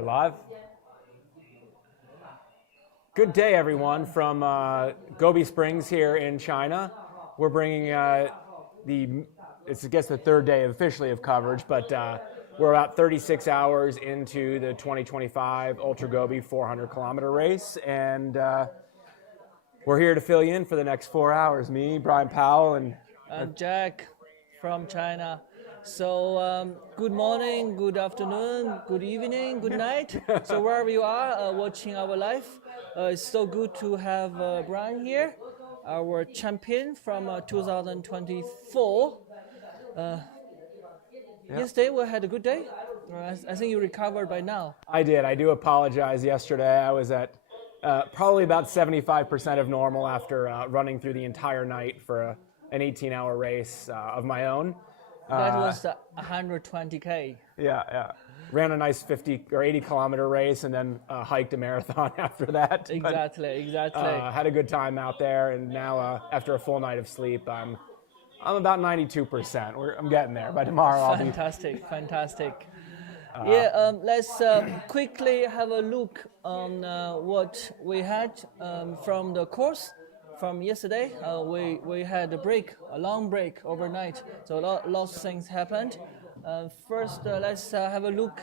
We're live. Good day, everyone, from Gobi Springs here in China. We're bringing it's I guess the third day officially of coverage, but we're about 36 hours into the 2025 Ultra Gobi 400-kilometer race, and we're here to fill you in for the next 4 hours. Me, Brian Powell, and Jack from China. So good morning, good afternoon, good evening, good night. So wherever you are watching our live, it's so good to have Brian here, our champion from 2024. Yesterday we had a good day. I think you recovered by now. I did. I do apologize. Yesterday I was at probably about 75% of normal after running through the entire night for an 18-hour race of my own. That was 120K. Yeah. Ran a nice 50 or 80-kilometer race and then hiked a marathon after that. Exactly. Had a good time out there, and now after a full night of sleep, I'm about 92%. I'm getting there. By tomorrow, I'll be fantastic. Let's quickly have a look on what we had from the course. From yesterday, we had a long break overnight, so lots of things happened. First, let's have a look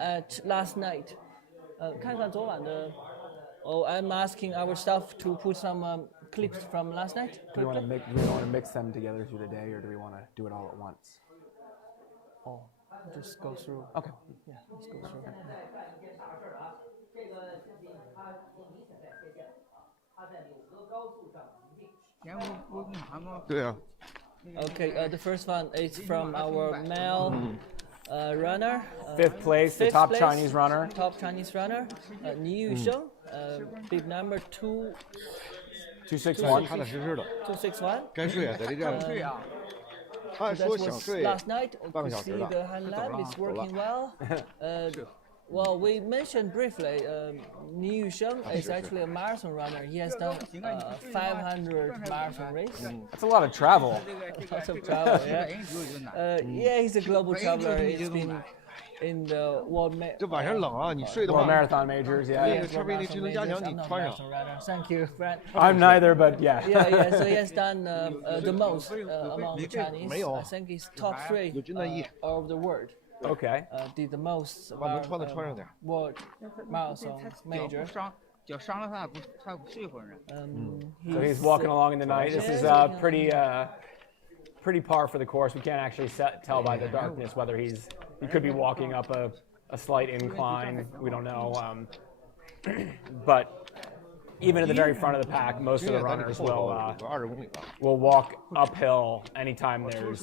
at last night. 看看昨晚的 I'm asking our staff to put some clips from last night. Do we want to mix them together through the day, or do we want to do it all at once? Just go through. Okay. Yeah, let's go through. Okay, the first one is from our male runner. Fifth place, the top Chinese runner. Top Chinese runner, Ni Yusheng, bib number 261. 261. 该睡啊，在这边睡啊。他 That 说想 was 睡 last night. 半个 You 小时 see 了。 the hand lab is working well. Well, we mentioned briefly, Ni Yusheng is actually a marathon runner. He has done 500 marathon race. That's a lot of travel. Lots of travel, yeah. He's a global traveler. He's been in the world 这晚上冷啊，你睡的 World 话， Marathon Majors, 那 yeah. 个上面那智能加强你 I'm not a 穿上。 marathon runner. Thank you, Brad. I'm neither, but yeah. Yeah. So he has done the most among the Chinese. 没有 I think he's top 3 有军大衣 of the world. Okay. Did the most 把能穿的穿上点。 world marathon major. 脚伤了他不睡会儿呢。 So he's walking along in the night. This is pretty par for the course. We can't actually tell by the darkness whether he could be walking up a slight incline. We don't know. But even at the very front of the pack, most of the runners will walk uphill anytime there's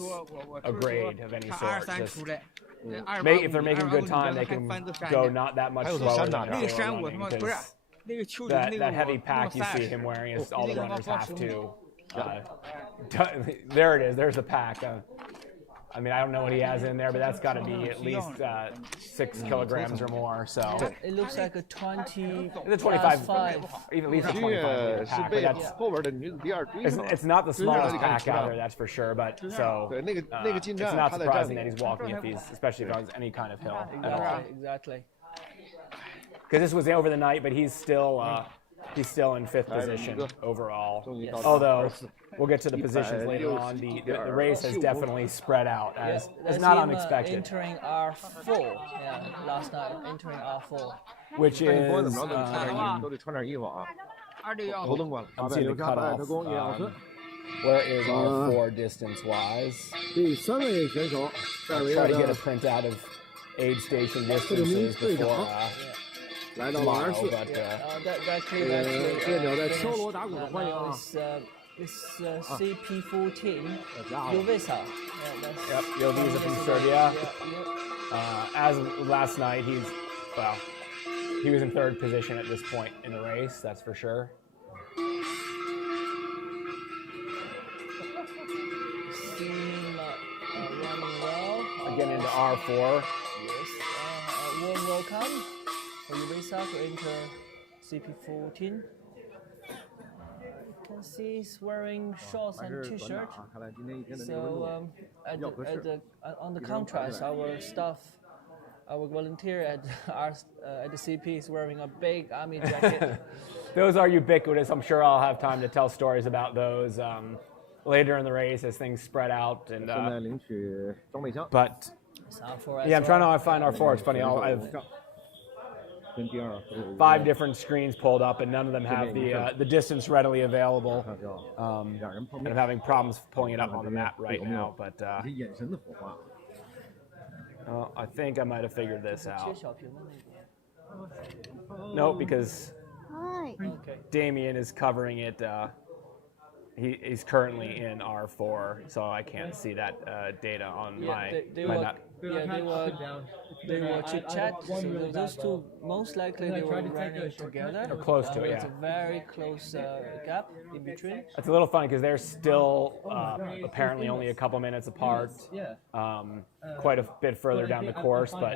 a grade of any sort. If they're making good time, they can go not that much slower than they're running, because that heavy pack you see him wearing is all the runners have to. There it is. There's the pack. I mean, I don't know what he has in there, but that's got to be at least 6 kilograms or more. So it looks like a 20. it's a 25, 5. even at least a 这 25 pack. 是被 But that's, 后边的女子第二追上。 it's not the smallest pack out there, that's for sure. But so 对，那个进 it's 站 not 他在站 surprising that 里 he's。walking especially if it's any kind of hill at all. Exactly. Because this was over the night, but he's still in 5th position overall. Although we'll get to the positions later on. The race has definitely spread out as not unexpected. Entering R4, last night entering R4. Which 看你播怎 is 么着都得穿点衣服啊。 头灯关了。 I'm seeing the cutoff. Where is R4 distance wise? 第3位选手，塞尔维 Try 亚 to get a 的 printout of aid station distances before 来到 tomorrow, 24 but That clip actually 队长在敲锣打鼓的欢迎啊！ It's CP14 Uvesa. Yep, Yovisa from Serbia. As last night, he was in 3rd position at this point in the race, that's for sure. Running well. Again into R4. Yes. Warm welcome for Uvesa to enter CP14. You can see he's wearing shorts and t-shirt. 看来今天一天的那个 So on the contrast, our staff our volunteer at at the CP is wearing a big army jacket. Those are ubiquitous. I'm sure I'll have time to tell stories about those later in the race as things spread out. And 现在领取装备箱， but It's R4 as yeah, I'm trying well. to find R4. It's funny. I've 跟第二和 5 different screens pulled up, and none of them have the distance readily available. 看叫两人碰 And 面 I'm，having problems pulling it up on the map right now. But 这眼神的火花。 I think I might have figured this 切 out. 小屏的那个。 No, because Okay. Damien is covering it. He's currently in R4, so I can't see that data on Yeah, they my were. map. Yeah, they were chit chat. So those two most likely they were running together. Or close to it, It's yeah. a very close gap in between. It's a little funny because they're still apparently only a couple minutes apart, quite a bit further down the course, but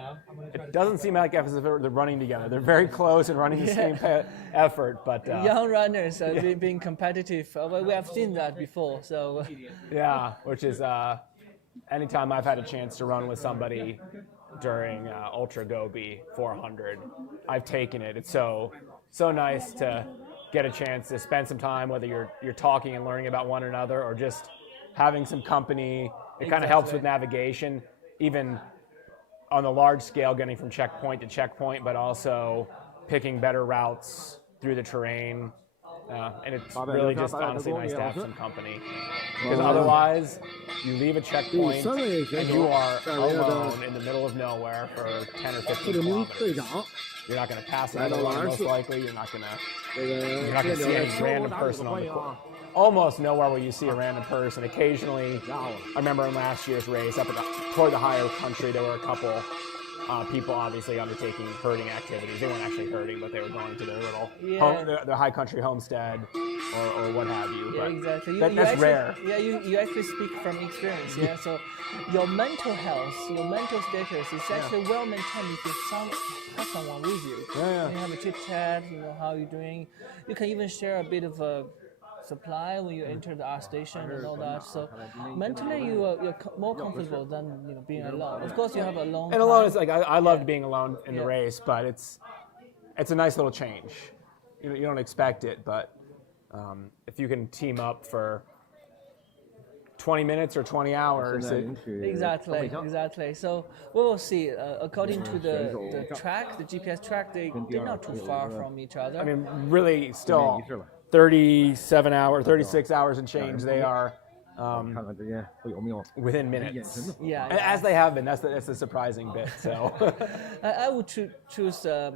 it doesn't seem like as if they're running together. They're very close and running the same effort, but Young runners being competitive. We have seen that before. So yeah, which is anytime I've had a chance to run with somebody during Ultra Gobi 400, I've taken it. It's so nice to get a chance to spend some time, whether you're talking and learning about one another or just having some company. It kind of helps with navigation, even on the large scale, getting from checkpoint to checkpoint, but also picking better routes through the terrain. And it's really just honestly nice to have some company. Because otherwise, you leave a checkpoint and you are alone in the middle of nowhere for 10 or 15 这名队 kilometers. 长 You're not going to pass another one, most likely. You're not going 这个 to see 电 any 流 random 打鼓 person 的 on 欢 the 迎 course. 啊！ Almost nowhere will you see a random person. Occasionally, I remember in last year's race, up toward the higher country, there were a couple people obviously undertaking herding activities. They weren't actually herding, but they were going to their little their high country homestead or what have you. yeah, But exactly. that's actually, rare. Yeah, you actually speak from experience. Yeah, so your mental health, your mental status is actually well maintained if you have someone with you. Yeah. You have a chit chat. You know how you're doing. You can even share a bit of a supply when you enter the R station and all that. So mentally, you're more comfortable than being alone. Of course, you have a long. And alone time. is like I loved being alone in the Yeah. race, but it's a nice little change. You don't expect it, but if you can team up for 20 minutes or 20 现 hours, 在 it, 领取 Exactly, 装备箱 exactly. So we will see. According to the track, the GPS track, they're not too far from each other. I mean, really, still 一致了， 37 hours, 36 hours and change. They are 看看之间会有没有 within 眼神 minutes, 的火 yeah, as they have been. That's the surprising bit. So, I would choose to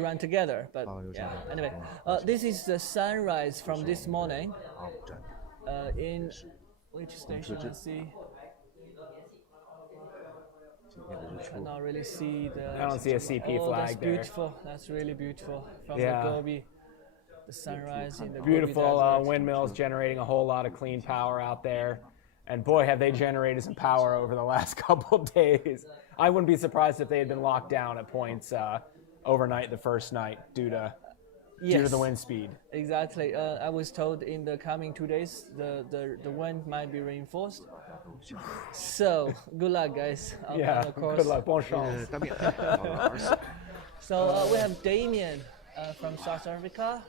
run together, but yeah. Anyway, this is the sunrise from this morning. In which station? Let's see. Cannot really see the. I don't see a CP Oh, that's flag there. beautiful. That's really beautiful from Yeah. the Gobi. The sunrise in the Beautiful Gobi Desert. windmills generating a whole lot of clean power out there. And boy, have they generated some power over the last couple days. I wouldn't be surprised if they had been locked down at points overnight the first night due to the wind speed. Exactly. I was told in the coming 2 days the wind might be reinforced. So good luck, guys. On Yeah, the course. good luck. Bon chance. 单面到了20 So we have Damien from South Africa,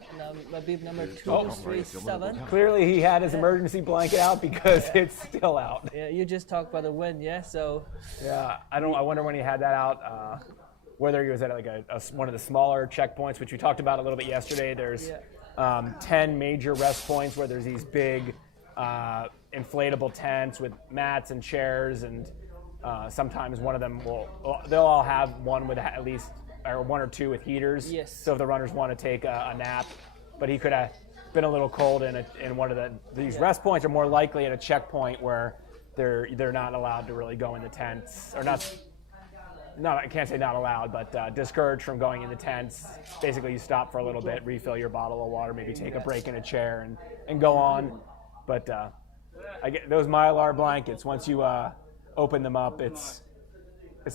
bib number 237. Clearly he had his emergency blanket out because it's still out. Yeah, you just talked about the wind, yeah. So Yeah, I wonder when he had that out. Whether he was at like one of the smaller checkpoints, which we talked about a little bit yesterday. There's 10 major rest points where there's these big inflatable tents with mats and chairs, and sometimes one of them they'll all have one with at least or one or two with heaters. Yes. So if the runners want to take a nap, but he could have been a little cold in one of these rest points are more likely at a checkpoint where they're not allowed to really go in the tents or not. No, I can't say not allowed, but discouraged from going in the tents. Basically, you stop for a little bit, refill your bottle of water, maybe take a break in a chair, and go on. But I get those Mylar blankets. Once you open them up, it's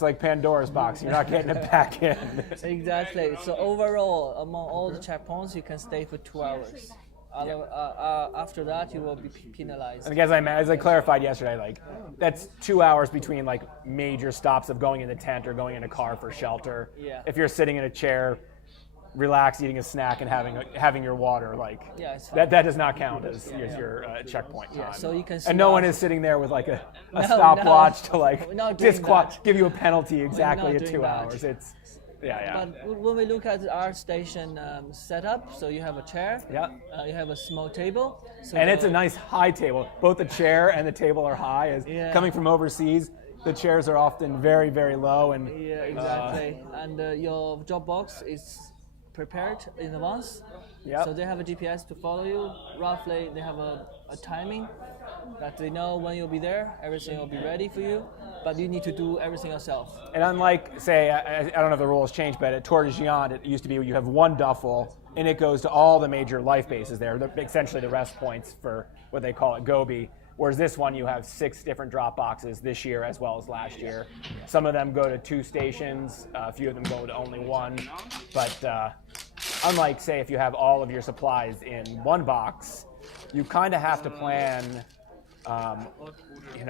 like Pandora's box. You're not getting it back in. exactly. So overall, among all the checkpoints, you can stay for 2 hours. After that, you will be penalized. And as I clarified yesterday, like that's 2 hours between like major stops of going in the tent or going in a car for shelter. Yeah. If you're sitting in a chair, relax, eating a snack, and having your water, like it's fine. that does not count as your checkpoint time. Yeah, so you can see and no one is sitting there with like a stopwatch to like give you a penalty exactly at 2 hours. It's But when we look at our station setup, so you have a chair, you have a small table. So and it's a nice high table. Both the chair and the table are high. Coming from overseas, the chairs are often very, very low. And exactly. And your job box is prepared in advance. Yep. So they have a GPS to follow you. Roughly, they have a timing that they know when you'll be there. Everything will be ready for you, but you need to do everything yourself. And unlike, say, I don't know if the rules changed, but at Tour de Géant, it used to be you have one duffel, and it goes to all the major life bases there, essentially the rest points for what they call it Gobi. Whereas this one, you have 6 different drop boxes this year as well as last year. Some of them go to 2 stations, a few of them go to only 1. But unlike, say, if you have all of your supplies in one box, you kind of have to plan,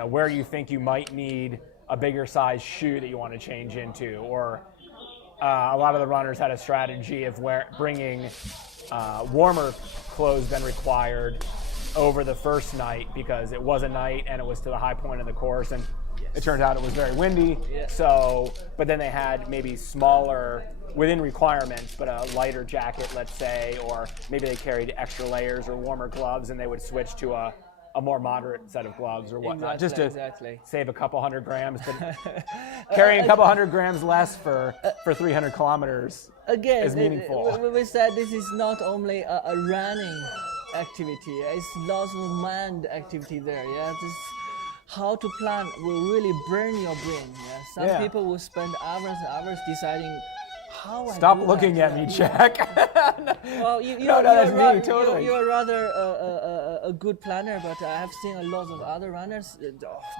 where you think you might need a bigger size shoe that you want to change into, or a lot of the runners had a strategy of bringing warmer clothes than required over the first night because it was a night and it was to the high point of the course, and it turned out it was very windy. So, but then they had maybe smaller within requirements, but a lighter jacket, let's say, or maybe they carried extra layers or warmer gloves, and they would switch to a more moderate set of gloves or whatnot, just to save a couple hundred grams. But carrying a couple hundred grams less for 300 kilometers is meaningful. We said this is not only a running activity, it's lots of manned activity there. This how to plan will really burn your brain. Some people will spend hours and hours deciding how Stop looking at me, Jack. Well, you're rather a good planner, but I have seen a lot of other runners.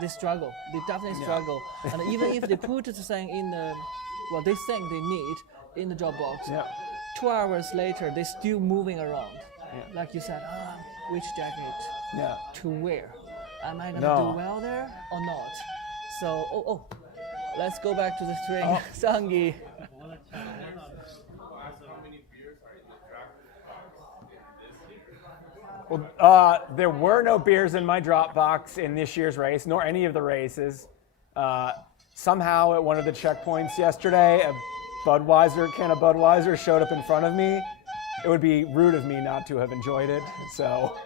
They struggle. They definitely struggle. And even if they put something in they think they need in the job box, 2 hours later they're still moving around. Like you said, which jacket to wear? Am I gonna do well there or not? So, let's go back to the string, Sangi. Well, there were no beers in my drop box in this year's race, nor any of the races. Somehow at one of the checkpoints yesterday, a can of Budweiser showed up in front of me. It would be rude of me not to have enjoyed it. So,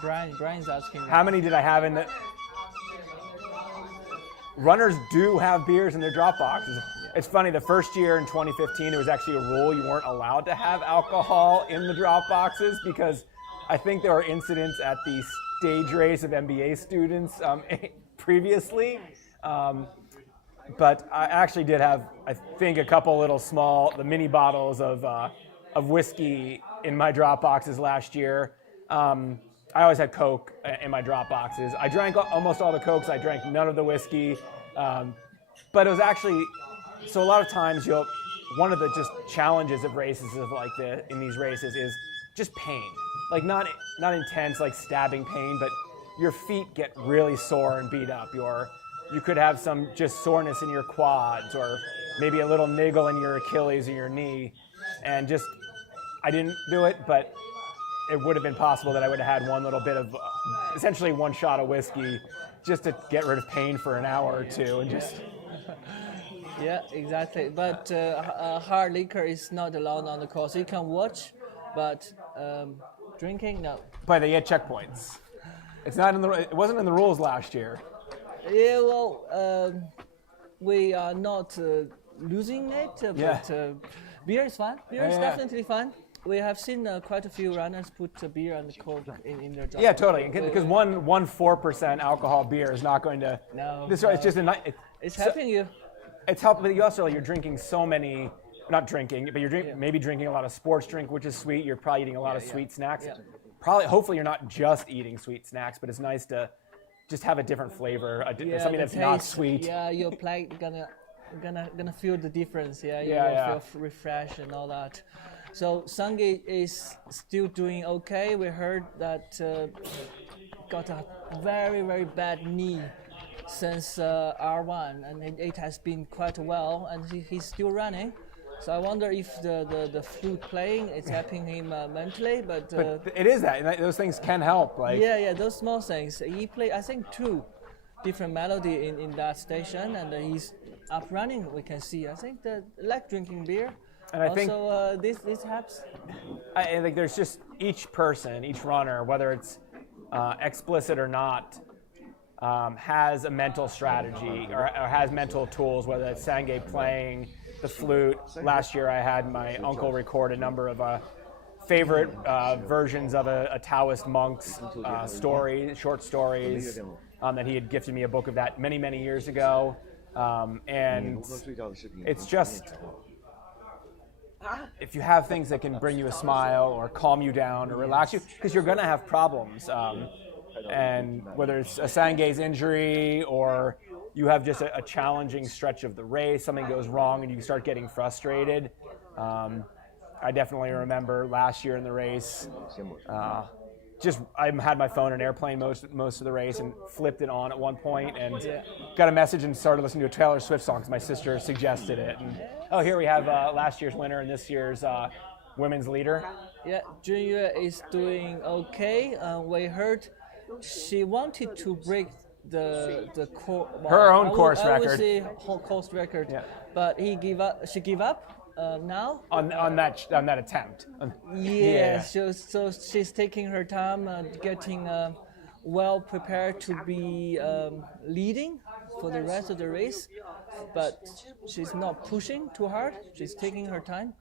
Brian's asking. How many did I have in the? Runners do have beers in their drop boxes. It's funny, the first year in 2015, there was actually a rule you weren't allowed to have alcohol in the drop boxes because I think there were incidents at the stage race of MBA students previously. But I actually did have, I think, a couple little the mini bottles of whiskey in my drop boxes last year. I always had Coke in my drop boxes. I drank almost all the Cokes. I drank none of the whiskey. But it was actually, so a lot of times one of the just challenges of races in these races is just pain. Like not intense, like stabbing pain, but your feet get really sore and beat up. You could have some just soreness in your quads or maybe a little niggle in your Achilles or your knee. And just, I didn't do it, but it would have been possible that I would have had one little bit of, essentially one shot of whiskey just to get rid of pain for an hour or two and just... Yeah, exactly. But hard liquor is not allowed on the course. You can watch, but drinking, no. But they get checkpoints. It wasn't in the rules last year. Yeah, well, we are not losing it, but beer is fun. Beer is definitely fun. We have seen quite a few runners put beer and Coke in their drop. Yeah, totally. Because one 4% alcohol beer is not going to. No. It's just it's helping you. It's helping, but you're drinking so many. Not drinking, but you're maybe drinking a lot of sports drink, which is sweet. You're probably eating a lot of sweet snacks. Yeah. Hopefully, you're not just eating sweet snacks, but it's nice to just have a different flavor, something that's not sweet. Yeah, your plate gonna feel the difference. Yeah, you will feel refreshed and all that. So Sangi is still doing okay. We heard that got a very, very bad knee since R1, and it has been quite well, and he's still running. So I wonder if the flute playing is helping him mentally, but it is that those things can help. Like yeah, those small things. He played, I think, 2 different melody in that station, and he's up running. We can see. I think the like drinking beer. And I also, think this helps. I think there's just each person, each runner, whether it's explicit or not, has a mental strategy or has mental tools, whether it's Sangay playing the flute. Last year I had my uncle record a number of favorite versions of a Taoist monk's short stories, that he had gifted me a book of that many, many years ago. And it's just, if you have things that can bring you a smile or calm you down or relax you, because you're going to have problems. And whether it's a Sangay's injury or you have just a challenging stretch of the race, something goes wrong and you start getting frustrated. I definitely remember last year in the race, I had my phone in airplane most of the race and flipped it on at one point and got a message and started listening to a Taylor Swift song because my sister suggested it. And, here we have last year's winner and this year's women's leader. Yeah, Junyue is doing okay. We heard she wanted to break the her own course record. I would say whole course record, but she gave up. Now on that attempt. So she's taking her time, getting well prepared to be leading for the rest of the race, but she's not pushing too hard. She's taking her time,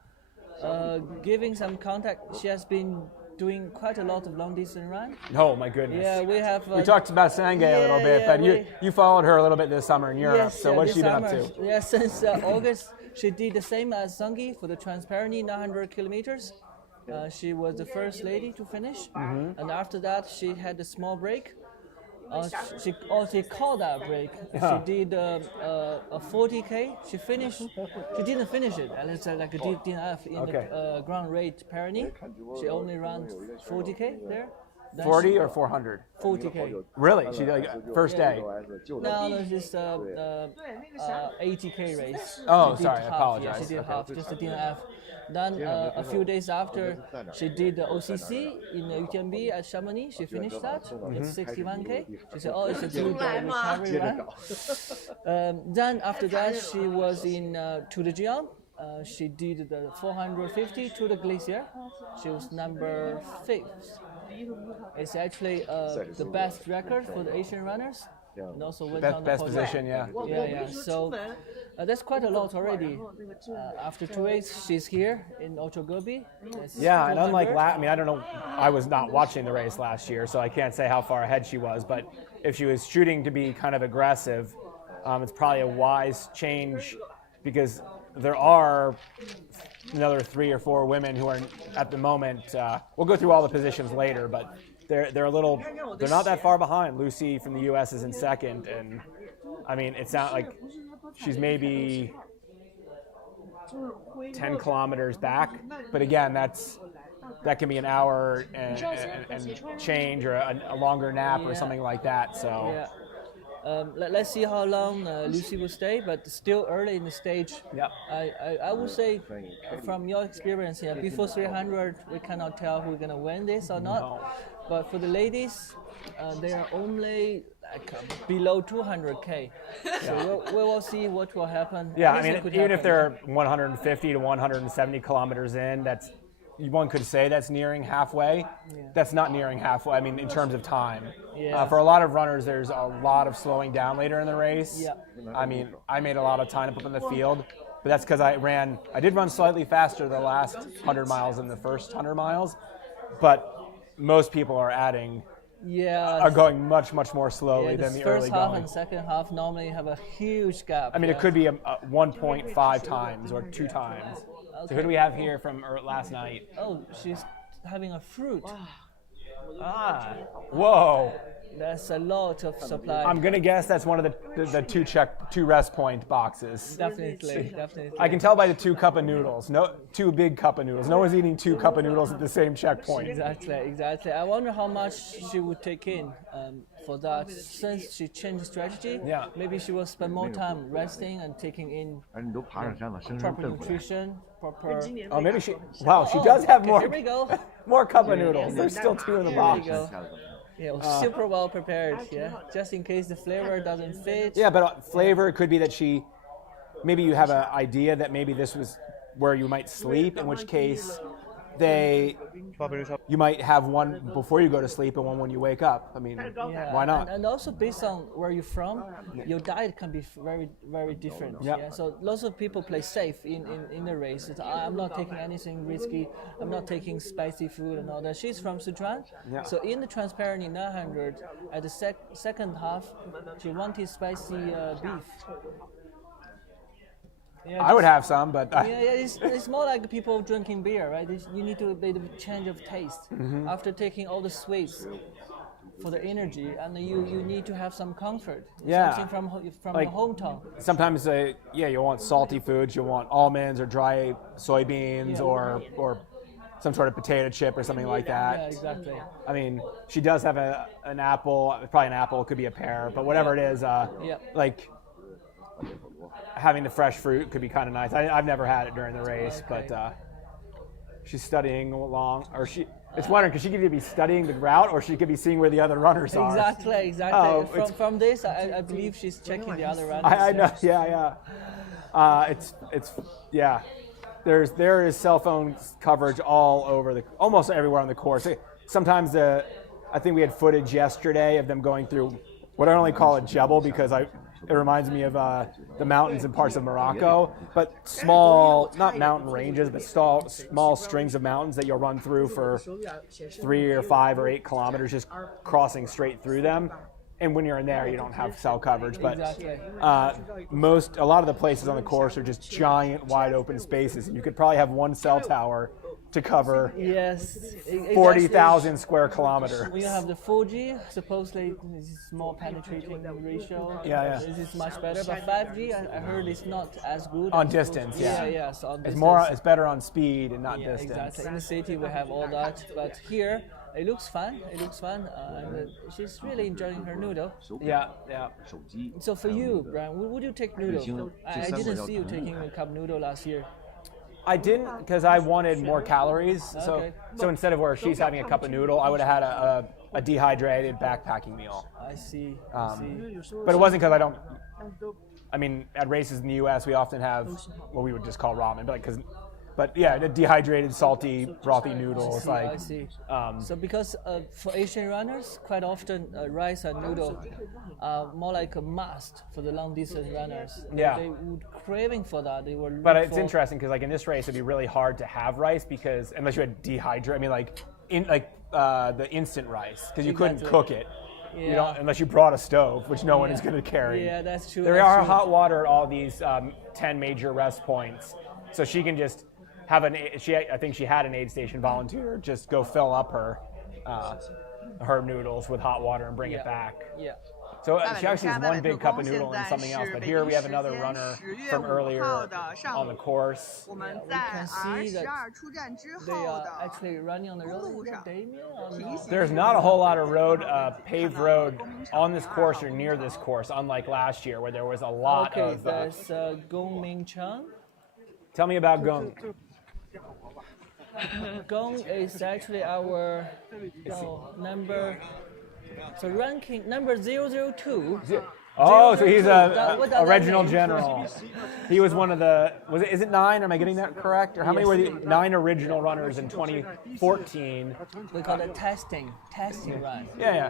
giving some contact. She has been doing quite a lot of long distance run. Oh my goodness! Yeah, we talked about Sangay a little bit, but you followed her a little bit this summer in Europe. Yes, so what's she been up to? Yeah, since August. She did the same as Sangi for the Transparently 900 kilometers. She was the first lady to finish, and after that she had a small break. She called that break. She did a 40K. She finished. She didn't finish it, and it's like a DNF in the Grand Rate Pyrenees. She only ran 40K there. 40 or 400? 40K. Really? She did first day? No, it's 80K race. Oh, sorry, I apologize. Yeah, she did half, just a DNF. Then a few days after, she did the OCC in UTMB at Chamonix. She finished that. It's 61K. She said, "Oh, it's a good recovery run." Then after that, she was in Tour de Géant. She did the 450 to the Glacier. She was number 5th. It's actually the best record for the Asian runners. And also went on the best position, yeah. So that's quite a lot already. After 2 weeks, she's here in Ultra Gobi. And unlike I don't know, I was not watching the race last year, so I can't say how far ahead she was. But if she was shooting to be kind of aggressive, it's probably a wise change because there are another 3 or 4 women who are at the moment. We'll go through all the positions later, but they're not that far behind. Lucy from the U.S. is in second, and I mean it's not like she's maybe 10 kilometers back, but again that can be an hour and change or a longer nap or something like that. So. Yeah. Let's see how long Lucy will stay, but still early in the stage. Yeah. I would say, from your experience here, before 300, we cannot tell who's going to win this or not. No. But for the ladies, they are only below 200K. So we will see what will happen. Yeah, I mean, even if they're 150 to 170 kilometers in, one could say that's nearing halfway. That's not nearing halfway, I mean, in terms of time. For a lot of runners, there's a lot of slowing down later in the race. Yeah. I mean, I made a lot of time up in the field, but that's because I did run slightly faster the last 100 miles than the first 100 miles, but most people are going much, much more slowly than the early going. First half and second half normally have a huge gap. I mean, it could be a 1.5 times or 2 times. Okay. So who do we have here from last night? Oh, she's having a fruit. Whoa. That's a lot of supply. I'm gonna guess that's one of the two rest point boxes. Definitely. I can tell by the 2 cup of noodles. No, 2 big cup of noodles. No one's eating 2 cup of noodles at the same checkpoint. Exactly. I wonder how much she would take in for that. Since she changed strategy, Yeah. maybe she will spend more time resting and taking in 而你都爬上山了，身上 proper 蹬回来。 nutrition, proper. Oh, maybe she. Wow, she does have more. Here we go. More cup of noodles. There's still 2 in the Here we box. go. Yeah, super well prepared. Yeah, just in case the flavor doesn't fit. Yeah, but flavor could be that maybe you have an idea that maybe this was where you might sleep, in which case you might have one before you go to sleep and one when you wake up. I mean, Yeah, why not? And also based on where you're from, your diet can be very different. Yeah. Yeah. So lots of people play safe in the race. I'm not taking anything risky. I'm not taking spicy food and all that. She's from Sichuan. Yeah. So in the Transparent 900, at the second half, she wanted spicy beef. Yeah, I would have some, but it's more like people drinking beer, right? You need to be the change of taste after taking all the sweets for the energy, and you need to have some comfort. Yeah. Something from Like- the hometown. sometimes you want salty foods, you want almonds or dry soybeans or some sort of potato chip or something like that. Yeah, exactly. I mean, she does have an apple, probably an apple, it could be a pear, but whatever it is, like having the fresh fruit could be kind of nice. I've never had it during the race, Okay. but she's studying along, or it's wondering, because she could either be studying the route or she could be seeing where the other runners are. Exactly. Oh, From this, I believe she's checking the other runners. I know, yeah. Yeah. There is cell phone coverage all over almost everywhere on the course. Sometimes I think we had footage yesterday of them going through what I only call a jebel because it reminds me of the mountains in parts of Morocco, but small, not mountain ranges, but small strings of mountains that you'll run through for 3 or 5 or 8 kilometers, just crossing straight through them. And when you're in there, you don't have cell coverage. But Exactly. a lot of the places on the course are just giant, wide open spaces. You could probably have one cell tower to cover Yes. 40,000 square kilometers. When you have the 4G, supposedly this is more penetrating ratio. Yeah. This is much better, but 5G, I heard it's not as good. On as distance, 4G. yeah. Yeah. So on It's better on speed and not Yeah, distance. exactly. In the city, we have all that, but here it looks fun. And she's really enjoying her noodle. Yeah. 手机。 So for you, Brian, would you take noodle? I didn't see you taking a cup noodle last year. I didn't because I wanted more calories. Okay. So instead of where she's having a cup of noodle, I would have had a dehydrated backpacking meal. I see. But it wasn't because I don't. I mean, at races in the U.S., we often have what we would just call ramen, but yeah, the dehydrated, salty, brothy noodles. I see. So because for Asian runners, quite often rice and noodle are more like a must for the long distance runners. Yeah. They would craving for that. They were. But it's interesting because like in this race, it'd be really hard to have rice because unless you had dehydrated. I mean, the instant rice because you couldn't Exactly. cook it. You Yeah. don't unless you brought a stove, which no one is going to carry. Yeah, that's true. There that's are true. hot water at all these 10 major rest points, so she can just have I think she had an aid station volunteer just go fill up her noodles with hot water and bring it back. Yeah. So she actually has one big cup of noodle and something else, but here we have another runner from earlier on the course. 我们 can 在 see that R12 出站之 They 后 are 的 actually running on the road. Is that Damien or no? There's not a whole lot of paved road on this course or near this course, unlike last year where there was a lot Okay, of. there's Gong Ming Chang. Tell me about Gong. Gong is actually our ranking number 002. Oh, so he's What does a that regional mean? general. He was one of the. Is it 9? Am I getting that correct? Or how many were the 9 original runners in 2014? We call it testing run. Yeah.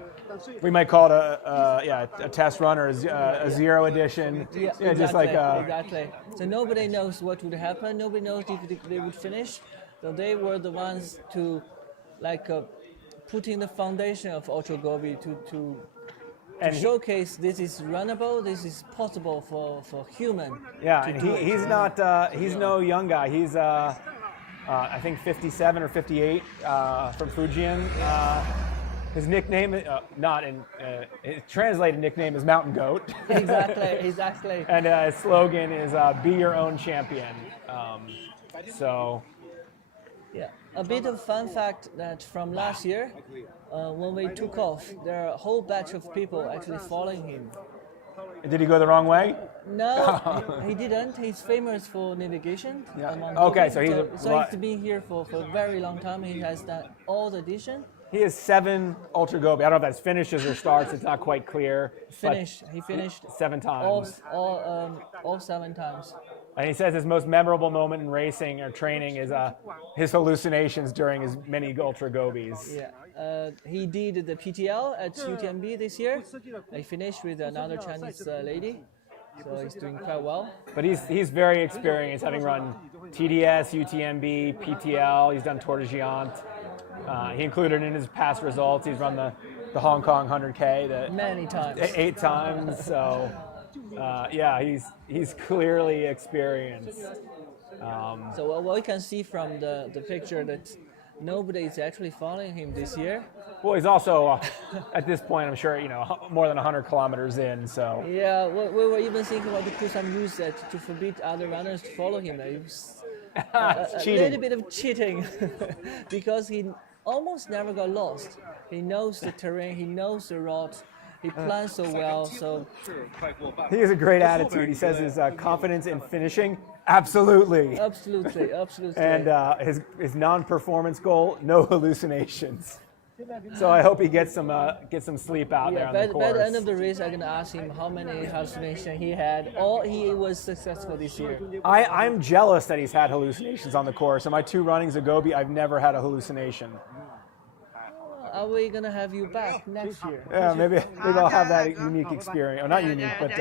We might call it a test run or a zero edition. Yeah, Yeah, just like exactly. So nobody knows what would happen. Nobody knows if they would finish. So they were the ones to, putting the foundation of Ultra Gobi to showcase this is runnable. This is possible for human. Yeah, and he's not. He's no young guy. He's I think 57 or 58 from Fujian. His nickname, his translated nickname is Mountain Goat. Exactly. And his slogan is "Be your own champion." Yeah, a bit of fun fact that from last year, when we took off, there are a whole batch of people actually following him. Did he go the wrong way? No, he didn't. He's famous for navigation. Yeah. among Okay, people. so he's been here for a very long time. He has done all the edition. He has 7 Ultra Gobi. I don't know if that's finishes or starts. It's not quite clear. He finished 7 times. all 7 times. And he says his most memorable moment in racing or training is his hallucinations during his many Ultra Gobis. Yeah, he did the PTL at UTMB this year. He finished with another Chinese lady, so he's doing quite well. But he's very experienced, having run TDS, UTMB, PTL. He's done Tour de Géant. He included in his past results. He's run the Hong Kong 100K Many times. 8 times. So he's clearly experienced. So what we can see from the picture that nobody is actually following him this year. Well, he's also at this point, I'm sure, more than 100 kilometers in. So yeah, we were even thinking about to put some rules that to forbid other runners to follow him. It was a little bit of cheating because he almost never got lost. He knows the terrain, he knows the route, he plans so well. So he has a great attitude. He says his confidence in finishing, absolutely. And his non-performance goal, no hallucinations. So I hope he gets some sleep out there on the course. By the end of the race, I'm gonna ask him how many hallucinations he had, or he was successful this year. I'm jealous that he's had hallucinations on the course. In my 2 runnings of Gobi, I've never had a hallucination. Are we gonna have you back next year? Yeah, maybe I'll have that unique experience, or not unique, but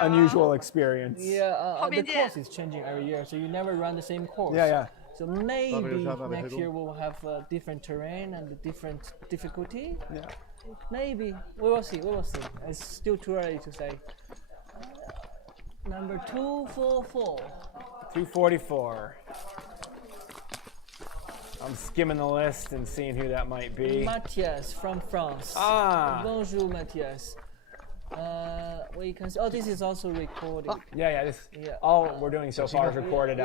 unusual experience. Yeah, the course is changing every year, so you never run the same course. Yeah. So maybe next year we'll have different terrain and different difficulty. Yeah. Maybe we will see. It's still too early to say. Number 244. 244. I'm skimming the list and seeing who that might be. Matthias from France. Bonjour, Matthias. We can see, this is also recorded. All we're doing so far is recorded.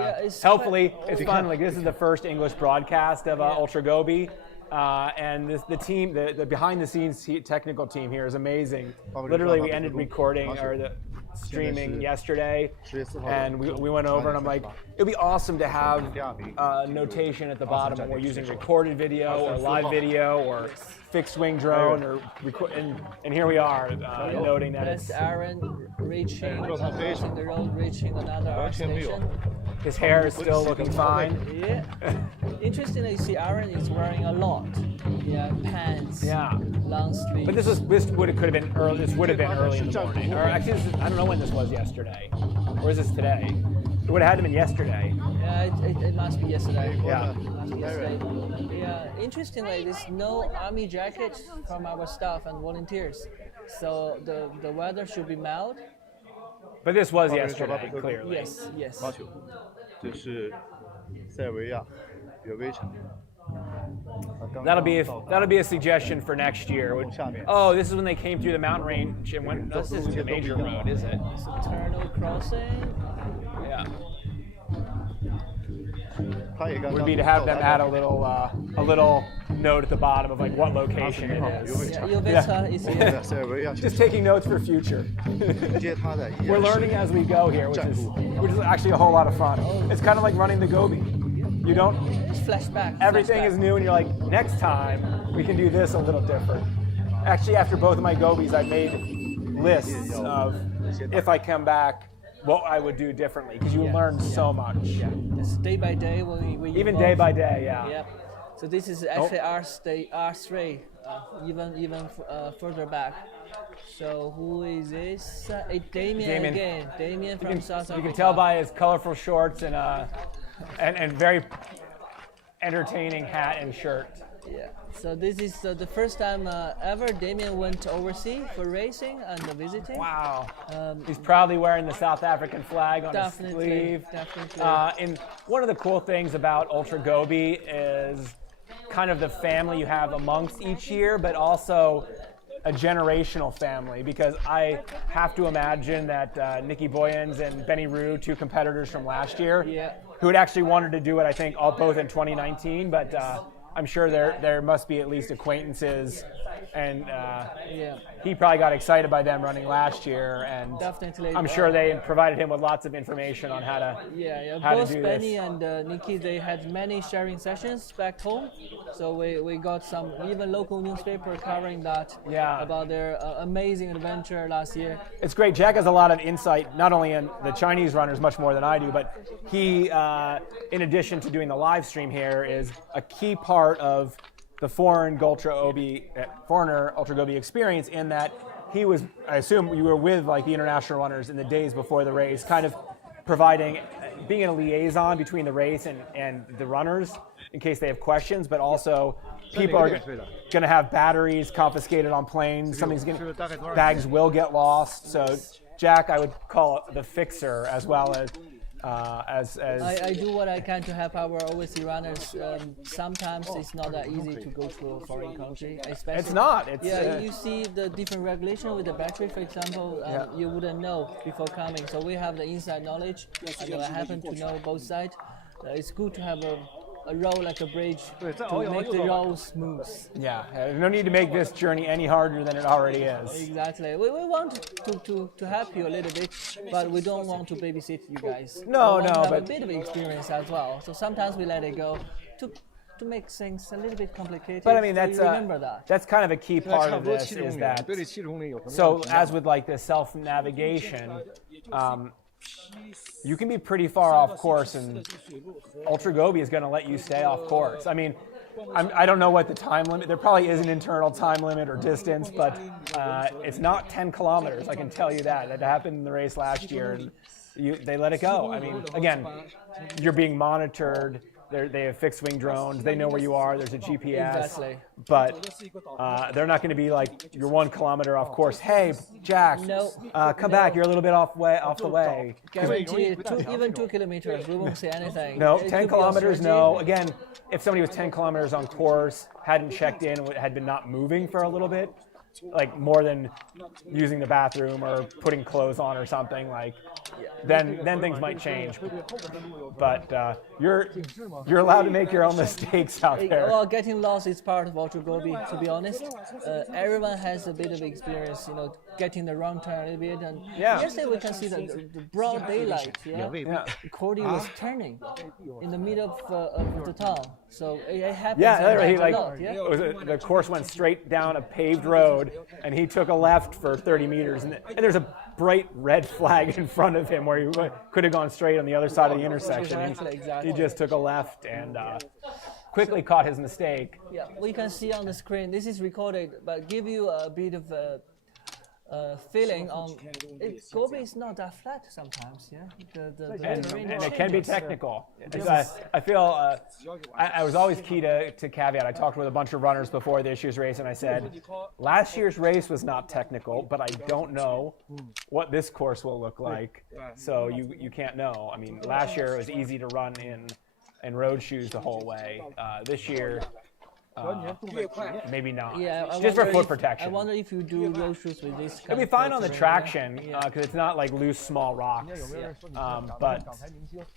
Hopefully, it's fun. Like, this is the first English broadcast of Ultra Gobi. And the team, the behind-the-scenes technical team here is amazing. Literally, we ended recording or the streaming yesterday, and we went over, and I'm like, it'd be awesome to have notation at the bottom when we're using recorded video or live video or fixed-wing drone, or and here we are noting that it's Aaron crossing the road, reaching another art station. His hair is still looking fine. Yeah. Interestingly, you see Aaron is wearing a lot. Yeah, pants. Yeah. Long sleeves. But this could have been early. This would have been early in the morning. Or actually, I don't know when this was yesterday. Or is this today? It would have had to been yesterday. Yeah, it must be yesterday. Yeah. It must be yesterday. Yeah. Interestingly, there's no army jacket from our staff and volunteers, so the weather should be mild. But this was yesterday, clearly. Yes. 这是塞尔维亚越威城。 That'll be a suggestion for next year. Oh, this is when they came through the mountain range and went. This isn't the major road, is it? Tunnel crossing. Yeah. Would be to have them add a little note at the bottom of like what location it is. Yeah. Is here. Just taking notes for future. We're learning as we go here, which is actually a whole lot of fun. It's kind of like running the Gobi. You don't. Flashback. Everything is new, and you're like, next time we can do this a little different. Actually, after both of my Gobis, I made lists of if I come back, what I would do differently, because you learn so much. Yeah. It's day by day we even day by day. Yeah. Yeah. So this is actually R3, even further back. So who is this? Damien again. Damien from South Africa. You can tell by his colorful shorts and very entertaining hat and shirt. Yeah. So this is the first time ever Damien went overseas for racing and visiting. Wow. He's proudly wearing the South African flag on his sleeve. Definitely. And one of the cool things about Ultra Gobi is kind of the family you have amongst each year, but also a generational family, because I have to imagine that Nikki Boyens and Benny Rue, two competitors from last year, who had actually wanted to do it, I think, both in 2019, but I'm sure there must be at least acquaintances, and he probably got excited by them running last year, and definitely. I'm sure they provided him with lots of information on how to Both do Benny this. and Nikki, they had many sharing sessions back home, so we got some even local newspaper covering that about their amazing adventure last year. It's great. Jack has a lot of insight, not only in the Chinese runners, much more than I do, but he, in addition to doing the live stream here, is a key part of the foreigner Ultra Gobi experience, in that he was, I assume you were with like the international runners in the days before the race, kind of providing, being a liaison between the race and the runners in case they have questions, but also people are going to have batteries confiscated on planes, bags will get lost. So Jack, I would call it the fixer, as well as I do what I can to help our overseas runners. Sometimes it's not that easy to go to a foreign country, especially. It's not. You see the different regulation with the battery, for example. You wouldn't know before coming. So we have the inside knowledge, and I happen to know both sides. It's good to have a road like a bridge to make the road smooth. No need to make this journey any harder than it already is. Exactly. We want to help you a little bit, but we don't want to babysit you guys. No, but but a bit of experience as well. So sometimes we let it go to make things a little bit complicated. But I mean, so remember that. That's kind of a key part of this, is that. So as with like the self-navigation, you can be pretty far off course, and Ultra Gobi is going to let you stay off course. I mean, I don't know what the time limit. There probably is an internal time limit or distance, but it's not 10 kilometers. I can tell you that. That happened in the race last year, and they let it go. I mean, again, you're being monitored. They have fixed wing drones. They know where you are. There's a GPS. Exactly. But they're not going to be like, you're 1 kilometer off course. Hey, Jack, come back. You're a little bit off the way. Guaranteed. Even 2 kilometers, we won't say anything. No, 10 kilometers, no. Again, if somebody was 10 kilometers on course, hadn't checked in, had been not moving for a little bit, like more than using the bathroom or putting clothes on or something, like then things might change. But you're allowed to make your own mistakes out there. Well, getting lost is part of Ultra Gobi, to be honest. Everyone has a bit of experience, getting the wrong turn a little bit. And yesterday we can see the broad daylight. Cordy was turning in the middle of the town, so it happens. The course went straight down a paved road, and he took a left for 30 meters, and there's a bright red flag in front of him where he could have gone straight on the other side of the intersection. Exactly. He just took a left and quickly caught his mistake. Yeah, we can see on the screen. This is recorded, but give you a bit of feeling on Gobi is not that flat sometimes. And it can be technical. I feel I was always key to caveat. I talked with a bunch of runners before this year's race, and I said last year's race was not technical, but I don't know what this course will look like. So you can't know. I mean, last year it was easy to run in road shoes the whole way. This year, maybe not. Just for foot protection. I wonder if you do road shoes with this. It'll be fine on the traction because it's not like loose, small rocks, but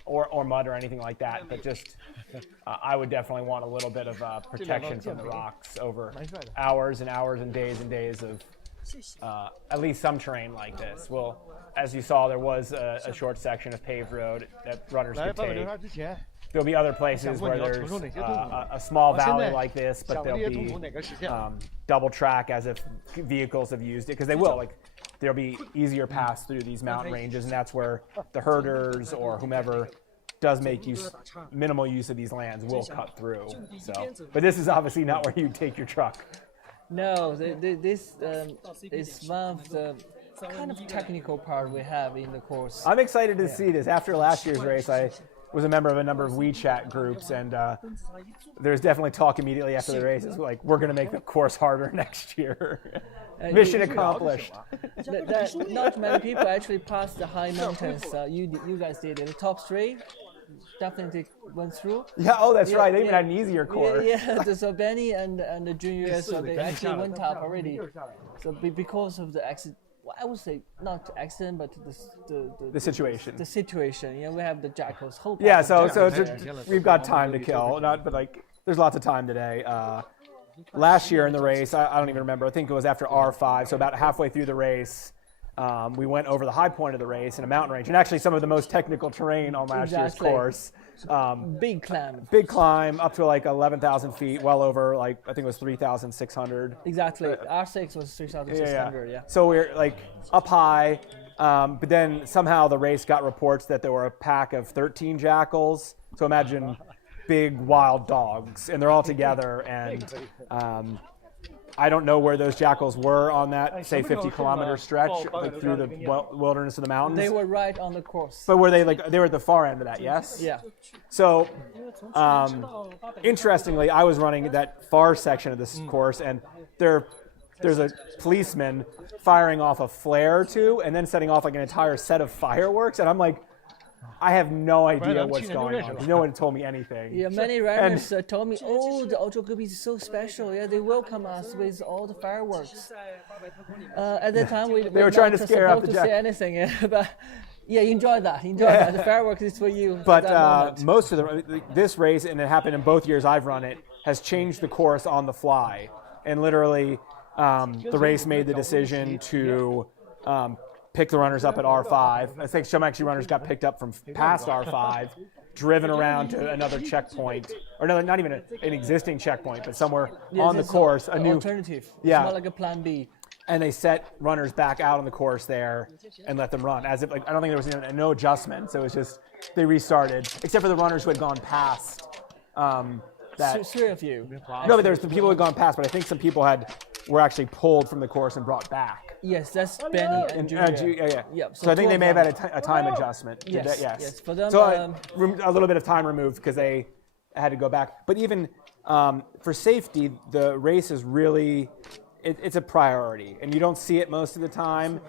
or mud or anything like that. But just, I would definitely want a little bit of protection from the rocks over hours and hours and days of at least some terrain like this. Well, as you saw, there was a short section of paved road that runners could take. There'll be other places where there's a small valley like this, but there'll be double track as if vehicles have used it, because they will. Like, there'll be easier paths through these mountain ranges, and that's where the herders or whomever does make minimal use of these lands will cut through. So, but this is obviously not where you take your truck. No, this is one of the kind of technical part we have in the course. I'm excited to see this. After last year's race, I was a member of a number of WeChat groups, and there's definitely talk immediately after the race. It's like, we're going to make the course harder next year. Mission accomplished. Not many people actually passed the high mountains. You guys did it. The top 3, definitely went through. Yeah. Oh, that's Yeah, right. They even yeah. had an easier course. Yeah. So Benny and the juniors, so they actually went up already. So because of the accident, well, I would say not accident, but The situation. The situation. Yeah, we have the jackals. Whole Yeah. pack of So jackals there. we've got time to kill. But like, there's lots of time today. Last year in the race, I don't even remember. I think it was after R5. So about halfway through the race, we went over the high point of the race in a mountain range, and actually some of the most technical terrain on last year's course. Big climb. Big climb up to like 11,000 feet, well over like I think it was 3,600. Exactly. R6 was 3,600. Yeah. So we're like up high, but then somehow the race got reports that there were a pack of 13 jackals. So imagine big wild dogs, and they're all together, and I don't know where those jackals were on that, say, 50-kilometer stretch, like through the wilderness of the mountains. They were right on the course. But were they like they were at the far end of that? Yes. Yeah. So, interestingly, I was running that far section of this course, and there's a policeman firing off a flare or two, and then setting off like an entire set of fireworks, and I'm like, I have no idea what's going on. No one told me anything. Yeah, many runners told me, oh, the Ultra Gobi is so special. Yeah, they welcome us with all the fireworks. At the time, we were trying to scare up the say anything, yeah, but yeah, enjoy that. Enjoy that. The fireworks is for you. But most of this race, and it happened in both years I've run it, has changed the course on the fly. And literally, the race made the decision to pick the runners up at R5. I think some actually runners got picked up from past R5, driven around to another checkpoint, or no, not even an existing checkpoint, but somewhere on the course, a new alternative. Yeah, it's not like a plan B. And they set runners back out on the course there and let them run, as if like I don't think there was no adjustment. So it was just they restarted, except for the runners who had gone past. That three of you. No, but there's the people who had gone past, but I think some people were actually pulled from the course and brought back. Yes, that's Benny and Julia. Yeah. So I think they may have had a time adjustment. Yes, yes. For them, so a little bit of time removed because they had to go back. But even for safety, the race is really, it's a priority. And you don't see it most of the time.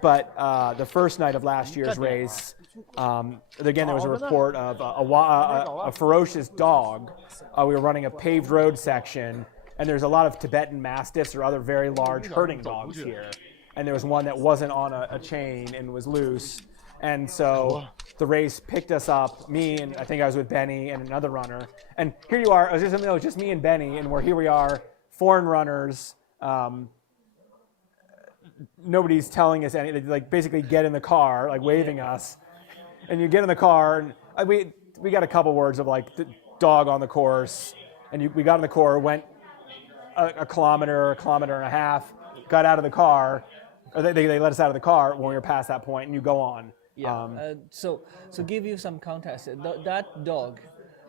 But the first night of last year's race, again, there was a report of a ferocious dog. We were running a paved road section, and there's a lot of Tibetan Mastiffs or other very large herding dogs here. And there was one that wasn't on a chain and was loose. And so the race picked us up, me and I think I was with Benny and another runner. And here you are, it was just me and Benny, and here we are, foreign runners. Nobody's telling us anything. They like basically get in the car, like waving us. And you get in the car, and we got a couple words of like the dog on the course. And we got in the car, went a kilometer and a half, got out of the car. Or they let us out of the car when we were past that point, and you go on. Yeah. So give you some context. That dog,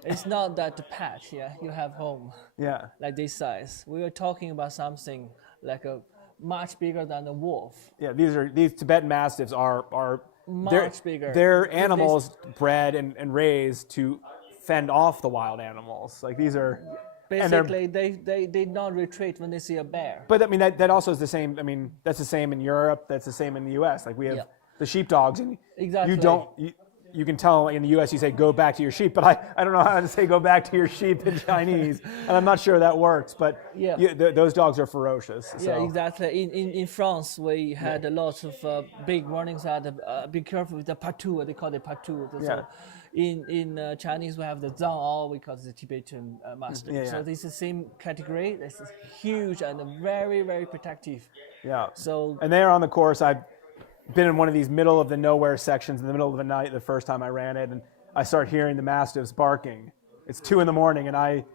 it's not that pet. Yeah, you have home. Yeah. Like this size. We were talking about something like a much bigger than a wolf. Yeah. These Tibetan Mastiffs are much bigger. They're animals bred and raised to fend off the wild animals. Like these are. Basically, they don't retreat when they see a bear. But I mean, that also is the same. I mean, that's the same in Europe. That's the same in the U.S. Like we have the sheepdogs, and exactly. You can tell in the U.S. you say go back to your sheep, but I don't know how to say go back to your sheep in Chinese, and I'm not sure that works. But those dogs are ferocious. So. Yeah, exactly. In France, we had a lot of big warnings that be careful with the patou. They call it patou. So in Chinese, we have the zhangao, we call it the Tibetan mastiff. Yeah. So this is the same category. This is huge and very, very protective. Yeah. So and they are on the course. I've been in one of these middle of the nowhere sections in the middle of the night the first time I ran it, and I start hearing the mastiffs barking. It's 2 a.m, and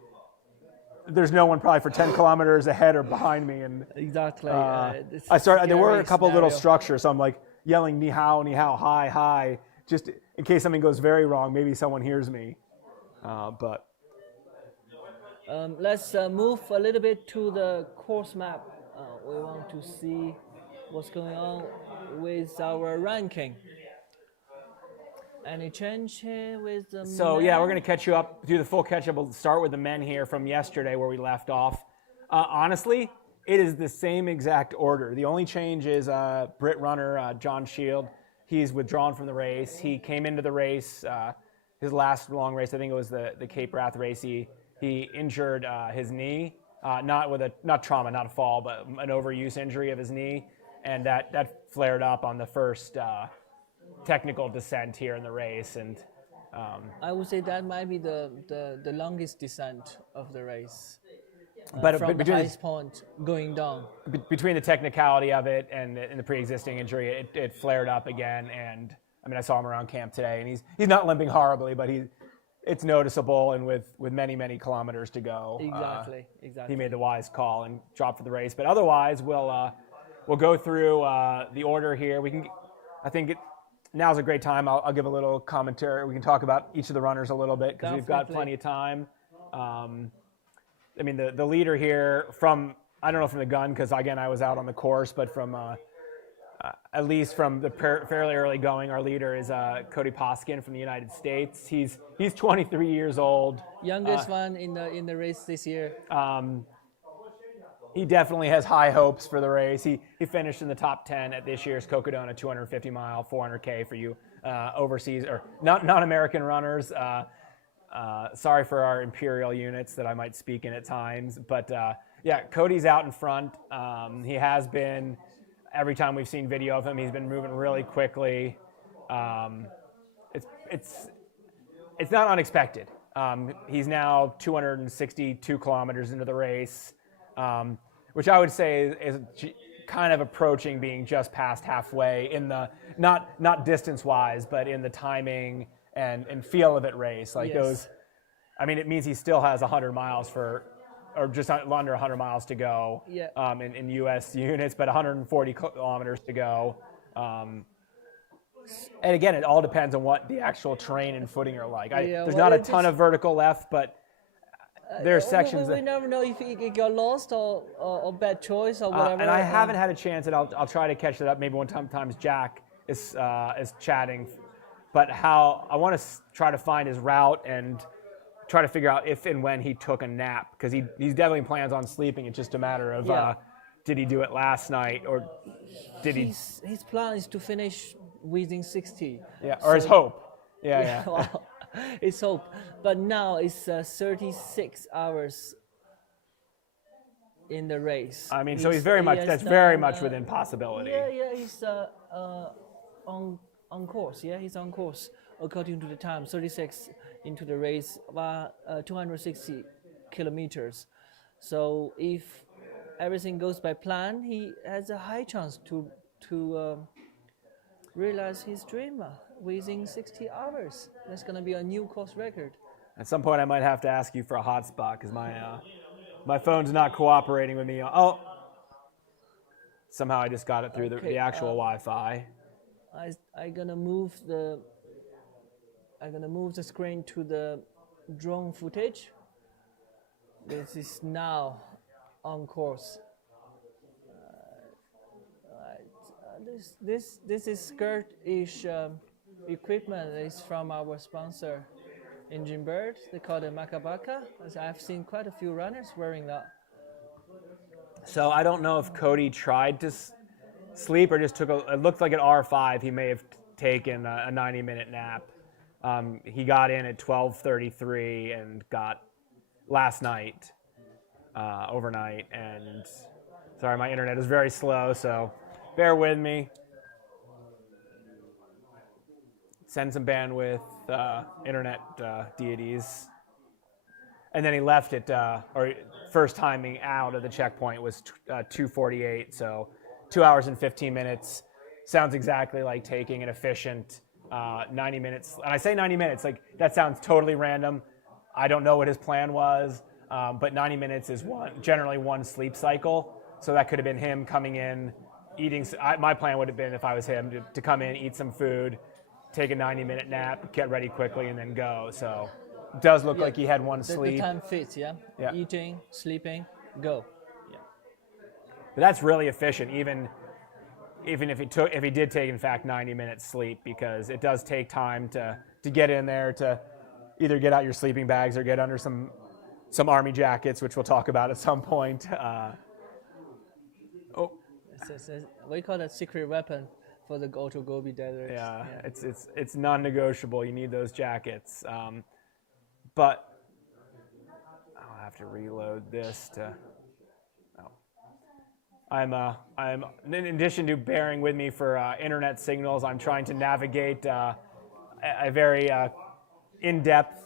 there's no one probably for 10 kilometers ahead or behind me, and exactly. There were a couple little structures, so I'm like yelling ni hao, hi, hi, just in case something goes very wrong. Maybe someone hears me, but. Let's move a little bit to the course map. We want to see what's going on with our ranking. Any change here with the So men? yeah, we're going to catch you up, do the full catch up. We'll start with the men here from yesterday where we left off. Honestly, it is the same exact order. The only change is Brit runner John Shield. He's withdrawn from the race. He came into the race his last long race, I think it was the Cape Wrath race, he injured his knee, not trauma, not a fall, but an overuse injury of his knee, and that flared up on the first technical descent here in the race, and I would say that might be the longest descent of the race. But from the between highest point going down. Between the technicality of it and the pre-existing injury, it flared up again. And I mean, I saw him around camp today, and he's not limping horribly, but it's noticeable. And with many kilometers to go, Exactly. he made the wise call and dropped for the race. But otherwise, we'll go through the order here. I think now's a great time. I'll give a little commentary. We can talk about each of the runners a little bit because we've got plenty of time. I mean, the leader here I don't know from the gun because, again, I was out on the course, but from at least from the fairly early going, our leader is Cody Poskin from the United States. He's 23 years old. Youngest one in the race this year. He definitely has high hopes for the race. He finished in the top 10 at this year's Cocodona 250-mile 400K for you overseas or non-American runners. Sorry for our imperial units that I might speak in at times, but yeah, Cody's out in front. He has been, every time we've seen video of him, he's been moving really quickly. It's not unexpected. He's now 262 kilometers into the race, which I would say is kind of approaching being just past halfway in the, not distance-wise, but in the timing and feel of it race. Like those, I mean, it means he still has 100 miles or just under 100 miles to go in U.S. units, but 140 kilometers to go. And again, it all depends on what the actual terrain and footing are like. There's not a ton of vertical left, but there are sections we never know if he got lost or bad choice or whatever. And I haven't had a chance, and I'll try to catch it up. Maybe one times Jack is chatting. But how I want to try to find his route and try to figure out if and when he took a nap, because he definitely plans on sleeping. It's just a matter of did he do it last night or did he? His plan is to finish within 60. Yeah, or his hope. Yeah. Well, his hope. But now it's 36 hours in the race. I mean, so he's very much. That's very much within possibility. Yeah. He's on course. Yeah, he's on course according to the time. 36 into the race, 260 kilometers. So if everything goes by plan, he has a high chance to realize his dream within 60 hours. That's going to be a new course record. At some point, I might have to ask you for a hotspot because my phone's not cooperating with me. Oh, somehow I just got it through the actual Wi-Fi. I'm gonna move the screen to the drone footage. This is now on course. This is skirt-ish equipment. Is from our sponsor, Engine Bird. They call it Makabaka. I've seen quite a few runners wearing that. So I don't know if Cody tried to sleep or just it looked like at R5 he may have taken a 90-minute nap. He got in at 12:33 and got last night, overnight, and sorry, my internet is very slow, so bear with me. Send some bandwidth, internet deities. And then he left it, or first timing out of the checkpoint was 2:48, so 2 hours and 15 minutes. Sounds exactly like taking an efficient 90 minutes. And I say 90 minutes, like that sounds totally random. I don't know what his plan was, but 90 minutes is generally one sleep cycle. So that could have been him coming in, eating. My plan would have been, if I was him, to come in, eat some food, take a 90-minute nap, get ready quickly, and then go. So it does look like he had one sleep. The time fits, yeah? Eating, sleeping, go. Yeah. But that's really efficient, even if he did take, in fact, 90 minutes sleep, because it does take time to get in there, to either get out your sleeping bags or get under some army jackets, which we'll talk about at some point. We call that secret weapon. for the Ultra Gobi desert. Yeah, it's non-negotiable. You need those jackets. But I'll have to reload this to. Oh. I'm in addition to bearing with me for internet signals, I'm trying to navigate a very in-depth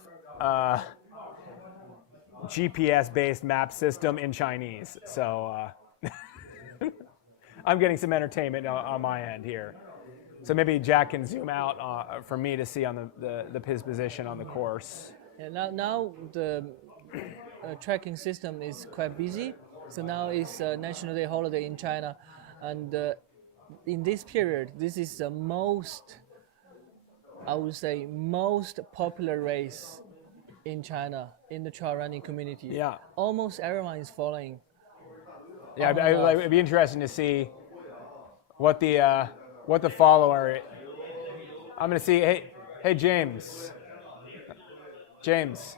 GPS-based map system in Chinese. So I'm getting some entertainment on my end here. So maybe Jack can zoom out for me to see on his position on the course. Yeah, now the tracking system is quite busy. So now it's National Day holiday in China, and in this period, this is the most, I would say, most popular race in China in the trail running community. Yeah. Almost everyone is following. Yeah, it'd be interesting to see what the follower. I'm gonna see. Hey, James. James,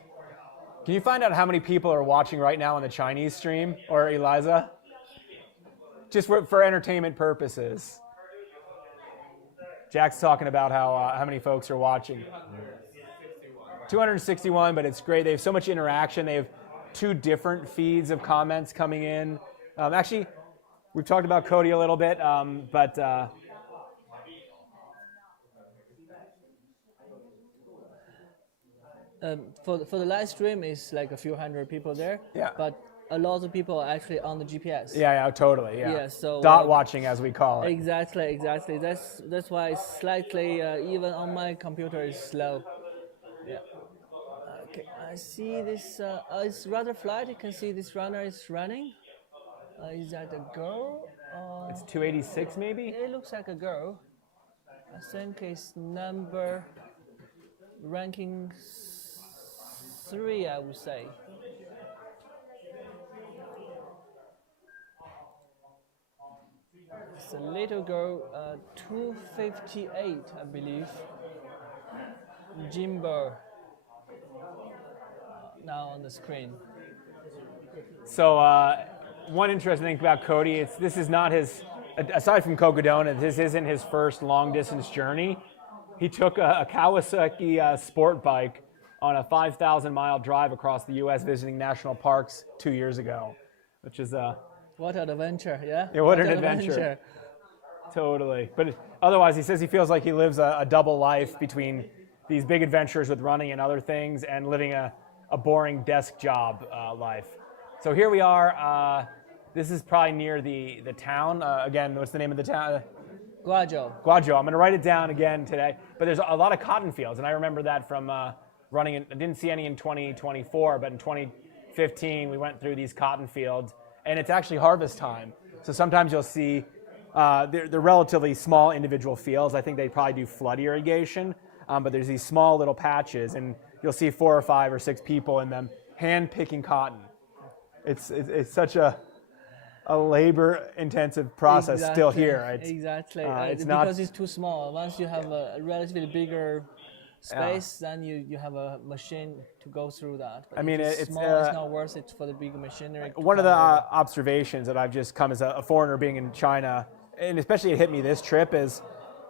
can you find out how many people are watching right now on the Chinese stream, or Eliza? Just for entertainment purposes. Jack's talking about how many folks are watching. 261, but it's great. They have so much interaction. They have 2 different feeds of comments coming in. Actually, we've talked about Cody a little bit, but for the live stream, it's like a few hundred people there. Yeah. But a lot of people are actually on the GPS. yeah, totally. Yeah. Yeah, so dot watching, as we call it. Exactly. That's why it's slightly even on my computer is slow. Yeah. Okay, I see this. It's rather flat. You can see this runner is running. Is that a girl? It's 286 maybe. It looks like a girl. I think it's number ranking 3, I would say. It's a little girl, 258, I believe. Jimbo. Now on the screen. So one interesting thing about Cody, this is not his, aside from Cocodona, this isn't his first long distance journey. He took a Kawasaki sport bike on a 5,000 mile drive across the U.S. visiting national parks 2 years ago, which is what an adventure, yeah? Yeah, what an adventure. Totally. But otherwise, he says he feels like he lives a double life between these big adventures with running and other things and living a boring desk job life. So here we are. This is probably near the town. Again, what's the name of the town? Guazhou. Guazhou. I'm going to write it down again today. But there's a lot of cotton fields, and I remember that from running. I didn't see any in 2024, but in 2015, we went through these cotton fields, and it's actually harvest time. So sometimes you'll see they're relatively small individual fields. I think they probably do flood irrigation, but there's these small little patches, and you'll see 4 or 5 or 6 people in them hand picking cotton. It's such a labor-intensive process still here. Exactly. It's because it's too small. Once you have a relatively bigger space, then you have a machine to go through that. But I mean, it's small, it's not worth it for the big machinery. One of the observations that I've just come as a foreigner being in China, and especially it hit me this trip, is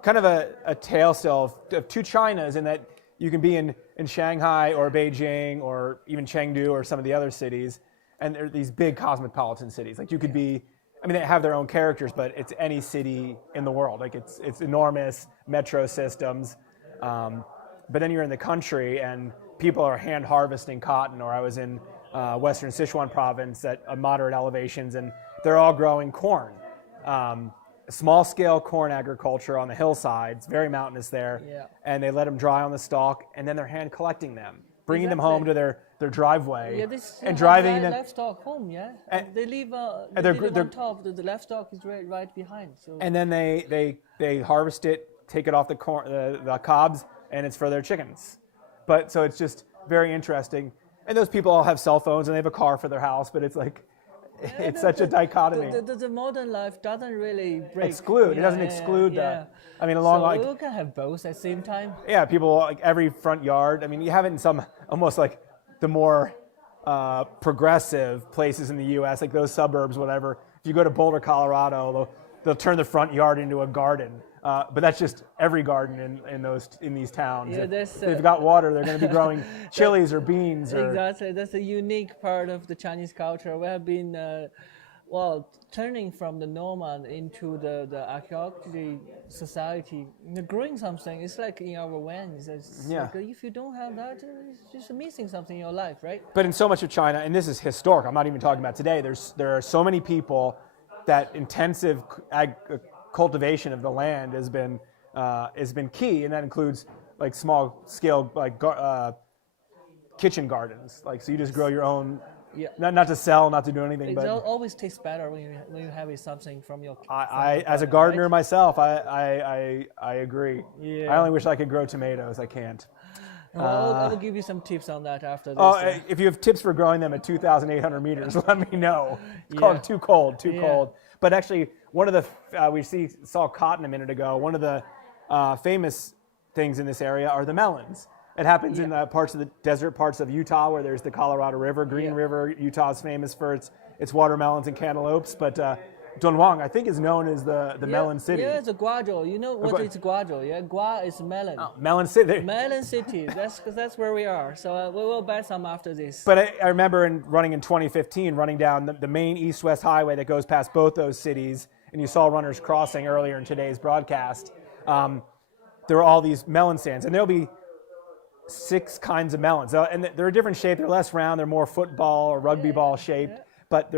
kind of a tale still of 2 Chinas, in that you can be in Shanghai or Beijing or even Chengdu or some of the other cities, and they're these big cosmopolitan cities. Like you could be, I mean, they have their own characters, but it's any city in the world. Like it's enormous metro systems. But then you're in the country and people are hand harvesting cotton. Or I was in Western Sichuan province at moderate elevations, and they're all growing corn. Small scale corn agriculture on the hillsides, very mountainous there. Yeah. And they let them dry on the stalk, and then they're hand collecting them, bringing them home to their driveway, Yeah, this and driving them. livestock home, yeah. And They leave they're on top. The livestock is right behind. So. And then they harvest it, take it off the corn, the cobs, and it's for their chickens. But so it's just very interesting. And those people all have cell phones and they have a car for their house, but it's like, it's such a dichotomy. The modern life doesn't really Exclude. It doesn't exclude that. I mean, so you can have both at the same time. Yeah, people, like every front yard. I mean, you have it in some almost like the more progressive places in the U.S., like those suburbs, whatever. If you go to Boulder, Colorado, they'll turn the front yard into a garden. But that's just every garden in these towns. Yeah, If they've got water, they're going to be growing chilies or beans. Exactly, that's a unique part of the Chinese culture. We have been, turning from the nomad into the archaeology society. Growing something, it's like in our veins. It's like, if you don't have that, it's just missing something in your life, right? But in so much of China, and this is historic, I'm not even talking about today, there are so many people that intensive cultivation of the land has been key, and that includes like small scale kitchen gardens. Like, so you just grow your own, not to sell, not to do anything. It always tastes better when you have something from your. As a gardener myself, I agree. Yeah. I only wish I could grow tomatoes. I can't. I will give you some tips on that after this. If you have tips for growing them at 2,800 meters, let me know. It's called too cold. But actually, one of the we saw cotton a minute ago. One of the famous things in this area are the melons. It happens in parts of the desert parts of Utah where there's the Colorado River, Green River. Utah is famous for its watermelons and cantaloupes, but Dunhuang, I think, is known as the melon city. Yeah, it's a guazhou. You know what is guazhou? Yeah, gua is melon. Oh, melon city. Melon city. That's where we are. So we will buy some after this. But I remember running in 2015, running down the main east-west highway that goes past both those cities, and you saw runners crossing earlier in today's broadcast. There are all these melon stands, and there'll be 6 kinds of melons. And they're a different shape. They're less round. They're more football or rugby ball shaped. But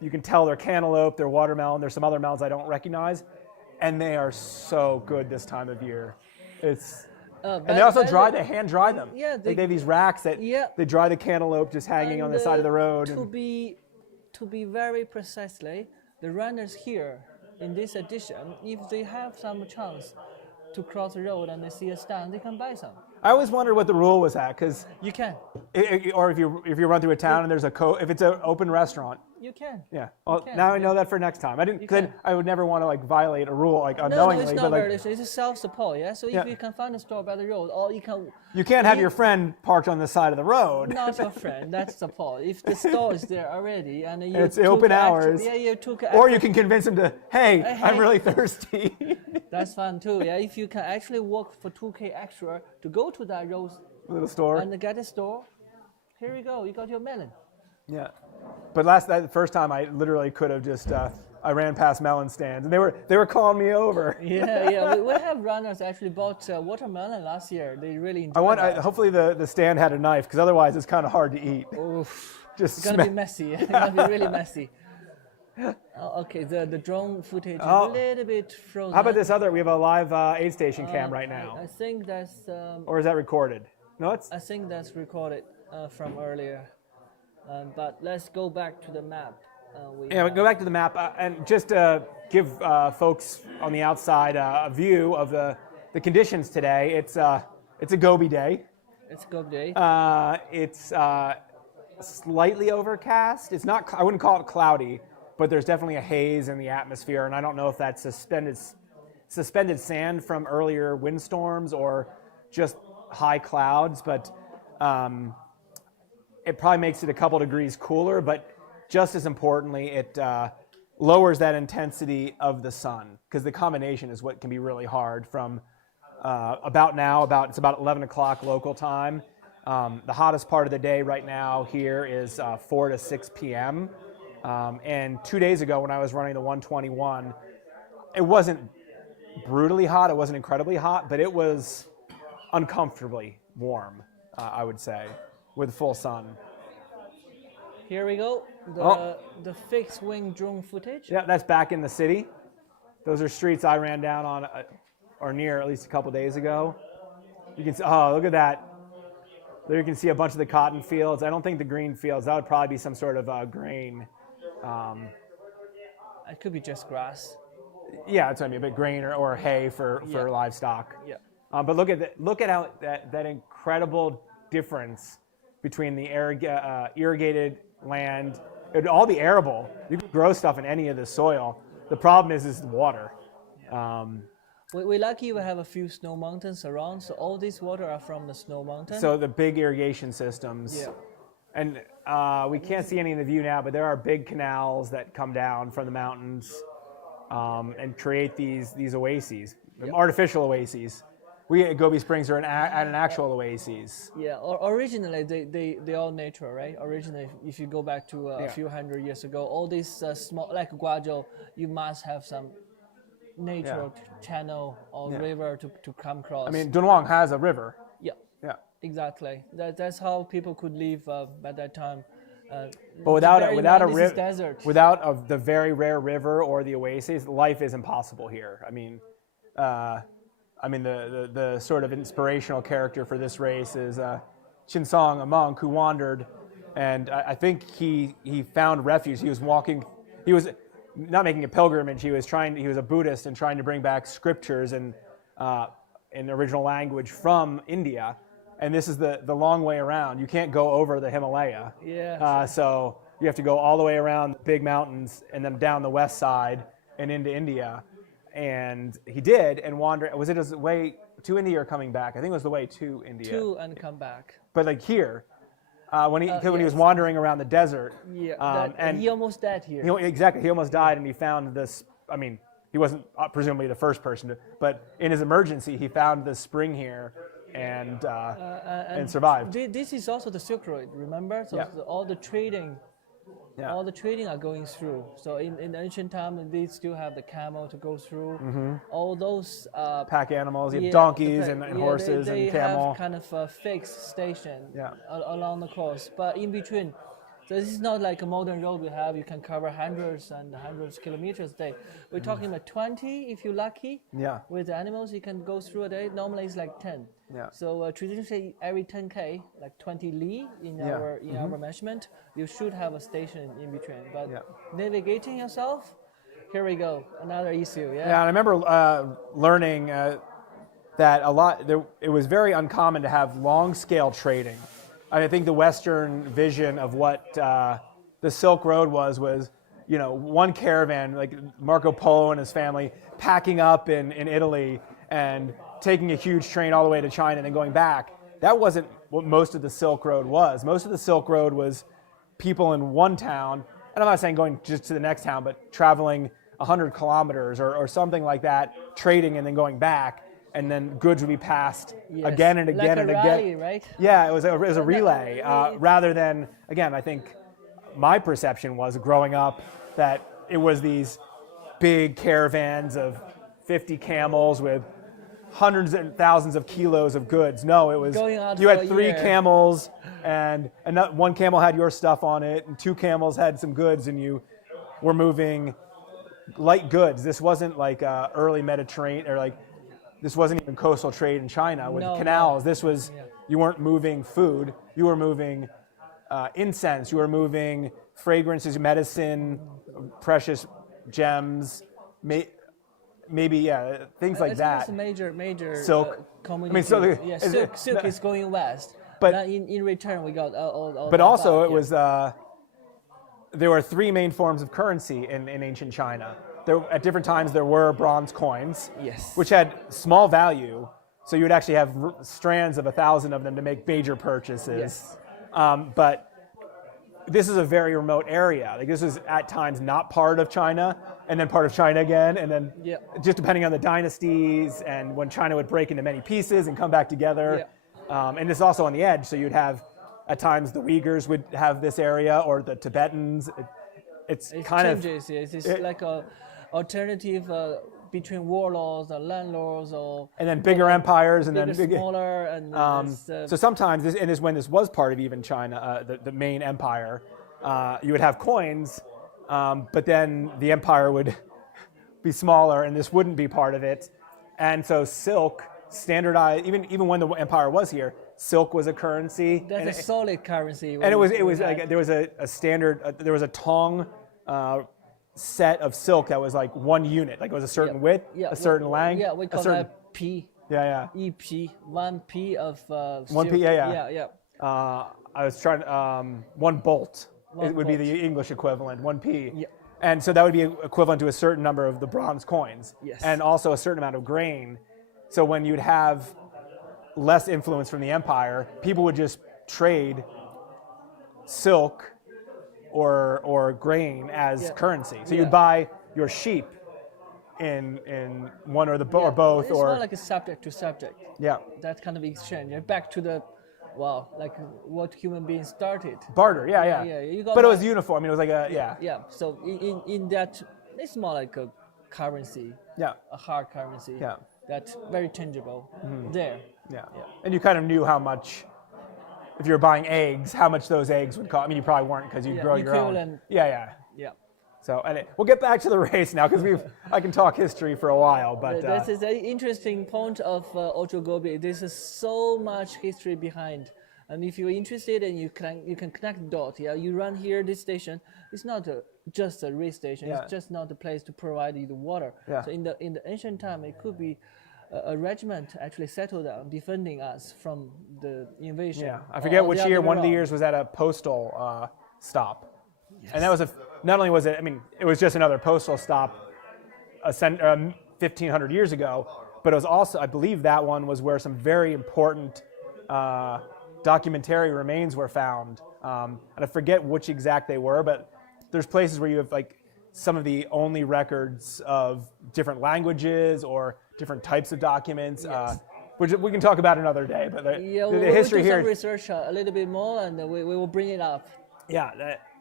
you can tell they're cantaloupe, they're watermelon. There's some other melons I don't recognize. And they are so good this time of year. And they also they hand dry them. Yeah, they have these racks that they dry the cantaloupe just hanging on the side of the road. To be very precisely, the runners here in this edition, if they have some chance to cross the road and they see a stand, they can buy some. I always wondered what the rule was at, because you can, or if you run through a town and there's if it's an open restaurant. You can. Yeah. Well, now I know that for next time. I would never want to violate a rule unknowingly. No, it's not very. It's self-support. Yeah. So if you can find a store by the road, or you can. You can't have your friend parked on the side of the road. Not your friend. That's support. If the store is there already and you it's open hours. You took. Or you can convince him to, hey, I'm really thirsty. That's fun too. Yeah. If you can actually walk for 2K extra to go to that road. Little store. And get a store. Here we go. You got your melon. Yeah. But the first time I literally could have just I ran past melon stands and they were calling me over. Yeah. We have runners actually bought watermelon last year. They really enjoyed it. Hopefully the stand had a knife, because otherwise it's kind of hard to eat. Oof. It's gonna be messy. It's gonna be really messy. Okay, the drone footage is a little bit frozen. How about this we have a live aid station cam right now. I think that's. Or is that recorded? No, I think that's recorded from earlier. But let's go back to the map. We go back to the map and just give folks on the outside a view of the conditions today. It's a Gobi day. It's a Gobi day. It's slightly overcast. It's not. I wouldn't call it cloudy, but there's definitely a haze in the atmosphere, and I don't know if that's suspended sand from earlier windstorms or just high clouds, but. It probably makes it a couple degrees cooler, but just as importantly, it lowers that intensity of the sun, because the combination is what can be really hard from it's about 11 o'clock local time. The hottest part of the day right now here is 4 to 6 p.m. And 2 days ago when I was running the 121, it wasn't brutally hot, it wasn't incredibly hot, but it was uncomfortably warm, I would say. With full sun. Here we go. The fixed wing drone footage. Yeah, that's back in the city. Those are streets I ran down on or near at least a couple days ago. You can see, look at that. There you can see a bunch of the cotton fields. I don't think the green fields. That would probably be some sort of grain. It could be just grass. Yeah, it's going to be a bit grain or hay for livestock. Yeah. But look at how that incredible difference between the irrigated land, it'd all be arable. You can grow stuff in any of the soil. The problem is the water. We're lucky we have a few snow mountains around, so all this water are from the snow mountain. So the big irrigation systems. Yeah. And we can't see any in the view now, but there are big canals that come down from the mountains and create these oases. artificial oases. We at Gobi Springs are at an actual oasis. Yeah, originally they all natural, right? Originally, if you go back to a few hundred years ago, all these small, like Guazhou, you must have some natural channel or river to come across. I mean, Dunhuang has a river. Yeah, Yeah. exactly. That's how people could live at that time. But without a river, river, without the very rare river or the oasis, life is impossible here. I mean, the sort of inspirational character for this race is Qinsong, a monk who wandered, and I think he found refuge. He was walking. He was not making a pilgrimage. He was a Buddhist and trying to bring back scriptures in original language from India. And this is the long way around. You can't go over the Himalaya. Yeah. So you have to go all the way around big mountains and then down the west side and into India. And he did, and wandered. Was it his way to India or coming back? I think it was the way to India. To and come back. But like here, when he was wandering around the desert. Yeah. And he almost died here. Exactly. He almost died, and he found this. I mean, he wasn't presumably the first person to, but in his emergency, he found this spring here. And survived. This is also the Silk Road, remember? So all the trading are going through. So in ancient time, they still have the camel to go through. Mm-hmm. All those pack animals, you have donkeys and horses they and camel. Have kind of a fixed station along the coast, but in between. So this is not like a modern road we have. You can cover hundreds and hundreds of kilometers a day. We're talking about 20 if you're lucky. Yeah. With the animals, you can go through a day. Normally it's like 10. Yeah. So traditionally, every 10K, like 20 li in our measurement, you should have a station in between. But navigating yourself, here we go, another issue. Yeah. Yeah, and I remember learning that it was very uncommon to have long scale trading. I think the Western vision of what the Silk Road was, one caravan, like Marco Polo and his family, packing up in Italy and taking a huge train all the way to China and then going back. That wasn't what most of the Silk Road was. Most of the Silk Road was people in one town, and I'm not saying going just to the next town, but traveling 100 kilometers or something like that, trading and then going back. And then goods would be passed again and again and again. Rally, right? Yeah, it was a relay rather than, again, I think my perception was growing up that it was these big caravans of 50 camels with hundreds and thousands of kilos of goods. No, it was you had 3 camels and one camel had your stuff on it and 2 camels had some goods and you were moving light goods. This wasn't like early Mediterranean or like. This wasn't even coastal trade in China with canals. This was, you weren't moving food. You were moving incense. You were moving fragrances, medicine, precious gems, maybe things like that. It's a major silk. Community. Silk is going west. But in return, we got all But also, it was there were 3 main forms of currency in ancient China. At different times, there were bronze coins, which had small value. So you would actually have strands of 1,000 of them to make major purchases. Yes. But this is a very remote area. Like this was at times not part of China, and then part of China again, and then just depending on the dynasties and when China would break into many pieces and come back together. And it's also on the edge, so you'd have at times the Uyghurs would have this area or the Tibetans. It changes. It's like a alternative between warlords or landlords and then bigger empires and then smaller and so sometimes this is when this was part of even China, the main empire, you would have coins, but then the empire would be smaller and this wouldn't be part of it, and so silk standardized even when the empire was here. Silk was a currency. That's a solid currency. And it was like there was a standard. There was a tong set of silk that was like 1 unit. Like it was a certain width, a certain length. Yeah, we call that P. Yeah. EP, 1P of silk. 1P. Yeah. I was trying 1 bolt. It would be the English equivalent. 1P. Yeah. And so that would be equivalent to a certain number of the bronze coins. Yes. And also a certain amount of grain. So when you'd have less influence from the empire, people would just trade silk or grain as currency. So you'd buy your sheep in one or both, it's or more like a subject to subject. yeah, That kind of exchange. You're back to the, like what human beings started. barter. Yeah. You got But it was that- uniform. I mean, it was like a Yeah. So in that, it's more like a currency, yeah. a hard currency. Yeah. That's very tangible there. Yeah. And you kind of knew how much, if you were buying eggs, how much those eggs would cost. I mean, you probably weren't because you grow your own. Equivalent. Yeah. Yeah. So we'll get back to the race now because I can talk history for a while. But This is an interesting point of Ultra Gobi. There's so much history behind. And if you're interested and you can connect the dots, you run here, this station, it's not just a race station. Yeah. It's just not a place to provide you the water. Yeah. So in the ancient time, it could be a regiment actually settled down, defending us from the invasion. yeah, I forget or which the year. other way One of the around. years was at a postal stop, and that was not only was it. I mean, it was just another postal stop, 1,500 years ago, but it was also, I believe, that one was where some very important documentary remains were found, and I forget which exact they were, but there's places where you have like some of the only records of different languages or different types of documents, which we can talk about another day. But the history we'll do here, some research a little bit more, and we will bring it up.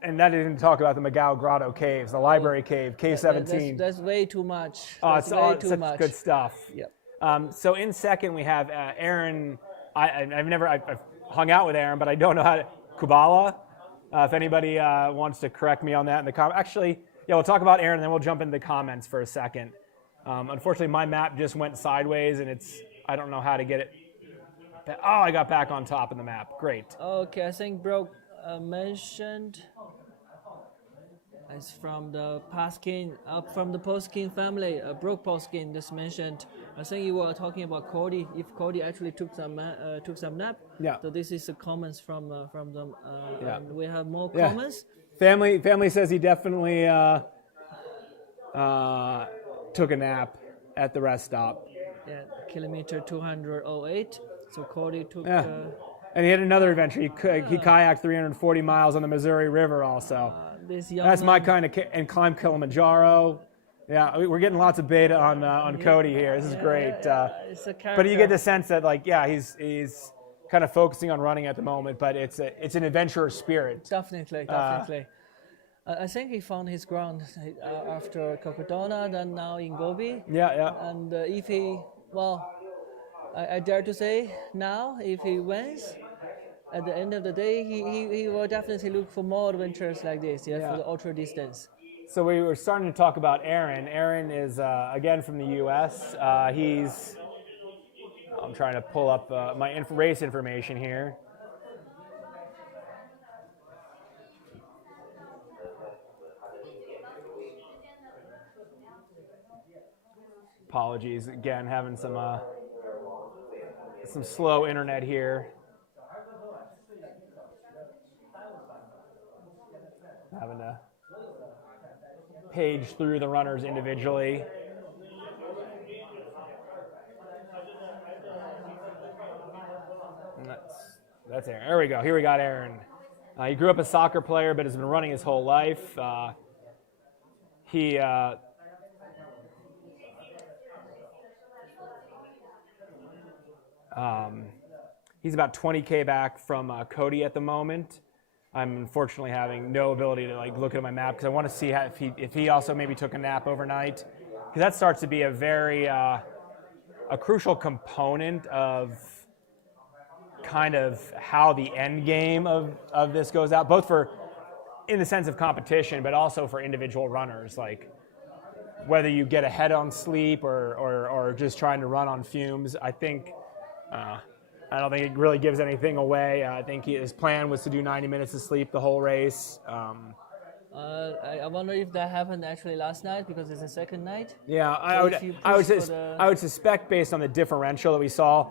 and that didn't talk about the Magao Grotto caves, the library cave, cave 17. That's way too much. Oh, That's it's way all too such much. good stuff. Yep. So in second we have Aaron. I've hung out with Aaron, but I don't know how to Kubala. If anybody wants to correct me on that in the comments. Actually, we'll talk about Aaron, and then we'll jump into the comments for a second. Unfortunately, my map just went sideways, and I don't know how to get it. Oh, I got back on top of the map. Great. Okay, I think Broke mentioned. It's from the Paskin, from the Poskin family. Broke Poskin just mentioned. I think you were talking about Cody. If Cody actually took some nap. Yeah. So this is the comments from them. Yeah. And we have more Yeah. comments. Family says he definitely took a nap at the rest stop. Yeah, kilometer 208. So Cody took. Yeah. And he had another adventure. He kayaked 340 miles on the Missouri River also. This young That's my man- kind of, and climbed Kilimanjaro. Yeah, we're getting lots of beta on Cody here. This is great. It's a But you get the character. sense that he's kind of focusing on running at the moment, but it's an adventurer spirit. Definitely. I think he found his ground after Cocodona, then now in Gobi. Yeah. And if he, I dare to say now, if he wins, at the end of the day, he will definitely look for more adventures like this, for the ultra distance. So we were starting to talk about Aaron. Aaron is, again, from the U.S. I'm trying to pull up my race information here. Apologies, again, having some slow internet here. Having to page through the runners individually. And that's Aaron. There we go. Here we got Aaron. He grew up a soccer player, but has been running his whole life. He's about 20K back from Cody at the moment. I'm unfortunately having no ability to look at my map because I want to see if he also maybe took a nap overnight, because that starts to be a very a crucial component of kind of how the end game of this goes out, both for in the sense of competition, but also for individual runners, like whether you get ahead on sleep or just trying to run on fumes. I don't think it really gives anything away. I think his plan was to do 90 minutes of sleep the whole race. I wonder if that happened actually last night because it's the second night. Yeah, if you I push for the- would suspect based on the differential that we saw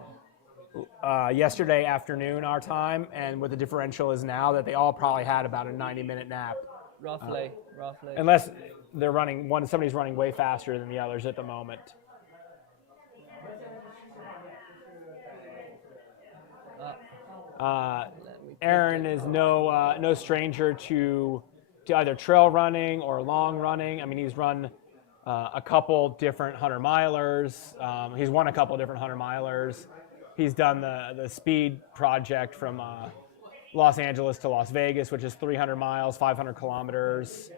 yesterday afternoon our time and what the differential is now, that they all probably had about a 90-minute nap. Roughly. Unless somebody's running way faster than the others at the moment. Aaron is no stranger to either trail running or long running. I mean, he's run a couple different 100-milers. He's won a couple different 100-milers. He's done the speed project from Los Angeles to Las Vegas, which is 300 miles, 500 kilometers.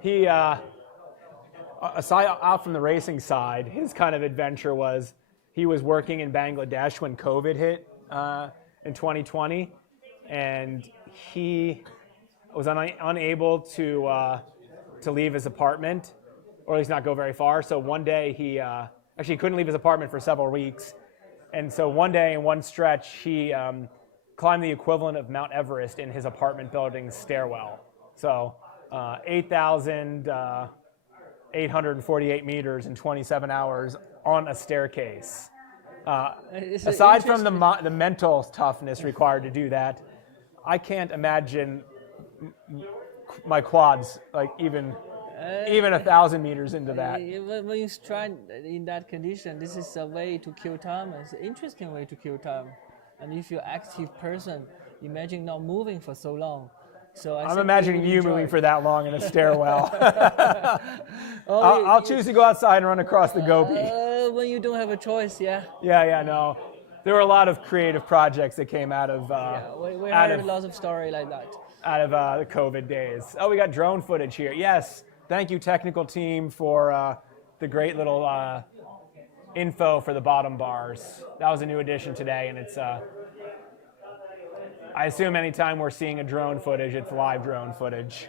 He, aside out from the racing side, his kind of adventure was he was working in Bangladesh when COVID hit in 2020, and he was unable to leave his apartment, or at least not go very far. So one day he actually couldn't leave his apartment for several weeks, and so one day in one stretch he climbed the equivalent of Mount Everest in his apartment building's stairwell. So 8,848 meters in 27 hours on a staircase. Aside from the mental toughness required to do that, I can't imagine my quads like even 1,000 meters into that. When you try in that condition, this is a way to kill time. It's an interesting way to kill time. And if you're an active person, imagine not moving for so long. So I'm imagining you moving for that long in a stairwell. I'll choose to go outside and run across the Gobi. When you don't have a choice, yeah. Yeah, no. There were a lot of creative projects that came out of we heard lots of stories like that. Out of the COVID days. Oh, we got drone footage here. Yes, thank you, technical team, for the great little info for the bottom bars. That was a new addition today, and it's. I assume anytime we're seeing a drone footage, it's live drone footage.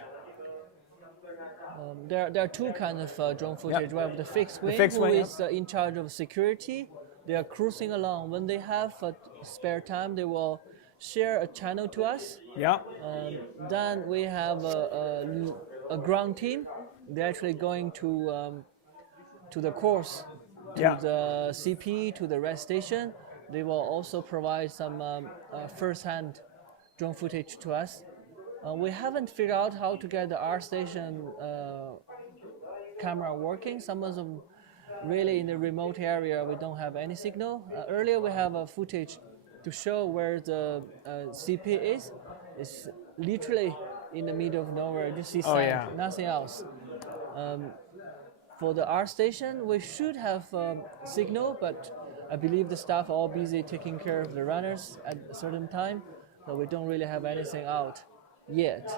There are two kinds of drone footage. Yep. We have the fixed wing, who is in charge of security. They are cruising along. When they have spare time, they will share a channel to us. Yeah. Then we have a ground team. They're actually going to the course, to the CP, to the rest station. They will also provide some first-hand drone footage to us. We haven't figured out how to get the R station camera working. Some of them really in the remote area, we don't have any signal. Earlier we have a footage to show where the CP is. It's literally in the middle of nowhere. You see sand, nothing else. For the R station, we should have signal, but I believe the staff are all busy taking care of the runners at a certain time, so we don't really have anything out yet.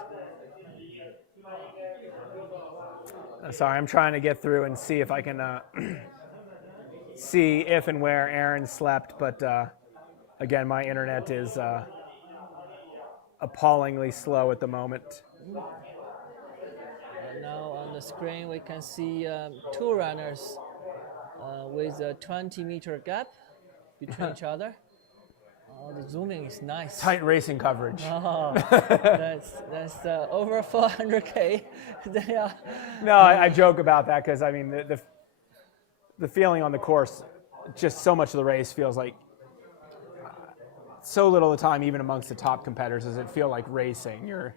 Sorry, I'm trying to get through and see if I can see if and where Aaron slept, but again, my internet is appallingly slow at the moment. And now on the screen, we can see two runners with a 20-meter gap between each other. Oh, the zooming is nice. Tight racing coverage. Oh, that's over 400K. They are. No, I joke about that because I mean the feeling on the course, just so much of the race feels like so little of the time, even amongst the top competitors, does it feel like racing. You're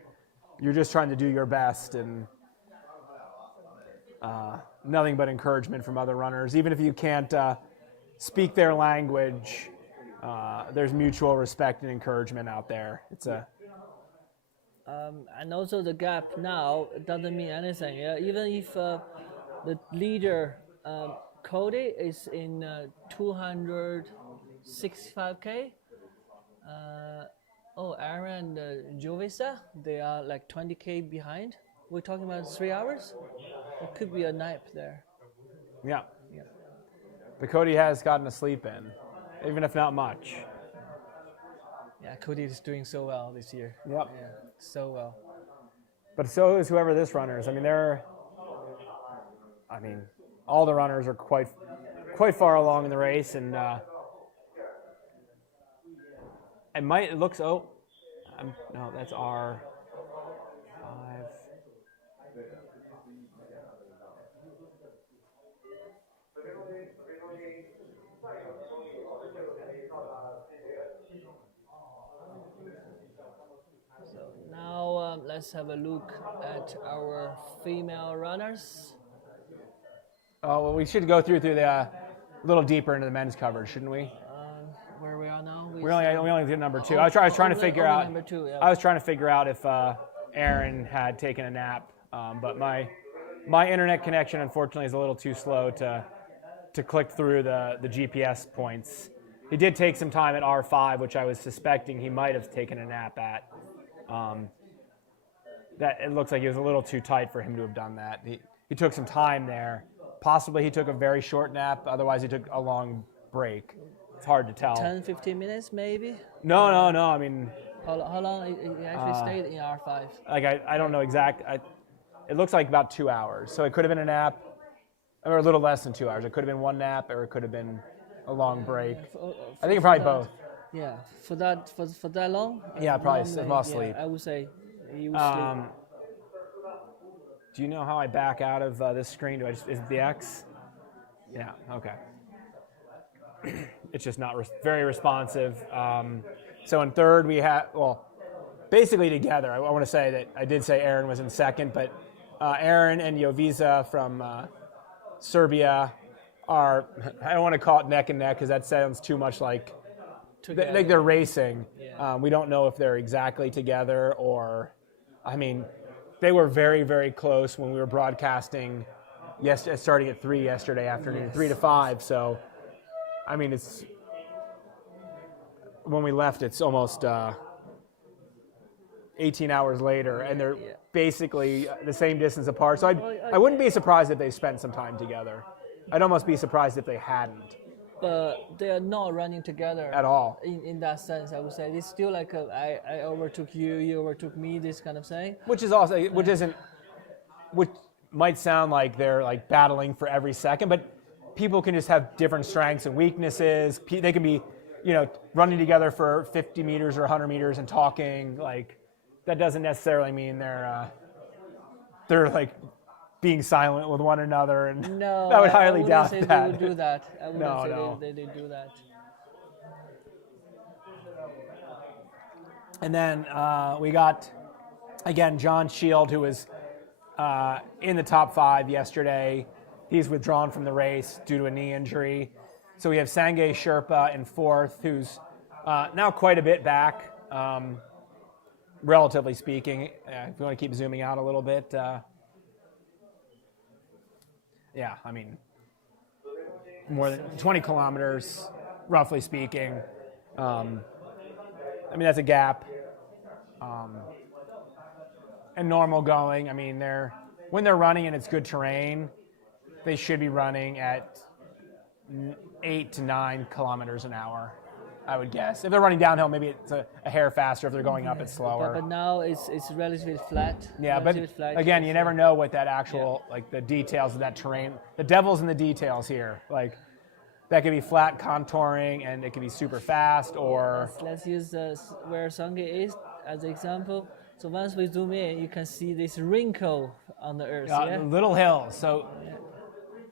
just trying to do your best, and nothing but encouragement from other runners. Even if you can't speak their language, there's mutual respect and encouragement out there. It's and also the gap now doesn't mean anything. Yeah? Even if the leader Cody is in 265K. Aaron and Jovisa, they are like 20K behind. We're talking about 3 hours. It could be a nap there. Yeah. But Cody has gotten a sleep in, even if not much. Yeah, Cody is doing so well this year. Yep. Yeah, so well. But so is whoever this runner is. I mean, all the runners are quite far along in the race, and it looks. No, that's R5. So now let's have a look at our female runners. Oh, well, we should go through the a little deeper into the men's coverage, shouldn't we? Where we are now, We only did number 2. I was trying to figure out. Number 2, yeah. I was trying to figure out if Aaron had taken a nap, but my internet connection unfortunately is a little too slow to click through the GPS points. He did take some time at R5, which I was suspecting he might have taken a nap at. That it looks like it was a little too tight for him to have done that. He took some time there. Possibly he took a very short nap. Otherwise, he took a long break. It's hard to tell. 10, 15 minutes maybe? No. I mean, How long he actually stayed in R5? like I don't know exact. It looks like about 2 hours. So it could have been a nap, or a little less than 2 hours. It could have been one nap, or it could have been a long break. I think probably both. Yeah, for that long? Yeah, probably normally, lost sleep. I would say he was sleep. Do you know how I back out of this screen? Is it the X? Yeah, okay. It's just not very responsive. So in third we have, basically together. I want to say that I did say Aaron was in second, but Aaron and Jovica from Serbia are, I don't want to call it neck and neck because that sounds too much like they're racing. Yeah. We don't know if they're exactly together or, I mean, they were very, very close when we were broadcasting starting at 3 yesterday afternoon, 3 to 5. So, I mean, it's, when we left, it's almost 18 hours later, and they're basically the same distance apart. So I wouldn't be surprised if they spent some time together. I'd almost be surprised if they hadn't. But they are not running together At all. In that sense, I would say it's still like I overtook you, you overtook me, this kind of thing. Which might sound like they're like battling for every second, but people can just have different strengths and weaknesses. They can be, running together for 50 meters or 100 meters and talking. Like that doesn't necessarily mean they're like being silent with one another, and no, I would highly doubt say that. They would do that. I wouldn't No. say they do that. And then we got, again, John Shield, who was in the top 5 yesterday. He's withdrawn from the race due to a knee injury. So we have Sangay Sherpa in 4th, who's now quite a bit back, relatively speaking. If you want to keep zooming out a little bit. Yeah, I mean, more than 20 kilometers, roughly speaking. I mean, that's a gap. And normal going, I mean, when they're running and it's good terrain, they should be running at 8 to 9 kilometers an hour, I would guess. If they're running downhill, maybe it's a hair faster. If they're going up, it's slower. But now it's relatively flat. Yeah, but again, you never know what that actual, like the details of that terrain, the devil's in the details here. Like that could be flat contouring and it could be super fast, or... Let's use where Sangay is as an example. So once we zoom in, you can see this wrinkle on the earth. Little hills. So,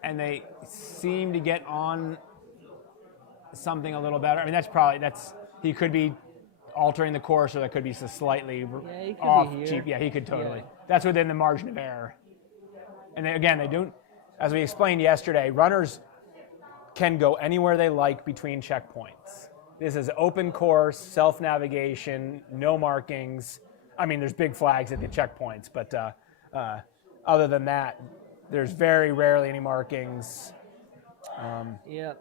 and they seem to get on something a little better. I mean, he could be altering the course, or that could be slightly he could off. be here. Cheap. Yeah, he could totally. Yeah. That's within the margin of error. And then, again, they don't, as we explained yesterday, runners can go anywhere they like between checkpoints. This is open course, self-navigation, no markings. I mean, there's big flags at the checkpoints, but other than that, there's very rarely any markings.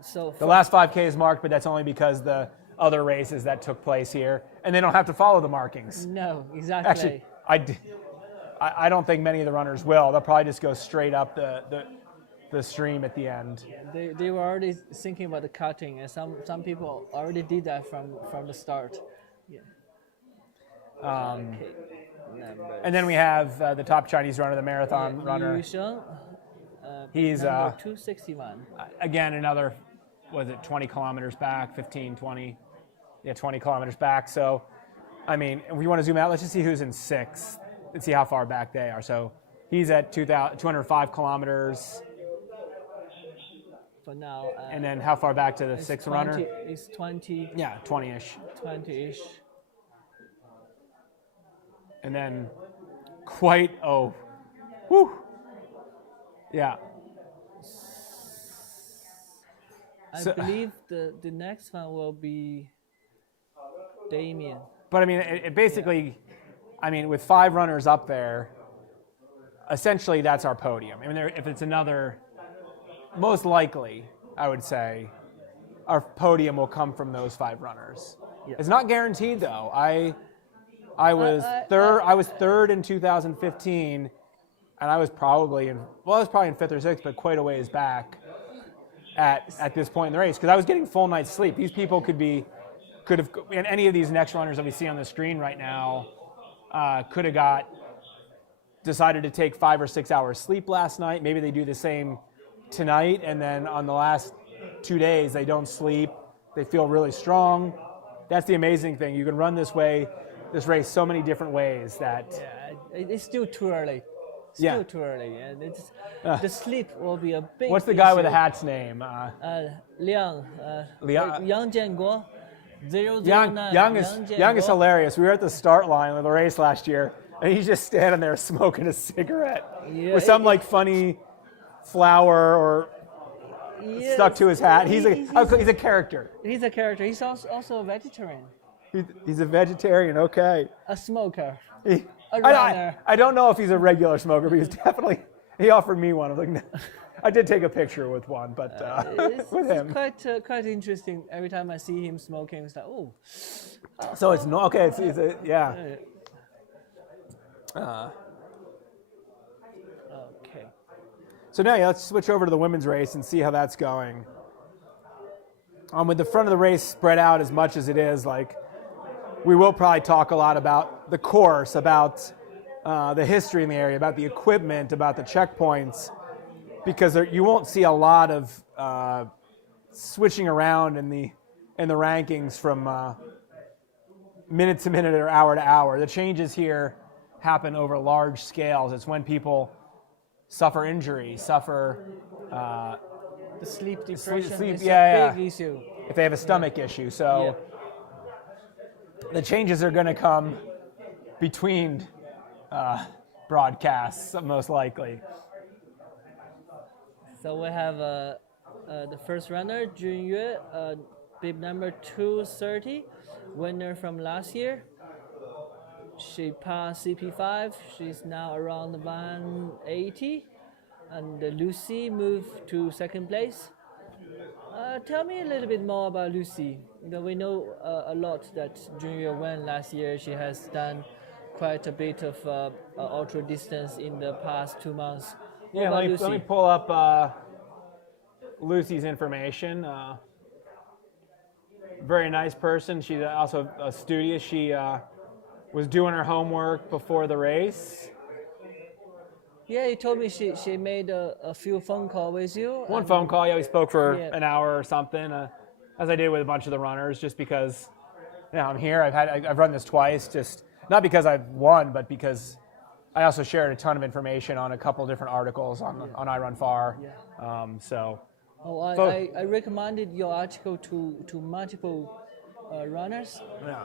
So the last 5K is marked, but that's only because the other races that took place here, and they don't have to follow the markings. No, exactly. Actually, I don't think many of the runners will. They'll probably just go straight up the stream at the end. They were already thinking about the cutting, and some people already did that from the start. Yeah. Okay. And then we have the top Chinese runner, the marathon runner. Yu Sheng, He's 261. Again, another, 20 kilometers back, 15, 20. Yeah, 20 kilometers back. So, I mean, if we want to zoom out, let's just see who's in 6th and see how far back they are. So he's at 205 kilometers. For now. And then how far back to the 6th runner? It's 20. Yeah, 20-ish. 20-ish. And then yeah. I believe the next one will be Damien. But I mean, it basically, I mean, with 5 runners up there, essentially that's our podium. I mean, if it's another, most likely, I would say, our podium will come from those 5 runners. Yeah. It's not guaranteed though. I was third. I was third in 2015, and I was probably in 5th or 6th, but quite a ways back at this point in the race because I was getting full night's sleep. These people could have, and any of these next runners that we see on the screen right now, could have decided to take 5 or 6 hours sleep last night. Maybe they do the same tonight, and then on the last 2 days they don't sleep. They feel really strong. That's the amazing thing. You can run this race so many different ways that. Yeah, it's still too early. Too early, and the sleep will be a big. What's the guy issue. with the hat's name? Liang. Yang Jianguo. 009. Yang is hilarious. We were at the start line of the race last year, and he's just standing there smoking a cigarette with some funny flower or stuck to his hat. He's a character. He's a character. He's also a vegetarian. He's a vegetarian. Okay. A smoker. A runner. I don't know if he's a regular smoker, but he's definitely. He offered me one. I'm like, no. I did take a picture with one, but with him. It's quite interesting. Every time I see him smoking, it's like, oh. So it's no okay. It's yeah. Okay. So now let's switch over to the women's race and see how that's going. With the front of the race spread out as much as it is, we will probably talk a lot about the course, about the history in the area, about the equipment, about the checkpoints, because you won't see a lot of switching around in the rankings from minute to minute or hour to hour. The changes here happen over large scales. It's when people suffer injury, the sleep depression is a big issue. If they have a stomach issue. So the changes are going to come between broadcasts, most likely. So we have the first runner, Jun Yue, bib number 230, winner from last year. She passed CP5. She's now around 180. And Lucy moved to 2nd place. Tell me a little bit more about Lucy. We know a lot that Jun Yue won last year. She has done quite a bit of ultra distance in the past 2 months. Let me pull up Lucy's information. Very nice person. She's also studious. She was doing her homework before the race. Yeah, you told me she made a few phone calls with you. One phone call, we spoke for an hour or something, as I did with a bunch of the runners, just because I'm here. I've run this twice, just not because I've won, but because I also shared a ton of information on a couple different articles on iRunFar. Yeah. I recommended your article to multiple runners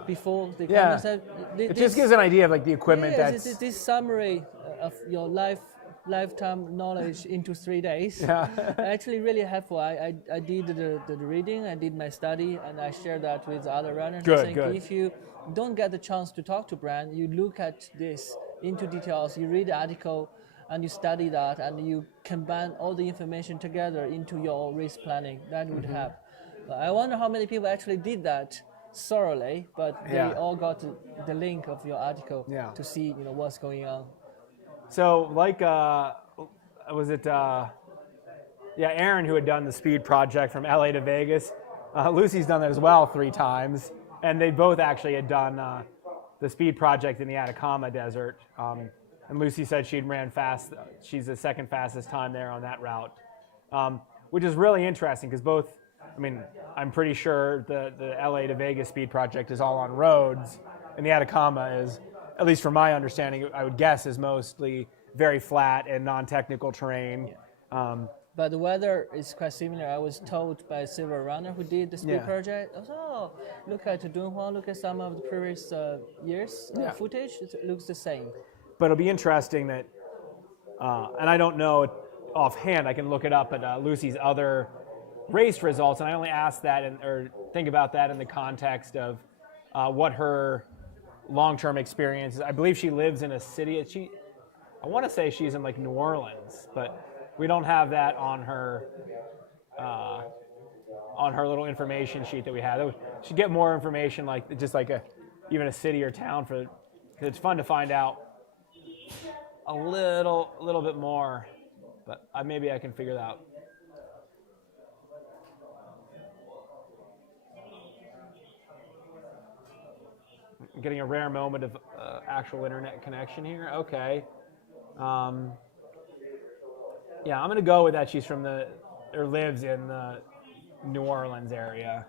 before the conference. It just gives an idea of the equipment that's. This summary of your lifetime knowledge into 3 days. Actually really helpful. I did the reading, I did my study, and I shared that with other runners. I think if you don't get the chance to talk to Brian, you look at this into details, you read the article, and you study that, and you combine all the information together into your race planning. That would help. I wonder how many people actually did that thoroughly, but they all got the link of your article to see what's going on. So Aaron, who had done the speed project from LA to Vegas, Lucy's done that as well 3 times, and they both actually had done the speed project in the Atacama Desert. And Lucy said she'd ran fast. She's the 2nd fastest time there on that route, which is really interesting because I'm pretty sure the LA to Vegas speed project is all on roads, and the Atacama is, at least from my understanding, I would guess, is mostly very flat and non-technical terrain. But the weather is quite similar. I was told by a silver runner who did the speed project, look at Dunhuang, look at some of the previous years footage, it looks the same. But it'll be interesting that, and I don't know it offhand, I can look it up at Lucy's other race results, and I only ask that or think about that in the context of what her long-term experience is. I believe she lives in a city. I want to say she's in like New Orleans, but we don't have that on her little information sheet that we had. She'd get more information, like just like even a city or town for. Cause it's fun to find out a little bit more, but maybe I can figure that out. I'm getting a rare moment of actual internet connection here. Okay. Yeah, I'm gonna go with that. She's from or lives in the New Orleans area.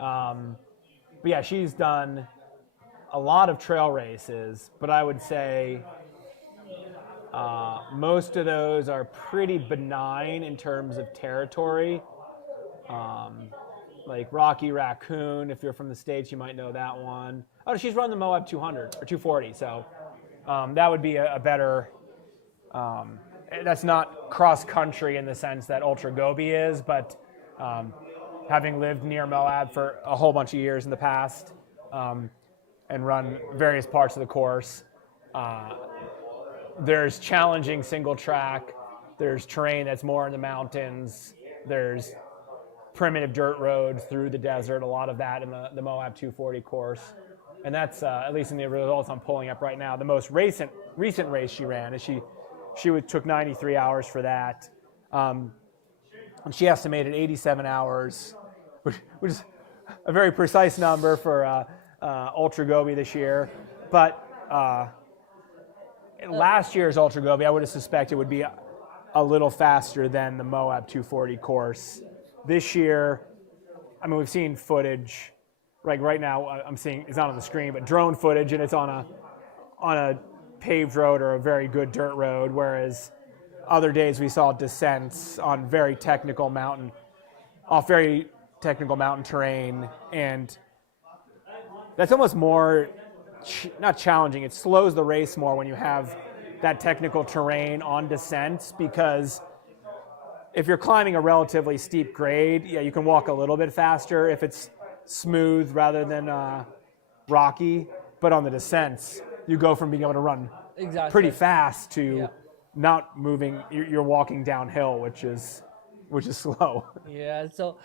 But yeah, she's done a lot of trail races, but I would say most of those are pretty benign in terms of territory. Like Rocky Raccoon, if you're from the States, you might know that one. Oh, she's run the Moab 200 or 240, so that would be a better. That's not cross country in the sense that Ultra Gobi is, but having lived near Moab for a whole bunch of years in the past and run various parts of the course, there's challenging single track, there's terrain that's more in the mountains, there's primitive dirt roads through the desert, a lot of that in the Moab 240 course. And that's, at least in the results I'm pulling up right now, the most recent race she ran. She took 93 hours for that. And she estimated 87 hours, which is a very precise number for Ultra Gobi this year. But last year's Ultra Gobi, I would have suspected would be a little faster than the Moab 240 course. This year, I mean, we've seen footage. Like right now, I'm seeing, it's not on the screen, but drone footage, and it's on a paved road or a very good dirt road, whereas other days we saw descents on very technical mountain terrain, and that's almost more, not challenging, it slows the race more when you have that technical terrain on descents, because if you're climbing a relatively steep grade, yeah, you can walk a little bit faster if it's smooth rather than rocky, but on the descents, you go from being able to run pretty fast to not moving. You're walking downhill, which is slow. Yeah. So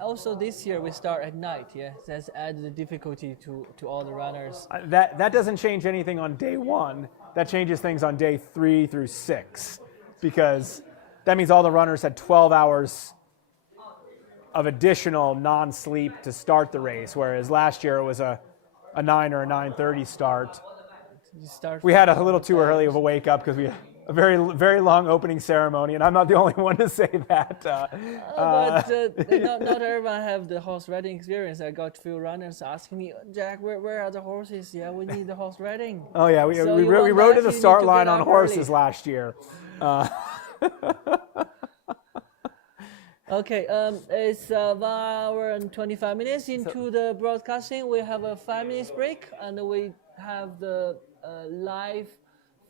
also this year we start at night. Yeah, that's added the difficulty to all the runners. That doesn't change anything on day one. That changes things on day 3 through 6, because that means all the runners had 12 hours of additional non-sleep to start the race, whereas last year it was a 9 or a 9:30 start. We had a little too early of a wake up because we had a very, very long opening ceremony, and I'm not the only one to say that. Not everyone have the horse riding experience. I got a few runners asking me, Jack, where are the horses? Yeah, we need the horse riding. Oh yeah, we rode to the start line on horses last year. Okay, it's 1 hour and 25 minutes into the broadcasting. We have a 5 minutes break, and we have the live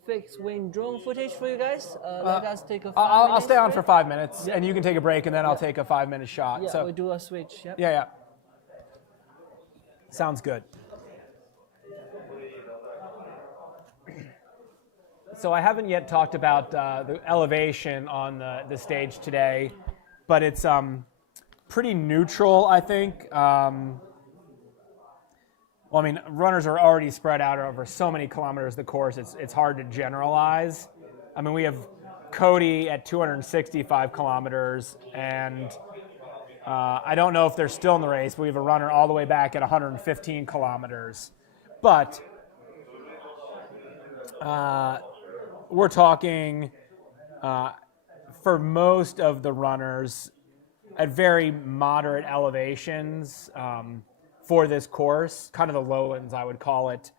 fixed wing drone footage for you guys. Let us take a 5 minutes I'll stay on break for 5 minutes, and you can take a break, and then I'll take a 5-minute shot. Yeah, so we do a switch. Yep. Yeah. Sounds good. So I haven't yet talked about the elevation on the stage today, but it's pretty neutral, I think. Well, I mean, runners are already spread out over so many kilometers of the course, it's hard to generalize. I mean, we have Cody at 265 kilometers, and I don't know if they're still in the race, but we have a runner all the way back at 115 kilometers. But we're talking, for most of the runners, at very moderate elevations for this course, kind of the lowlands, I would call it,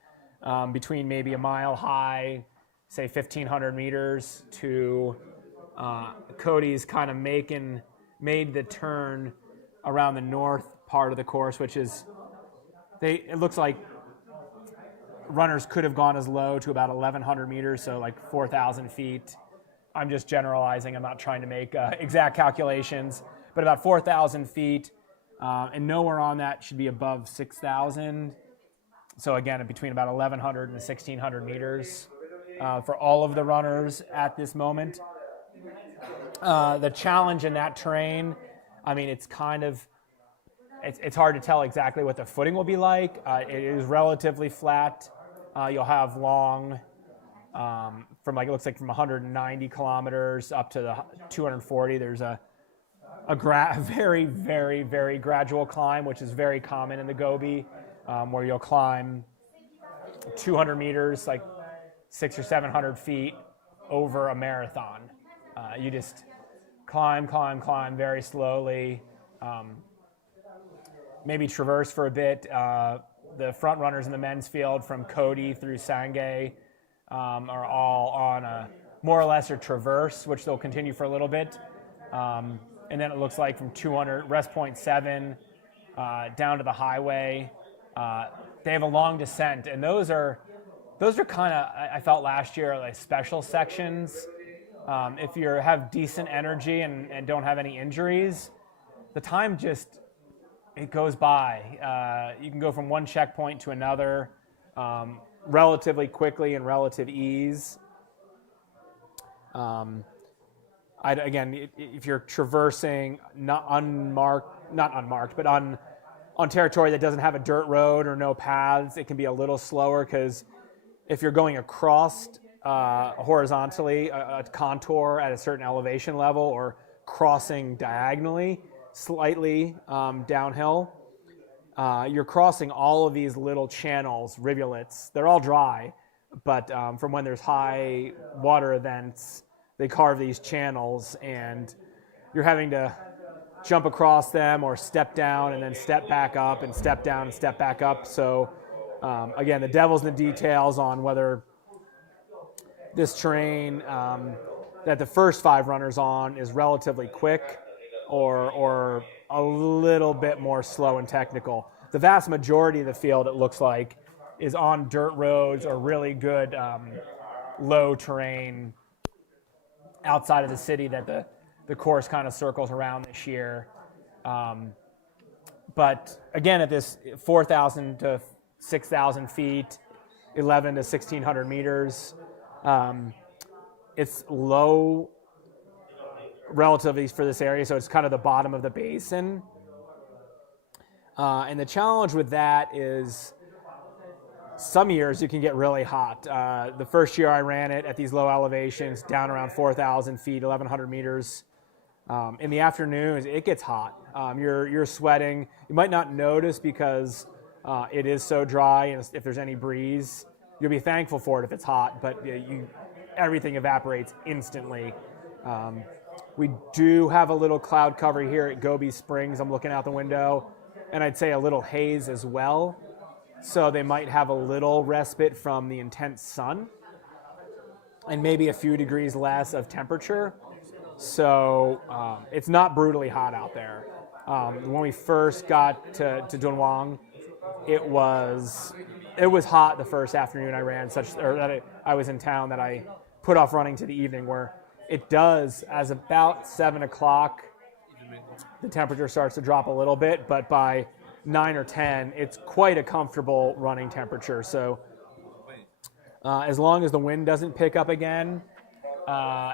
between maybe a mile high, say 1,500 meters, to Cody's kind of made the turn around the north part of the course, which is, it looks like runners could have gone as low to about 1,100 meters, so like 4,000 feet. I'm just generalizing. I'm not trying to make exact calculations, but about 4,000 feet, and nowhere on that should be above 6,000. So again, between about 1,100 and 1,600 meters for all of the runners at this moment. The challenge in that terrain, I mean, it's kind of, it's hard to tell exactly what the footing will be like. It is relatively flat. You'll have long, from like, it looks like from 190 kilometers up to the 240. There's a very, very, very gradual climb, which is very common in the Gobi, where you'll climb 200 meters, like 600 or 700 feet over a marathon. You just climb very slowly, maybe traverse for a bit. The front runners in the men's field from Cody through Sangay are all on a more or less a traverse, which they'll continue for a little bit. And then it looks like from 200, rest point 7, down to the highway. They have a long descent, and those are kind of, I felt last year, like special sections. If you have decent energy and don't have any injuries, the time just, it goes by. You can go from one checkpoint to another relatively quickly and relative ease. Again, if you're traversing not unmarked, but on territory that doesn't have a dirt road or no paths, it can be a little slower, because if you're going across horizontally a contour at a certain elevation level, or crossing diagonally slightly downhill, you're crossing all of these little channels, rivulets. They're all dry, but from when there's high water events, they carve these channels, and you're having to jump across them or step down and then step back up and step down and step back up. So again, the devil's in the details on whether this terrain that the first 5 runners on is relatively quick or a little bit more slow and technical. The vast majority of the field, it looks like, is on dirt roads or really good low terrain outside of the city that the course kind of circles around this year. But again, at this 4,000 to 6,000 feet, 11 to 1,600 meters, it's low relatively for this area, so it's kind of the bottom of the basin. And the challenge with that is some years you can get really hot. The first year I ran it at these low elevations, down around 4,000 feet, 1,100 meters, in the afternoons, it gets hot. You're sweating. You might not notice because it is so dry, and if there's any breeze, you'll be thankful for it if it's hot, but everything evaporates instantly. We do have a little cloud cover here at Gobi Springs. I'm looking out the window, and I'd say a little haze as well. So they might have a little respite from the intense sun and maybe a few degrees less of temperature. So it's not brutally hot out there. When we first got to Dunhuang, it was hot the first afternoon I ran, I was in town, that I put off running to the evening, where it does, as about 7 o'clock, the temperature starts to drop a little bit, but by 9 or 10, it's quite a comfortable running temperature. So as long as the wind doesn't pick up again,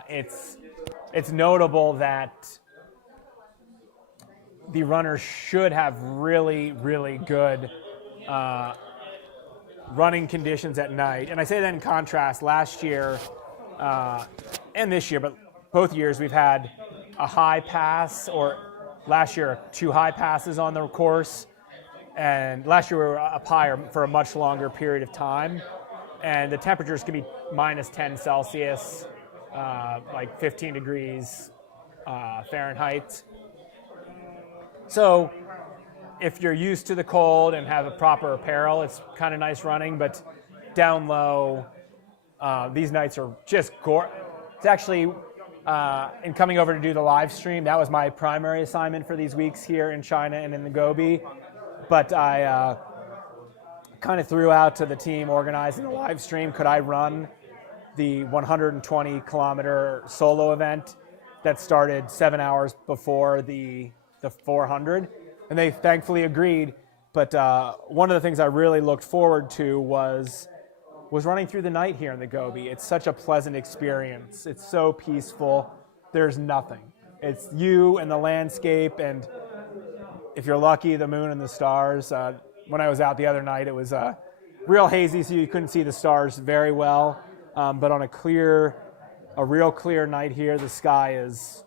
it's notable that the runners should have really, really good running conditions at night. And I say that in contrast, last year and this year, but both years we've had a high pass, or last year 2 high passes on the course. And last year we were up higher for a much longer period of time. And the temperatures can be minus 10 Celsius, like 15 degrees Fahrenheit. So if you're used to the cold and have a proper apparel, it's kind of nice running. But down low, these nights are just gorgeous. It's actually, in coming over to do the live stream, that was my primary assignment for these weeks here in China and in the Gobi. But I kind of threw out to the team organizing the live stream, could I run the 120-kilometer solo event that started 7 hours before the 400? And they thankfully agreed. But one of the things I really looked forward to was running through the night here in the Gobi. It's such a pleasant experience. It's so peaceful. There's nothing. It's you and the landscape, and if you're lucky, the moon and the stars. When I was out the other night, it was real hazy, so you couldn't see the stars very well. But on a real clear night here, the sky is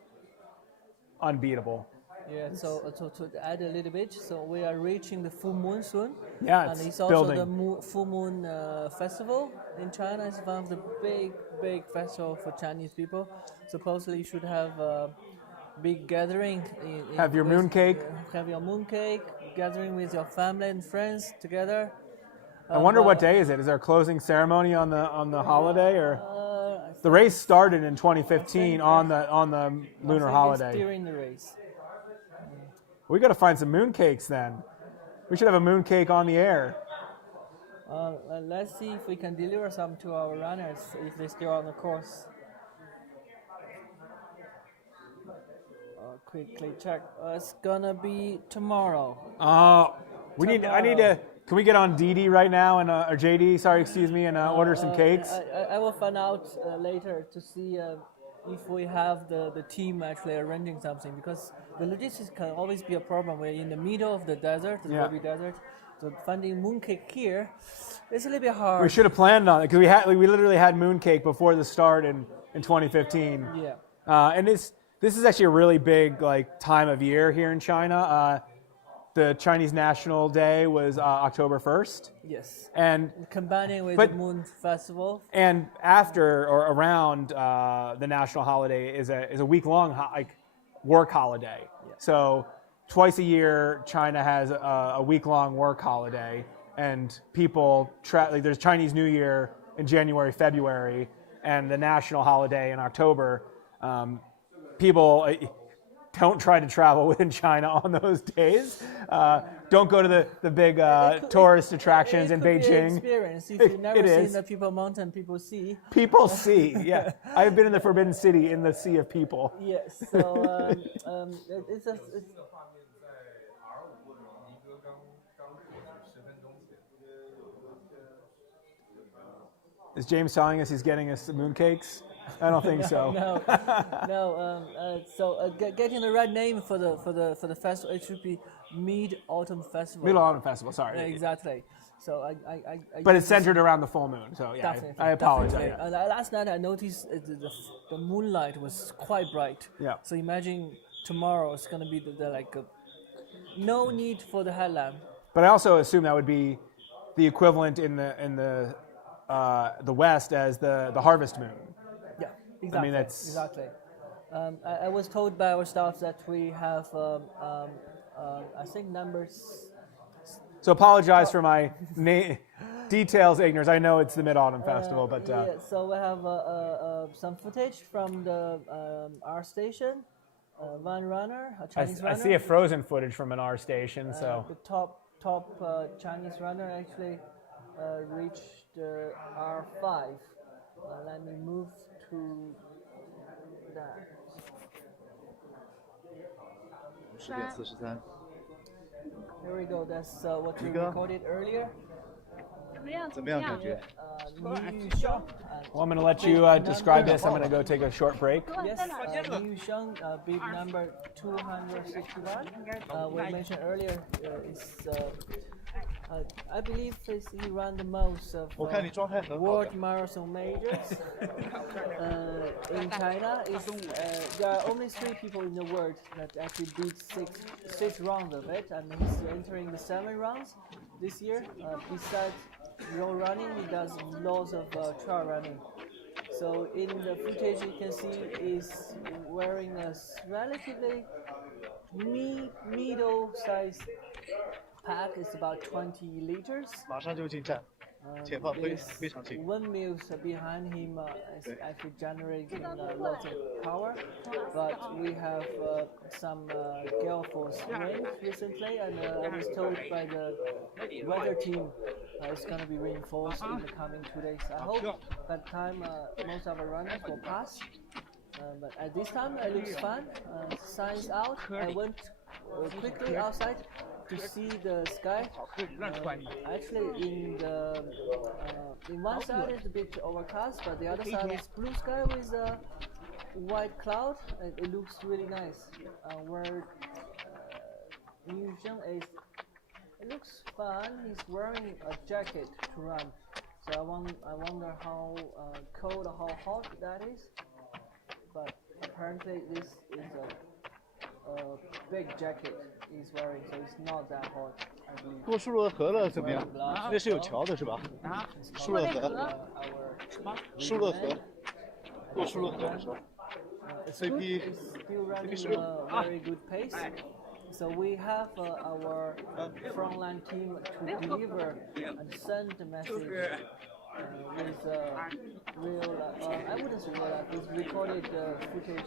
unbeatable. Yeah, so to add a little bit, so we are reaching the full moon soon. Yeah, and it's it's also building. the full moon festival in China. It's one of the big festival for Chinese people. Supposedly, you should have a big gathering. Have your moon cake. Have your moon cake, gathering with your family and friends together. I wonder what day is it? Is there a closing ceremony on the holiday, or the race started in 2015 on the lunar holiday? It's during the race. We got to find some moon cakes then. We should have a moon cake on the air. Let's see if we can deliver some to our runners if they're still on the course. Quickly check. It's gonna be tomorrow. I need to. Can we get on Didi right now and or JD? Sorry, excuse me, and order some cakes. I will find out later to see if we have the team actually arranging something, because the logistics can always be a problem. We're in the middle of the desert, the Gobi Desert. So finding mooncake here is a little bit hard. We should have planned on it because we literally had mooncake before the start in 2015. Yeah. And this is actually a really big time of year here in China. The Chinese National Day was October 1st. Yes. And combining with the Moon Festival. And after or around the national holiday is a week-long work holiday. Yeah. So twice a year, China has a week-long work holiday, and people there's Chinese New Year in January, February, and the national holiday in October. People don't try to travel within China on those days. Don't go to the big tourist attractions in Beijing. Be an experience. If you've never seen the People Mountain, People Sea. People see, yeah. I've been in the Forbidden City in the Sea of People. Yes, so it's Is James telling us he's getting us mooncakes? I don't think so. No. So getting the right name for the festival, it should be Mid-Autumn Festival. Mid-Autumn Festival. Sorry. Exactly. So I but it's centered around the full moon. So yeah, I apologize. Last night I noticed the moonlight was quite bright. Yeah. So imagine tomorrow it's gonna be no need for the headlamp. But I also assume that would be the equivalent in the West as the harvest moon. Yeah, exactly. I mean, that's exactly. I was told by our staff that we have, I think numbers. So apologize for my details ignorance. I know it's the Mid-Autumn Festival, but yeah. So we have some footage from the R station. One runner, a Chinese runner. I see a frozen footage from an R station. So the top Chinese runner actually reached R5. Let me move to that. 10:43. Here we go. That's what we recorded earlier. 怎么样感觉？ Liu Sheng. well, I'm going to let you describe this. I'm going to go take a short break. Yes, Liu Sheng, bib number 261. We mentioned earlier I believe he ran the most of world marathon majors in China. There are only 3 people in the world that actually beat six rounds of it, and he's entering the 7 rounds this year. Besides road running, he does lots of trail running. So in the footage you can see he's wearing a relatively middle-sized pack. Is about 20 liters. 马上就进站，前方非常近。 Windmills behind him is actually generating lots of power, but we have some gale force wind recently, and I was told by the weather team it's going to be reinforced in the coming 2 days. I hope by the time most of our runners will pass. But at this time it looks fun. Sun's out. I went quickly outside. to see the sky. Actually, in one side it's a bit overcast, but the other side is blue sky with a white cloud. It looks really nice. Where Liu Sheng is, it looks fun. He's wearing a jacket to run. So I wonder how cold or how hot that is. But apparently this is a big jacket he's wearing, so it's not that hot, I believe. 过束勒河了怎么样？那是有桥的是吧？束勒河，束勒河，过束勒河的时候 It's still running a very good pace. So we have our frontline team to deliver and send the message with real, I wouldn't say real life, with recorded footage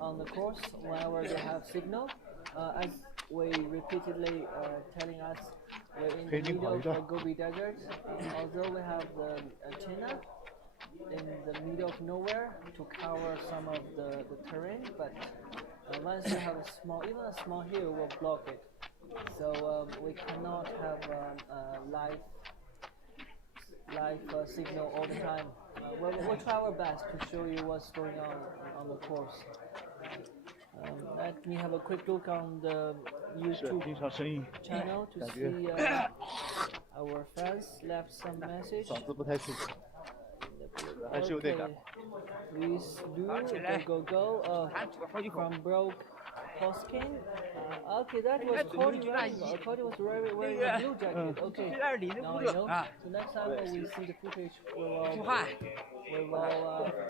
on the course whenever they have signal. As we repeatedly telling us we're in the middle of the Gobi Desert, although we have the antenna in the middle of nowhere to cover some of the terrain, but once you have even a small hill will block it. So we cannot have live signal all the time. We'll try our best to show you what's going on the course. Let me have a quick look on the YouTube channel to see our fans left some message. 嗓子不太清楚，还是有 Okay, 点感。 Luis Go from Broke Hoskin. Okay, that was Cody running. Cody was wearing a blue jacket. Okay, now I know. So next time when we see the footage, we will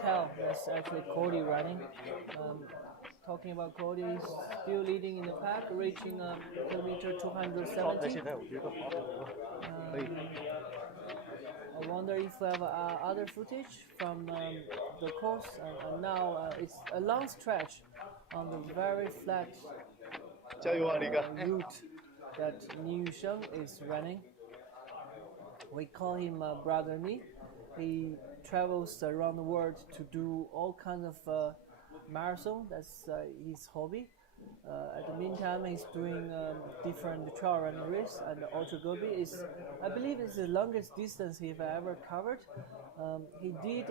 tell that's actually Cody running. Talking about Cody, he's still leading in the pack, reaching kilometer 270. I wonder if we have other footage from the course. And now it's a long stretch on the very flat 加油啊，李哥！ route that Liu Sheng is running. We call him Brother Mi. He travels around the world to do all kinds of marathon. That's his hobby. At the meantime, he's doing different trail running races, and Ultra Gobi is, I believe, is the longest distance he's ever covered. He did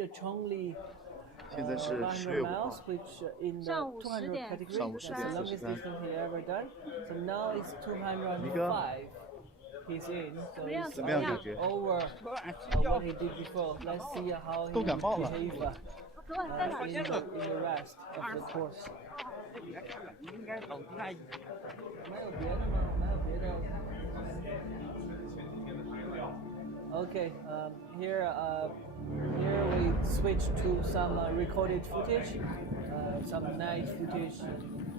a Chongli 现在是10 100 月5 miles, 号， which in the 200 category is the longest distance he ever done. So now it's 205. He's in, so it's 怎么样感觉？ over what he did before. Let's see how he 都感冒了。 behave in the rest of the course. 应该搞太 没有别的吗？没有别的。Okay, here we switch to some recorded footage, some night footage,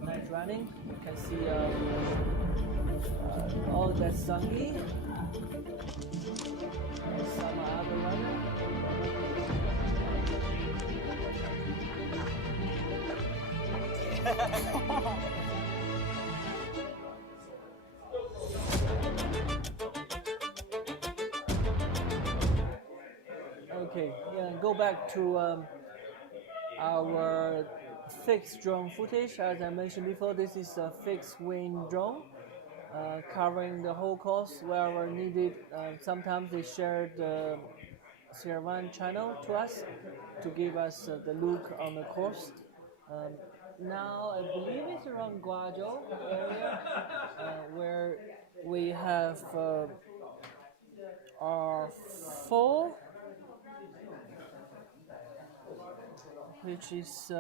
night running. You can see all that Sungi, some other runner. Okay, yeah, go back to our fixed drone footage. As I mentioned before, this is a fixed wing drone covering the whole course wherever needed. Sometimes they share the Sierra One channel to us to give us the look on the course. Now I believe it's around Guazhou area where we have R4, which is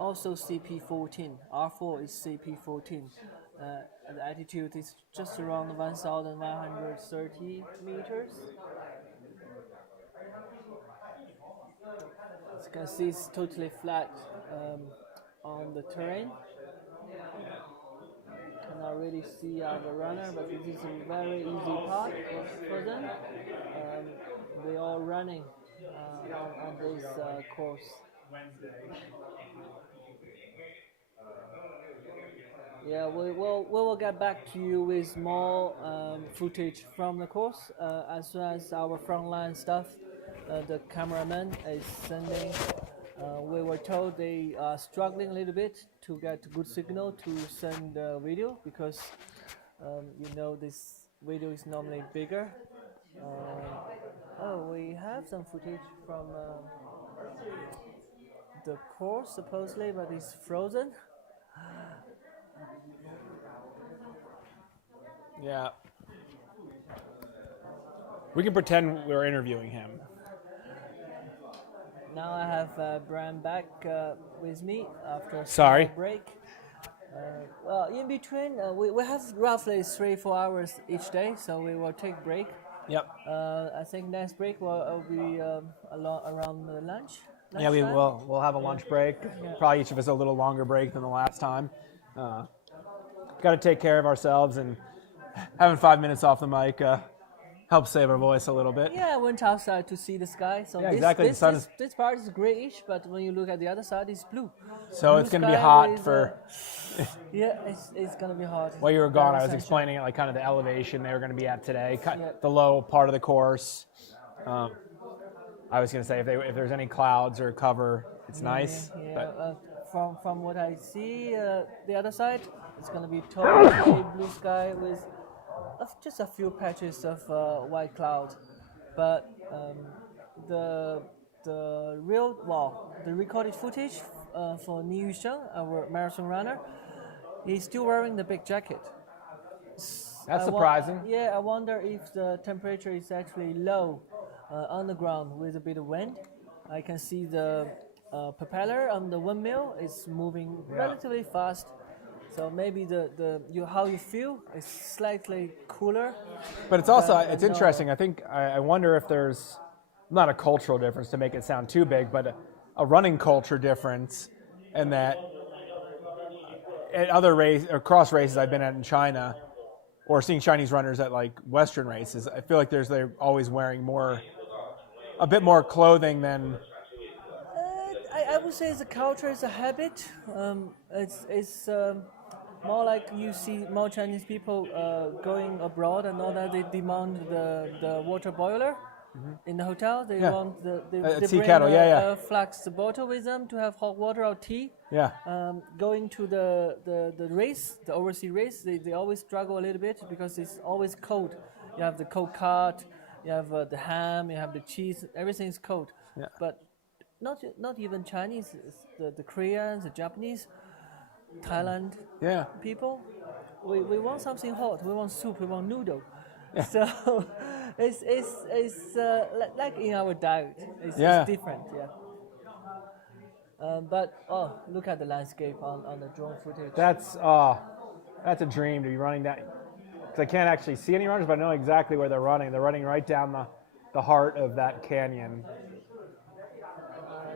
also CP14. R4 is CP14. The altitude is just around 1,130 meters. As you can see, it's totally flat on the terrain. Cannot really see the runner, but this is a very easy path for them. They are running on this course. Yeah, we will get back to you with more footage from the course as soon as our frontline staff, the cameraman, is sending We were told they are struggling a little bit to get good signal to send the video because you know this video is normally bigger. Oh, we have some footage from the course supposedly, but it's frozen. Yeah. We can pretend we're interviewing him. Now I have Brian back with me after a Sorry. small break. Well, in between, we have roughly 3-4 hours each day, so we will take break. Yep. I think next break will be around lunch. Yeah, we lunchtime. will. We'll have a lunch break. Probably each of us a little longer break than the last time. Got to take care of ourselves, and having 5 minutes off the mic helps save our voice a little bit. Yeah, I went outside to see the sky. So Yeah, this, exactly. This, The sun this, this part is grayish, but when you look at the other side, it's blue. So Blue it's going to be sky hot with, for. Yeah, it's going to be hot. While you were gone, I was Sunshine. explaining like kind of the elevation they were going to be at today, Yeah. the low part of the course. I was going to say if there's any clouds or cover, it's nice. Yeah, But from what I see, the other side, it's going to be totally blue sky with just a few patches of white cloud. But the recorded footage for Ni Yusheng, our marathon runner, he's still wearing the big jacket. that's surprising. I wonder if the temperature is actually low on the ground with a bit of wind. I can see the propeller on the windmill is moving relatively fast. So maybe how you feel is slightly cooler. But it's also But, it's no. interesting. I wonder if there's not a cultural difference to make it sound too big, but a running culture difference, and that at other cross races I've been at in China, or seeing Chinese runners at like Western races, I feel like they're always wearing a bit more clothing than. I would say the culture is a habit. It's more like you see more Chinese people going abroad and all that. They demand the water boiler in the hotel. They Yeah. want they tea bring kettle, yeah. a flax bottle with them to have hot water or tea. Yeah. Going to the race, the overseas race, they always struggle a little bit because it's always cold. You have the cold cut, you have the ham, you have the cheese, everything is cold. Yeah. But not even Chinese, the Koreans, the Japanese, Thailand Yeah. people, we want something hot. We want soup. We want noodle. So it's like in our diet. It's different. Yeah. But look at the landscape on the drone footage. That's a dream to be running that. Because I can't actually see any runners, but I know exactly where they're running. They're running right down the heart of that canyon.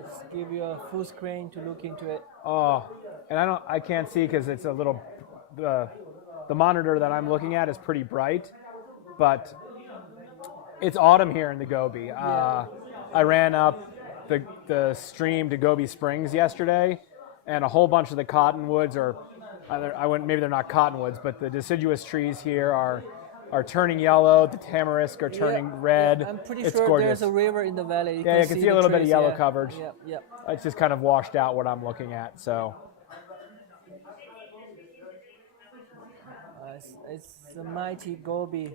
Let's give you a full screen to look into it. And I can't see because it's a little. The monitor that I'm looking at is pretty bright, but it's autumn here in the Gobi. I ran up the stream to Gobi Springs yesterday, and a whole bunch of the cottonwoods maybe they're not cottonwoods, but the deciduous trees here are turning yellow. The tamarisk are turning red. I'm pretty it's sure gorgeous. there's a river in the valley. You can see a little bit of trees, yellow coverage. Yeah. It's just kind of washed out what I'm looking at. So It's the mighty Gobi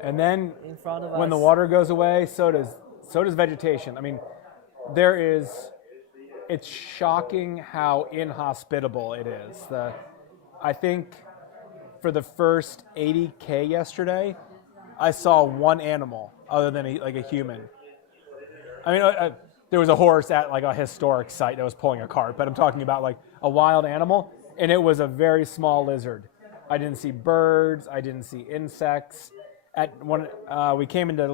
and then in front of us. when the water goes away, so does vegetation. I mean, it's shocking how inhospitable it is. I think for the first 80K yesterday, I saw one animal other than a human. I mean, there was a horse at like a historic site that was pulling a cart, but I'm talking about like a wild animal, and it was a very small lizard. I didn't see birds. I didn't see insects. We came into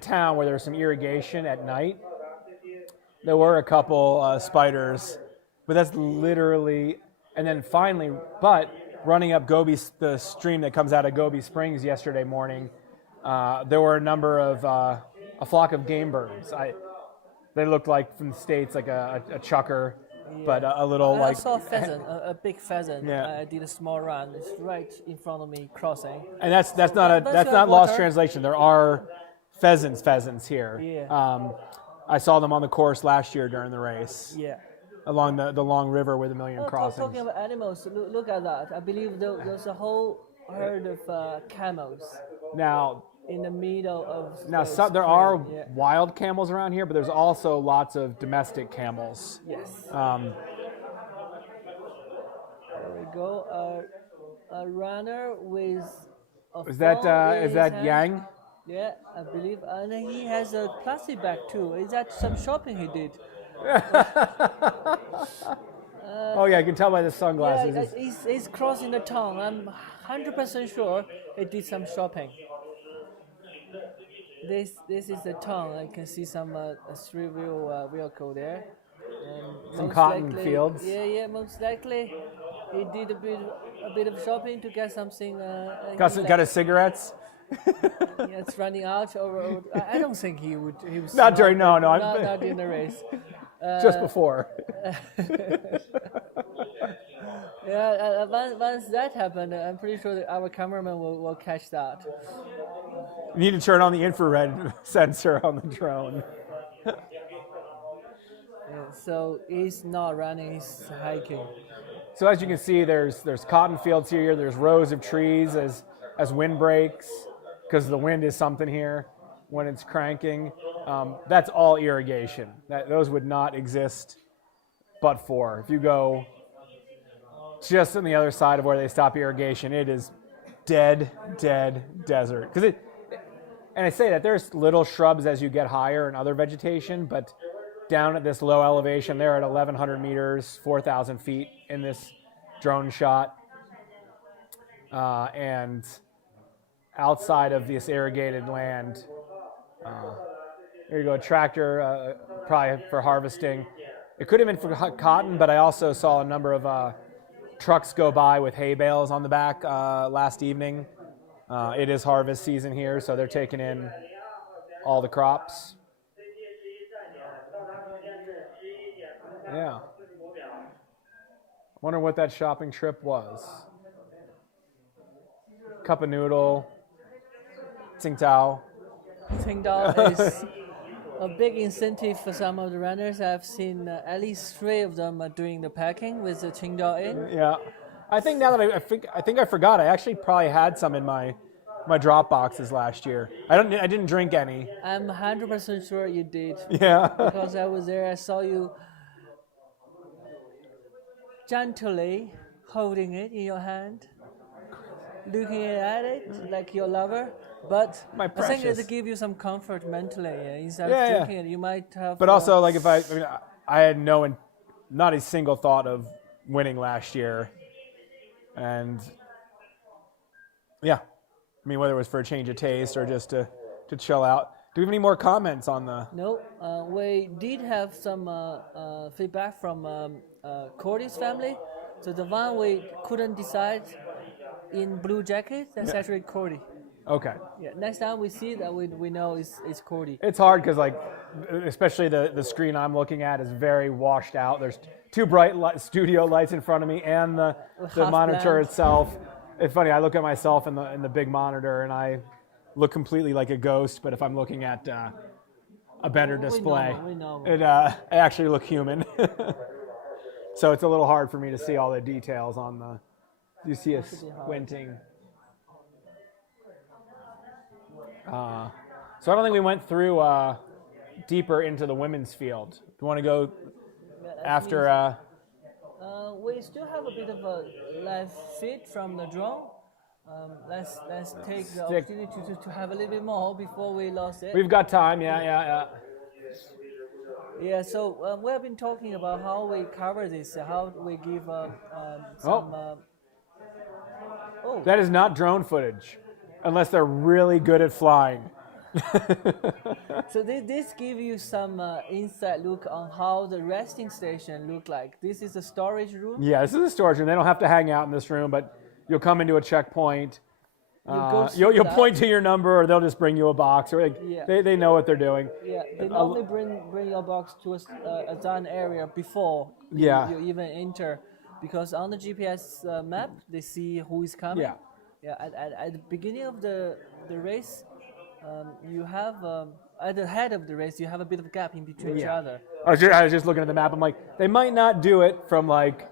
town where there was some irrigation at night. There were a couple spiders, but that's literally. And then finally, running up the stream that comes out of Gobi Springs yesterday morning, there were a flock of game birds. They looked like from the States, like a chucker. Yeah. But a little I saw a pheasant, a big pheasant. Yeah. I did a small run. It's right in front of me, crossing. And that's not lost translation. There are pheasants here. Yeah. I saw them on the course last year during the race, Yeah. along the long river with a million crossings. Talking about animals, look at that. I believe there's a whole herd of camels Now, in the middle of. there are wild camels around here, but there's also lots of domestic camels. Yes. Um, There we go. A runner with a is that phone in is his that hand. Yang? Yeah, I believe. And he has a plastic bag too. Is that some shopping he did? Oh yeah, I can tell by the Yeah, sunglasses. he's crossing the town. I'm 100% sure he did some shopping. This is the town. I can see some three-wheel vehicle there. Some Most cotton likely- fields. Yeah, most likely he did a bit of shopping to get something. Got his cigarettes? Yeah, it's running out. I don't think he would. He was Not during- no, no, not in the race. Just before. Yeah, once that happened, I'm pretty sure that our cameraman will catch that. You need to turn on the infrared sensor on the drone. Yeah, so he's not running, he's hiking. So as you can see, there's cotton fields here. There's rows of trees as wind breaks, because the wind is something here when it's cranking. That's all irrigation. Those would not exist but for. If you go just on the other side of where they stop irrigation, it is dead desert. And I say that there's little shrubs as you get higher and other vegetation, but down at this low elevation, they're at 1,100 meters, 4,000 feet in this drone shot. And outside of this irrigated land, here you go, a tractor, probably for harvesting. It could have been for cotton, but I also saw a number of trucks go by with hay bales on the back last evening. It is harvest season here, so they're taking in all the crops. Yeah. Wonder what that shopping trip was. Cup of noodle, Tsingtao. Qingdao is a big incentive for some of the runners. I've seen at least 3 of them doing the packing with the Qingdao in. Yeah. I think now that I think I forgot. I actually probably had some in my drop boxes last year. I didn't drink any. I'm 100% sure you did. Yeah. Because I was there, I saw you gently holding it in your hand, looking at it like your lover. But My I think precious. it give you some comfort mentally. Instead Yeah, of yeah. drinking it, you might have. But also, like, I had not a single thought of winning last year, and yeah, I mean, whether it was for a change of taste or just to chill out. Do we have any more comments on the? No, we did have some feedback from Cordy's family. So the one we couldn't decide in blue jacket, that's actually Cordy. Okay. Yeah, next time we see that, we know it's Cordy. It's hard because, like, especially the screen I'm looking at is very washed out. There's 2 bright studio lights in front of me and the Half monitor bland. itself. It's funny. I look at myself in the big monitor and I look completely like a ghost. But if I'm looking at a better display, we know. I actually look human. So it's a little hard for me to see all the details on the. You see us squinting. So I don't think we went through deeper into the women's field. Do you want to go after? We still have a bit of a live feed from the drone. Let's take the opportunity to have a little bit more before we lost it. We've got time. Yeah. Yeah, so we have been talking about how we cover this, how we give some. That is not drone footage, unless they're really good at flying. So this gives you some inside look on how the resting station look like. This is a storage room. Yeah, this is a storage room. They don't have to hang out in this room, but you'll come into a checkpoint. You'll point to your number, or they'll just bring you a box, or they know what they're doing. Yeah, they normally bring your box to a done area before you even enter, because on the GPS map they see who is coming. Yeah. Yeah. At the beginning of the race, you have at the head of the race, you have a bit of a gap in between each other. I was just looking at the map. I'm like, they might not do it from like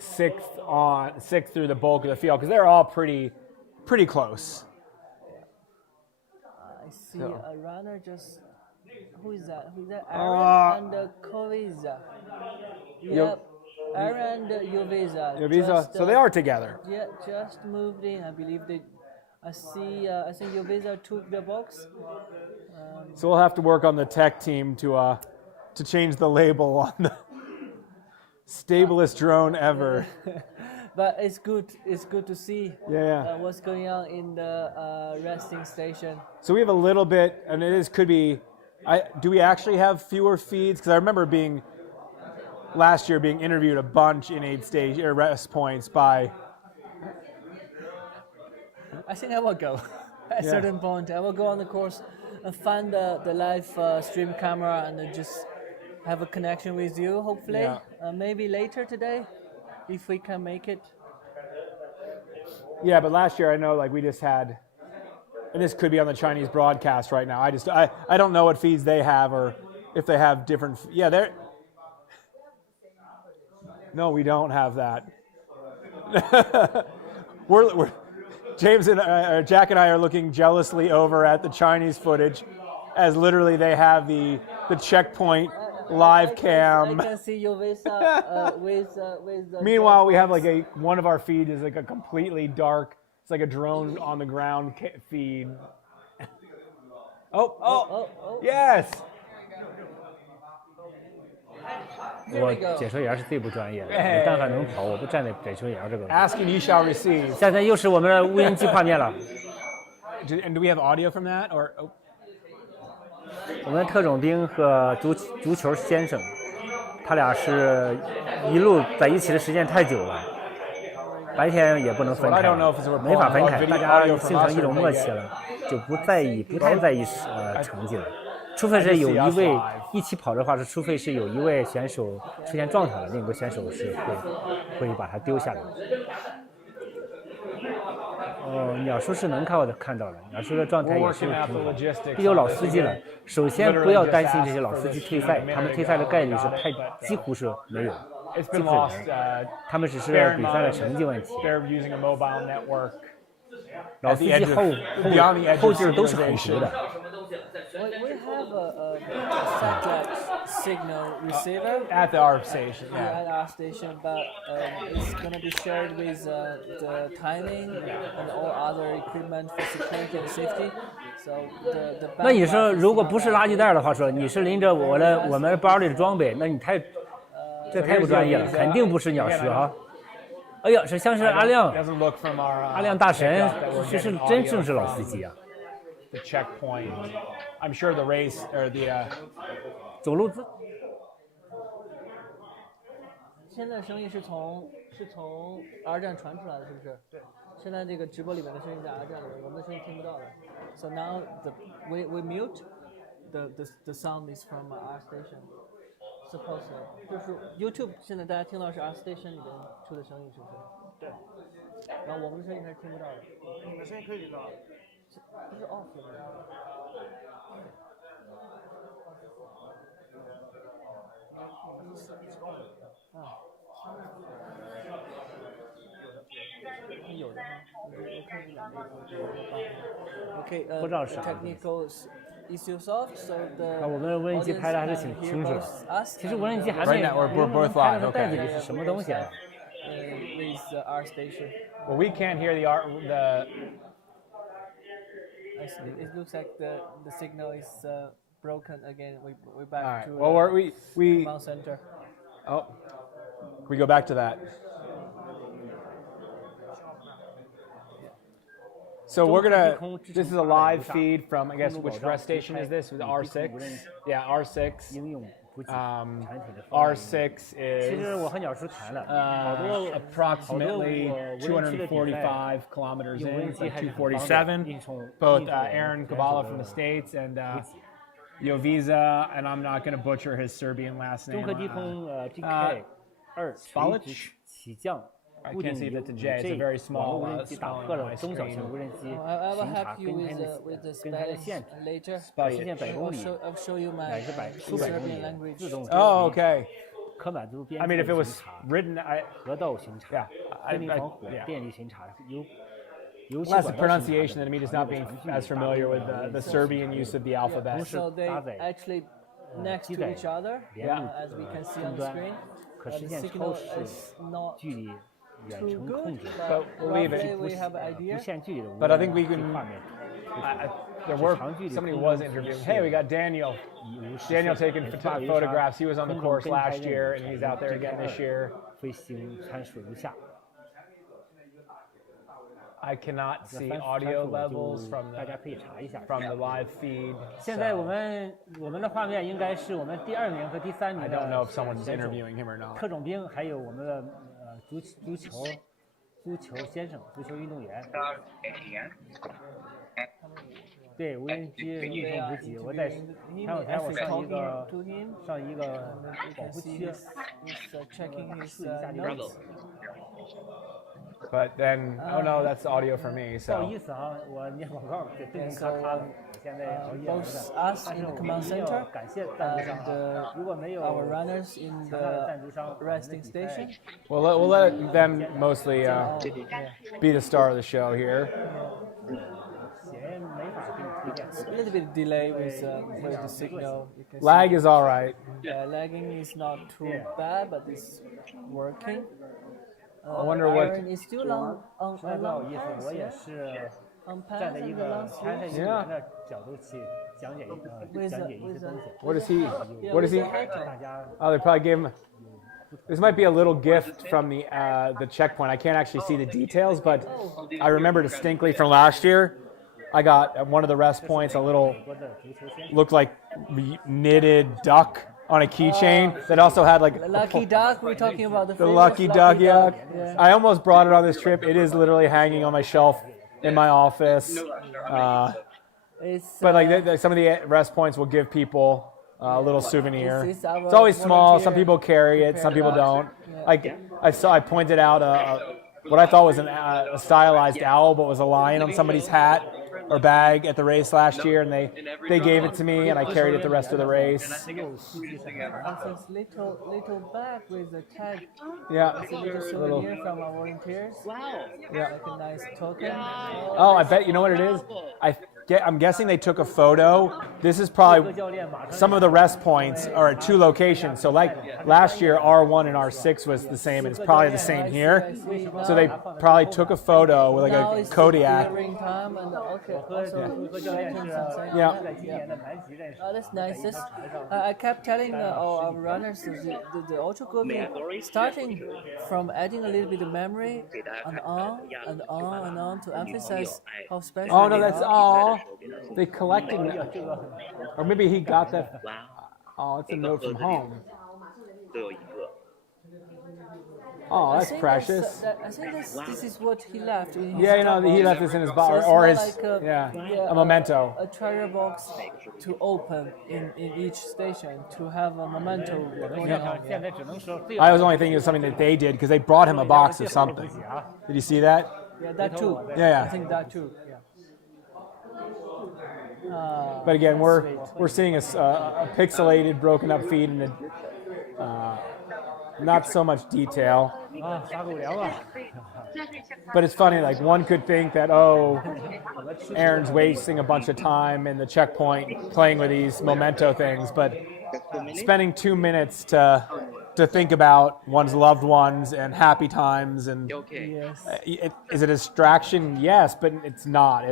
sixth through the bulk of the field because they're all pretty close. I see a runner just. Who is that? Aaron and Koviza. Yep. Aaron and Yoviza. Yoviza. So they are together. Yeah, just moved in. I believe they. I see. I think Yoviza took the box. So we'll have to work on the tech team to change the label on the stablest drone ever. But it's good. It's good to see what's going on in the resting station. So we have a little bit, and could be. Do we actually have fewer feeds? Because I remember last year being interviewed a bunch in aid stage rest points by. I think I will go. At a certain point, I will go on the course and find the live stream camera and then just have a connection with you. Hopefully, maybe later today, if we can make it. Yeah, but last year I know we just had. And this could be on the Chinese broadcast right now. I don't know what feeds they have or if they have different. Yeah, they're. No, we don't have that. we're James and Jack and I are looking jealously over at the Chinese footage, as literally they have the checkpoint live cam. I can see your visa with. Meanwhile, we have one of our feeds is a completely dark. It's like a drone on the ground feed. Oh, yes! 我解说员是最不专业的，我但凡能跑，我都站在解说员这个。Asking you shall receive. 现在又是我们的无人机画面了。And do we have audio from that or? 我们特种兵和足球先生，他俩是一路在一起的时间太久了。白天也不能分开，没法分开，大家形成一种默契了，就不太在意成绩了。除非是有一位一起跑的话，除非是有一位选手出现状态了，另一个选手是会把他丢下来。鸟叔是能看到的，鸟叔的状态也是挺好，毕有老司机了。首先不要担心这些老司机退赛，他们退赛的概率是几乎是没有。It's been lost. 他们只是比赛的成绩问题。They're using a mobile network. 老司机后劲都是很熟的。We have a satellite signal receiver at our station. Yeah, at our station, but it's gonna be shared with the timing and all other equipment for security and safety. So the. 那你说，如果不是垃圾袋的话，说你是拎着我们包里的装备，那你这太不专业了，肯定不是鸟师啊！哎呀，这像是阿亮大神，这是真正是老司机啊！ The checkpoint. I'm sure the race or the 走路。现在声音是从 R 站传出来的，是不是？对。现在这个直播里面的声音在 R 站里面，我们的声音听不到的。So now we mute the sound is from R station. Supposedly， 就是 YouTube 现在大家听到是 R Station 里面出的声音，是不是？对。然后我们的声音还是听不到的。你们声音可以听到。不是 off 了吗？有的吗？我看一两个。OK， 不知道是。Technical issue solved, so the 我们无人机拍的还是挺清楚的。其实无人机还没拍到袋子里是什么东西啊 ？With our station. Well, we can't hear the. It looks like the signal is broken again. We're back right. to well, we command center. Oh, we go back to that. So we're gonna. This is a live feed from, I guess, which rest station is this? R6. Yeah, R6. R6 is approximately 245 kilometers in, it's like 247. Both Aaron Kabala from the States and Joviza, and I'm not going to butcher his Serbian last name. Spalic? 固定 can't see that to 5G Jay. It's a very 网络 small 无人机打 small 破 on 了 my 中小型 screen. 无人机 I will 巡查 help you 跟它 with the 跟它的 spelling 限制， later. 实现100公里 I'll show you my 乃至数百公 Serbian 里 language. 自动 Oh, okay. 可满足边 I mean, if it 境 was 巡查、 written, I 河道巡查 Yeah,、森林防火 yeah. 电力巡查、油气 less 管 the 道巡查 pronunciation than me just not being as familiar with the Serbian use of the alphabet. So they 搭载 actually next to each other, Yeah. as we can see on the screen. 可 The 实现超 signal 视 is not 距离远 too 程 good, 控制， but we'll leave it. roughly we have an 不 idea. 限距离的无 But I think 人 we 机 can- 画面。 There were somebody was interviewing. Hey, we got Daniel. Daniel taking photographs. He was on the course last year, and he's out there again this year. 飞行参数如下。 I cannot 这 see 参 audio 数 levels 就 from 大家 the 可以查一下。 from the live feed. 现在 so 我们的画面应该是我们第2名和第3 I 名 don't know 的 if someone's 选手 interviewing him or not. 特种兵，还有我们的足球先生、足球运动员。对，无人机运送补给，我在前两天我上一个 to him. 保护区， He's checking his 试一下流 notes. But then, oh no, that's audio for me. 不好 So 意思啊，我念广告得顿顿咔咔的，我现在熬夜来 Both 的。 us in the 但是 command 我们要 center 感谢赞助商 and 啊，如果没有 our runners in 强大的 the 赞助商， resting station. we'll let them mostly be the star of the show here. 鞋没法给你推荐。 A little bit delay with the signal. You can Lag is all right. lagging is not too bad, but it's working. I wonder what. Aaron is still on 实在不好意思，我也是 on 站 path 在 in 一 the 个 last 参赛 week. 运动员的角度去讲解讲解一些东西。 What is he? What is he? 大家 Oh, they probably gave him. This might be a little gift from the checkpoint. I can't actually see the details, but I remember distinctly from last year. I got at one of the rest points a little 国的足球先生 looked like knitted duck on a keychain that also had like Lucky duck. We're talking about the the famous lucky duck. Yeah, Yeah. I almost brought it on this trip. It is literally hanging on my shelf in my office. It's, But like some of the rest points will give people a little souvenir. This is our It's always small. Some volunteer people carry it. Some people don't. Like I pointed out what I thought was a stylized owl, but was a lion on somebody's hat or bag at the race last year, and they gave it to me, and I carried it the rest of the race. it's little bag with a tag. Yeah, It's a little little. souvenir from our volunteers. Yeah. Like a nice token. Oh, I bet you know what it is. I'm guessing they took a photo. This is probably 教练马上 some of the rest points are at 2 locations. So like last year, R1 and R6 was the same, and it's probably the same here. So they probably took a photo with like Now a it's Kodiak. clearing time and okay. Also, 和教练是 Yeah. 在今年的南极认识。 Oh, that's nice. I kept telling our runners the Ultra Gobi starting from adding a little bit of memory and on to emphasize how special. Oh no, they that's are. all. They collected, or maybe he got that. Oh, it's a note from home. Oh, I that's think precious. I think this is what he left in his Yeah, you know, box. he left this in his So box, it's or not his, like yeah, a memento. A treasure box to open in each station to have a memento. going on. 现在只能说最 I was only thinking of something that they did because they brought him a box of something. Did you see that? Yeah, that too. Yeah. I think that too. Yeah. But again, we're seeing a pixelated, broken up feed and not so much detail. 啊，撒狗粮啊！ But it's funny, like one could think that, oh, Aaron's wasting a bunch of time in the checkpoint playing with these memento things, but spending 2 minutes to think about one's loved ones and happy times and is it a distraction? Yes, but it's not.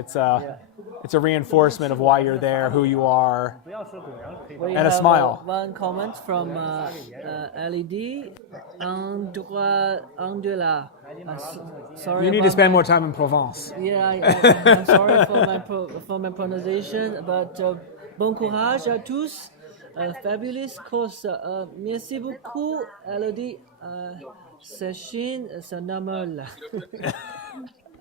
It's a reinforcement of why you're there, who you are, 不要说狗粮可以 We and a have, smile. one comment from LED Angela. Sorry. You need to about spend more time in Provence. Yeah, I'm sorry for my pronunciation, but bon courage à tous. Fabulous course. Merci beaucoup, Elodie. C'est Chine, c'est normal.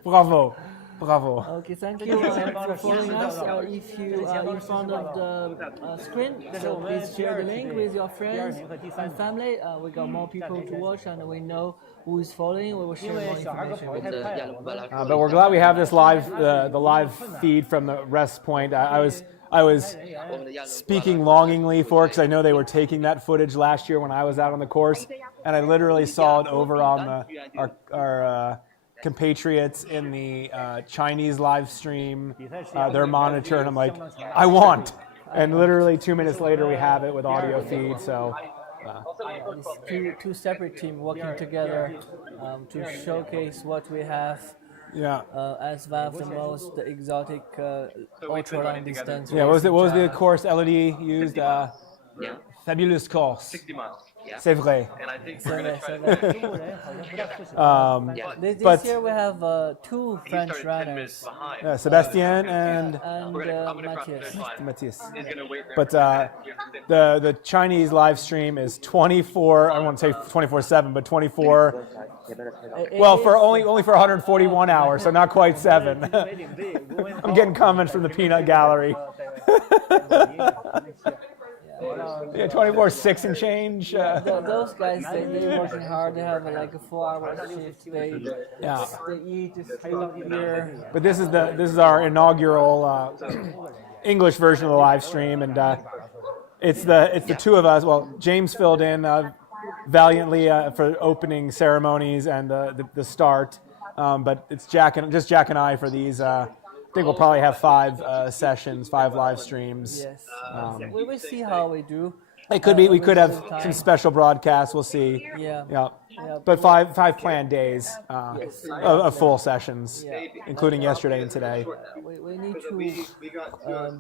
Bravo. Bravo. Okay, thank you for following us. If you are in front of the screen, so please share the link with your friends and family. We got more people to watch, and we know who is following. We will share more information with them. But we're glad we have this live, the live feed from the rest point. I was speaking longingly for it because I know they were taking that footage last year when I was out on the course, and I literally saw it over on our compatriots in the Chinese live stream, their monitor, and I'm like, I want. And literally 2 minutes later, we have it with audio feed. So it's two separate teams working together to showcase what we have. Yeah. As one of the most exotic ultra long distance. Yeah. What was the course Elodie used? Fabulous course. C'est vrai. This year we have two French runners. Sebastien and Matthias. But the Chinese live stream is 24. I won't say 24/7, but 24. Well, for only for 141 hours, so not quite 7. I'm getting comments from the peanut gallery. Yeah, 24/6 and change. Those guys, they're working hard. They have like a 4-hour shift. They eat, sleep here. But this is our inaugural English version of the live stream, and it's the two of us. Well, James filled in valiantly for opening ceremonies and the start, but it's Jack and I for these. I think we'll probably have 5 sessions, 5 live streams. Yes. We will see how we do. It could be. We could have some special broadcasts. We'll see. Yeah. But five planned days of full sessions, including yesterday and today. We need to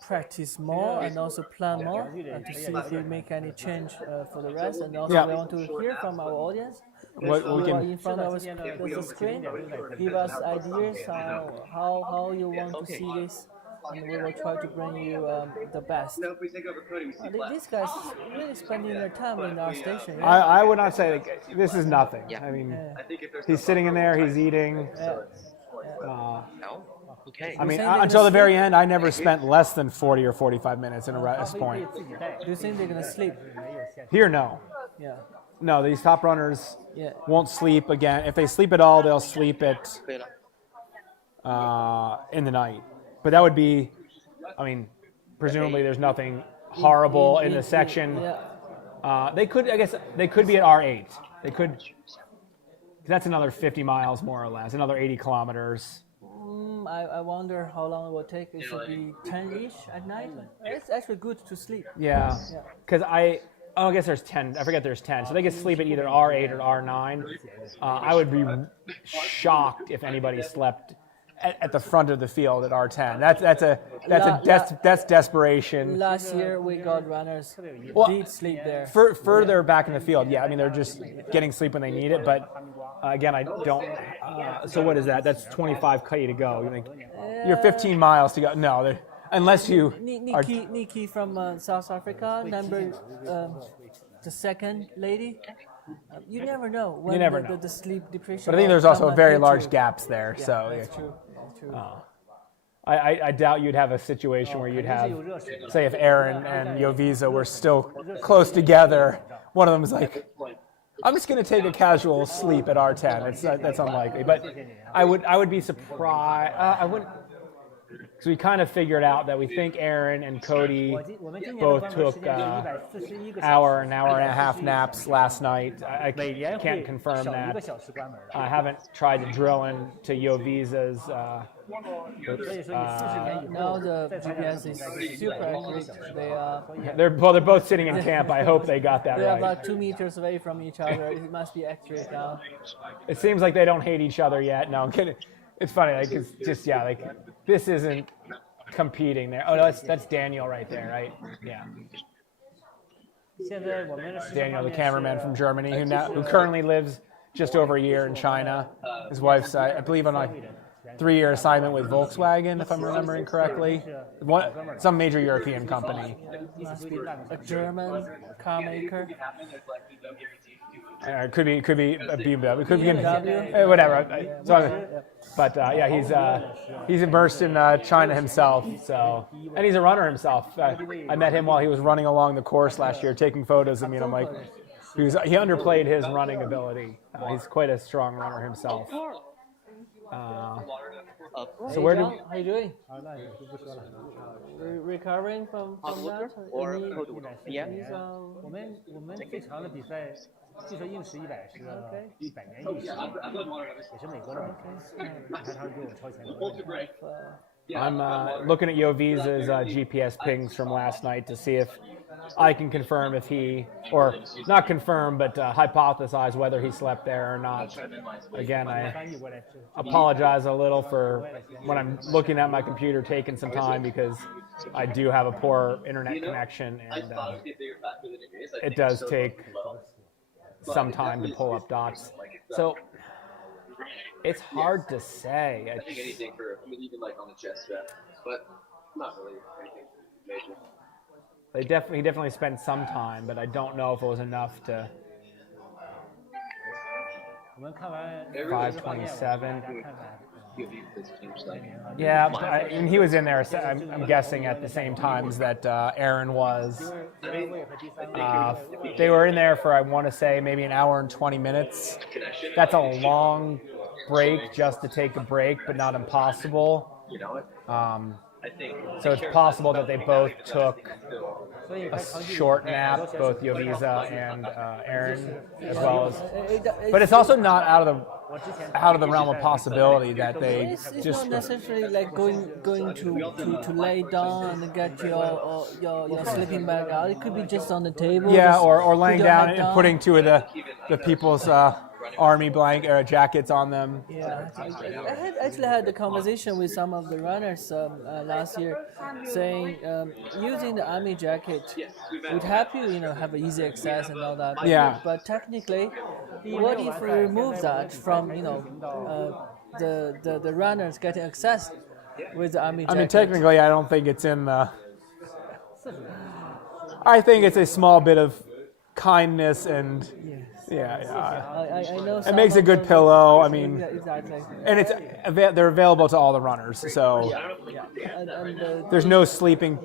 practice more and also plan more to see if we make any change for the rest. And also we want to hear from our audience. What we can in front of the screen, give us ideas how you want to see this, and we will try to bring you the best. These guys really spending their time in our station. Yeah? I would not say this is nothing. I mean, he's sitting in there, he's eating. I mean, until the very end, I never spent less than 40 or 45 minutes in a rest point. Do you think they're gonna sleep? Here, no. Yeah. No, these top runners won't sleep again. If they sleep at all, they'll sleep it in the night. But that would be, I mean, presumably there's nothing horrible in the section. They could, I guess, they could be at R8. They could. That's another 50 miles more or less, another 80 kilometers. I wonder how long it will take. It should be 10-ish at night. It's actually good to sleep. Yeah, because I guess there's 10. I forget there's 10. So they could sleep at either R8 or R9. I would be shocked if anybody slept at the front of the field at R10. That's desperation. Last year we got runners did sleep there. Further back in the field, yeah. I mean, they're just getting sleep when they need it. But again, I don't. So what is that? That's 25 K to go. You're 15 miles to go. No, unless you. Nikki from South Africa, the second lady. You never know when the sleep depression. But I think there's also very large gaps there. Yeah, so that's true. I doubt you'd have a situation where you'd have, say, if Aaron and Jovisa were still close together, one of them is like, I'm just going to take a casual sleep at R10. That's unlikely. But I would be surprised. I wouldn't. So we kind of figured out that we think Aaron and Cody both took hour and a half naps last night. I can't confirm that. I haven't tried to drill into Jovisa's. Now the GPS is super accurate. They're both sitting in camp. I hope they got that right. They're about 2 meters away from each other. It must be accurate now. It seems like they don't hate each other yet. No, I'm kidding. It's funny, like it's just like this isn't competing there. Oh no, that's Daniel right there, right? Yeah. Daniel, the cameraman from Germany, who currently lives just over a year in China. His wife's, I believe, on a 3-year assignment with Volkswagen, if I'm remembering correctly. Some major European company. Must be a German car maker. It could be a BMW. It could be BMW. whatever. But he's immersed in China himself. So, and he's a runner himself. I met him while he was running along the course last year, taking photos of me, and I'm like, he underplayed his running ability. He's quite a strong runner himself. So where do? How you doing? Recovering from that? 我们最长的比赛，据说硬实100是100年硬实，也是美国的比赛。你看他们比我超前了。I'm looking at Yoviza's GPS pings from last night to see if I can confirm if he, or not confirm, but hypothesize whether he slept there or not. Again, I apologize a little for when I'm looking at my computer taking some time because I do have a poor internet connection and it does take some time to pull up dots. So it's hard to say. I think anything for even like on the chest strap, but not really anything major. He definitely spent some time, but I don't know if it was enough to. 527. Yeah, and he was in there. I'm guessing at the same times that Aaron was. They were in there for, I want to say, maybe an hour and 20 minutes. That's a long break just to take a break, but not impossible. So it's possible that they both took a short nap, both Yoviza and Aaron, as well as. But it's also not out of the realm of possibility that they It's just. not necessarily like going to lay down and get your sleeping bag out. It could be just on the table. Yeah, just or put laying your down head and putting two of the people's army blanket or jackets on them. Yeah, I actually had a conversation with some of the runners last year, saying using the army jacket would help you, have easy access and all that. Yeah. But technically, what if we remove that from, the runners getting access with the army jacket? I mean, technically, I don't think it's in the. I think it's a small bit of kindness and. Yeah. I know. It makes a good pillow. I mean, exactly. and they're available to all the runners. So And there's no sleeping.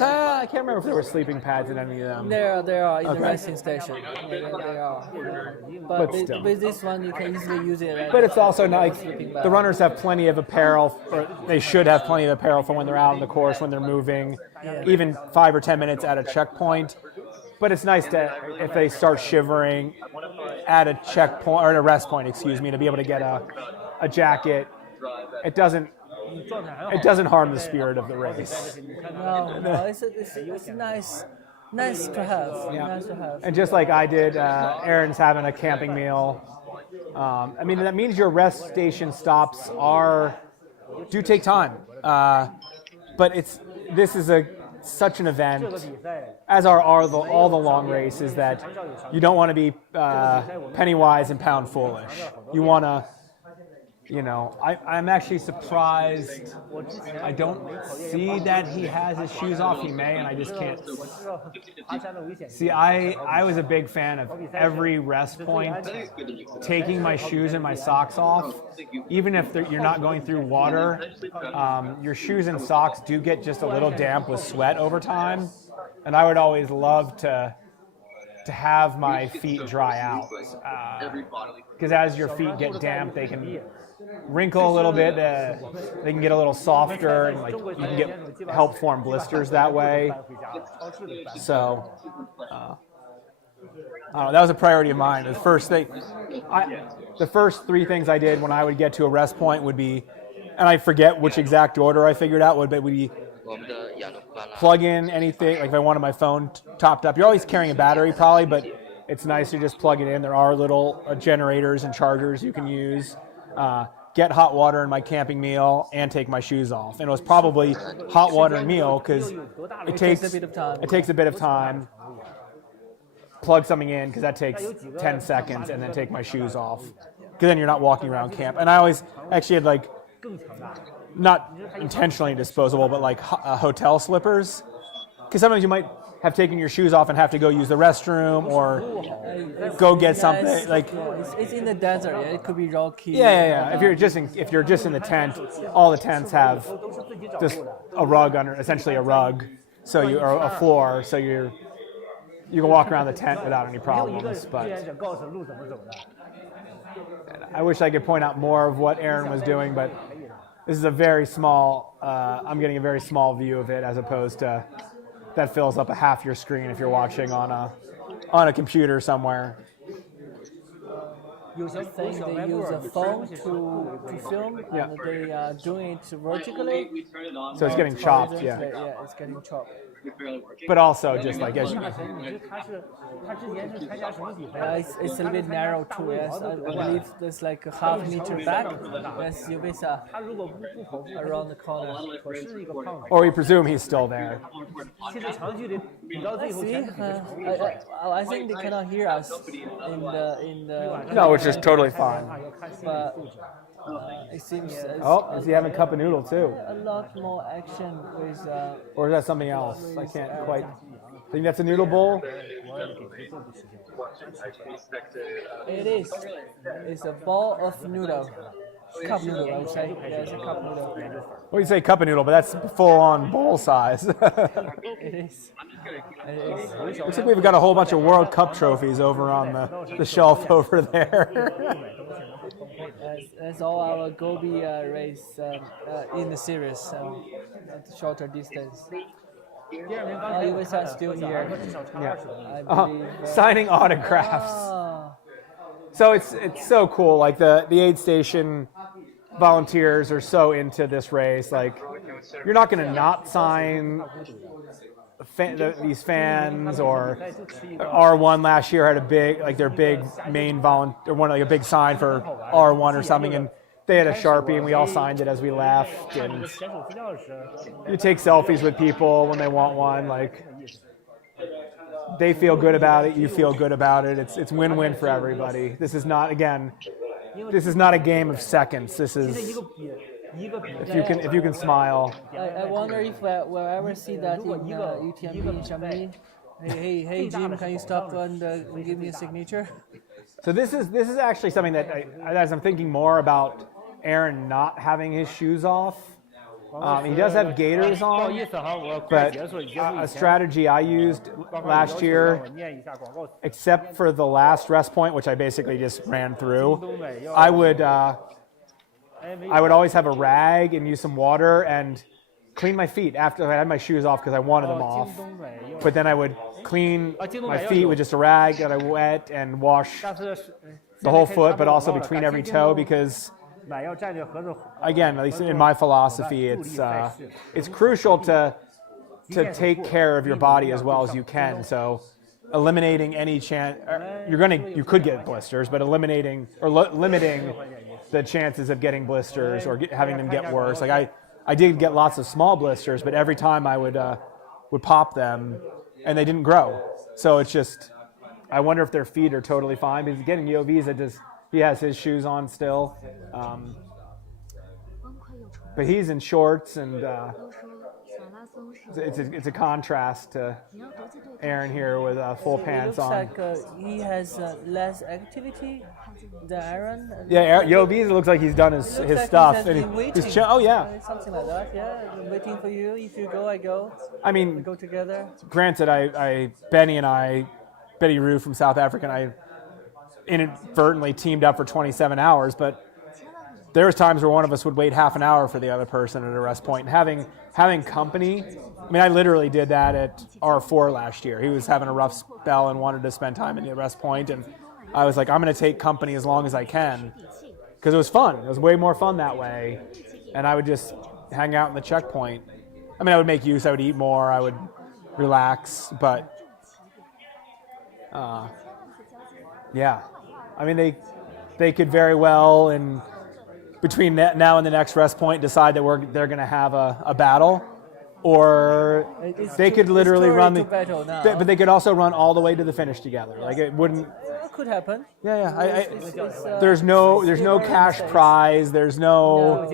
I can't remember if there were sleeping pads in any of them. They are in the resting station. Yeah, they are. But still. with this one, you can easily use it. But it's also nice. The runners have plenty of apparel, or they should have plenty of apparel for when they're out on the course, when they're moving, even 5 or 10 minutes at a checkpoint. But it's nice to, if they start shivering at a checkpoint or at a rest point, to be able to get a jacket. It doesn't harm the spirit of the race. No, it's nice to have. Yeah. Nice to have. And just like I did, Aaron's having a camping meal. I mean, that means your rest station stops do take time. But this is such an event, as are all the long races, that you don't want to be penny wise and pound foolish. You want to, I'm actually surprised. I don't see that he has his shoes off. He may, and I just can't. See, I was a big fan of every rest point taking my shoes and my socks off. Even if you're not going through water, your shoes and socks do get just a little damp with sweat over time. And I would always love to have my feet dry out. Because as your feet get damp, they can wrinkle a little bit, they can get a little softer, and you can help form blisters that way. So that was a priority of mine. The first 3 things I did when I would get to a rest point would be, and I forget which exact order I figured out, would be plug in anything, like if I wanted my phone topped up. You're always carrying a battery probably, but it's nice to just plug it in. There are little generators and chargers you can use. Get hot water in my camping meal and take my shoes off. And it was probably hot water and meal because it takes a bit of time. Plug something in because that takes 10 seconds, and then take my shoes off. Because then you're not walking around camp. And I always actually had not intentionally disposable, but hotel slippers. Because sometimes you might have taken your shoes off and have to go use the restroom or go get something. It's in the desert. Yeah, it could be rocky. Yeah. If you're just in the tent, all the tents have just a rug under, essentially a rug, or a floor, so you can walk around the tent without any problems. But I wish I could point out more of what Aaron was doing, but this is a very small. I'm getting a very small view of it as opposed to that fills up a half your screen if you're watching on a computer somewhere. Usually they use a phone to film, and they are doing it vertically. So it's getting chopped, yeah. Yeah, it's getting chopped. But also just like as you. It's a little bit narrow too. Yes, I believe there's like a half meter back. Yes, you visa around the corner. Or we presume he's still there. See, I think they cannot hear us in the. No, which is totally fine. But it seems. Is he having cup of noodle too? A lot more action with. Or is that something else? I can't quite. Think that's a noodle bowl? It is. It's a ball of noodle. Cup noodle, I would say. Yeah, it's a cup noodle. Well, you say cup of noodle, but that's full-on bowl size. It is. Looks like we've got a whole bunch of World Cup trophies over on the shelf over there. That's all our Gobi race in the series at the shorter distance. US are still here. I believe, signing autographs. So it's so cool. Like the aid station volunteers are so into this race. Like you're not going to not sign these fans. Or R1 last year had a big their big main volunteer, a big sign for R1 or something, and they had a Sharpie and we all signed it as we left. And you take selfies with people when they want one. Like they feel good about it, you feel good about it. It's win-win for everybody. This is not a game of seconds. This is if you can smile. I wonder if we'll ever see that in UTMB in Chamonix. Hey Jim, can you stop and give me a signature? So this is actually something that as I'm thinking more about Aaron not having his shoes off. He does have gaiters on, but a strategy I used last year, except for the last rest point, which I basically just ran through, I would always have a rag and use some water and clean my feet after I had my shoes off because I wanted them off. But then I would clean my feet with just a rag that I wet and wash the whole foot, but also between every toe because, again, at least in my philosophy, it's crucial to take care of your body as well as you can. So eliminating any chance, you could get blisters, but limiting the chances of getting blisters or having them get worse. Like I did get lots of small blisters, but every time I would pop them and they didn't grow. So it's just, I wonder if their feet are totally fine because getting Yoviza he has his shoes on still. But he's in shorts and it's a contrast to Aaron here with full pants on. It looks like he has less activity than Aaron. Yeah, Yoviza looks like he's done his stuff. He's been waiting. Something like that, yeah. I'm waiting for you. If you go, I go. I mean, we go together. Granted, Betty Rue from South Africa, and I inadvertently teamed up for 27 hours, but there was times where one of us would wait half an hour for the other person at a rest point. And having company, I mean, I literally did that at R4 last year. He was having a rough spell and wanted to spend time in the rest point, and I was like, I'm going to take company as long as I can, because it was fun. It was way more fun that way, and I would just hang out in the checkpoint. I mean, I would make use, I would eat more, I would relax, but yeah. I mean, they could very well, and between now and the next rest point, decide that they're going to have a battle, or they could literally run but they could also run all the way to the finish together. Like it wouldn't. It could happen. Yeah. There's no cash prize. There's no.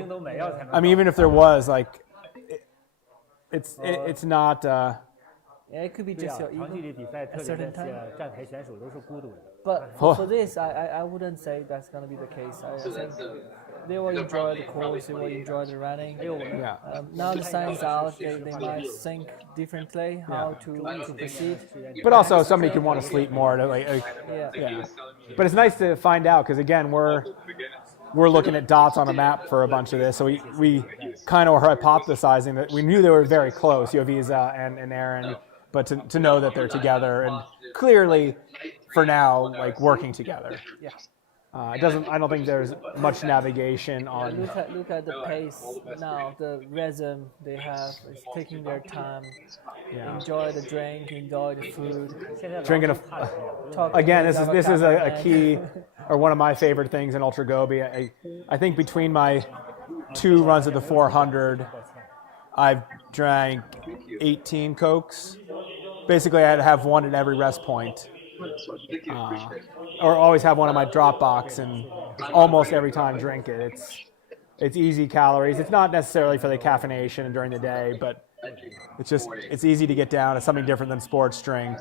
I mean, even if there was, like, it's not. Yeah, it could be 对啊 just your 长距 ego. 离比赛，特别 certain 那些 time. 站台选手都是孤独的。 But Oh. for this, I wouldn't say that's gonna be the case. I think they will enjoy the course, they will enjoy the running. Yeah. Now the sun's out, they might think differently how to proceed. But also somebody could want to sleep more. Yeah. Yeah. But it's nice to find out because again we're looking at dots on a map for a bunch of this, so we kind of were hypothesizing that we knew they were very close, Yovisa and Aaron, but to know that they're together and clearly for now like working together. Yeah. I don't think there's much navigation on. Look at the pace now, the rhythm they have is taking their time. Yeah. Enjoy the drink, enjoy the food. Drinking Talk again. to This is a cameraman. key or one of my favorite things in Ultra Gobi. I think between my 2 runs of the 400, I've drank 18 Cokes. Basically, I'd have one at every rest point. Or always have one in my drop box and almost every time drink it. It's easy calories. It's not necessarily for the caffeination during the day, but it's easy to get down. It's something different than sports drink.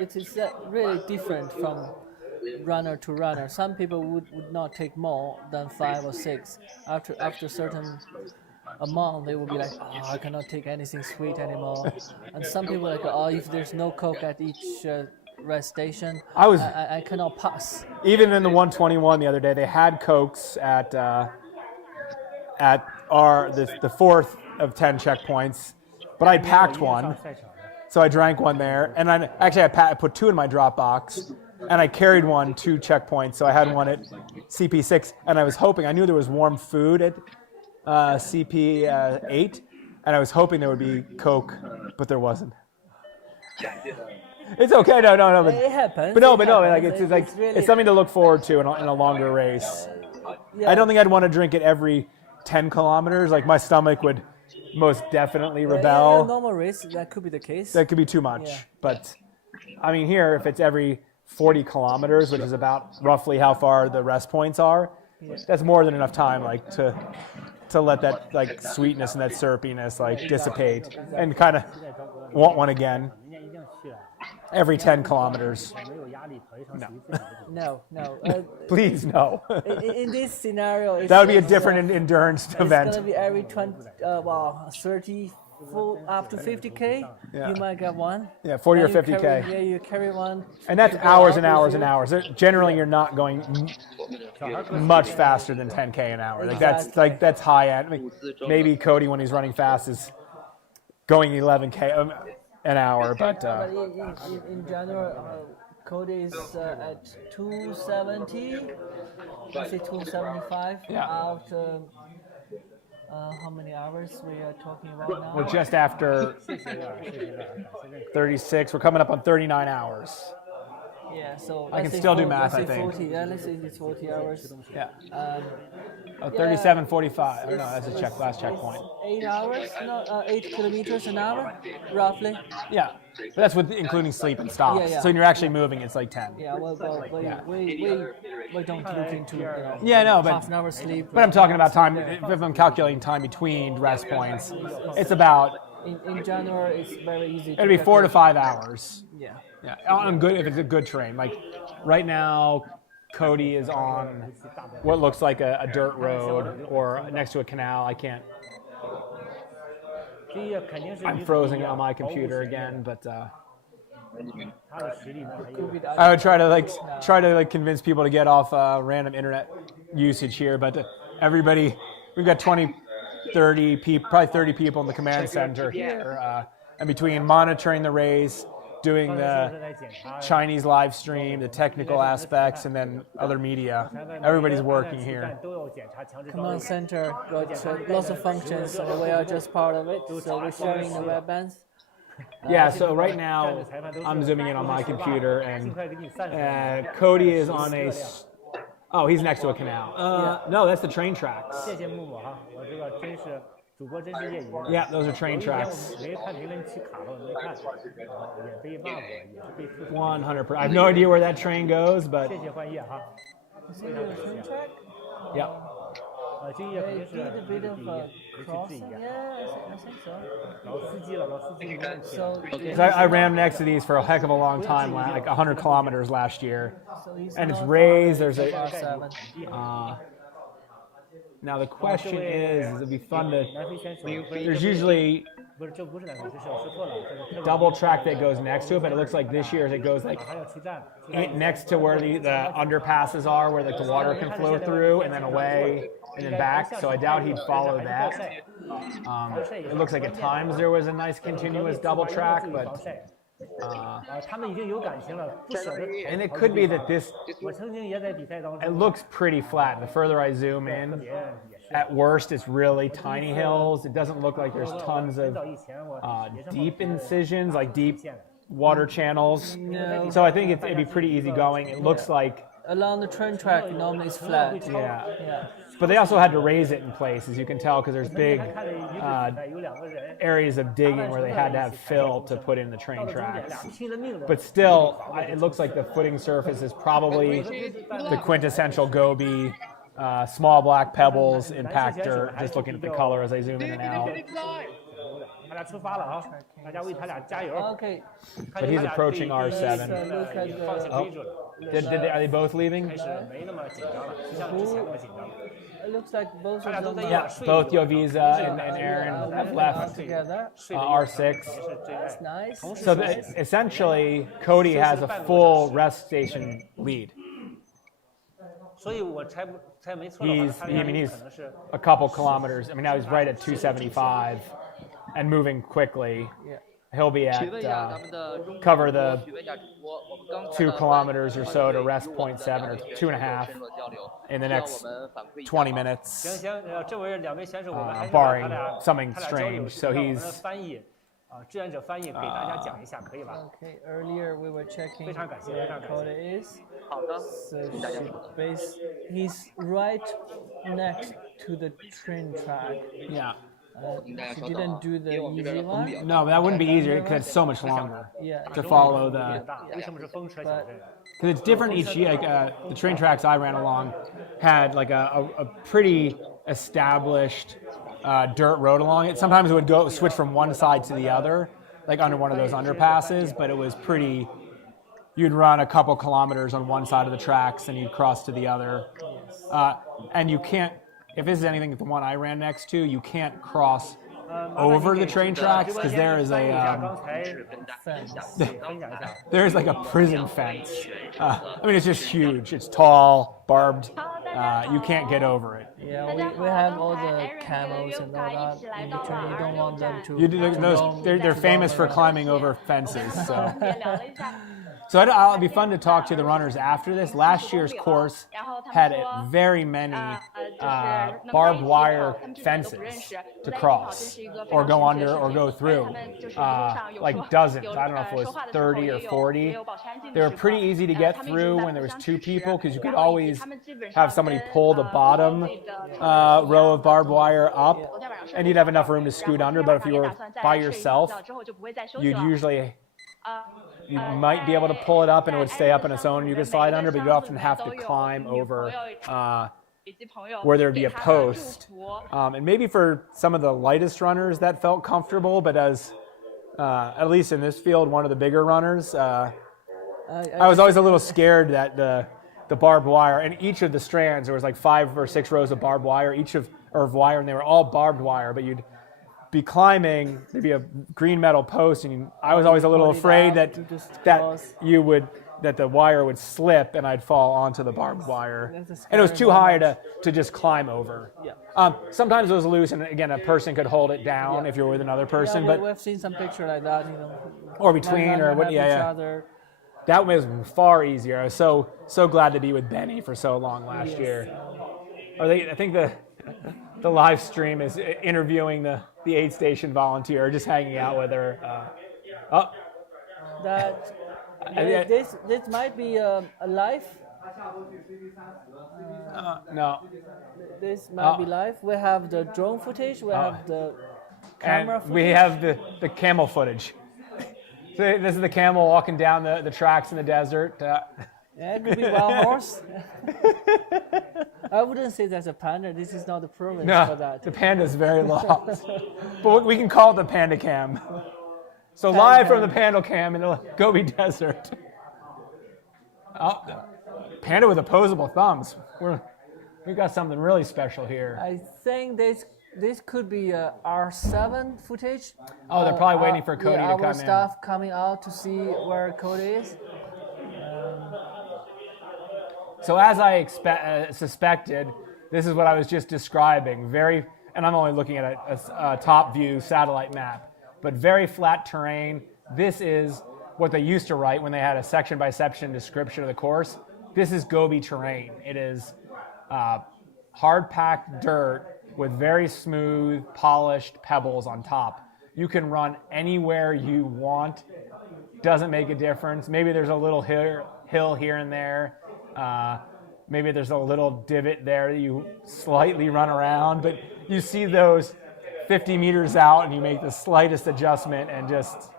It is really different from runner to runner. Some people would not take more than 5 or 6. After certain amount, they will be like, oh, I cannot take anything sweet anymore. And some people are like, oh, if there's no Coke at each rest station, I cannot pass. Even in the 121 the other day, they had Cokes at the 4th of 10 checkpoints, but I packed one, so I drank one there, and I put 2 in my drop box, and I carried 1 2 checkpoints, so I had one at CP6, and I was hoping, I knew there was warm food at CP8, and I was hoping there would be Coke, but there wasn't. It's okay, no. But, It happens. It's something to look forward to in a longer race. Yeah. I don't think I'd want to drink it every 10 kilometers. Like my stomach would most definitely rebel. Yeah, normal race, that could be the case. That could be too much. Yeah. But I mean, here, if it's every 40 kilometers, which is about roughly how far the rest points are, that's more than enough time, like to let that like sweetness and that syrupiness like dissipate and kind of want one again every 10 kilometers. No. Please, no. In this scenario, That would be a different endurance event. It's gonna be every 30, up to 50K. Yeah. You might get one. Yeah, 40 or And you 50K. carry, you carry one. And that's to go hours out and with hours you. and hours. Generally, you're not going much faster than 10K an hour. Exactly. That's high end. I mean, maybe Cody, when he's running fast, is going 11K an hour. But in general, Cody is at 270. Let's say 275. Yeah. Out. How many hours we are talking about now? we're just after 36. We're coming up on 39 hours. Yeah, so I let's can say still do 40, math, let's I say think. 40, yeah, let's say it's 40 hours. Yeah. Yeah, 37, 45. Oh, no, that's a last checkpoint. 8 hours, 8 kilometers an hour, roughly. Yeah. But that's with including sleep and stops. Yeah. So when you're actually moving, it's like 10. Yeah, well, we don't look into Yeah, no, but half an hour sleep. But I'm talking about time. If I'm calculating time between rest points, it's about in general, it's very easy. it'd be 4 to 5 hours. Yeah. Yeah, on good if it's a good terrain. Like right now, Cody is on what looks like a dirt road or next to a canal. I can't. I'm frozen on my computer again, but I would try to convince people to get off random internet usage here. But everybody, we've got 20, 30 people, probably 30 people in the command center here, and between monitoring the race, doing the Chinese live stream, the technical aspects, and then other media. Everybody's working here. Command center got lots of functions, and we are just part of it. So we're sharing the web bands. Yeah, so right now I'm zooming in on my computer, and Cody is on a. Oh, he's next to a canal. No, that's the train tracks. Yeah, those are train tracks. 100%. I have no idea where that train goes, but Is it a train track? yeah. 这也肯定 They 是 did a bit of 第 a 一， crossing. Yeah, I think so. 老司机了，老司机没问题。 So, I ran next to these for a heck of a long time, like 100 kilometers last year. so he's And it's not raised, far there's away a- from R7. Now the question is it'd be fun to. 南非选手 There's usually 不是，这不是南非，这是我说错了，这是 double track that goes next to it, but it looks like this year it goes like 还要出站， next to where the underpasses are, where like the water can flow through, and then away, and then back. So I doubt he'd follow that. It looks like at times there was a nice continuous double track, but 他们已经有感情了，不舍得。 and it could be that this 我曾经也在比赛当 it 中， looks pretty flat. The further I zoom 特 in, 别也是。 at worst it's really tiny hills. It doesn't look like there's tons 很 of 早以前我也是 deep incisions, like deep water channels. No. So I think it'd be pretty easy going. It looks like, Along the train track, normally it's flat. yeah. Yeah. But they also had to raise it in places, you can tell, because there's big 看了一个比赛有两个人， areas of digging where they had to have fill to put in the train 到了终点 tracks. 俩拼了命的。 But still, it looks like the footing surface is probably the quintessential Gobi, small black pebbles, impact dirt, just looking at the color as I zoom in and out. 他俩出发了啊！大家为他俩加油！ Okay. But he's approaching Let's R7. look at 放弃 the. 追准了， Are they both leaving? 开始没那么紧张了，不像之前那么紧张了。 It looks like both 他俩 of 都 them 在 are Both Yoviza and Aaron have left. together. R6. 是这 That's nice. So essentially, Cody has a full rest station lead. 所以我猜没错的话， He's, 他 I 俩 mean, 有 he's 可能是 a couple kilometers. I mean, now he's right at 275 and moving quickly. Yeah. He'll be 请 at 问一下咱们的中 cover the 询问一下主播，我们刚 2 kilometers or so to rest point 7 or 2.5 in the next 20 minutes, 行行，这位两位选手，我们还是 barring 把他俩 something 他俩交流 strange. So 让我们的 he's 翻译志愿者翻译给大家讲一下，可以吧？ Okay. Earlier we were checking 非常感谢，非 where 常感 Cody 谢。 is. 好的， So he's right next to the train track. yeah. She didn't do the easy one. No, but that wouldn't be easier because it's so much longer Yeah. to follow the. 为什么是风车小镇？ Because it's different each year. Like the train tracks I ran along had like a pretty established dirt road along it. Sometimes it would go switch from one side to the other, like under one of those underpasses. But it was pretty. You'd run a couple kilometers on one side of the tracks and you'd cross to the other. And you can't. If this is anything like the one I ran next to, you can't cross over the train tracks because there is 翻译一下 a 刚才 Fence. 分享一下。 there's like a prison fence. I mean, it's just huge. It's tall, barbed. You can't get over it. Yeah, we have all the camels and all that in between. You don't want them to. You do, to roam- they're to famous roam for around. climbing over fences. So it'll be fun to talk to the runners after this. Last year's course had very many barbed wire fences to cross or go under or go through. Like dozens. I don't know if it was 30 or 40. They were pretty easy to get through when there was 2 people because you could always have somebody pull the bottom row of barbed wire up and you'd have enough room to scoot under. But if you were by yourself, you'd usually you might be able to pull it up and it would stay up on its own and you could slide under, but you'd often have to climb over where there'd be a post. And maybe for some of the lightest runners that felt comfortable, but as at least in this field, one of the bigger runners, I was always a little scared that the barbed wire, and each of the strands, there was like 5 or 6 rows of barbed wire, wire, and they were all barbed wire, but you'd be climbing, there'd be a green metal post, and I was always a little afraid that the wire would slip and I'd fall onto the barbed wire. And it was too high to just climb over. Yeah. Sometimes it was loose, and again, a person could hold it down if you're with another person, Yeah, but we've seen some picture like that, you know. or between or what? Each Yeah. other. That was far easier. I was so glad to be with Benny for so long last year. I think the live stream is interviewing the aid station volunteer, just hanging out with her. This might be a live. No. This might be live. We have the drone footage. We have the camera And footage. we have the camel footage. So this is the camel walking down the tracks in the desert. Yeah, it could be wild horse. I wouldn't say that's a panda. This is not the province for No, that. the panda's very lost. But we can call it the Panda Cam. So live from the Panda Cam in the Gobi Desert. Oh, panda with opposable thumbs. We've got something really special here. I think this could be R7 footage. Oh, they're probably waiting for Cody to come our in. staff coming out to see where Cody is. So as I suspected, this is what I was just describing. And I'm only looking at a top view satellite map, but very flat terrain. This is what they used to write when they had a section by section description of the course. This is Gobi terrain. It is hard packed dirt with very smooth, polished pebbles on top. You can run anywhere you want. Doesn't make a difference. Maybe there's a little hill here and there. Maybe there's a little divot there that you slightly run around, but you see those 50 meters out and you make the slightest adjustment and just,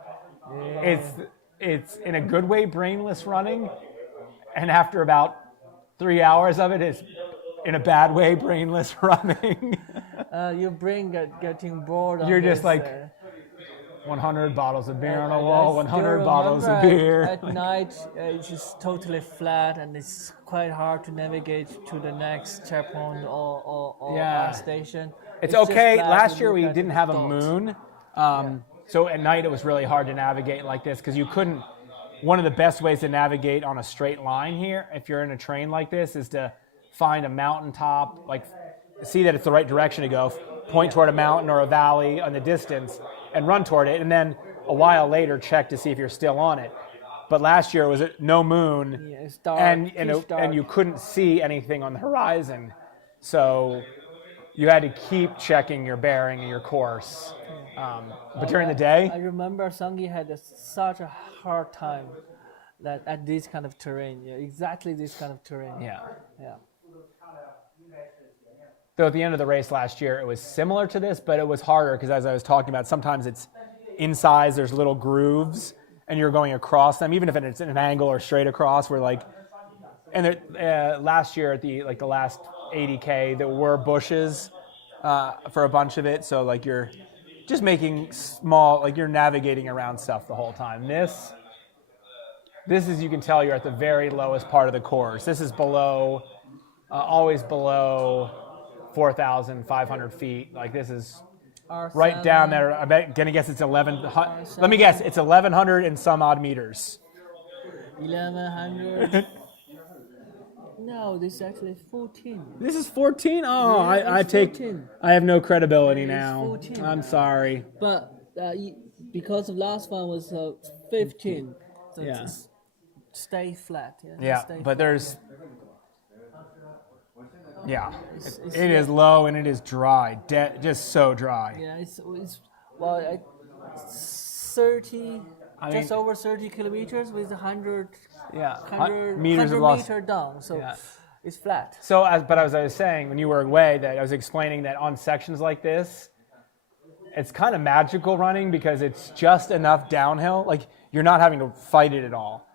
it's in a good way brainless running. And after about 3 hours of it, it's in a bad way brainless running. Your brain getting bored. You're on just this, like 100 bottles of beer on a I wall, still 100 bottles of remember beer. At night, it's just totally flat, and it's quite hard to navigate to the next checkpoint or station. It's just okay. flat, Last you year look we at didn't the have a dots. moon, so at night it was really hard to navigate like this because you couldn't. One of the best ways to navigate on a straight line here, if you're in a train like this, is to find a mountaintop, like see that it's the right direction to go, point toward a mountain or a valley in the distance, and run toward it, and then a while later check to see if you're still on it. But last year it was no moon, Yeah, it's dark, and dark. you couldn't see anything on the horizon, so you had to keep checking your bearing and your course. But during the day, I remember Sangi had such a hard time at this kind of terrain. Yeah, exactly this kind of terrain. yeah. Yeah. Though at the end of the race last year, it was similar to this, but it was harder because, as I was talking about, sometimes it's inside. There's little grooves, and you're going across them, even if it's in an angle or straight across. Last year at the last 80K, there were bushes for a bunch of it. So like you're just making small, like you're navigating around stuff the whole time. This is, you can tell you're at the very lowest part of the course. This is below, always below 4,500 feet. Like this is right down there. I'm gonna guess it's 1100. Let me guess, it's 1,100 and some odd meters. 1100. No, this is actually 14. This is 14. Oh, Yeah, it's 14. I have no credibility It's now. 14. I'm sorry. But because the last one was 15, so Yeah. just stay flat. Yeah, stay but flat. there's. Yeah, It's it is low and it is dry, just so dry. Yeah, it's 30, just over 30 kilometers with 100 meters of lost. meter down, so Yeah. it's flat. So, as I was saying when you were away, that I was explaining that on sections like this, it's kind of magical running because it's just enough downhill, like you're not having to fight it at all,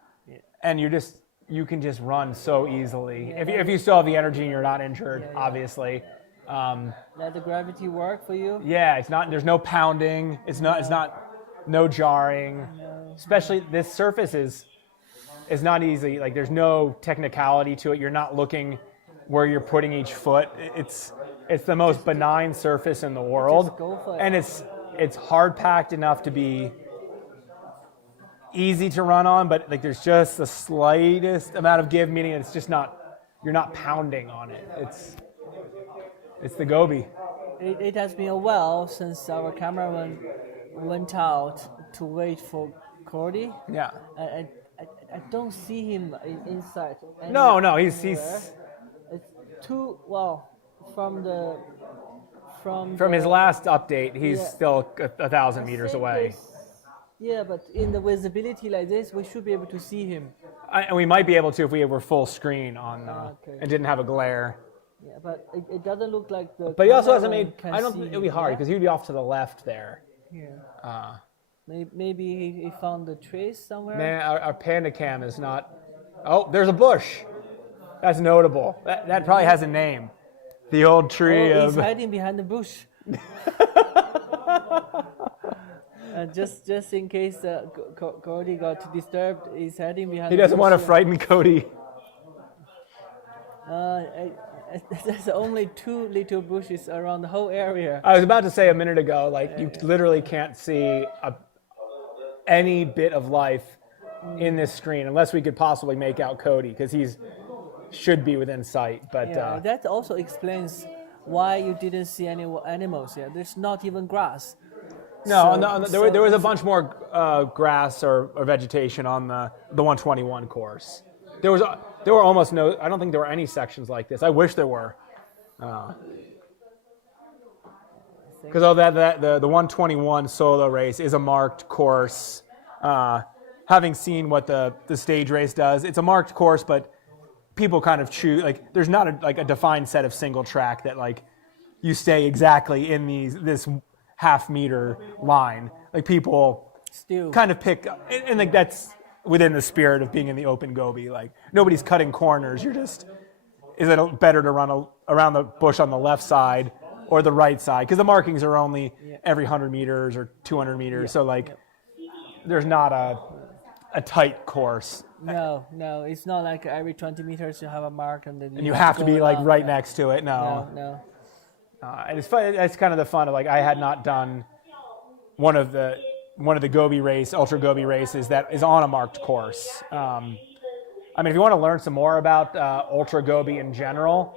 and you can just run so easily if you still have the energy and you're not injured, obviously. Let the gravity work for you. Yeah, there's no pounding. It's not no jarring. Especially this surface is not easy. Like there's no technicality to it. You're not looking where you're putting each foot. It's the most benign surface in the world. Just go for it. And it's hard packed enough to be easy to run on, but like there's just the slightest amount of give, meaning it's just you're not pounding on it. It's the Gobi. It has been a while since our cameraman went out to wait for Cody. Yeah. I don't see him inside. No, he's It's too well from his last update. He's Yeah. still 1,000 meters away. Yeah, but in the visibility like this, we should be able to see him. And we might be able to if we were full screen on Okay. and didn't have a glare. Yeah, but it doesn't look like the. But he also hasn't cameraman made. can I don't see think it'd be him, hard yeah? because he'd be off to the left there. Yeah. Maybe he found the trace somewhere. Man, our Panda Cam is not Oh, there's a bush. That's notable. That probably has a name. The old tree He's of. hiding behind the bush. Just in case Cody got disturbed, he's hiding behind. He the doesn't bush. want to frighten Cody. There's only 2 little bushes around the whole area. I was about to say a minute ago, like you literally can't see any bit of life in this screen unless we could possibly make out Cody because should be within sight. But Yeah, that also explains why you didn't see any animals here. There's not even grass. There was a bunch more grass or vegetation on the 121 course. There were almost no. I don't think there were any sections like this. I wish there were. Because the 121 solo race is a marked course. Having seen what the stage race does, it's a marked course, but people kind of choose. Like, there's not a defined set of single track that like you stay exactly in this half-meter line. Like people Still kind of pick, and like that's within the spirit of being in the open Gobi. Like nobody's cutting corners. Is it better to run around the bush on the left side or the right side? Because the markings are only every 100 meters or 200 meters. So like there's not a tight course. No, it's not like every 20 meters you have a mark and then You have to be like around. right next to it. No. And it's fun. It's kind of the fun of like I had not done one of the Gobi race, Ultra Gobi races that is on a marked course. I mean, if you want to learn some more about Ultra Gobi in general,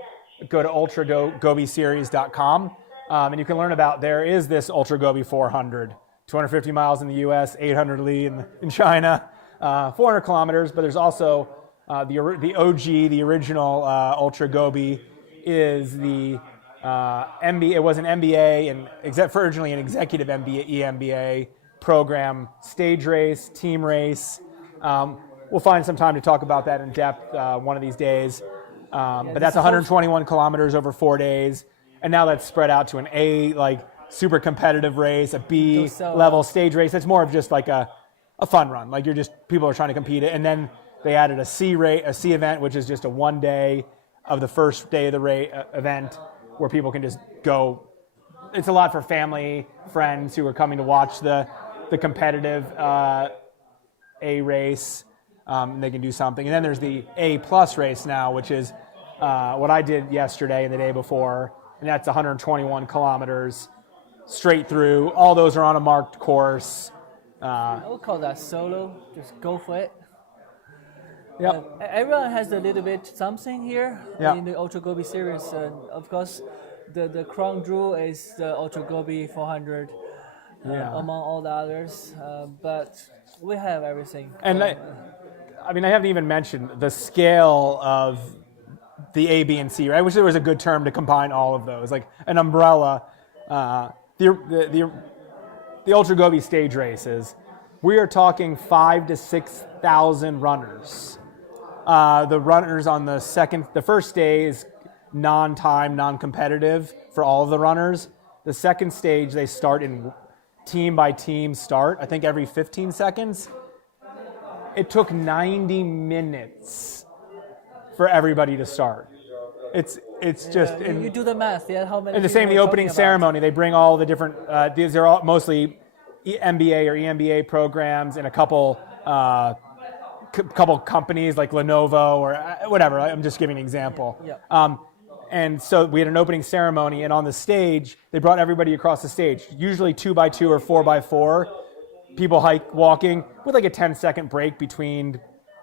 go to ultragobiseries.com, and you can learn about there is this Ultra Gobi 400, 250 miles in the U.S., 800 li in China, 400 kilometers. But there's also the OG, the original Ultra Gobi, is the MBA. It was an MBA and originally an executive MBA, EMBA program stage race, team race. We'll find some time to talk about that in depth one of these days. But that's 121 kilometers over 4 days. And now that's spread out to an A, like super competitive race, a B level stage race. It's more of just like a fun run. Like people are trying to compete it. And then they added a C event, which is just a 1 day of the first day of the event where people can just go. It's a lot for family, friends who are coming to watch the competitive A race. They can do something. And then there's the A plus race now, which is what I did yesterday and the day before. And that's 121 kilometers straight through. All those are on a marked course. I would call that solo. Just go for it. Yep. Everyone has a little bit something here in the Ultra Gobi series. Of course, the crown jewel is the Ultra Gobi 400 among all the others. But we have everything. And I haven't even mentioned the scale of the A, B, and C. Right? I wish there was a good term to combine all of those, like an umbrella. The Ultra Gobi stage races, we are talking 5,000 to 6,000 runners. The runners on the first day is non-time, non-competitive for all of the runners. The second stage, they start in team by team start, I think every 15 seconds. It took 90 minutes for everybody to start. It's just... You do the math, how many... And the same, the opening ceremony, they bring all the different... these are all mostly MBA or EMBA programs and a couple companies like Lenovo or whatever. I'm just giving an example. Yeah. And so we had an opening ceremony, and on the stage, they brought everybody across the stage, usually 2x2 or 4x4, people walking with like a 10-second break between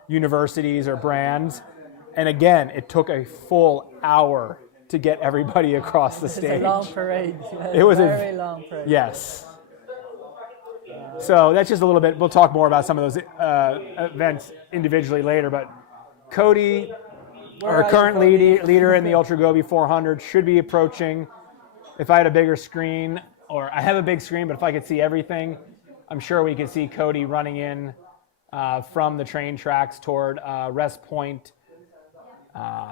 universities or brands. And again, it took a full hour to get everybody across the stage. It's a long parade. It was very long parade. Yes. So that's just a little bit. We'll talk more about some of those events individually later. But Cody, our current leader in the Ultra Gobi 400, should be approaching. If I had a bigger screen, or I have a big screen, but if I could see everything, I'm sure we could see Cody running in from the train tracks toward rest point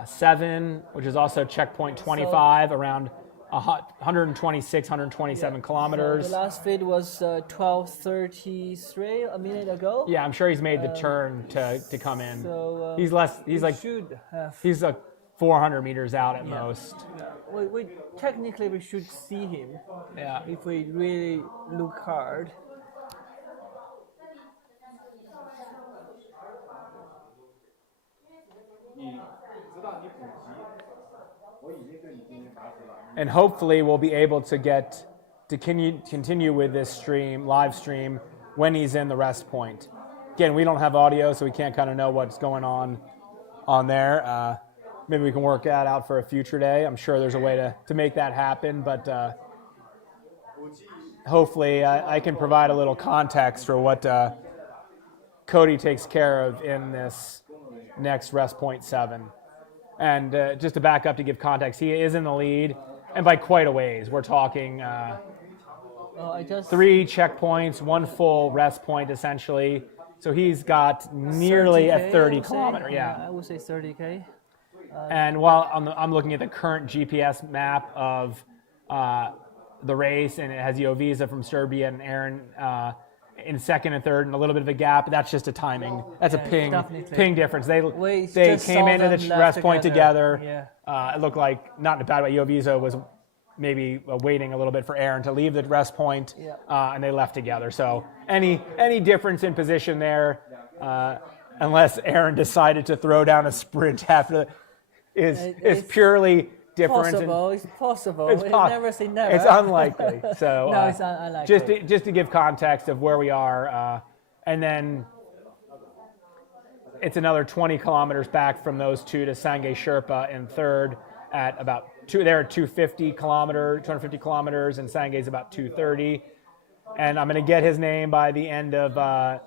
7, which is also checkpoint 25, around 126, 127 kilometers. So the last feed was 12:33 a minute ago. Yeah, I'm sure he's made the turn to come in. So he's like 400 meters out at most. We technically we should see him. Yeah. If we really look hard. And hopefully we'll be able to continue with this live stream when he's in the rest point. Again, we don't have audio, so we can't kind of know what's going on there. Maybe we can work that out for a future day. I'm sure there's a way to make that happen, but hopefully I can provide a little context for what Cody takes care of in this next rest point 7. And just to back up to give context, he is in the lead, and by quite a ways. We're talking 3 checkpoints, 1 full rest point essentially. So he's got nearly a 30 kilometer. Yeah, I would say 30K. And while I'm looking at the current GPS map of the race, and it has Jovisa from Serbia and Aaron in second and third, and a little bit of a gap. That's just a timing. That's a ping difference. They came into the rest point together. It looked like, not in a bad way, Jovisa was maybe waiting a little bit for Aaron to leave the rest point, and they left together. So any difference in position there, unless Aaron decided to throw down a sprint after, is purely difference. It's possible. Never say never. It's unlikely. So no, it's unlikely. Just to give context of where we are, and then it's another 20 kilometers back from those two to Sangay Sherpa in third at about they're at 250 kilometers, and Sangay's about 230. And I'm going to get his name by the end of by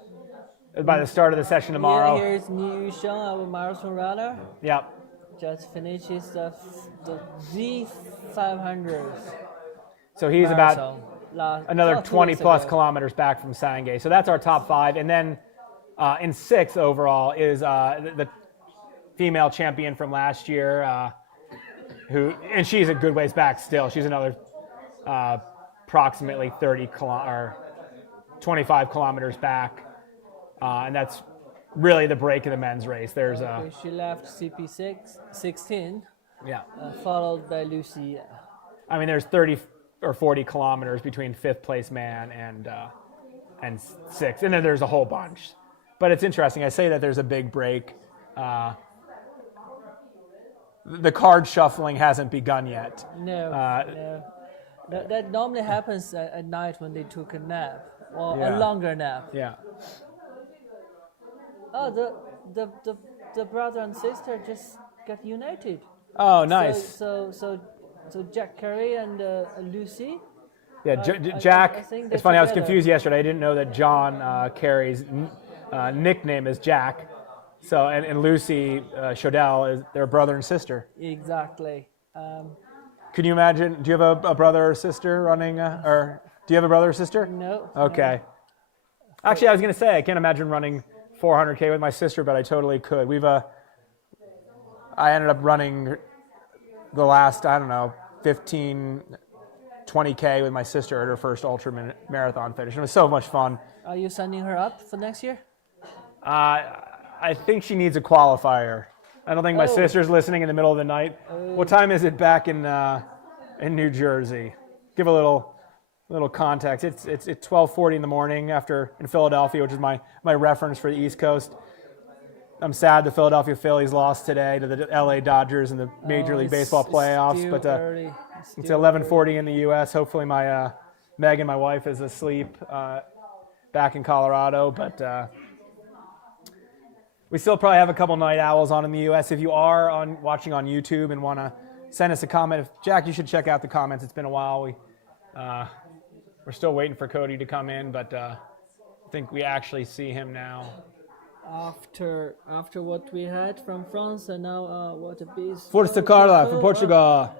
the start of the session tomorrow. Here's Niu Sheng, our marathon runner. Yep. Just finishes the Z500. So he's marathon. About another 20 plus kilometers back from Sangay. So that's our top 5. And then in 6th overall is the female champion from last year, and she's a good ways back still. She's another approximately 25 kilometers back. And that's really the break in the men's race. There's she left CP16. Yeah. Followed by Lucy. I mean, there's 30 or 40 kilometers between 5th place man and 6th, and then there's a whole bunch. But it's interesting. I say that there's a big break. The card shuffling hasn't begun yet. No. That normally happens at night when they took a nap, or a longer nap. Yeah. Oh, the brother and sister just got united. Oh, nice. So Jack Carey and Lucy. Yeah, Jack. It's funny. I was confused yesterday. I didn't know that John Carey's nickname is Jack. So and Lucy Chodell is their brother and sister. Exactly. Can you imagine? Do you have a brother or sister running? Or do you have a brother or sister? No. Okay. No. Actually, I was going to say I can't imagine running 400K with my sister, but I totally could. I ended up running the last, 15, 20K with my sister at her first ultra marathon finish. It was so much fun. Are you signing her up for next year? I think she needs a qualifier. I don't think my sister's listening in the middle of the night. What time is it back in New Jersey? Give a little context. It's 12:40 in the morning in Philadelphia, which is my reference for the East Coast. I'm sad the Philadelphia Phillies lost today to the LA Dodgers in the Major League Baseball playoffs, but it's 11:40 in the U.S. Hopefully my Megan, my wife, is asleep back in Colorado, but we still probably have a couple night owls on in the U.S. If you are watching on YouTube and want to send us a comment, Jack, you should check out the comments. It's been a while. We're still waiting for Cody to come in, but I think we actually see him now. After what we had from France, and now what a beast. Forza Carla from Portugal.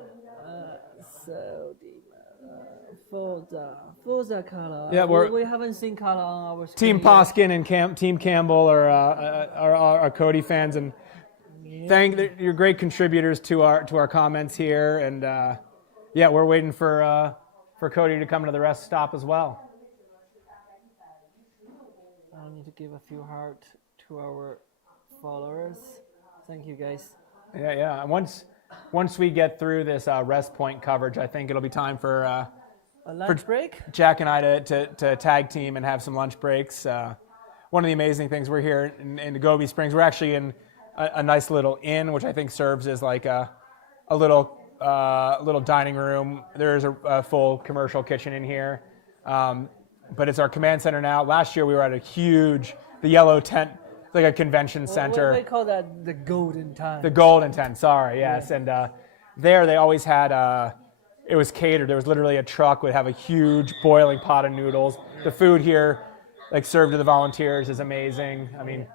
Forza Carla. Yeah, we haven't seen Carla on our screen. Team Poskin and Team Campbell are Cody fans, and you're great contributors to our comments here, and yeah, we're waiting for Cody to come to the rest stop as well. I need to give a few heart to our followers. Thank you, guys. Yeah, yeah. Once we get through this rest point coverage, I think it'll be time for A lunch break? Jack and I to tag team and have some lunch breaks. One of the amazing things, we're here in the Gobi Springs. We're actually in a nice little inn, which I think serves as like a little dining room. There's a full commercial kitchen in here, but it's our command center now. Last year we were at the yellow tent, like a convention center. We call that the golden time. The golden tent, sorry, yes. Yeah. And there they always had, it was catered. There was literally a truck would have a huge boiling pot of noodles. The food here, like served to the volunteers, is amazing. I mean,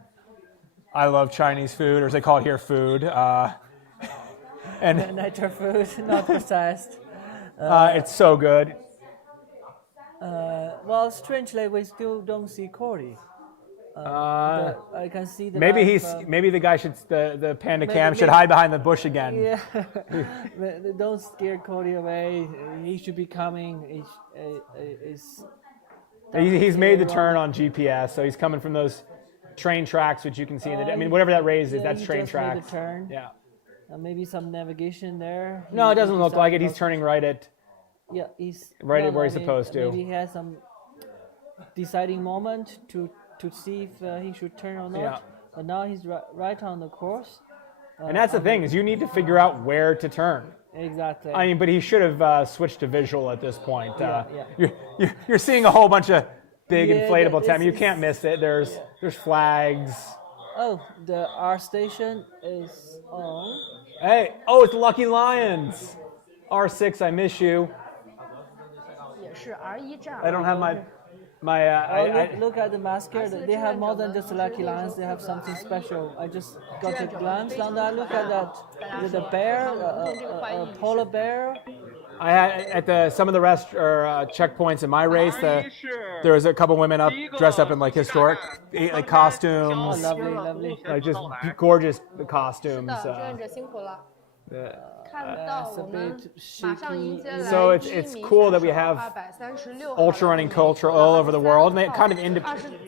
I love Chinese food, or as they call it here, food. And natural food, not processed. It's so good. Well, strangely, we still don't see Cody. I can see the maybe the guy the panda cam should hide behind the bush again. Yeah, don't scare Cody away. He should be coming. He's made the turn on GPS, so he's coming from those train tracks, which you can see in the. I mean, whatever that raise is, that's train tracks. Made the turn. Yeah. Maybe some navigation there. No, it doesn't look like it. He's turning right at. Yeah, he's right at where he's supposed to. Maybe he has some deciding moment to see if he should turn or not. Yeah. But now he's right on the course. And that's the thing, is you need to figure out where to turn. Exactly. I mean, but he should have switched to visual at this point. Yeah. You're seeing a whole bunch of big inflatable tent. You can't miss it. There's flags. Oh, the R station is on. Hey, oh, it's the Lucky Lions. R6, I miss you. I don't have my look at the mascot. They have more than just Lucky Lions. They have something special. I just got a glance on that. Look at that. There's a bear, a polar bear. I had at some of the rest or checkpoints in my race. There was a couple women dressed up in like historic like costumes. Oh, lovely. Like just gorgeous costumes. It's a bit shaky. So it's cool that we have ultra running culture all over the world, and they kind of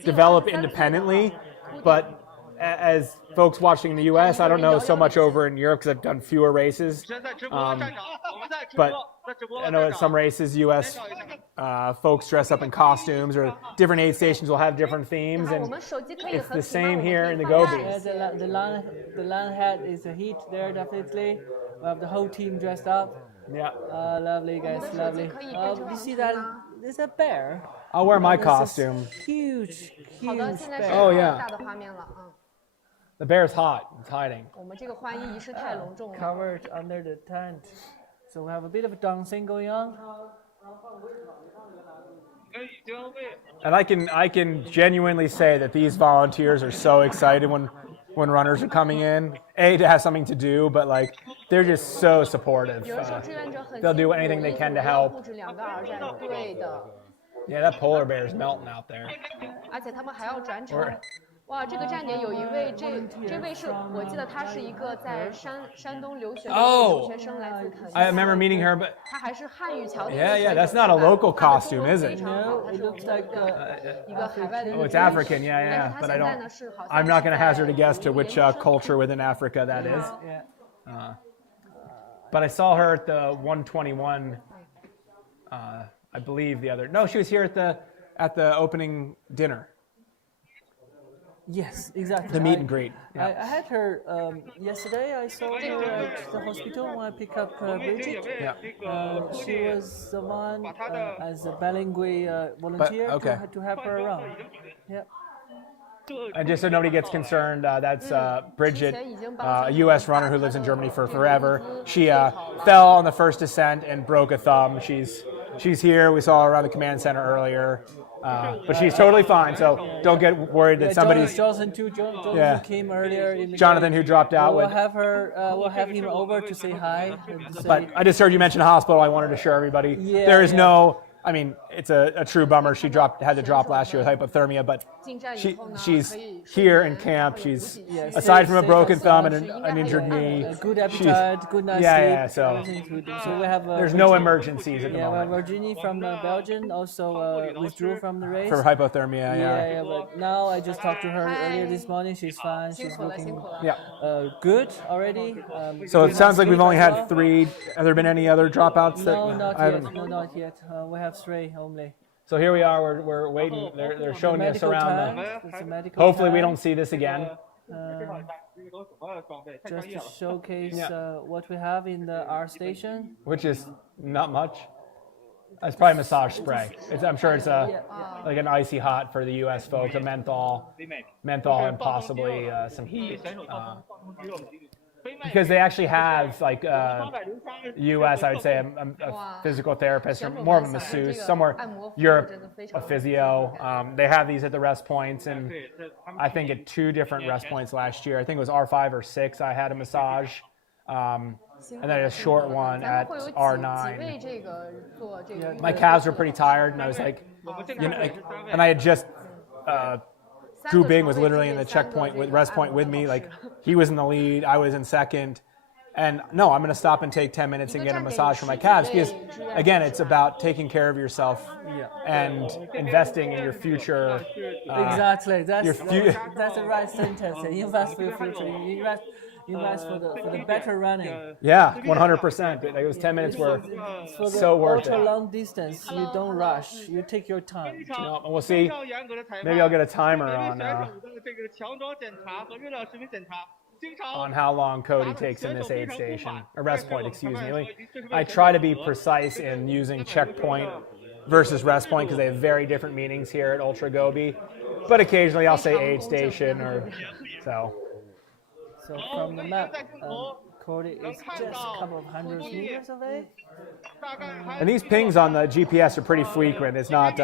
develop independently. But as folks watching in the U.S., I don't know so much over in Europe because I've done fewer races. But I know at some races, U.S. Folks dress up in costumes, or different aid stations will have different themes, and it's the same here in the Gobi. The land head is a heat there, definitely. We have the whole team dressed up. Yeah. Lovely, guys, lovely. You see that? There's a bear. I'll wear my costume. Huge bear. Oh, yeah. The bear's hot. It's hiding. Covered under the tent. So we have a bit of dancing going on. And I can genuinely say that these volunteers are so excited when runners are coming in. To have something to do, but like they're just so supportive. They'll do anything they can to help. Yeah, that polar bear is melting out there. 哇，这个站点有一位，这位是我记得他是一个在山东留学的留学生，来自肯尼亚。I remember meeting her, but 他还是汉语桥的。Yeah, that's not a local costume, is it? No, it looks like 一个海外的。Oh, it's African, yeah. But I'm not going to hazard a guess to which culture within Africa that is. But I saw her at the 121. I believe No, she was here at the opening dinner. Yes, exactly. The meet and greet. Yeah. I had her yesterday. I saw her at the hospital when I picked up Bridget. Yeah. She was the one as a bilingual volunteer to help her around. Yeah. And just so nobody gets concerned, that's Bridget, a U.S. runner who lives in Germany for forever. She fell on the first descent and broke a thumb. She's here. We saw her around the command center earlier. But she's totally fine, so don't get worried that somebody's. Jonathan came earlier. In the Jonathan, who dropped out. We'll have him over to say hi. But I just heard you mention a hospital. I wanted to assure everybody there is no I mean, it's a true bummer. She had to drop last year with hypothermia, but she's here in camp. She's aside from a broken thumb and an injured knee. Good appetite, good night's sleep. Yeah. So we have. There's no emergencies at the moment. Yeah, Virginie from Belgium also withdrew from the race for hypothermia. Yeah, but now I just talked to her earlier this morning. She's fine. She's looking good already. So it sounds like we've only had 3. Have there been any other dropouts? No, not yet. We have 3 only. So here we are. We're waiting. They're showing us around. Hopefully we don't see this again. Just to showcase what we have in the R station, which is not much. It's probably massage spray. I'm sure it's like an icy hot for the U.S. folks, a menthol, and possibly some heat. Because they actually have, like, U.S., I would say, a physical therapist, or more of a masseuse, somewhere, Europe, a physio. They have these at the rest points, and I think at 2 different rest points last year. I think it was R5 or 6 I had a massage, and then a short one at R9. My calves were pretty tired, and I was like, and I had just... Gu Bing was literally in the checkpoint with rest point with me. Like, he was in the lead, I was in second. And no, I'm going to stop and take 10 minutes and get a massage for my calves because, again, it's about taking care of yourself and investing in your future. Exactly. That's the right sentence. Invest for your future. Invest for the better running. Yeah, 100%. It was 10 minutes were so worth it. Ultra long distance, you don't rush. You take your time. And we'll see. Maybe I'll get a timer on how long Cody takes in this aid station, or rest point, excuse me. I try to be precise in using checkpoint versus rest point because they have very different meanings here at Ultra Gobi. But occasionally I'll say aid station or so. So from the map, Cody is just a couple of hundred meters away. And these pings on the GPS are pretty frequent. It's not,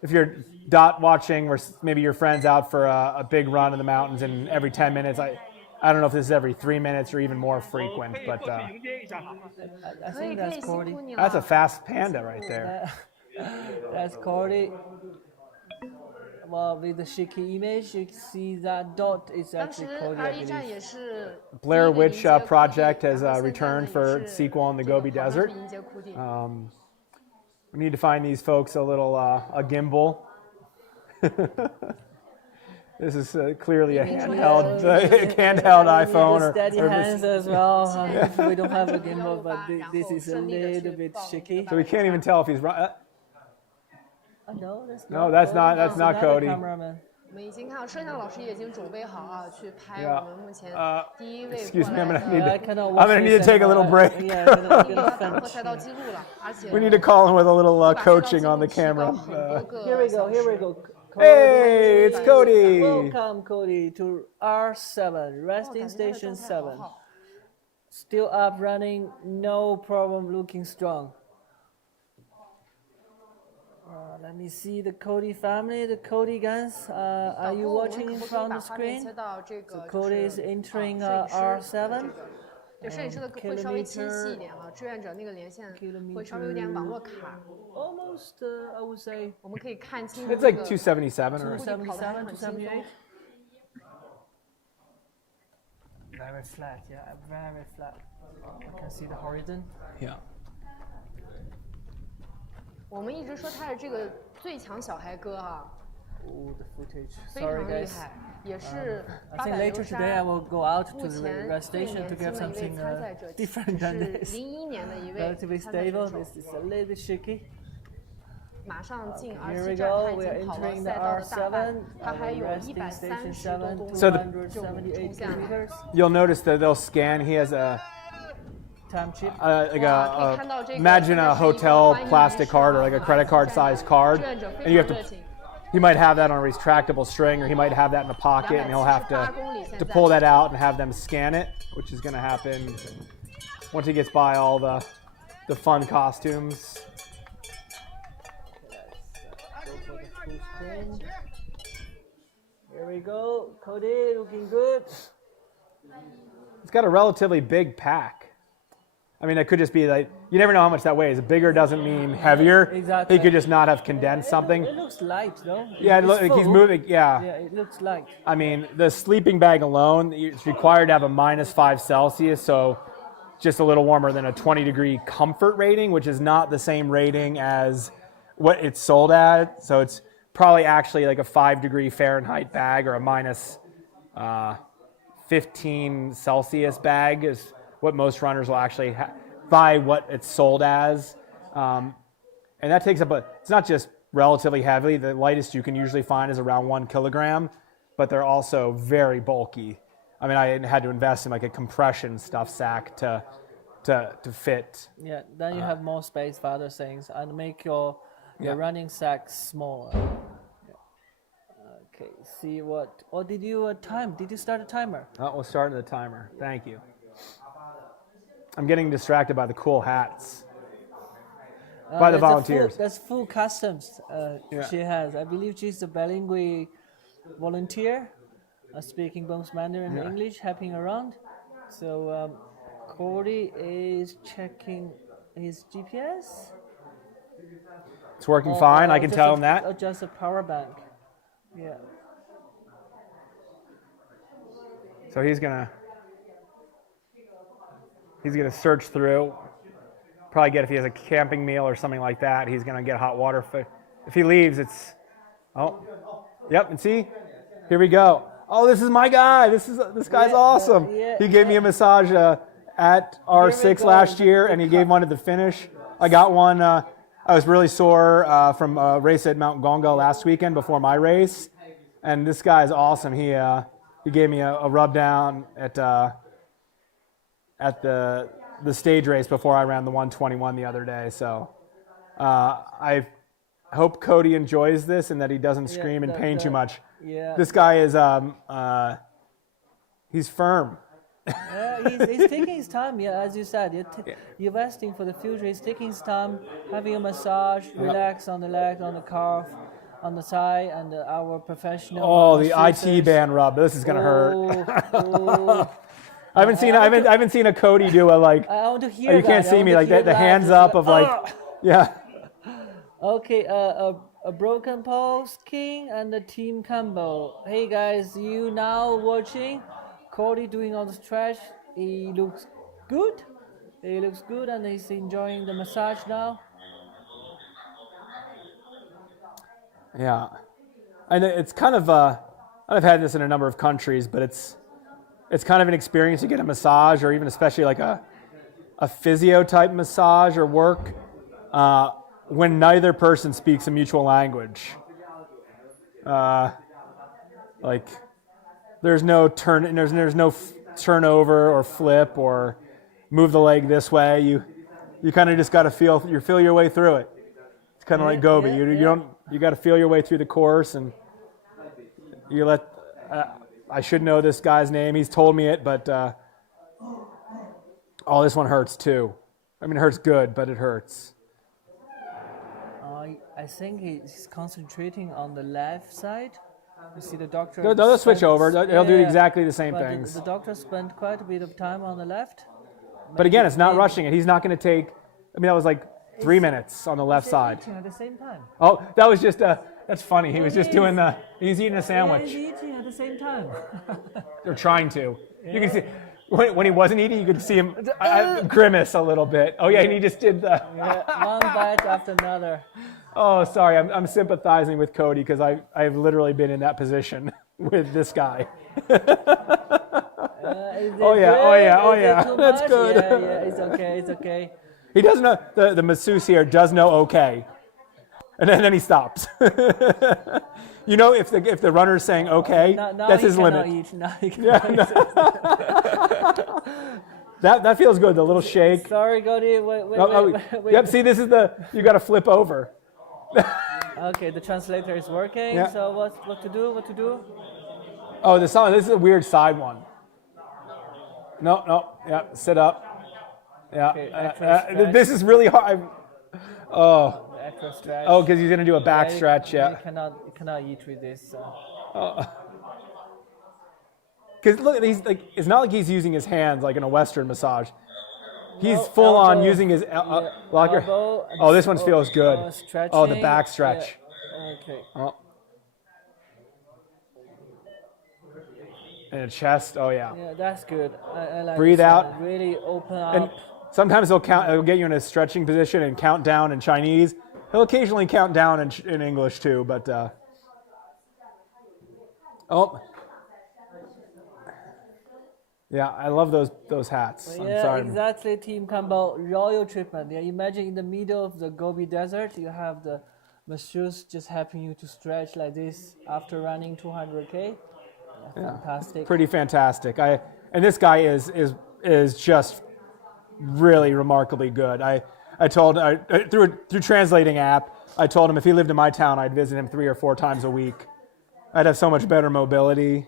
if you're dot watching or maybe your friend's out for a big run in the mountains and every 10 minutes, I don't know if this is every 3 minutes or even more frequent, but I think that's Cody. That's a fast panda right there. That's Cody. Well, with the shaky image, you can see that dot is actually Cody, I believe. Blair Witch Project has returned for sequel in the Gobi Desert. We need to find these folks a little a gimbal. This is clearly a handheld iPhone. Or steady hands as well. We don't have a gimbal, but this is a little bit shaky. So we can't even tell if he's right. No, that's not Cody. 我们已经看到摄像老师也已经准备好啊，去拍我们目前第一位 Excuse me, I'm 过 gonna need to take a little break. We need to call him with a little coaching on the camera. Here we go. Hey, it's Cody. Welcome, Cody, to R7, resting station 7. Still up, running, no problem, looking strong. Let me see the Cody family, the Cody guys. Are you watching in front of the screen? So Cody is entering R7. 就摄影师的会稍微清晰一点啊，志愿者那个连线会稍微有点网络卡。 Almost, I would say. 我们可以看清。 It's like 277 or 277, 278. Very flat, yeah, very flat. I can see the horizon. Yeah. 我们一直说他是这个最强小孩哥啊。 Oh, the footage. 非常 Sorry, 厉 guys. 害，也是 I think later today I will go out to the rest station to get something different than this. 01年的一位 Relatively stable. This is a little bit shaky. 马上进 Here we R7 站， go. 他已 We are 经跑了 entering the 赛道的大半 R7. 他还有 Resting station 130多 7, 公里 So 278 kilometers. You'll notice that they'll scan. He has a Time chip. imagine a hotel plastic card or like a credit card sized card, and you have to. He might have that on a retractable string, or he might have that in a pocket, and he'll have to pull that out and have them scan it, which is going to happen once he gets by all the fun costumes. Here we go. Cody looking good. It's got a relatively big pack. I mean, it could just be like, you never know how much that weighs. Bigger doesn't mean heavier. Exactly. He could just not have condensed something. It looks light, though. Yeah, It's like he's full. moving. Yeah. Yeah, it looks light. I mean, the sleeping bag alone, it's required to have a -5 Celsius, so just a little warmer than a 20-degree comfort rating, which is not the same rating as what it's sold at. So it's probably actually like a 5-degree Fahrenheit bag or a -15 Celsius bag is what most runners will actually buy what it's sold as. And that takes up it's not just relatively heavy. The lightest you can usually find is around 1 kilogram, but they're also very bulky. I mean, I had to invest in like a compression stuff sack to fit. Yeah, then you have more space for other things and make your running sack smaller. Yeah. Okay, see what did you time? Did you start a timer? Oh, we'll start the timer. Thank you. I'm getting distracted by the cool hats. By the volunteers. That's full customs she has. I believe she's a bilingual volunteer, speaking both Mandarin and English, helping around. So Cody is checking his GPS. It's working fine. I can tell him that. Or just a power bank. Yeah. So he's gonna search through. Probably get if he has a camping meal or something like that. He's gonna get hot water. If he leaves, it's yep. And see, here we go. Oh, this is my guy. This guy's awesome. He gave me a massage at R6 last year, and he gave one at the finish. I got one. I was really sore from a race at Mount Gonga last weekend before my race, and this guy is awesome. He gave me a rub down at the stage race before I ran the 121 the other day. So I hope Cody enjoys this and that he doesn't scream in pain too much. Yeah. This guy is he's firm. He's taking his time. Yeah, as you said, you're investing for the future. He's taking his time, having a massage, relax on the leg, on the calf, on the thigh, and our professional. Oh, the IT band rub. This is gonna hurt. I haven't seen a Cody do a like. I want to hear you can't see me like that. The hands up of like, yeah. Okay, a broken pulse king and the team combo. Hey guys, you now watching Cody doing all the stretch. He looks good. He looks good and he's enjoying the massage now. Yeah, and it's kind of I've had this in a number of countries, but it's kind of an experience to get a massage, or even especially like a physio type massage or work when neither person speaks a mutual language. Like there's no turnover or flip or move the leg this way. You kind of just got to feel your way through it. It's kind of like Gobi. You got to feel your way through the course, and you let. I should know this guy's name. He's told me it, but this one hurts too. I mean, it hurts good, but it hurts. I think he's concentrating on the left side. You see the doctor. They'll switch over. They'll do exactly the same things. The doctor spent quite a bit of time on the left. But again, it's not rushing it. He's not going to take. I mean, that was like 3 minutes on the left side. Eating at the same time. Oh, that was just that's funny. He was just doing he's eating a sandwich. He's eating at the same time. They're trying to. You can see when he wasn't eating, you could see him grimace a little bit. Oh yeah, and he just did the. One bite after another. Oh, sorry. I'm sympathizing with Cody because I've literally been in that position with this guy. Oh yeah. That's good. Yeah, it's okay. He does know the masseuse here does know okay, and then he stops. You know, if the runner's saying okay, that's his limit. That feels good. The little shake. Sorry, Cody. Wait. Yep. See, this is you got to flip over. Okay, the translator is working. Yeah. So what to do? What to do? Oh, this is a weird side one. No. Yeah, sit up. Yeah. Okay, this is really hard. Oh. Extra stretch. Oh, because he's gonna do a back stretch. Yeah. You cannot eat with this. Because look, he's like, it's not like he's using his hands like in a Western massage. He's No, full on elbow. using his Yeah, locker. elbow, Oh, this one feels good. Oh, the stretching. back stretch. Yeah. Okay. Oh. And a chest. Oh yeah. Yeah, that's good. I like Breathe this one. out. Really open And up. sometimes he'll get you in a stretching position and count down in Chinese. He'll occasionally count down in English too, but oh. Yeah, I love those hats. I'm Yeah, sorry. exactly. Team Combo royal treatment. Yeah, imagine in the middle of the Gobi Desert, you have the masseuse just helping you to stretch like this after running 200K. Yeah, fantastic. Pretty fantastic. And this guy is just really remarkably good. I told through translating app, I told him if he lived in my town, I'd visit him 3 or 4 times a week. I'd have so much better mobility.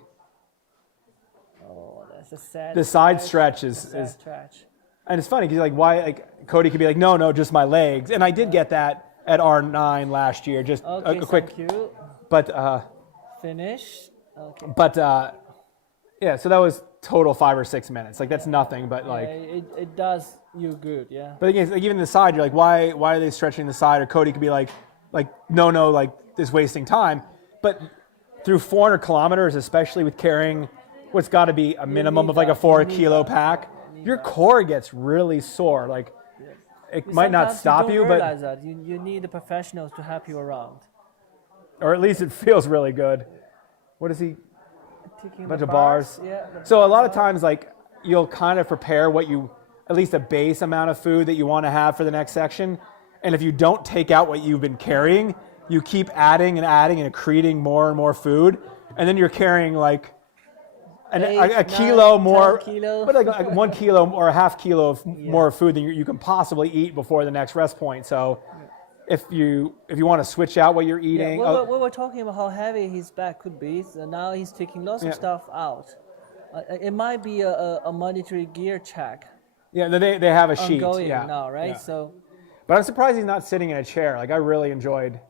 Oh, that's a sad. The side stretch is stretch. And it's funny because Cody could be like, no, just my legs, and I did get that at R9 last year. Just Okay, a quick, thank you. but Finish. Okay. but yeah. So that was total 5 or 6 minutes. Like that's nothing, but like. Yeah, it does you good, yeah. But again, like even the side, you're like, why are they stretching the side? Or Cody could be like no, like this wasting time. But through 400 kilometers, especially with carrying what's got to be a minimum of like a 4 kilo pack, your core gets really sore. Like it might not stop you, but that. You need the professionals to help you around. Or at least it feels really good. What is he? A bunch of bars. Yeah, so a lot of times, like you'll kind of prepare at least a base amount of food that you want to have for the next section. And if you don't take out what you've been carrying, you keep adding and accreting more and more food. And then you're carrying like a kilo more, but like 1 kilo or a half kilo of more food than you can possibly eat before the next rest point. So if you want to switch out what you're eating. Yeah, we were talking about how heavy his back could be. So now he's taking lots of stuff out. It might be a monetary gear check. Yeah, they have a sheet. Ongoing now, right? Yeah. So, but I'm surprised he's not sitting in a chair. Like I really enjoyed.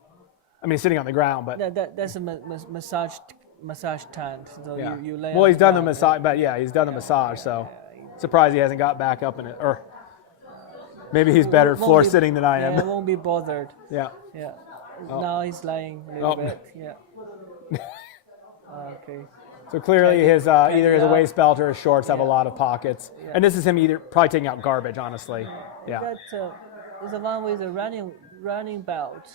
I mean, sitting on the ground, but that's a massage tent. So you lay. Well, he's done the massage, but he's done the massage. So surprised he hasn't got back up in it, or maybe he's better floor sitting than I am. Yeah, won't be bothered. Yeah. Yeah. Oh. Now he's lying a little bit. Yeah. Okay. So clearly his either his waist belt or his shorts have a lot of pockets. Yeah. And this is him probably taking out garbage, honestly. Yeah. There's a one with a running belt.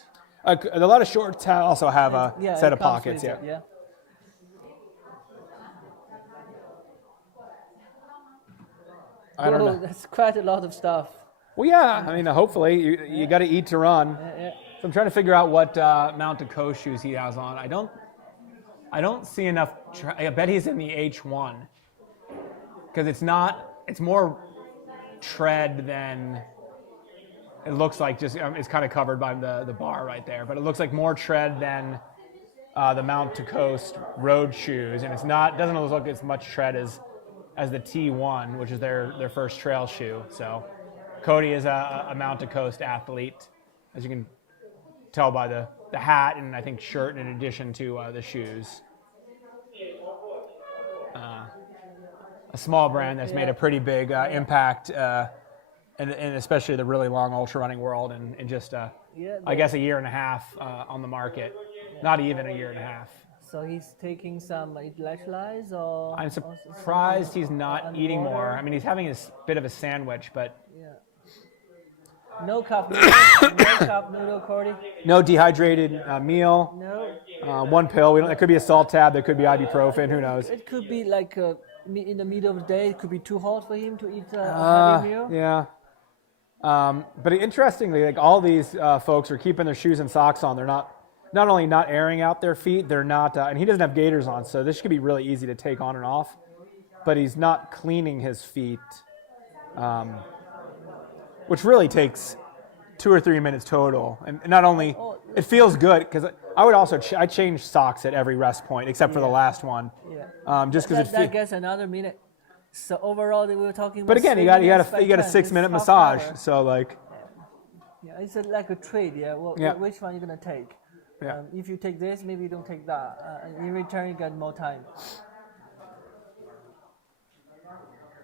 A lot of shorts also have a set of pockets. Yeah. I don't know. That's quite a lot of stuff. Well, yeah. I mean, hopefully you got to eat to run. Yeah. So I'm trying to figure out what Mount to Coast shoes he has on. I don't see enough. I bet he's in the H1 because it's more tread than it looks like. Just it's kind of covered by the bar right there, but it looks like more tread than the Mount to Coast road shoes, and doesn't look like as much tread as the T1, which is their first trail shoe. So Cody is a Mount to Coast athlete, as you can tell by the hat and I think shirt in addition to the shoes. A small brand that's made a pretty big impact, and especially the really long ultra running world, in just I guess a year and a half on the market, not even a year and a half. So he's taking some electrolytes, or I'm surprised he's not eating more. I mean, he's having a bit of a sandwich, but. No cup noodle, Cody. No dehydrated meal. No. One pill. It could be a salt tab. There could be ibuprofen. Who knows? It could be like in the middle of the day. It could be too hot for him to eat a heavy meal. Yeah. But interestingly, like all these folks are keeping their shoes and socks on. They're not only not airing out their feet. They're not, and he doesn't have gaiters on, so this could be really easy to take on and off. But he's not cleaning his feet. Which really takes 2 or 3 minutes total, and not only it feels good because I would also I change socks at every rest point except for the last one, just because that gets another minute. So overall, we were talking. But again, you got a 6-minute massage, so like. Yeah, it's like a trade. Yeah, which one are you gonna take? Yeah. If you take this, maybe you don't take that. In return, you get more time.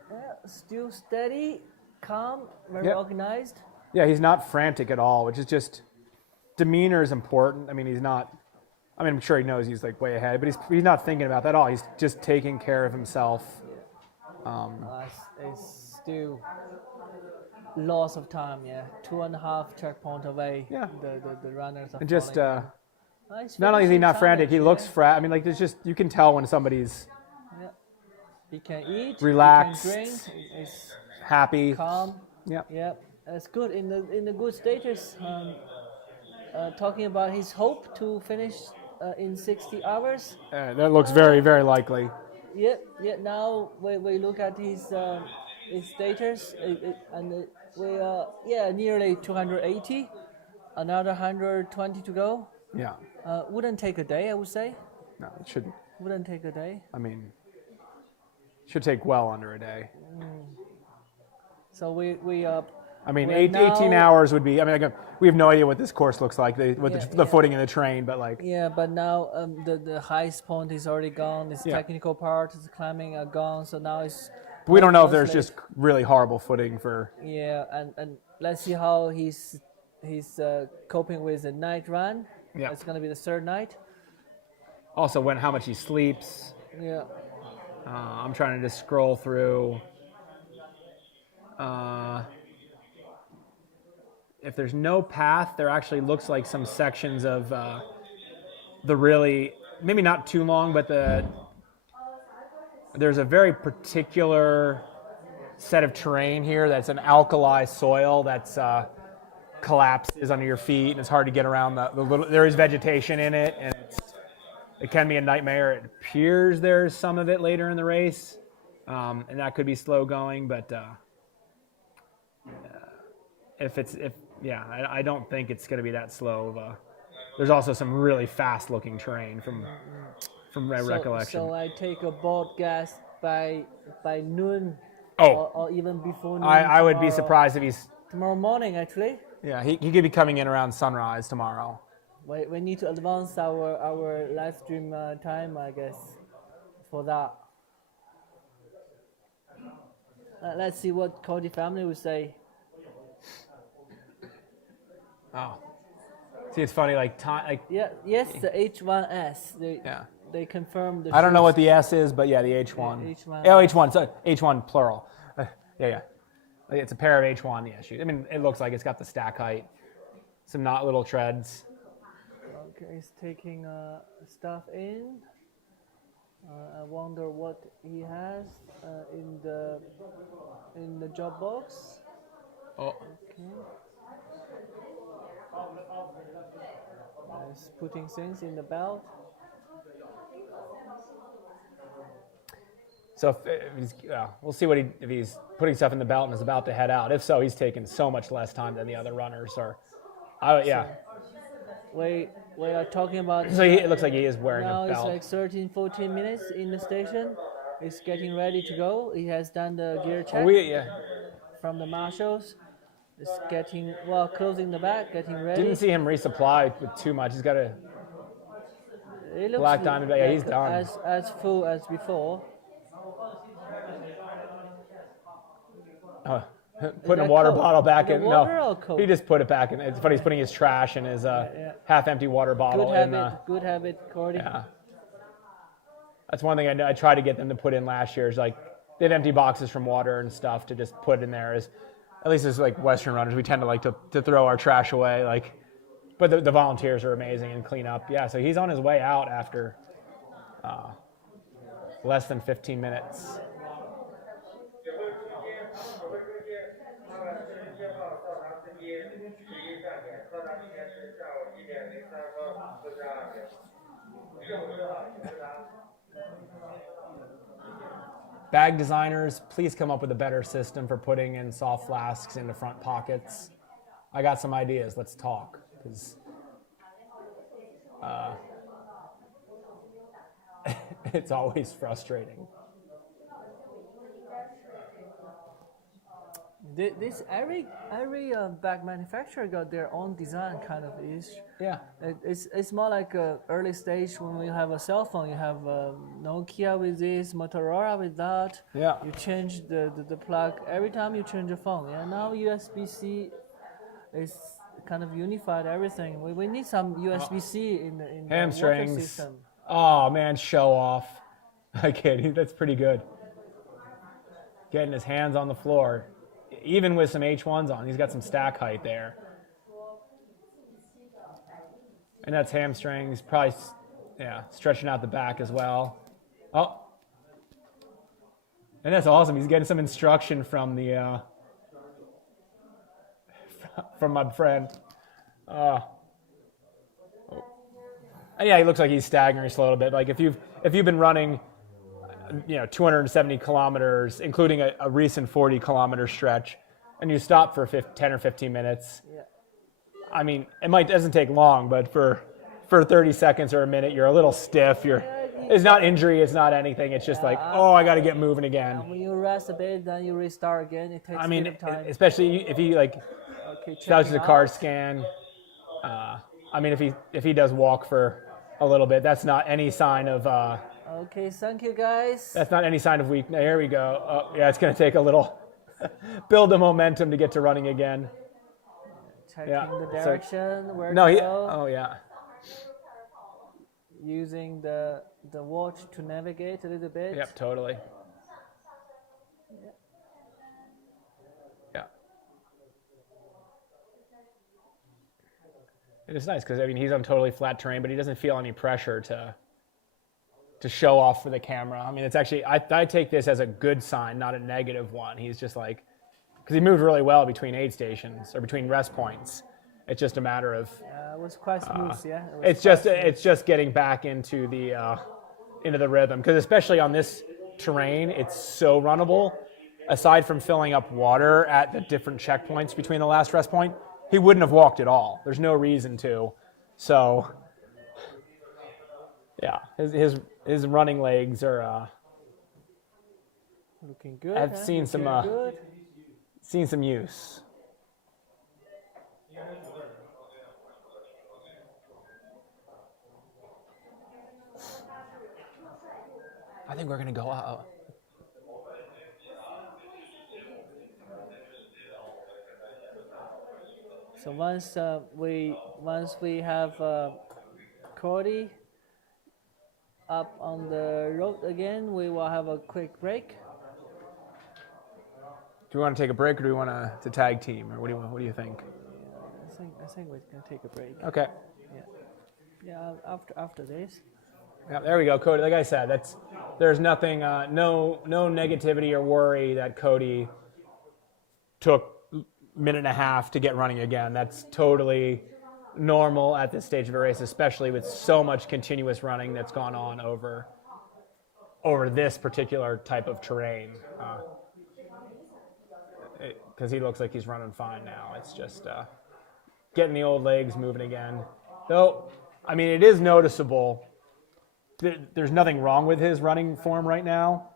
Yeah, still steady. calm, very Yep. organized. Yeah, he's not frantic at all, which is just demeanor is important. I mean, he's not. I mean, I'm sure he knows he's like way ahead, but he's not thinking about that at all. He's just taking care of himself. It's still loss of time. Yeah, 2.5 checkpoint away. Yeah. The runners are And just falling. He's not only is he finishing not frantic, he challenge, looks yeah. I mean, like there's just you can tell when somebody's Yeah. He can eat. relaxed, He can drink. He's happy. calm. Yeah. Yeah, that's good. In the good status. Talking about his hope to finish in 60 hours. That looks very, very likely. Yeah. Now we look at his status, and we are nearly 280. Another 120 to go. Yeah. Wouldn't take a day, I would say. No, it shouldn't. Wouldn't take a day. I mean, should take well under a day. So we I mean, we're 18 now- hours would be. I mean, again, we have no idea what this course looks like with Yeah, the yeah. footing and the train, but like, Yeah, but now the highest point is already gone. This Yeah. technical part, the climbing are gone. So now it's. we don't know if there's mostly- just really horrible footing for. Yeah, and let's see how he's coping with the night run. Yeah. It's gonna be the third night. Also, how much he sleeps. Yeah. I'm trying to just scroll through. If there's no path, there actually looks like some sections of the really, maybe not too long, but there's a very particular set of terrain here that's an alkali soil that's collapses under your feet, and it's hard to get around the little. There is vegetation in it, and it can be a nightmare. It appears there's some of it later in the race, and that could be slow going. But I don't think it's going to be that slow. There's also some really fast-looking terrain from my recollection. So I take a boat gas by noon. Oh. Or even before noon. I would be tomorrow- surprised if he's. Tomorrow morning, actually. Yeah, he could be coming in around sunrise tomorrow. We need to advance our live stream time, I guess, for that. Let's see what Cody family will say. Oh, see, it's funny. Like time. Like Yeah. Yes, the H1S. yeah. They confirmed. I don't know what the S is, but yeah, the H1. Yeah, H1. Oh, H1. So H1 plural. Yeah. It's a pair of H1. Yeah, shoot. I mean, it looks like it's got the stack height, some not little treads. Okay, he's taking stuff in. I wonder what he has in the job box. Oh. Okay. He's putting things in the belt. So if he's, we'll see if he's putting stuff in the belt and is about to head out. If so, he's taking so much less time than the other runners are. Yeah. We are talking about. So it looks like he is wearing now a it's belt. like 13-14 minutes in the station. He's getting ready to go. He has done the gear check from the marshals. It's getting closing the back, getting ready. Didn't see him resupply with too much. He's got a It looks black diamond, yeah, he's done. As full as before. putting a that water Coke? bottle back The in. water No, or Coke? he just put it back in. It's funny. He's putting his trash in his half-empty water bottle. Good habit, Cordy. Yeah. That's one thing I tried to get them to put in last year. Is like they have empty boxes from water and stuff to just put in there. At least as like Western runners, we tend to like to throw our trash away. Like, but the volunteers are amazing and clean up. Yeah, so he's on his way out after less than 15 minutes. Bag designers, please come up with a better system for putting in soft flasks into front pockets. I got some ideas. Let's talk. Because it's always frustrating. This every bag manufacturer got their own design kind of ish. Yeah. It's more like a early stage when you have a cell phone. You have Nokia with this, Motorola with that. Yeah. You change the plug every time you change your phone. Yeah. Now USB-C is kind of unified everything. We need some USB-C in the water Hamstrings. system. Oh man, show off. I kid. That's pretty good. Getting his hands on the floor. Even with some H1s on, he's got some stack height there. And that's hamstrings, probably, yeah, stretching out the back as well. Oh. And that's awesome. He's getting some instruction from the, from my friend. And yeah, he looks like he's staggering a little bit. Like if you've been running, 270 kilometers, including a recent 40-kilometer stretch, and you stop for 10 or 15 minutes. Yeah. I mean, doesn't take long, but for 30 seconds or a minute, you're a little stiff. It's not injury, it's not anything. It's just like, I got to get moving again. When you rest a bit, then you restart again. It takes a bit of time. Especially if he vouches a card scan. If he does walk for a little bit, that's not any sign of. Okay, thank you guys. That's not any sign of weakness. Here we go. Oh, yeah, it's going to take a little build the momentum to get to running again. Checking the direction, where to go. Oh, yeah. Using the watch to navigate a little bit. Yep, totally. Yeah. It is nice because, he's on totally flat terrain, but he doesn't feel any pressure to show off for the camera. It's actually, I take this as a good sign, not a negative one. He's just like, because he moved really well between aid stations or between rest points. It's just a matter of. It was quite smooth, yeah. It's just getting back into the rhythm, because especially on this terrain, it's so runnable. Aside from filling up water at the different checkpoints between the last rest point, he wouldn't have walked at all. There's no reason to. So, yeah, his running legs are looking good. I've seen some use. I think we're gonna go out. So once we have Cody up on the road again, we will have a quick break. Do we want to take a break, or do we want to tag team, or what do you think? I think we're gonna take a break. Okay. Yeah. After this. Yeah, there we go, Cody. Like I said, there's nothing, no negativity or worry that Cody took a minute and a half to get running again. That's totally normal at this stage of a race, especially with so much continuous running that's gone on over this particular type of terrain. Because he looks like he's running fine now. It's just getting the old legs moving again. Though, it is noticeable. There's nothing wrong with his running form right now,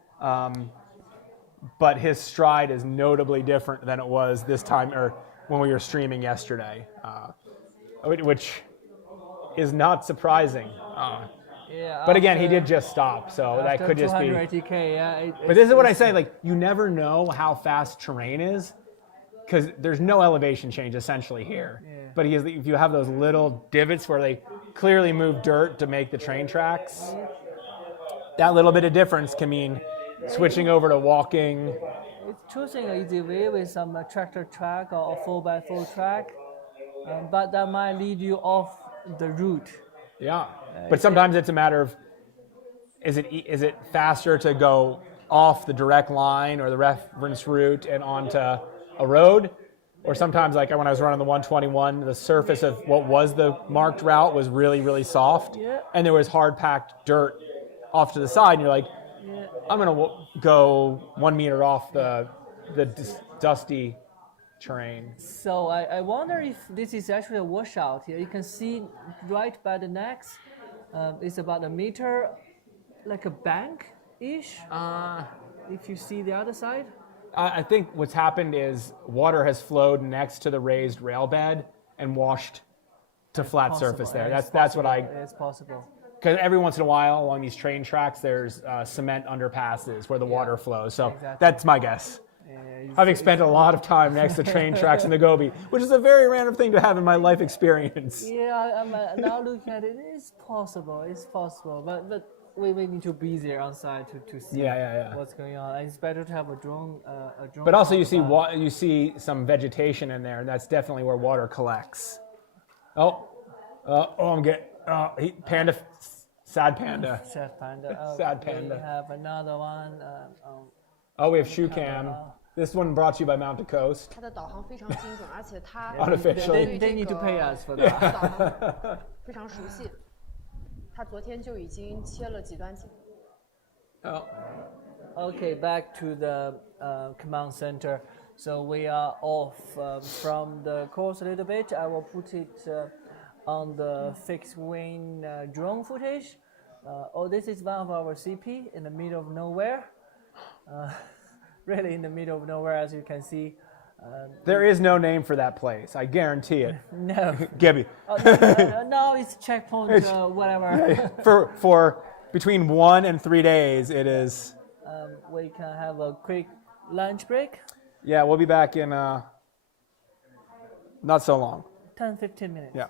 but his stride is notably different than it was this time, or when we were streaming yesterday, which is not surprising. But again, he did just stop, so that could just be. 280K, yeah. But this is what I say: like, you never know how fast terrain is, because there's no elevation change essentially here. Yeah. But if you have those little divots where they clearly move dirt to make the train tracks, that little bit of difference can mean switching over to walking. It's choosing an easy way with some tractor track or a 4x4 track, but that might lead you off the route. Yeah, but sometimes it's a matter of, is it faster to go off the direct line or the reference route and onto a road? Or sometimes, like when I was running the 121, the surface of what was the marked route was really, really soft, and there was hard-packed dirt off to the side, and you're like, I'm going to go 1 meter off the dusty terrain. So I wonder if this is actually a washout here. You can see right by the necks, it's about a meter, like a bank-ish, if you see the other side. I think what's happened is water has flowed next to the raised rail bed and washed to flat surface there. That's what I. It's possible. Because every once in a while along these train tracks, there's cement underpasses where the water flows. So that's my guess. Having spent a lot of time next to train tracks in the Gobi, which is a very random thing to have in my life experience. Yeah, I'm now looking at it. It's possible. It's possible, but we need to be there on site to see what's going on. And it's better to have a drone. But also, you see some vegetation in there, and that's definitely where water collects. I'm getting panda, sad panda. Sad panda. Sad panda. We have another one. We have shoe cam. This one brought to you by Mount to Coast. 它的导航非常精准，而且它 Unofficially. They need to pay us for 对 that. 导航非常熟悉。他昨天就已经切了几段景。Okay, back to the command center. So we are off from the course a little bit. I will put it on the fixed wing drone footage. This is one of our CP in the middle of nowhere. Really in the middle of nowhere, as you can see. There is no name for that place. I guarantee it. No. Gibby. No, it's checkpoint, whatever. For between 1 and 3 days, it is. We can have a quick lunch break. Yeah, we'll be back in not so long. 10-15 minutes. Yeah.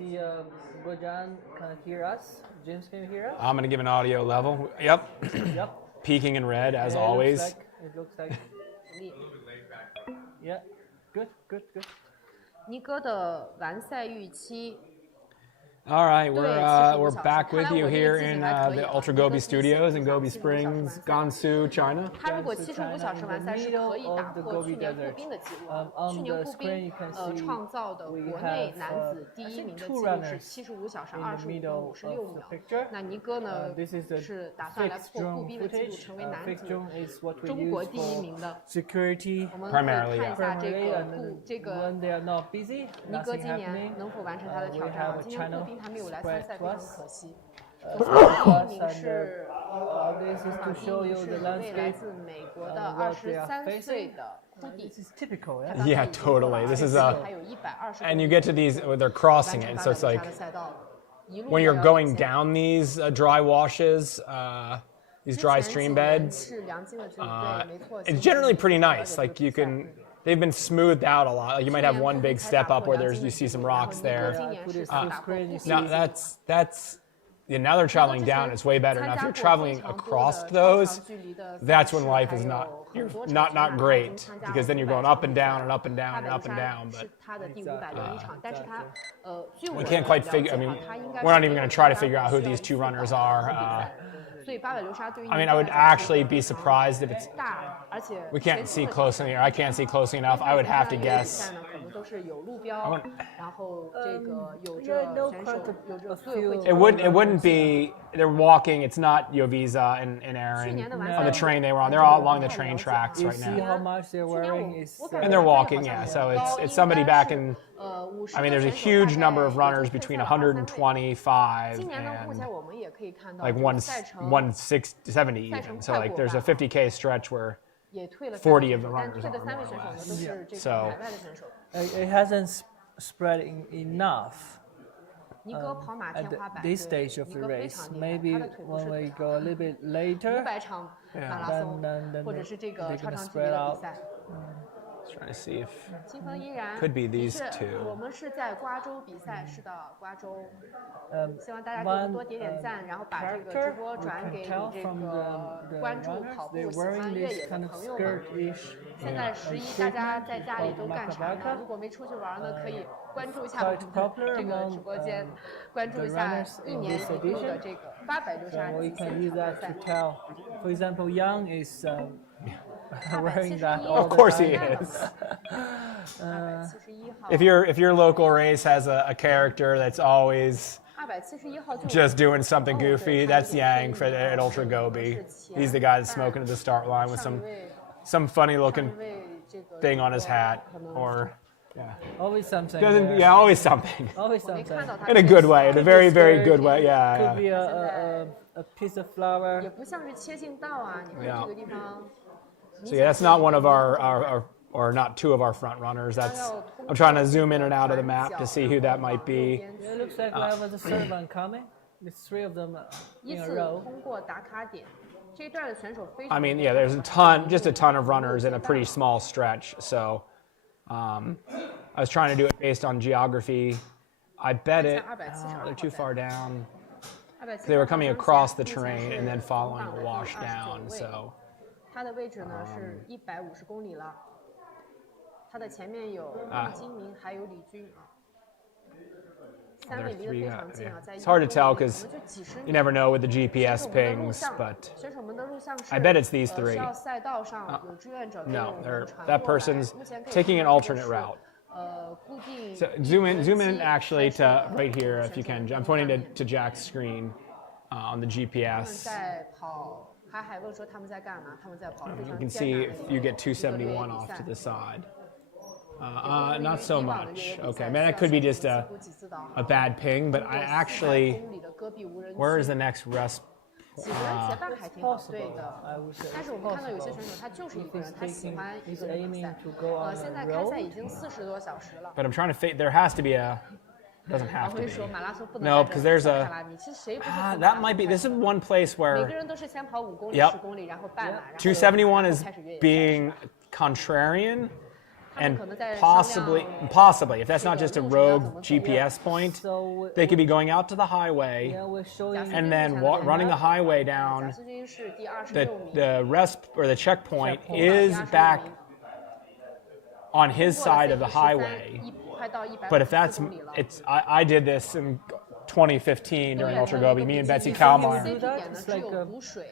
see Bojan can hear us. James, can you hear us? I'm going to give an audio level. Yep. Yep. Peaking in red as Yeah, always. It looks like. Yeah. Good.尼哥的完赛预期 All right, 对 we're 75小时 back 看 with 来 you 我这 here 个记性 in 还可以 the 啊 Ultra 尼哥 Gobi 提前 Studios in 75 Gobi 小时 Springs, 完赛 Gansu, China. 他如果75小时完赛是可以打破去年步兵的记录。去年步兵创造的国内男子第1名的记录是75小时25分56秒。那尼哥呢是打算来破步兵的记录，成为男子中国第1名的。我们可以看一下这个尼哥今年能否完成他的挑战。今年步兵他没有来参赛，非常可惜。第1名是一位来自美国的23岁的库蒂。 Yeah, totally. This is and you get to these, they're crossing it, so it's like when you're going down these dry washes, these dry stream beds, it's generally pretty nice. Like you can, they've been smoothed out a lot. Like you might have one big step up where you see some rocks there. Now now they're traveling down. It's way better. Now if you're traveling across those, that's when life is not great because then you're going up and down and up and down and up and down. But we can't quite figure. I mean, we're not even going to try to figure out who these two runners are. I mean, I would actually be surprised if it's. We can't see closely, or I can't see closely enough. I would have to guess. It wouldn't be. They're walking. It's not Yovisa and Aaron on the train they were on. They're all along the train tracks right now. See how much they're wearing And they're walking, yeah. So it's somebody back in. I mean, there's a huge number of runners between 125 and like 170 even. So like there's a 50K stretch where 40 of the runners are more or less. So it hasn't spread enough. At this stage of the race, maybe when we go a little bit later, then they're going to spread out. Trying to see if could be these two. 我们是在瓜州比赛，是的，瓜州。希望大家给我们多点点赞，然后把这个直播转给你这个关注跑步、喜欢越野的朋友们。现在11，大家在家里都干啥呢？如果没出去玩呢，可以关注一下我们的这个直播间，关注一下1年1度的这个800流沙极限挑战赛。For example, Yang is. Wearing that all of course the he is. If your local race has a character that's always just doing something goofy, that's Yang at Ultra Gobi. He's the guy that's smoking at the start line with some funny looking thing on his hat or. Yeah. Always something. Yeah, always something. Always something. In a good way, in a very, very good way. Yeah. Could be a piece of flower. Yeah. So yeah, that's not one of our or not two of our front runners. I'm trying to zoom in and out of the map to see who that might be. It looks like there was a third one coming. There's 3 of them in a row. I mean, yeah, there's just a ton of runners in a pretty small stretch. So I was trying to do it based on geography. I bet they're too far down. They were coming across the terrain and then following a wash down. So. 它的位置呢是150公里了，它的前面有易金明还有李军啊，3位离得非常近啊，在 It's hard to tell because you never know with the GPS pings, but I bet it's these 3. No, that person's taking an alternate route. So zoom in actually to right here if you can. I'm pointing to Jack's screen on the GPS. You can see if you get 271 off to the side. Not so much. Okay, man, that could be just a bad ping, but I actually, where is the next rest? 几个人结伴还挺好，对的。但是我们看到有些选手他就是一个人，他喜欢一个人比赛。现在开赛已经40多小时了。 But I'm trying to think. There has to be a. Doesn't have to be. No, because there's a. That might be. This is one place where. Yep. 271 is being contrarian. and possibly, if that's not just a rogue GPS point, So they could be going out to the highway yeah, we're showing and then running the highway down. 斯军是第26 The 名， the rest or the checkpoint is back on his side of the highway. 快到100 But if that's, 公里了。 it's I did this in 2015 during Ultra Gobi, me and Betsy do Kalmar. that? 点呢 It's 只 like 有 a- 补水，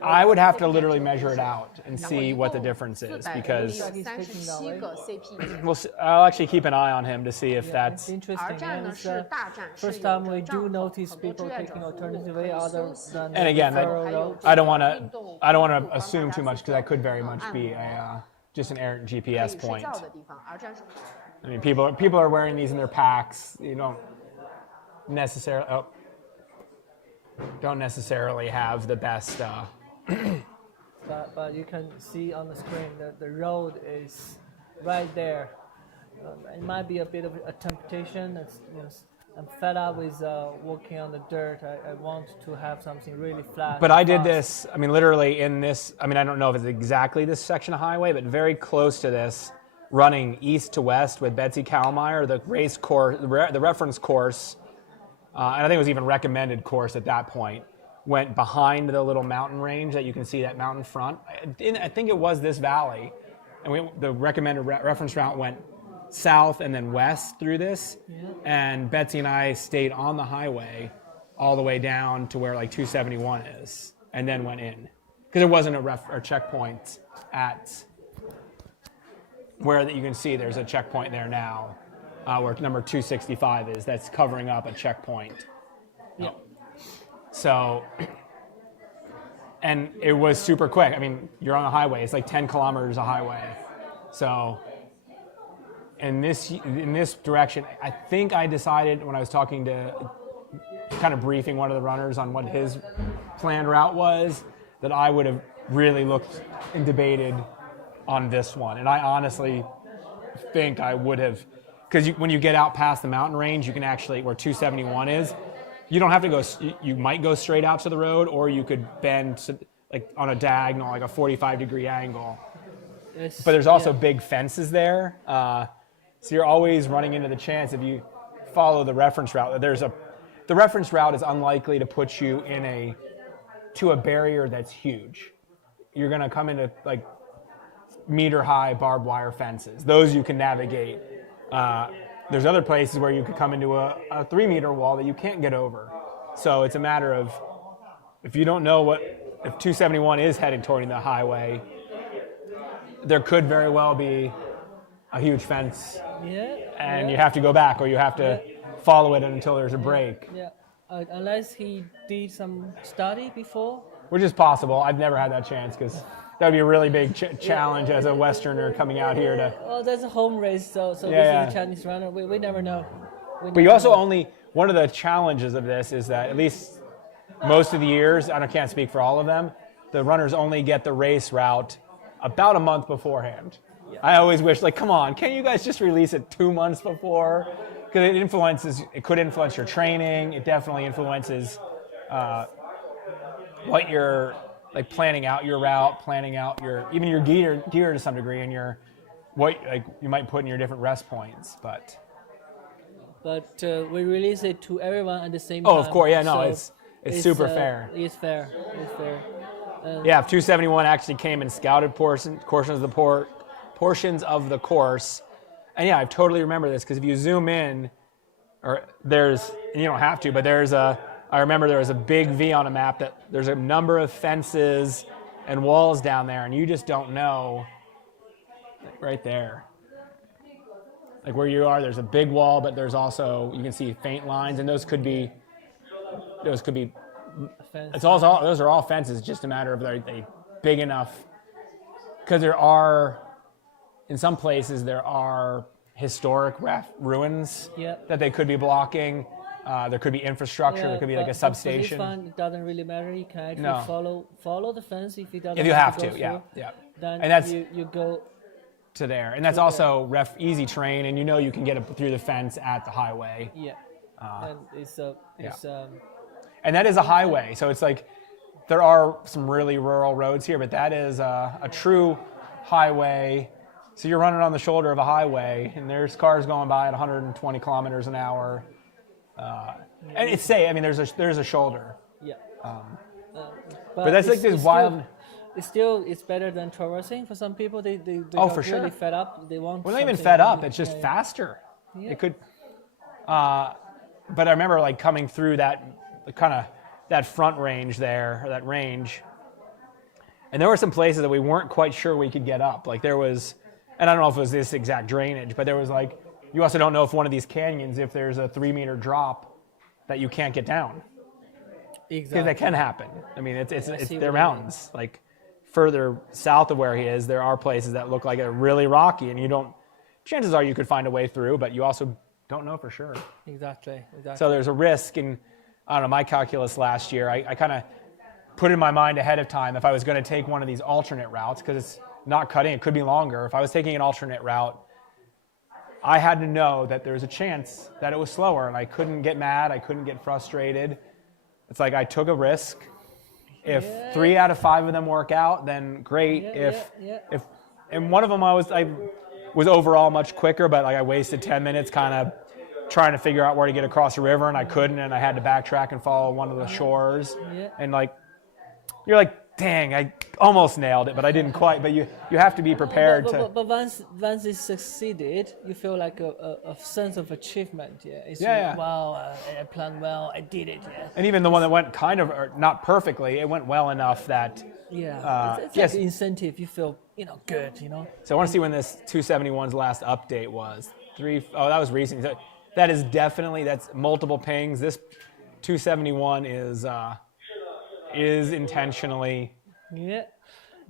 I would have to literally measure it out and see what the difference is 400 because 有37个 CP。 I'll actually keep an eye on him to see if It's that's. 而 interesting. 战 And 呢 it's 是 the 大战，是 first 有 time 着 we 帐 do 篷， notice 很多 people 志愿者 taking 服务， alternative 可 way 以 other 休息。 than And again, referral I- road. I don't want to assume too much because that could very much be a just an errant 可以 GPS 睡 point. 觉的地方，而战是 I mean, people are wearing these in their packs. You don't necessarily have the best. But you can see on the screen that the road is right there. It might be a bit of a temptation. I'm fed up with walking on the dirt. I want to have something really flat. But I did fast. this. I mean, literally in this. I mean, I don't know if it's exactly this section of highway, but very close to this, running east to west with Betsy Kalmeyer, the race course, the reference course, and I think it was even recommended course at that point. Went behind the little mountain range that you can see that mountain front. I think it was this valley, and the recommended reference route went south and then west through this. And Betsy and I stayed on the highway all the way down to where like 271 is, and then went in because there wasn't a checkpoint at where that you can see there's a checkpoint there now, where number 265 is. That's covering up a checkpoint. Yeah. So, and it was super quick. I mean, you're on a highway. It's like 10 kilometers a highway. So, in this direction, I think I decided when I was talking to, kind of briefing one of the runners on what his planned route was, that I would have really looked and debated on this one. And I honestly think I would have, because when you get out past the mountain range, you can actually, where 271 is, you don't have to go, you might go straight out to the road, or you could bend like on a diagonal, like a 45-degree angle. But there's also big fences there. So you're always running into the chance if you follow the reference route, the reference route is unlikely to put you to a barrier that's huge. You're gonna come into like meter-high barbed wire fences. Those you can navigate. There's other places where you could come into a 3-meter wall that you can't get over. So it's a matter of, if you don't know if 271 is heading toward the highway, there could very well be a huge fence. Yeah. And you have to go back, or you have to follow it until there's a break. Yeah. Unless he did some study before. Which is possible. I've never had that chance because that would be a really big challenge as a Westerner coming out here to. Oh, that's a home race, so this is a Chinese runner. We never know. But you also one of the challenges of this is that at least most of the years, I can't speak for all of them, the runners only get the race route about a month beforehand. Yeah. I always wish, like, come on, can't you guys just release it 2 months before? Because it could influence your training. It definitely influences what you're like planning out your route, planning out even your gear to some degree, and what like you might put in your different rest points. But we release it to everyone at the same time. Oh, of course, yeah, no, so it's super fair. It's fair. It's fair. Yeah, if 271 actually came and scouted portions of the course. And yeah, I totally remember this because if you zoom in, and you don't have to, but I remember there was a big V on a map that there's a number of fences and walls down there, and you just don't know. Like right there. Like where you are, there's a big wall, but there's also, you can see faint lines, and those could be those are all fences, just a matter of are they big enough, because in some places there are historic ruins that they could be blocking. There could be infrastructure. There could be like a substation. For this one, it doesn't really matter. You can actually follow the fence if it doesn't. If you have to, yeah. Then and that's you go to there, and that's also easy train, and you can get through the fence at the highway. Yeah, and and that is a highway, so it's like there are some really rural roads here, but that is a true highway So you're running on the shoulder of a highway, and there's cars going by at 120 kilometers an hour. And it's safe. I mean, there's a shoulder. Yeah. But that's like this wild. It's better than traversing for some people. They Oh, got for sure. really fed up. They want. We're not even something fed up. really- It's just yeah. faster. Yeah. It could. But I remember like coming through that kind of that front range there, or that range. And there were some places that we weren't quite sure we could get up. Like there was, and I don't know if it was this exact drainage, but there was like, you also don't know if one of these canyons, if there's a 3-meter drop that you can't get down. Because Exactly. that can happen. I mean, it's see what they're you mean. mountains. Like further south of where he is, there are places that look like they're really rocky, and you don't. Chances are you could find a way through, but you also don't know for sure. Exactly. So there's a risk, and I don't know. My calculus last year, I kind of put in my mind ahead of time if I was going to take one of these alternate routes, because it's not cutting, it could be longer. If I was taking an alternate route, I had to know that there was a chance that it was slower, and I couldn't get mad, I couldn't get frustrated. It's like I took a risk. If 3 out of 5 of them work out, then great. If and one of them I was overall much quicker, but like I wasted 10 minutes kind of trying to figure out where to get across the river, and I couldn't, and I had to backtrack and follow one of the shores. And like you're like, dang, I almost nailed it, but I didn't quite. But you have to be prepared to. But once it succeeded, you feel like a sense of achievement. Yeah. It's Yeah. like, wow, I planned well, I did it. Yeah. And even the one that went kind of, or not perfectly, it went well enough that. Yeah. It's yes. like an incentive. You feel good. So I want to see when this 271's last update was. Oh, that was recent. So that is definitely, that's multiple pings. This 271 is intentionally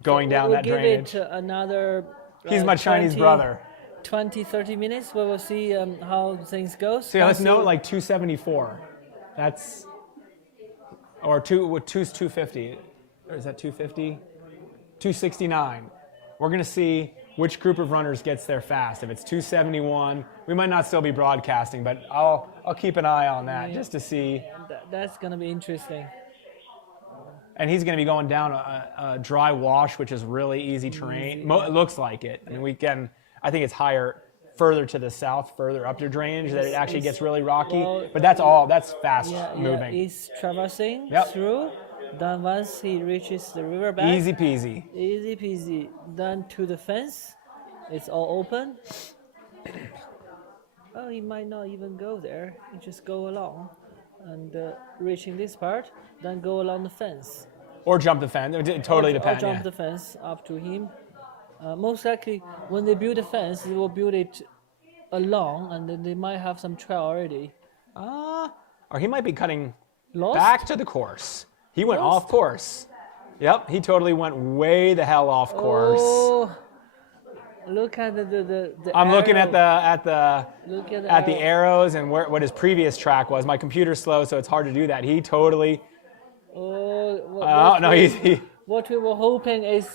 going down that drainage. Give it another. He's my Chinese brother. 20, 30 minutes. We will see how things go. So yeah, let's note like 274. That's, or 250. Or is that 250? 269. We're going to see which group of runners gets there fast. If it's 271, we might not still be broadcasting, but I'll keep an eye on that just to see. That's going to be interesting. And he's going to be going down a dry wash, which is really easy terrain. It looks like it. I mean, I think it's higher, further to the south, further up the drainage, that it actually gets really rocky. Well, but that's fast moving. He's traversing Yep. through. Then once he reaches the riverbank, Easy peasy. Easy peasy. Then to the fence, it's all open. Oh, he might not even go there. He just go along, and reaching this part, then go along the fence. Or jump the fence. It totally depends. Or jump the fence up to him. Most likely, when they build a fence, they will build it along, and then they might have some trail already. Or he might be cutting Lost? back to the course. He went off course. Yep, he totally went way the hell off course. Oh, look at the I'm looking arrow. at the Look at the arrows and what his previous track was. My computer's slow, so it's hard to do that. He totally. Oh, No, he what we were hoping is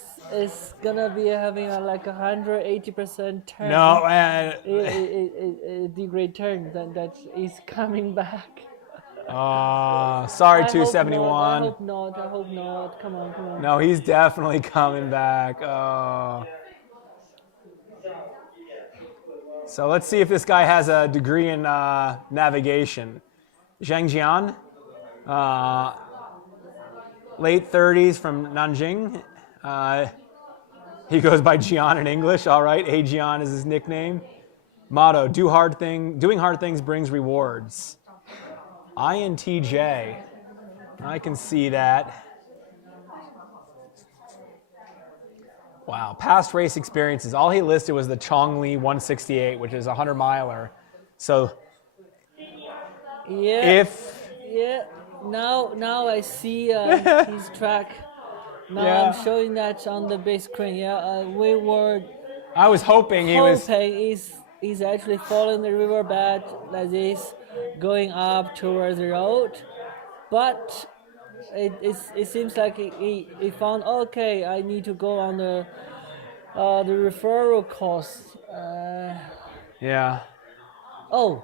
gonna be having like 180% turn. no, a degrade turn that is coming back. sorry, 271. I hope not. Come on. No, he's definitely coming back. So let's see if this guy has a degree in navigation. Zhang Jian, late 30s from Nanjing. He goes by Jian in English. All right, Hey Jian is his nickname. Motto: doing hard things brings rewards. INTJ. I can see that. Wow, past race experiences. All he listed was the Chongli 168, which is a 100-miler. So Now I see his track. Now I'm showing that on the big screen. We were. I was hoping he's actually following the riverbed like this, going up towards the road, but it seems like he found, okay, I need to go on the referral course. Oh,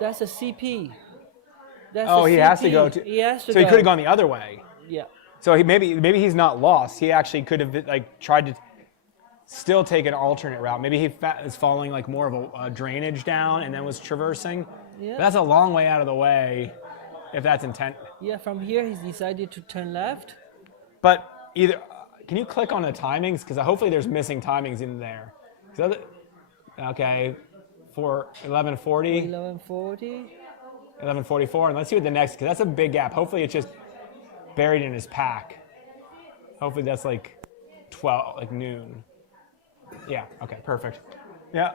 that's a CP. He has to go to. He has to so go. he could have gone the other way. Yeah. So maybe he's not lost. He actually could have tried to. still take an alternate route. Maybe he is following like more of a drainage down and then was traversing. Yeah. But that's a long way out of the way if that's intent. Yeah, from here he's decided to turn left. But either, can you click on the timings? Because hopefully there's missing timings in there. Okay, for 11:40. 11:40. 11:44, and let's see what the next, because that's a big gap. Hopefully it's just buried in his pack. Hopefully that's like 12, like noon. Yeah, okay, perfect. Yeah.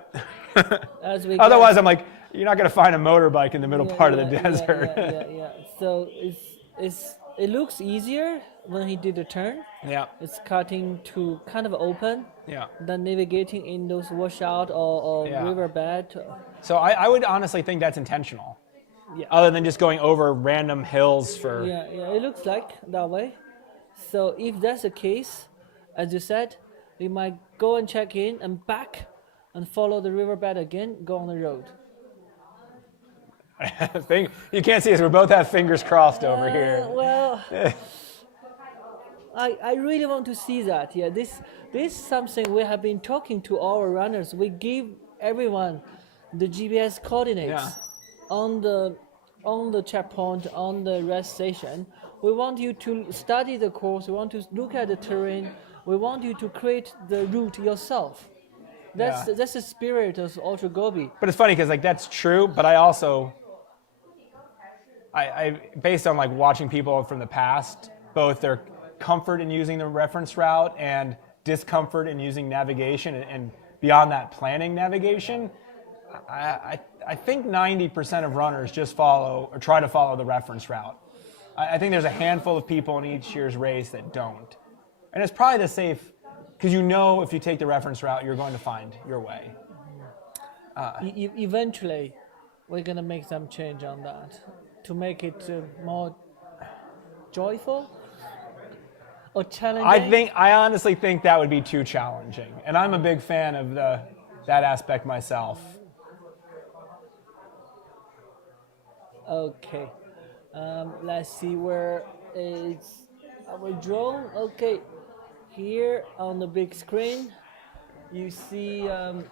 Otherwise I'm like, you're not going to find a motorbike in the middle part of the desert. Yeah. So it looks easier when he did the turn. Yeah. It's cutting to kind of open. Yeah. Than navigating in those washout or riverbed. So I would honestly think that's intentional. Yeah. Other than just going over random hills for... Yeah, it looks like that way. So if that's the case, as you said, we might go and check in and back and follow the riverbed again, go on the road. You can't see us, we both have fingers crossed over here. Well, I really want to see that. Yeah, this is something we have been talking to our runners. We give everyone the GPS coordinates on the checkpoint, on the rest station. We want you to study the course. We want to look at the terrain. We want you to create the route yourself. That's the spirit of Ultra Gobi. But it's funny because like that's true, but I also I based on like watching people from the past, both their comfort in using the reference route and discomfort in using navigation and beyond that planning navigation, I think 90% of runners just follow or try to follow the reference route. I think there's a handful of people in each year's race that don't. And it's probably the safe, because you know if you take the reference route, you're going to find your way. Eventually, we're going to make some change on that to make it more joyful or challenging. I honestly think that would be too challenging. And I'm a big fan of that aspect myself. Okay. Let's see where is our drone. Okay. Here on the big screen, you see, I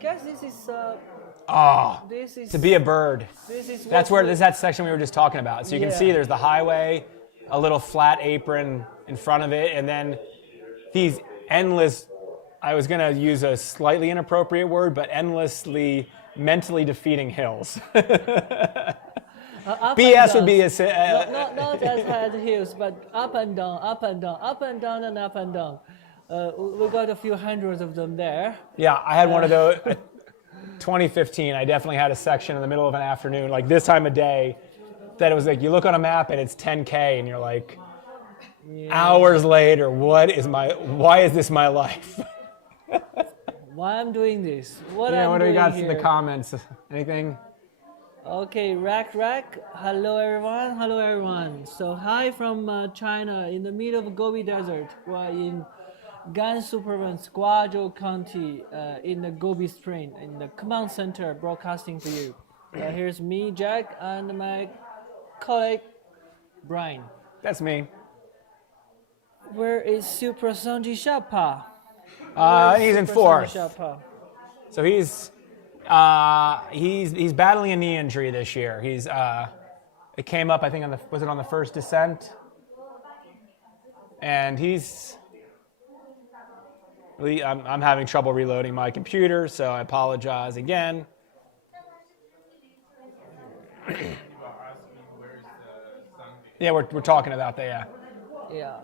guess this is... this is to be a bird. This is That's where, this is that section we were just talking about. So you can see there's the highway, a little flat apron in front of it, and then these endless, I was going to use a slightly inappropriate word, but endlessly mentally defeating hills. BS would be a... Not as hard hills, but up and down, up and down, up and down, and up and down. We got a few hundreds of them there. Yeah, I had one of those. 2015, I definitely had a section in the middle of an afternoon, like this time of day, that it was like, you look on a map and it's 10K, and you're like, hours later, why is this my life? Why I'm doing this? What do we got here? in the comments? Anything? Okay, Rack. Hello everyone. So hi from China, in the middle of Gobi Desert. We're in Gansu Province, Guazhou County, in the Gobi Spring, in the command center, broadcasting for you. Here's me, Jack, and my colleague, Brian. That's me. Where is Super Sanji Shapa? He's in fourth. So he's battling a knee injury this year. It came up, I think, was it on the first descent? And I'm having trouble reloading my computer, so I apologize again. Yeah, we're talking about that, Yeah.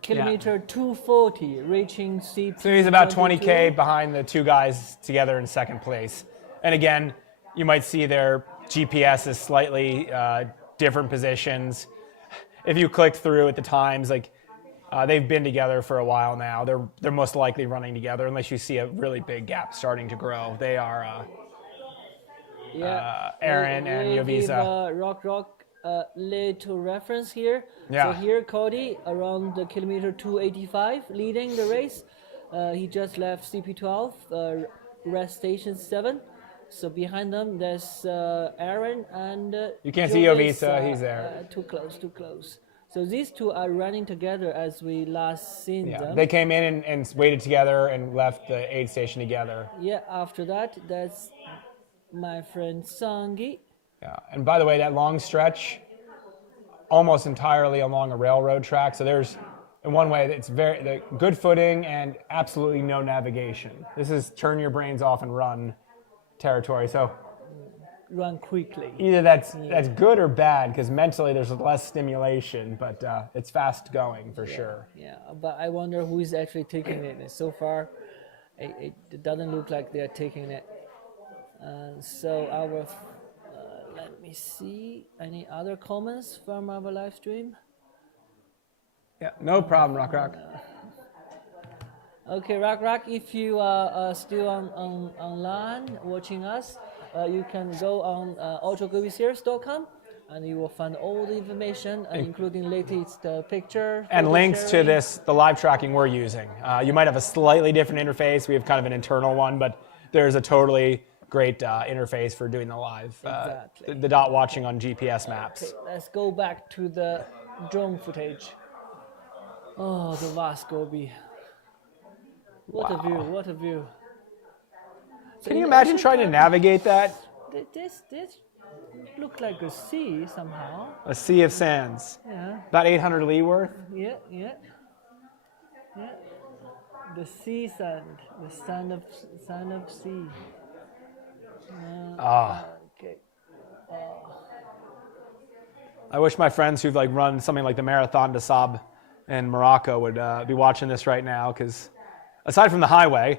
Kilometer 240, reaching CP. So he's about 20K behind the two guys together in second place. And again, you might see their GPS is slightly different positions. If you click through at the times, like they've been together for a while now. They're most likely running together unless you see a really big gap starting to grow. They are Aaron and Yovisa. Rock little reference here. Yeah. So here Cody around the kilometer 285 leading the race. He just left CP12, rest station 7. So behind them there's Aaron and you can't see Yovisa, he's there. Too close. So So these two are running together as we last seen Yeah, them. they came in and waited together and left the aid station together. Yeah, after that, that's my friend Sangi. Yeah, and by the way, that long stretch, almost entirely along a railroad track. So there's, in one way, it's the good footing and absolutely no navigation. This is turn your brains off and run territory. So Run quickly. either that's good or bad, because mentally there's less stimulation, but it's fast going for sure. Yeah, but I wonder who is actually taking it. And so far, it doesn't look like they're taking it. So our, let me see, any other comments from our live stream? Yeah, no problem, Rock. Okay, Rock, if you are still online watching us, you can go on ultragobiserious.com and you will find all the information, including latest picture. And links to the live tracking we're using. You might have a slightly different interface. We have kind of an internal one, but there's a totally great interface for doing the live, Exactly. the dot watching on GPS maps. Okay, let's go back to the drone footage. Oh, the vast Gobi. What a view, what a view. So Can you imagine trying to navigate that? This looked like a sea somehow. A sea of sands. Yeah, About 800 li worth. yeah. The sea sand, the sand of sea. Okay. I wish my friends who've run something like the Marathon des Sables in Morocco would be watching this right now, because aside from the highway,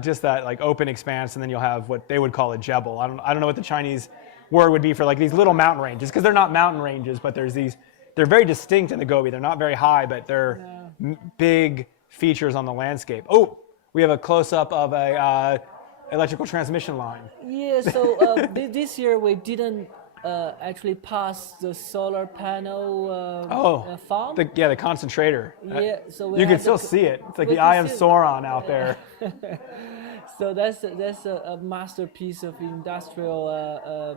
just that open expanse, and then you'll have what they would call a jebel. I don't know what the Chinese word would be for these little mountain ranges, because they're not mountain ranges, but they're very distinct in the Gobi. They're not very high, but they're big features on the landscape. Oh, we have a close-up of a electrical transmission line. Yeah, so this year we didn't actually pass the solar panel farm. The concentrator. Yeah, so you can still see it. It's like the Eye of Sauron out there. So that's a masterpiece of industrial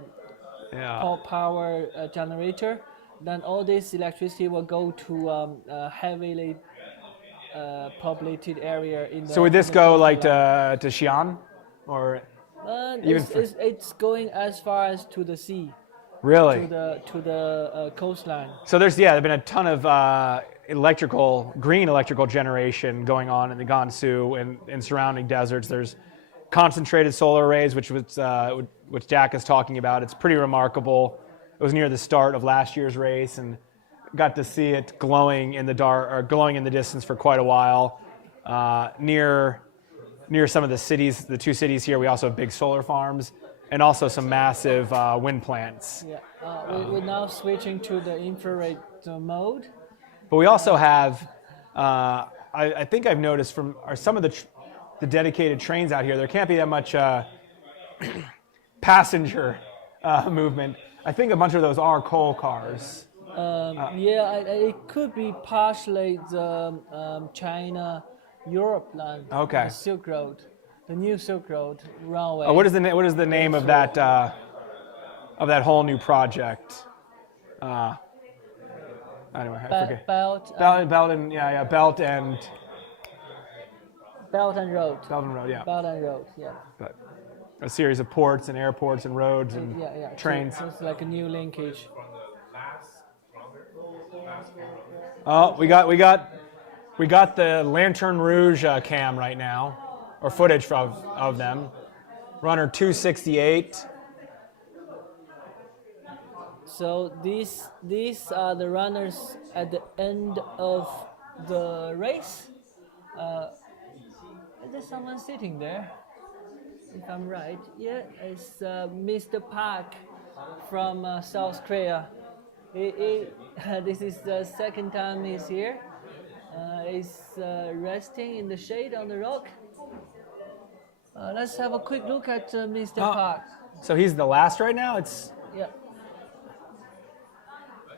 power generator. Then all this electricity will go to a heavily populated area in the. So would this go to Xi'an, or even it's going as far as to the sea. Really? To the coastline. So there's been a ton of green electrical generation going on in the Gansu and surrounding deserts. There's concentrated solar arrays, which Jack is talking about. It's pretty remarkable. It was near the start of last year's race, and got to see it glowing in the dark, or glowing in the distance for quite a while. Near some of the cities, the two cities here, we also have big solar farms, and also some massive wind plants. Yeah, we're now switching to the infrared mode. But we also have, I think I've noticed from some of the dedicated trains out here, there can't be that much passenger movement. I think a bunch of those are coal cars. It could be partially the China-Europe line. Okay. The Silk Road, the new Silk Road runway. What is the name of that whole new project? Anyway, I forget. Belt and Belt and Road. Belt and Road, yeah. Belt and Road, yeah. But a series of ports and airports and roads and trains. So it's like a new linkage. Oh, we got the Lantern Rouge cam right now, or footage of them. Runner 268. So these are the runners at the end of the race. Is there someone sitting there? If I'm right, yeah, it's Mr. Park from South Korea. This is the second time he's here. He's resting in the shade on the rock. Let's have a quick look at Mr. Park. So he's the last right now? Yeah.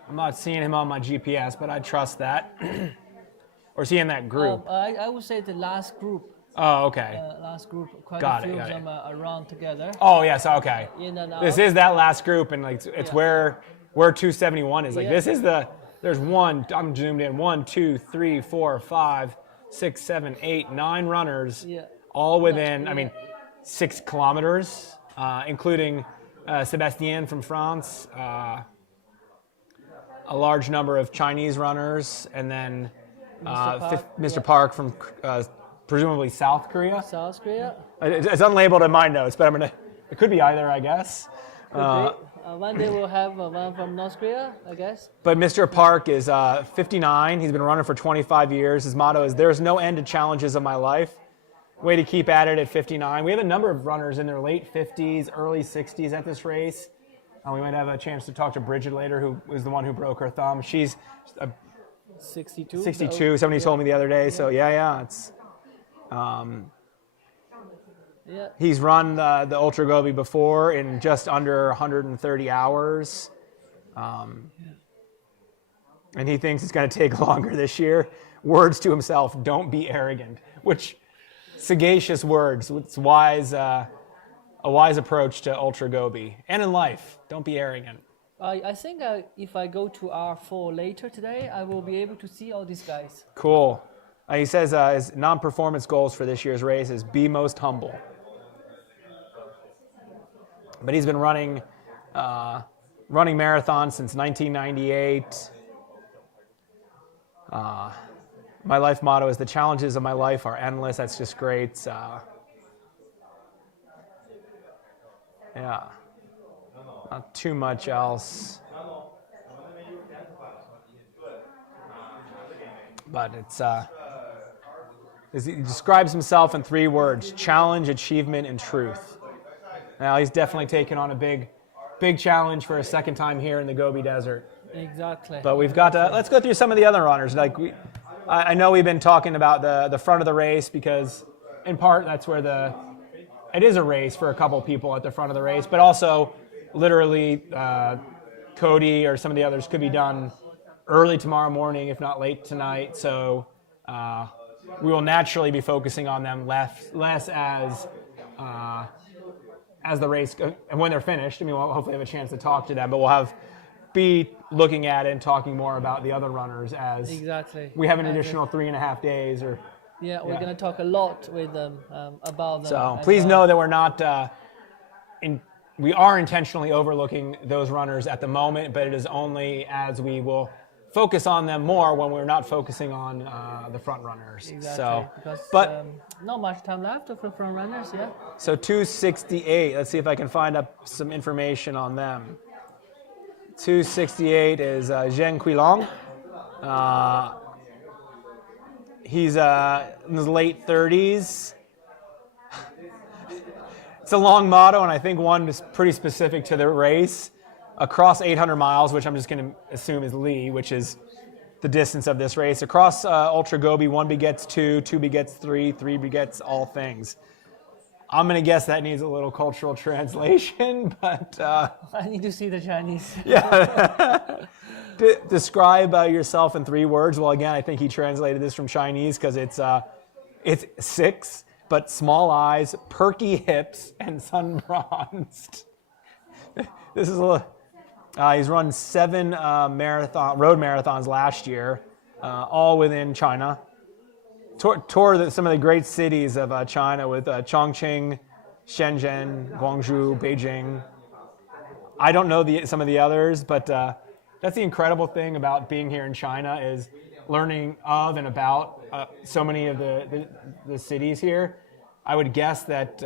I'm not seeing him on my GPS, but I trust that. Or is he in that group? I would say the last group. Oh, okay. Last group. Quite Got a few it, of them are around together. Oh, yes, okay. In and out. This is that last group, and it's where 271 is. This is there's one, I'm zoomed in, 1, 2, 3, 4, 5, 6, 7, 8, 9 runners, all within, I mean, 6 kilometers, including Sebastien from France, a large number of Chinese runners, and then Mr. Park from presumably South Korea. South Korea. It's unlabeled in my notes, but it could be either, I guess. One day we'll have one from North Korea, I guess. But Mr. Park is 59. He's been running for 25 years. His motto is, "There's no end to challenges of my life." Way to keep at it at 59. We have a number of runners in their late 50s, early 60s at this race. We might have a chance to talk to Bridget later, who was the one who broke her thumb. She's 62. 62. Somebody told me the other day. So it's. He's run the Ultra Gobi before in just under 130 hours. And he thinks it's going to take longer this year. Words to himself, "Don't be arrogant," which sagacious words. It's wise, a wise approach to Ultra Gobi. And in life, don't be arrogant. I think if I go to R4 later today, I will be able to see all these guys. Cool. He says his non-performance goals for this year's race is be most humble. But he's been running marathons since 1998. My life motto is, "The challenges of my life are endless." That's just great. Not too much else. But he describes himself in 3 words: challenge, achievement, and truth. Now, he's definitely taken on a big challenge for a second time here in the Gobi Desert. Exactly. But we've got to, let's go through some of the other runners. I know we've been talking about the front of the race because, in part, that's where it is a race for a couple people at the front of the race, but also, literally, Cody or some of the others could be done early tomorrow morning, if not late tonight. So we will naturally be focusing on them less as the race and when they're finished. I mean, we'll hopefully have a chance to talk to them, but we'll be looking at it and talking more about the other runners as we have an additional 3.5 days. We're going to talk a lot with them about them. So please know that we're not we are intentionally overlooking those runners at the moment, but it is only as we will focus on them more when we're not focusing on the front runners. Exactly. So, but not much time left for front runners. So 268. Let's see if I can find up some information on them. 268 is Zheng Quilong. He's in his late 30s. It's a long motto, and I think one is pretty specific to the race. Across 800 miles, which I'm just going to assume is Li, which is the distance of this race. Across Ultra Gobi, 1 begets 2, 2 begets 3, 3 begets all things. I'm going to guess that needs a little cultural translation, but... I need to see the Chinese. Describe yourself in 3 words. Well, again, I think he translated this from Chinese because it's 6, but small eyes, perky hips, and sun-bronzed. This is he's run 7 road marathons last year, all within China. Toured some of the great cities of China with Chongqing, Shenzhen, Guangzhou, Beijing. I don't know some of the others, but that's the incredible thing about being here in China is learning of and about so many of the cities here. I would guess that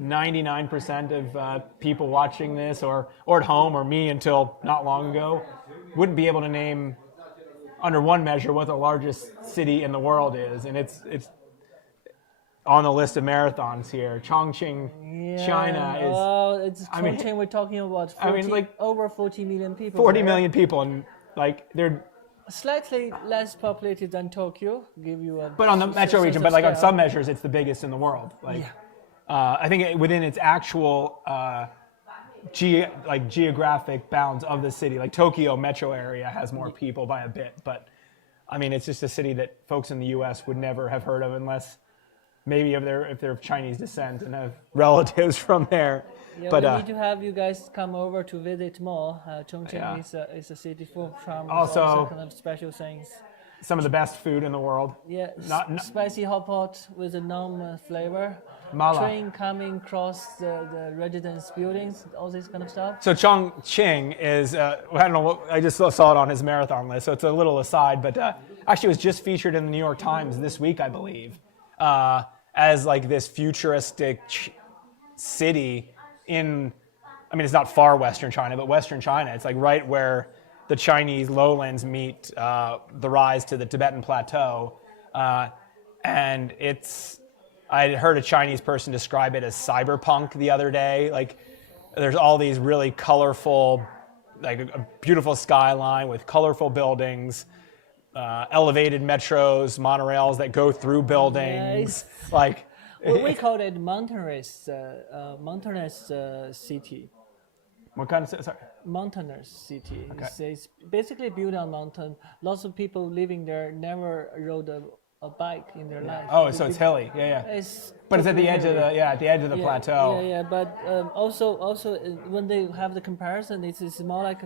99% of people watching this or at home or me until not long ago wouldn't be able to name under one measure what the largest city in the world is, and it's on the list of marathons here. Chongqing, China is. Oh, it's Chongqing. We're talking about 40, over 40 million people. 40 million people, and they're slightly less populated than Tokyo. Give you a. But on the metro region, but on some measures, it's the biggest in the world. I think within its actual geographic bounds of the city, like Tokyo metro area has more people by a bit, but I mean it's just a city that folks in the U.S. would never have heard of unless maybe if they're of Chinese descent and have relatives from there. Yeah, But we need to have you guys come over to visit more. Chongqing is a city full of charm. Also kind of special things. Some of the best food in the world. Yeah, spicy hot pot with a nom flavor. Mala. Train coming across the residence buildings, all this kind of stuff. So Chongqing is, I don't know, I just saw it on his marathon list, so it's a little aside, but actually was just featured in the New York Times this week, I believe, as like this futuristic city in, I mean, it's not far Western China, but Western China. It's like right where the Chinese lowlands meet the rise to the Tibetan plateau. And I heard a Chinese person describe it as cyberpunk the other day. Like there's all these really colorful, like a beautiful skyline with colorful buildings, elevated metros, monorails that go through buildings. Yes. Like we call it mountainous city. What kind of, sorry? Mountainous city. Okay. It's basically built on mountain. Lots of people living there never rode a bike in their life. Oh, so it's hilly. Yeah. But it's at the edge of the plateau. Yeah. But also when they have the comparison, it's more like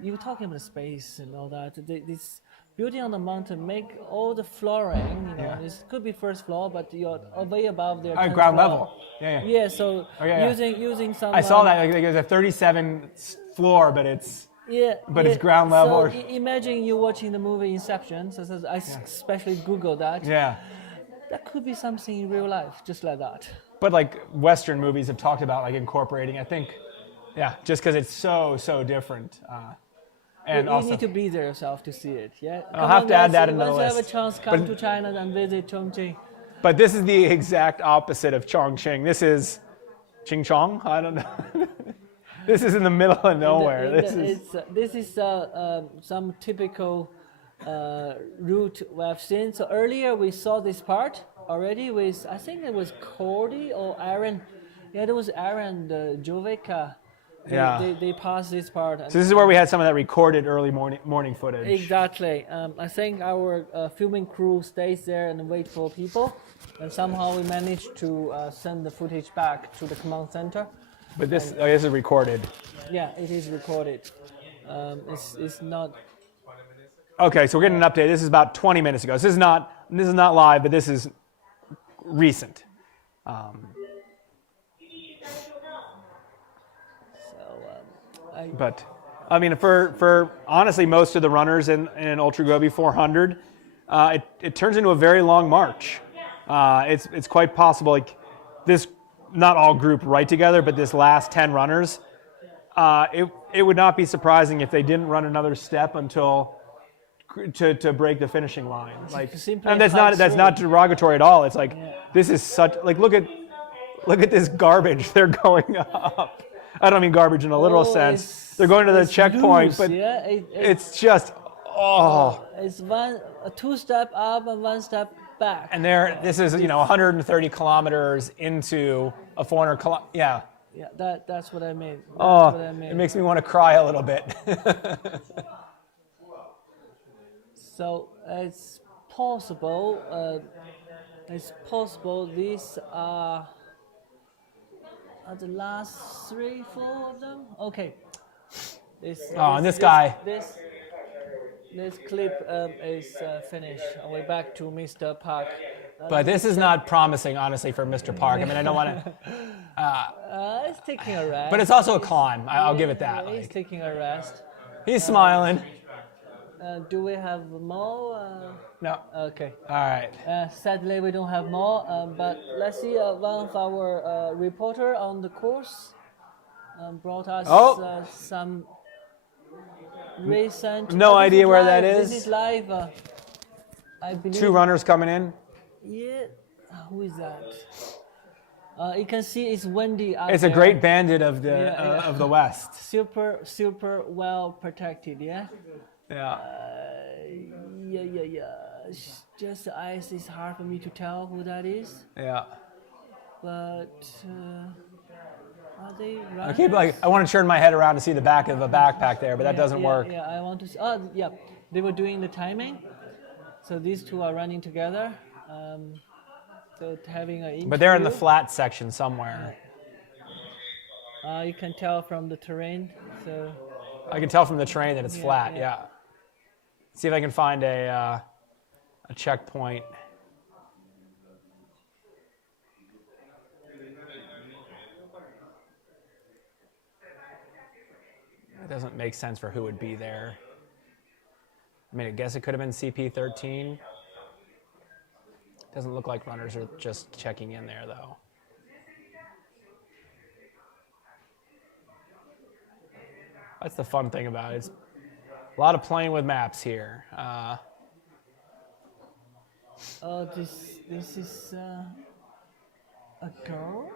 you were talking about space and all that. This building on the mountain make all the flooring. You know, this could be first floor, but you're way above their Ground floor. level. Yeah. Yeah. So using some. I saw that. Like there's a 37th floor, but it's. But it's ground level. So imagine you watching the movie Inception. So I especially Googled that. Yeah. That could be something in real life, just like that. But like Western movies have talked about like incorporating, I think, just because it's so different. And you also, need to be there yourself to see it. Yeah. I'll have to add that into the list. Once you have a chance, come to China and visit Chongqing. But this is the exact opposite of Chongqing. This is Qingchong. I don't know. This is in the middle of nowhere. This is some typical route we have seen. So earlier we saw this part already with, I think it was Cordy or Aaron. Yeah, there was Aaron Jovica. They passed this part. So this is where we had some of that recorded early morning footage. Exactly. I think our filming crew stays there and wait for people. And somehow we managed to send the footage back to the command center. But this is recorded. Yeah, it is recorded. It's not. Okay, so we're getting an update. This is about 20 minutes ago. So this is not live, but this is recent. But I mean, for honestly, most of the runners in Ultra Gobi 400, it turns into a very long march. It's quite possible like this. Not all grouped right together, but this last 10 runners, it would not be surprising if they didn't run another step until to break the finishing line. Like, and that's not derogatory at all. It's like this is such like look at this garbage they're going up. I don't mean garbage in a literal sense. They're going to the checkpoint, but it's just It's two step up and one step back. And this is 130 kilometers into a 400 kilometer. Yeah. Yeah, that's what I mean. It makes me want to cry a little bit. So it's possible. These are the last 3-4 of them. Okay. And this guy. This clip is finished. We're back to Mr. Park. But this is not promising, honestly, for Mr. Park. I mean, I don't want to. He's taking a rest. But it's also a climb. I'll give it that. He's taking a rest. He's smiling. Do we have more? No. Okay. All right. Sadly, we don't have more. But let's see. One of our reporter on the course brought us some recent. No idea where that is. This is live. I believe. 2 runners coming in. Yeah. Who is that? You can see it's windy out It's there. a great bandit of the West. Super well protected. Yeah. Yeah. Yeah. Just the eyes is hard for me to tell who that is. Yeah. But are they runners? I want to turn my head around to see the back of a backpack there, but that doesn't work. Yeah, I want to see. Oh, yeah. They were doing the timing. So these two are running together. So having an interview. But they're in the flat section somewhere. You can tell from the terrain. So I can tell from the terrain that it's flat. yeah. Yeah. See if I can find a checkpoint. It doesn't make sense for who would be there. I mean, I guess it could have been CP13. Doesn't look like runners are just checking in there, though. That's the fun thing about it. It's a lot of playing with maps here. This is a girl.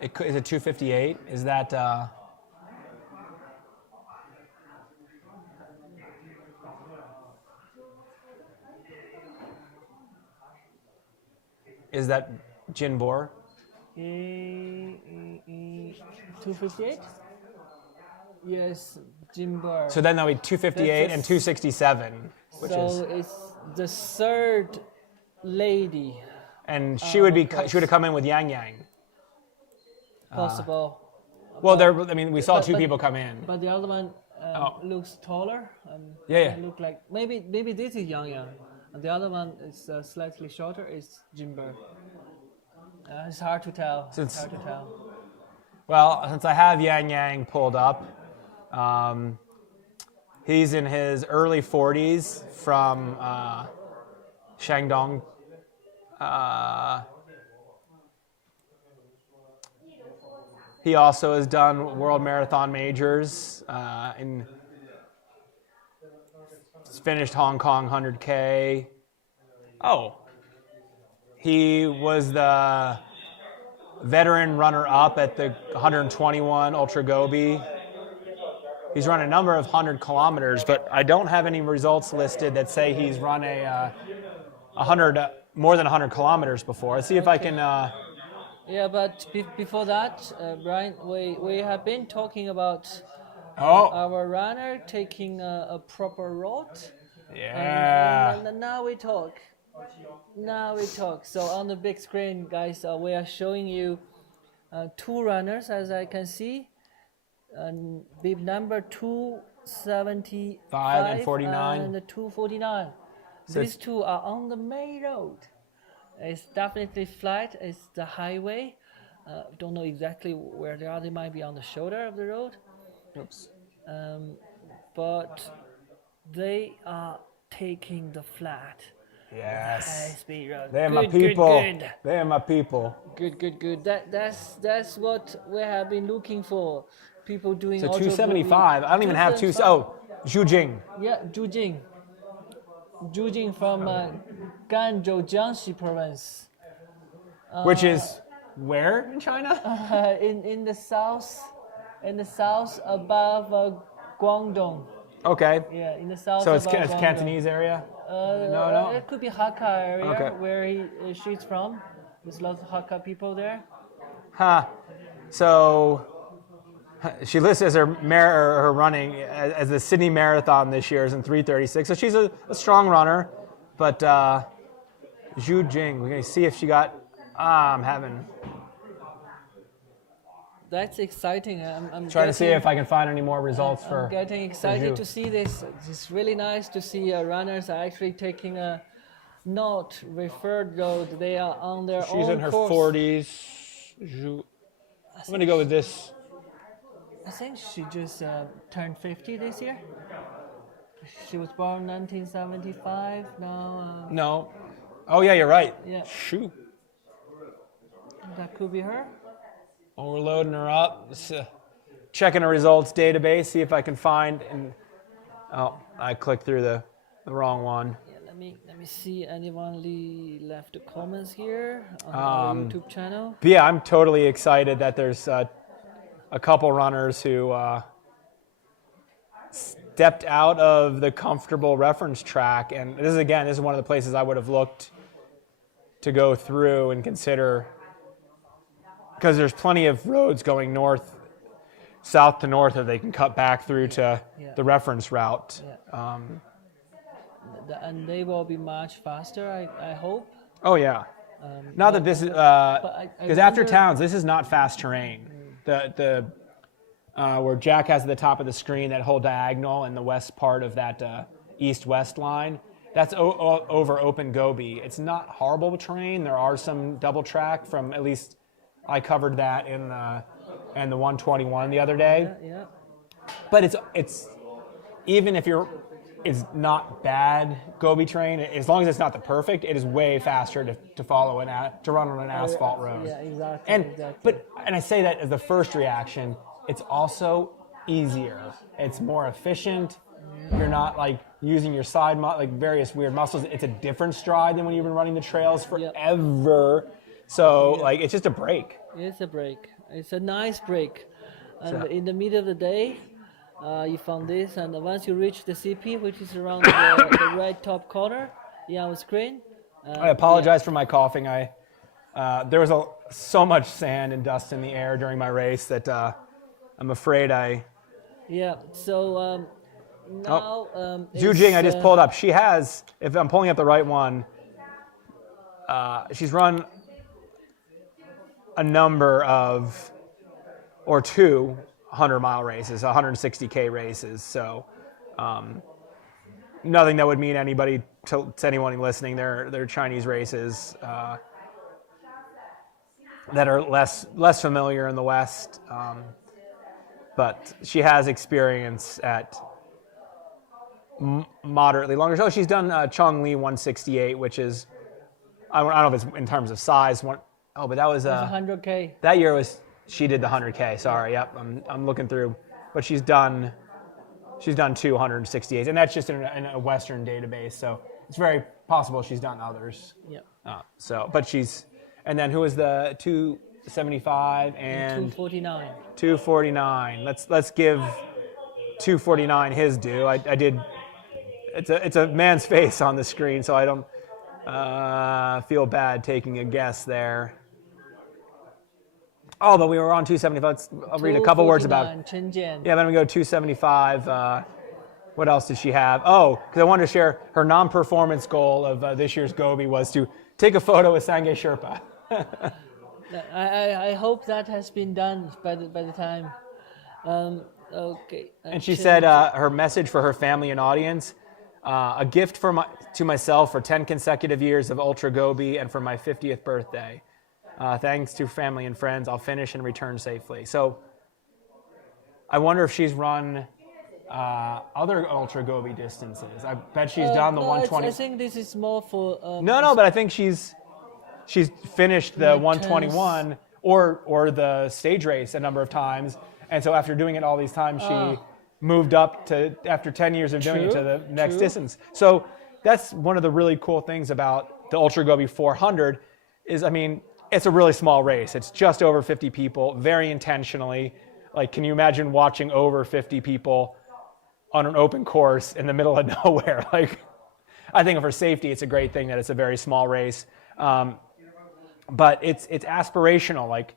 Is it 258? Is that? Is that Jinbor? 258? Yes, Jinbor. So then that would be 258 and 267, which is. So it's the third lady. And she would be. She would have come in with Yang Yang. Possible. Well, I mean, we saw two people come in. But the other one looks taller. Yeah. Look like maybe this is Yang Yang, and the other one is slightly shorter. Is Jinbor. It's hard to tell. Well, since I have Yang Yang pulled up, he's in his early 40s from Shandong. He also has done World Marathon Majors. He's finished Hong Kong 100K. Oh. He was the veteran runner-up at the 121 Ultra Gobi. He's run a number of 100 kilometers, but I don't have any results listed that say he's run more than 100 kilometers before. Let's see if I can. Yeah, but before that, Brian, we have been talking about our runner taking a proper route. Yeah. And now we talk. So on the big screen, guys, we are showing you two runners, as I can see. Bib number 275 and 49. And 249. So these two are on the main road. It's definitely flat. It's the highway. Don't know exactly where they are. They might be on the shoulder of the road. Oops. But they are taking the flat. Yes. High-speed road. They are my people. Good. They are my people. Good. That's what we have been looking for. People doing. So 275. I don't even have two. Oh, Zhu Jing. Yeah, Zhu Jing from Ganzhou, Jiangxi province. Which is where in China? In the south, above Guangdong. Okay. Yeah, in the south. So it's Guangdong. Cantonese area. No. It could be Hakka area where she's from. There's lots of Hakka people there. So she lists as her running as the Sydney Marathon this year is in 3:36. So she's a strong runner, but Zhu Jing. We're gonna see if she got. I'm having. That's exciting. I'm trying to see if I can find any more results for. I'm getting excited to see this. It's really nice to see runners are actually taking a not referred road. They are on their own She's in her course. 40s. I'm gonna go with this. I think she just turned 50 this year. She was born 1975. Now. No. Oh yeah, you're right. Yeah. Shoot. That could be her. Well, we're loading her up. Just, checking the results database, see if I can find. Oh, I clicked through the wrong one. Yeah, let me see. Anyone left the comments here on our YouTube channel? But yeah, I'm totally excited that there's a couple runners who stepped out of the comfortable reference track, and this is one of the places I would have looked to go through and consider. Because there's plenty of roads going south to north that they can cut back through to the reference route. Yeah. And they will be much faster, I hope. Oh yeah. Not that this is because after towns, this is not fast terrain. where Jack has at the top of the screen, that whole diagonal in the west part of that east-west line. That's over Open Gobi. It's not horrible terrain. There are some double track from, at least I covered that in the 121 the other day. Yeah. But it's even if it's not bad Gobi terrain, as long as it's not the perfect, it is way faster to follow to run on an asphalt road. Yeah, exactly. And I say that as the first reaction. It's also easier. It's more efficient. You're not like using your side various weird muscles. It's a different stride than when you've been running the trails forever. So like it's just a break. It's a break. It's a nice break. And in the middle of the day, you found this, and once you reach the CP, which is around the right top corner, on the screen. I apologize for my coughing. There was so much sand and dust in the air during my race that I'm afraid I. Yeah. So now. Zhu Jing, I just pulled up. She has, if I'm pulling up the right one, she's run a number of, or 2 100-mile races, 160K races. So nothing that would mean anybody to anyone listening. They're Chinese races that are less familiar in the West. But she has experience at moderately longer. So she's done Chongli 168, which is, I don't know if it's in terms of size. But that was 100K. That year she did the 100K. Sorry, yep. I'm looking through, but she's done 268, and that's just in a Western database. So it's very possible she's done others. Yep. And then who was the 275 and 249. 249. Let's give 249 his due. I did. It's a man's face on the screen, so I don't feel bad taking a guess there. Oh, but we were on 275. I'll read a couple words about. Chen Jian. Yeah, then we go 275. What else did she have? Oh, because I wanted to share her non-performance goal of this year's Gobi was to take a photo with Sangye Sherpa. I hope that has been done by the time. Okay. And she said her message for her family and audience: a gift to myself for 10 consecutive years of Ultra Gobi and for my 50th birthday. Thanks to family and friends, I'll finish and return safely. So I wonder if she's run other Ultra Gobi distances. I bet she's done the 120. I think this is more for. No, but I think she's finished the 121 or the stage race a number of times. And so after doing it all these times, she moved up to, after 10 years of doing it, to the next distance. So that's one of the really cool things about the Ultra Gobi 400 is, I mean, it's a really small race. It's just over 50 people, very intentionally. Like, can you imagine watching over 50 people on an open course in the middle of nowhere? Like, I think for safety, it's a great thing that it's a very small race. But it's aspirational. Like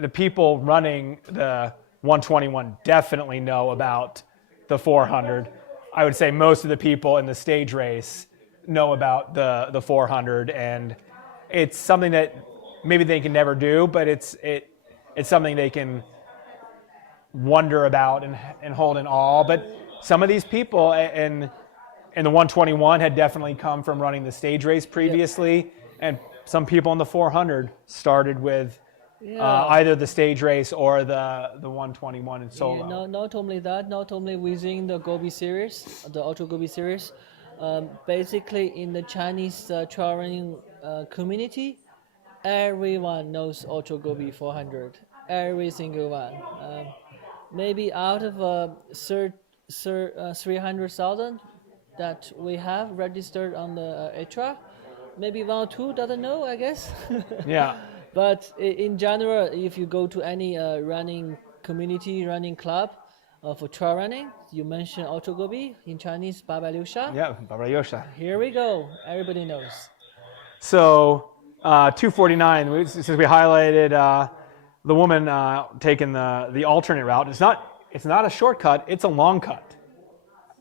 the people running the 121 definitely know about the 400. I would say most of the people in the stage race know about the 400, and it's something that maybe they can never do, but it's something they can wonder about and hold in awe. But some of these people in the 121 had definitely come from running the stage race previously, and some people in the 400 started with either the stage race or the 121 in solo. Yeah, not only that, not only within the Gobi series, the Ultra Gobi series, basically in the Chinese trail running community, everyone knows Ultra Gobi 400, every single one. Maybe out of 300,000 that we have registered on the Ultra, maybe 1 or 2 doesn't know, I guess. Yeah. But in general, if you go to any running community, running club for trail running, you mention Ultra Gobi, in Chinese, 860. Yeah, 860. Here we go. Everybody knows. So 249, since we highlighted the woman taking the alternate route, it's not a shortcut, it's a long cut.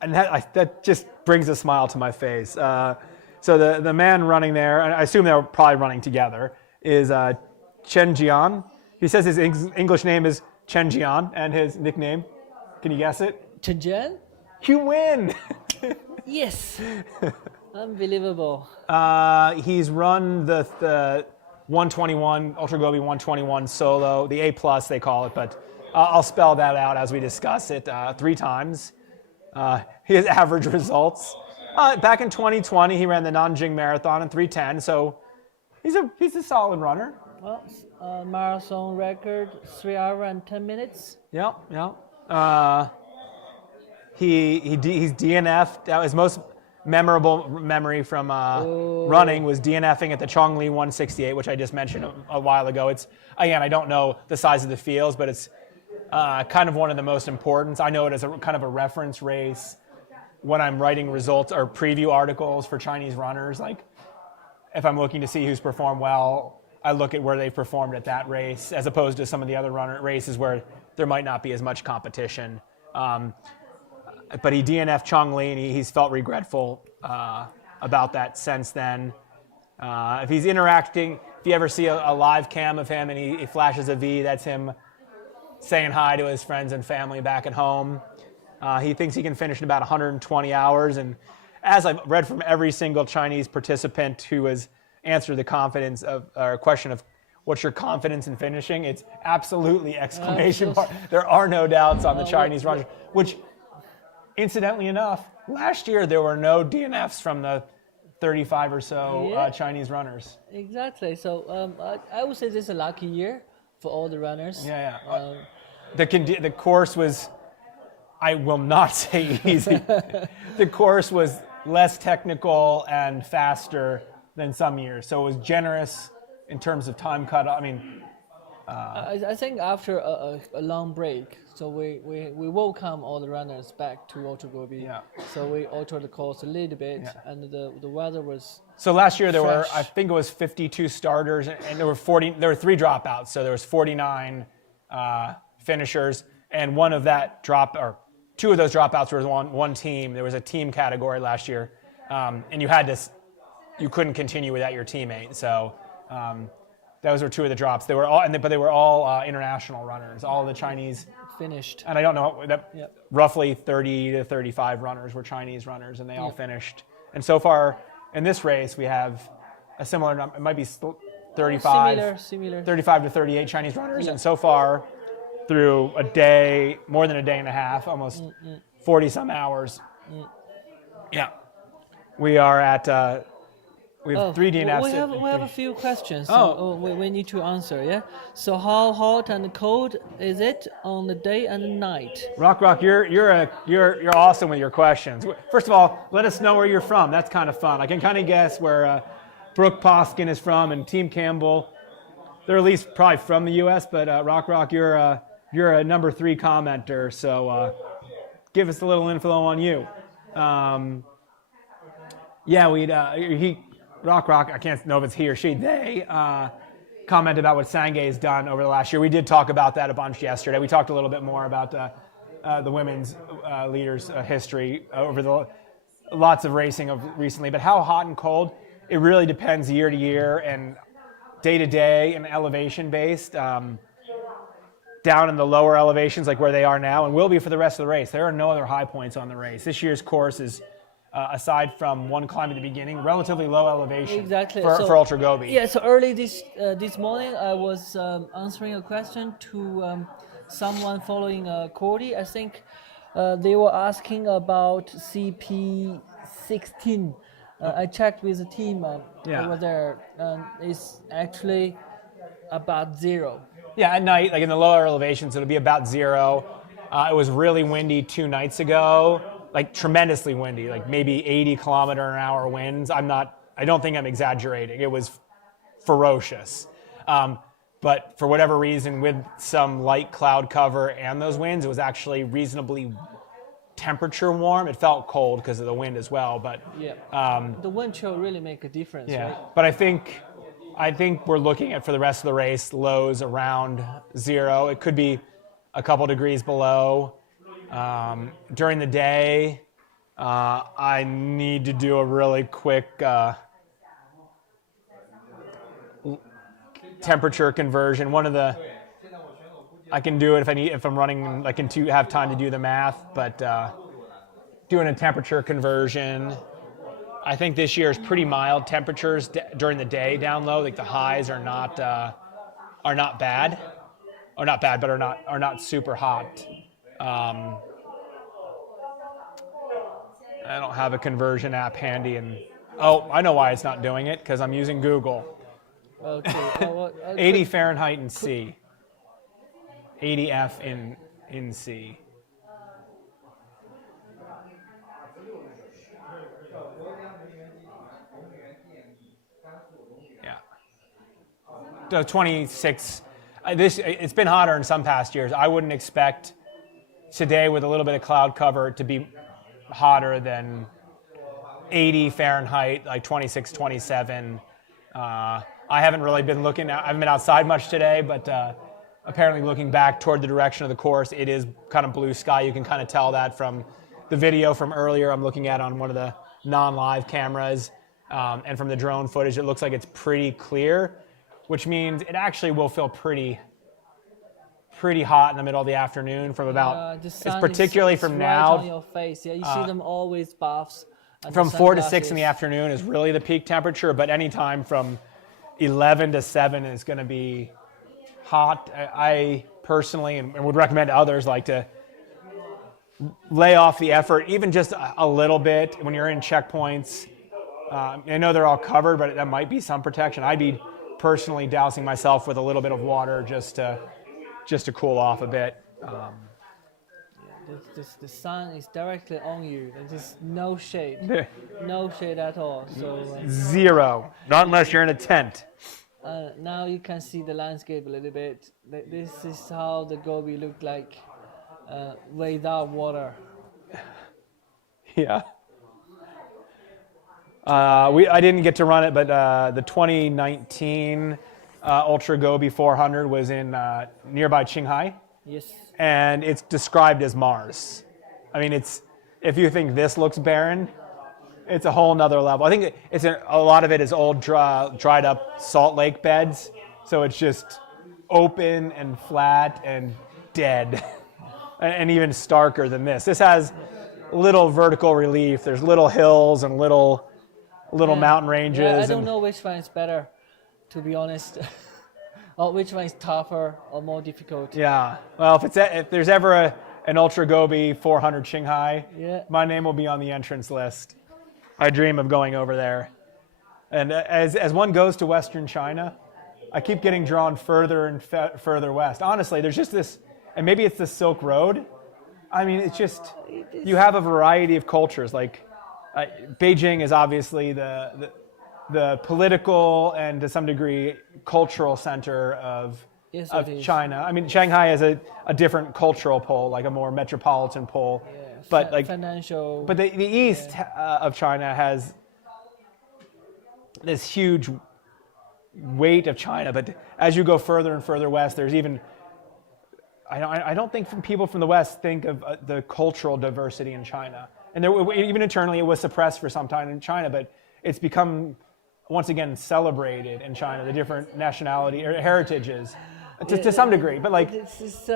And that just brings a smile to my face. So the man running there, and I assume they were probably running together, is Chen Jian. He says his English name is Chen Jian, and his nickname, can you guess it? Chen Jian? You win! Yes! Unbelievable. He's run the 121, Ultra Gobi 121 solo, the A+, they call it, but I'll spell that out as we discuss it 3 times. His average results. Back in 2020, he ran the Nanjing Marathon in 3:10, so he's a solid runner. Well, marathon record, 3 hours and 10 minutes. Yep. He's DNF'd. His most memorable memory from running was DNFing at the Chongli 168, which I just mentioned a while ago. It's, again, I don't know the size of the fields, but it's kind of one of the most important. I know it as a kind of a reference race when I'm writing results or preview articles for Chinese runners. Like, if I'm looking to see who's performed well, I look at where they performed at that race, as opposed to some of the other races where there might not be as much competition. But he DNF'd Chongli, and he's felt regretful about that since then. If he's interacting, if you ever see a live cam of him and he flashes a V, that's him saying hi to his friends and family back at home. He thinks he can finish in about 120 hours. And as I've read from every single Chinese participant who has answered the question of what's your confidence in finishing, it's absolutely exclamation mark. There are no doubts on the Chinese runners, which, incidentally enough, last year there were no DNFs from the 35 or so Chinese runners. Exactly. So I would say this is a lucky year for all the runners. The course was, I will not say easy. The course was less technical and faster than some years, so it was generous in terms of time cut. I mean, I think after a long break, so we welcome all the runners back to Ultra Gobi. Yeah. So we altered the course a little bit, and the weather was. So last year there fresh. were, I think it was 52 starters, and there were 3 dropouts. So there was 49 finishers, and one of that two of those dropouts were one team. There was a team category last year, and you couldn't continue without your teammate. So those were 2 of the drops. They were all international runners. All the Chinese finished. And I don't know, roughly 30 to 35 runners were Chinese runners, and they all finished. And so far in this race, we have a similar number. It might be 35, similar. 35 to 38 Chinese runners, and so far, through more than a day and a half, almost 40 some hours. Yeah, we are at. We have 3 DNFs. We have a few questions. We need to answer. Yeah. So how hot and cold is it on the day and the night? Rock, you're awesome with your questions. First of all, let us know where you're from. That's kind of fun. I can kind of guess where Brooke Poskin is from, and Team Campbell. They're at least probably from the U.S. But Rock, you're a number 3 commenter. So give us a little info on you. Rock, I can't know if it's he or she, they comment about what Sangay has done over the last year. We did talk about that a bunch yesterday. We talked a little bit more about the women's leaders' history over lots of racing recently. But how hot and cold, it really depends year to year and day to day and elevation based. Down in the lower elevations like where they are now, and will be for the rest of the race. There are no other high points on the race. This year's course is, aside from one climb at the beginning, relatively low elevation for Ultra Gobi. Yeah, so early this morning, I was answering a question to someone following Cordy. I think they were asking about CP16. I checked with the team over there, and it's actually about 0. Yeah, at night, like in the lower elevations, it'll be about 0. It was really windy 2 nights ago. Like tremendously windy, like maybe 80 kilometer an hour winds. I don't think I'm exaggerating. It was ferocious. But for whatever reason, with some light cloud cover and those winds, it was actually reasonably temperature warm. It felt cold because of the wind as well, but the wind chill really make a difference, right? But I think we're looking at, for the rest of the race, lows around 0. It could be a couple degrees below. During the day, I need to do a really quick temperature conversion. One of the I can do it if I'm running, I can have time to do the math, but doing a temperature conversion, I think this year is pretty mild temperatures during the day down low. Like the highs are not bad, or not bad, but are not super hot. I don't have a conversion app handy, and I know why it's not doing it, because I'm using Google. Okay. 80 Fahrenheit in C. 80 F in C. Yeah. 26. It's been hotter in some past years. I wouldn't expect today, with a little bit of cloud cover, to be hotter than 80 Fahrenheit, like 26, 27. I haven't really been I haven't been outside much today, but apparently looking back toward the direction of the course, it is kind of blue sky. You can kind of tell that from the video from earlier I'm looking at on one of the non-live cameras, and from the drone footage, it looks like it's pretty clear, which means it actually will feel pretty hot in the middle of the afternoon from about, it's particularly from now. Right on your face. Yeah, you see them always baths. From 4 to 6 in the afternoon is really the peak temperature, but anytime from 11 to 7 is going to be hot. I personally, and would recommend to others, like to lay off the effort, even just a little bit when you're in checkpoints. I know they're all covered, but that might be some protection. I'd be personally dousing myself with a little bit of water just to cool off a bit. The sun is directly on you. There's no shade. No shade at all. So zero. Not unless you're in a tent. Now you can see the landscape a little bit. This is how the Gobi looked like without water. Yeah. I didn't get to run it, but the 2019 Ultra Gobi 400 was in nearby Qinghai. Yes. And it's described as Mars. I mean, if you think this looks barren, it's a whole nother level. I think a lot of it is old dried up salt lake beds, so it's just open and flat and dead, and even starker than this. This has little vertical relief. There's little hills and little mountain ranges. Yeah, I don't know which one is better, to be honest. Or which one is tougher or more difficult? Yeah. Well, if there's ever an Ultra Gobi 400 Qinghai, my name will be on the entrance list. I dream of going over there. And as one goes to Western China, I keep getting drawn further and further west. Honestly, there's just this, and maybe it's the Silk Road. I mean, it's just, you have a variety of cultures. Like Beijing is obviously the political and to some degree cultural center of China. I mean, Shanghai has a different cultural pole, like a more metropolitan pole. Yeah, but like financial. But the east of China has this huge weight of China. But as you go further and further west, there's even, I don't think people from the west think of the cultural diversity in China. And even internally, it was suppressed for some time in China, but it's become once again celebrated in China, the different nationality or heritages to some degree. But like it's just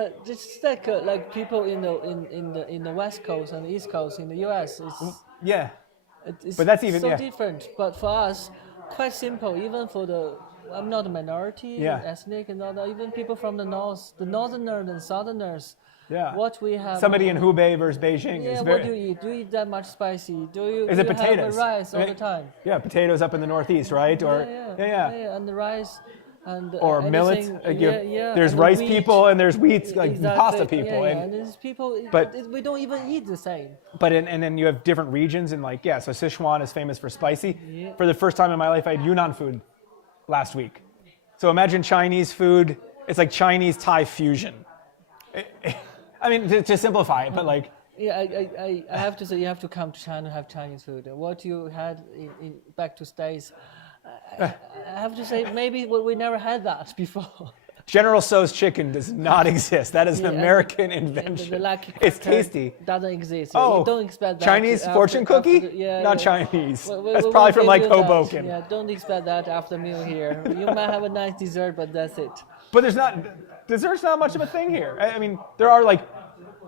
like people in the West Coast and the East Coast in the US. It's but that's even so different. But for us, quite simple. Even for I'm not a minority, ethnic, and all that. Even people from the north, the northerners and southerners. Yeah. What we have. Somebody in Hubei versus Beijing is very. What do you eat? Do you eat that much spicy? Is it potatoes? Have rice all the time? Yeah, potatoes up in the northeast, right? And the rice. Or millet. There's and rice wheat. people and there's wheat, like pasta people. And there's people, but we don't even eat the same. But and then you have different regions, and like so Sichuan is famous for spicy. Yeah. For the first time in my life, I had Yunnan food last week. So imagine Chinese food. It's like Chinese Thai fusion. I mean, to simplify it, but like. Yeah, I have to say, you have to come to China and have Chinese food. What you had back to States, I have to say, maybe we never had that before. General Tso's chicken does not exist. That is an American invention. It's tasty. Doesn't exist. Oh, you don't expect that. Chinese fortune cookie? Not Chinese. That's probably from like Hoboken. Yeah, don't expect that after meal here. You might have a nice dessert, but that's it. But there's not. dessert's not much of a thing here. I mean, there are like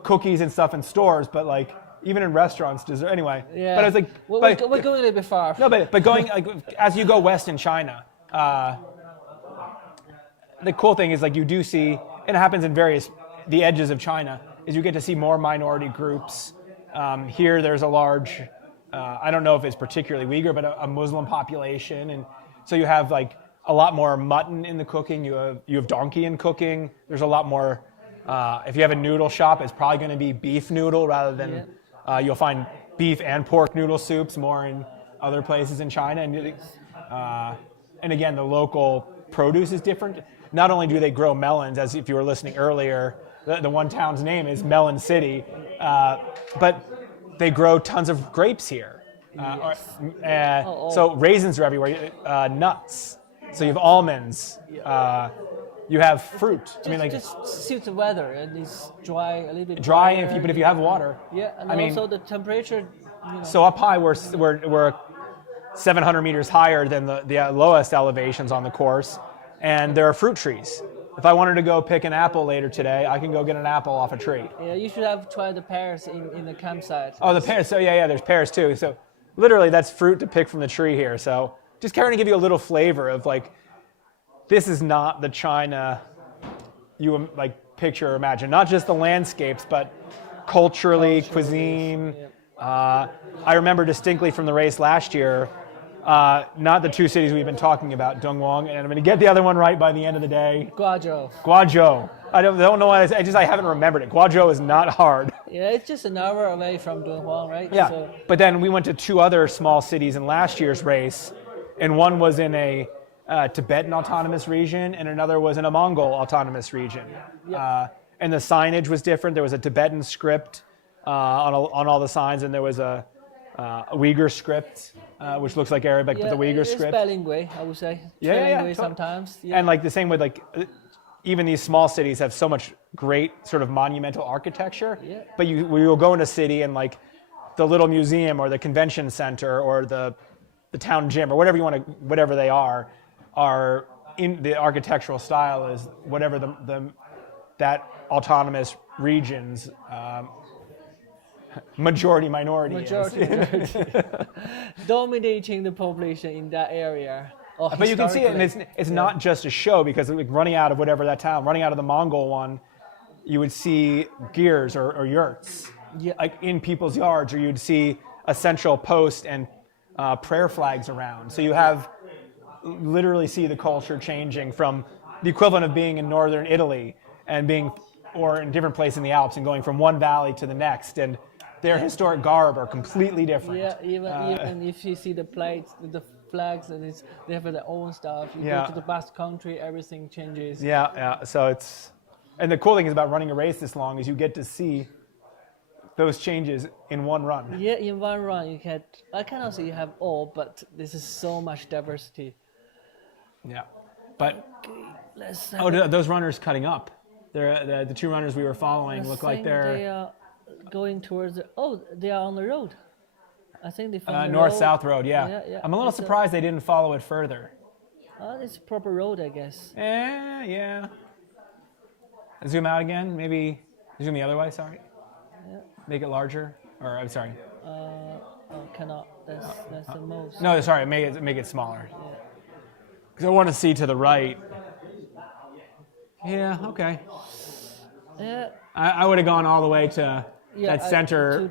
cookies and stuff in stores, but like even in restaurants, dessert. Anyway, Yeah. but I was like, we're going a little bit far. no, but going like as you go west in China, the cool thing is like you do see, and it happens in the edges of China, is you get to see more minority groups. Here, there's a large, I don't know if it's particularly Uyghur, but a Muslim population, and so you have like a lot more mutton in the cooking. You have donkey in cooking. There's a lot more. If you have a noodle shop, it's probably going to be beef noodle rather than. You'll find beef and pork noodle soups more in other places in China, and again, the local produce is different. Not only do they grow melons, as if you were listening earlier, the one town's name is Melon City, but they grow tons of grapes here. So raisins are everywhere, nuts. So you have almonds, you have fruit. I mean, like just suits the weather. It's dry, a little bit dry, drier. but if you have water. Yeah, and I mean, also the temperature. So up high, we're 700 meters higher than the lowest elevations on the course, and there are fruit trees. If I wanted to go pick an apple later today, I can go get an apple off a tree. Yeah, you should have tried the pears in the campsite. Oh, the pears. So yeah, there's pears too. So literally, that's fruit to pick from the tree here. So just trying to give you a little flavor of like, this is not the China you like picture or imagine. Not just the landscapes, but culturally, cuisine. Yeah. I remember distinctly from the race last year, not the two cities we've been talking about, Dongguan, and I'm going to get the other one right by the end of the day. Guazhou. I don't know why I haven't remembered it. Guazhou is not hard. Yeah, it's just an hour away from Dunhuang, right? Yeah, So, but then we went to two other small cities in last year's race, and one was in a Tibetan autonomous region, and another was in a Mongol autonomous region. And the signage was different. There was a Tibetan script on all the signs, and there was a Uyghur script, which looks like Arabic, but the Uyghur it's script. bilingual, I would say. Yeah. Sometimes. Yeah. And like the same with like, even these small cities have so much great sort of monumental architecture. Yeah. But we will go in a city and like the little museum or the convention center or the town gym or whatever they are in the architectural style is whatever that autonomous region's minority is. Dominating the population in that area. But you can see it, and it's not just a show, because like running out of whatever that town, running out of the Mongol one, you would see gears or yurts like in people's yards, or you'd see a central post and prayer flags around. So you have literally see the culture changing from the equivalent of being in northern Italy or in different place in the Alps and going from one valley to the next, and their historic garb are completely different. Yeah, even if you see the plates, the flags, and they have their own stuff. You go to the Basque Country, everything changes. Yeah. So and the cool thing is about running a race this long is you get to see those changes in one run. Yeah, in one run I cannot say you have all, but this is so much diversity. Yeah, but okay, those runners cutting up. They're the two runners we were following look like they are going towards they are on the road. I think they found the north-south road. Yeah. I'm a little It's surprised they didn't follow it further. It's a proper road, I guess. Yeah. Zoom out again. Maybe zoom the other way. Sorry. Yeah. Make it larger. Or I'm sorry. Cannot. That's the most. No, sorry. Make it smaller. Because I want to see to the right. Yeah. Okay. Yeah. I would have gone all the way to that center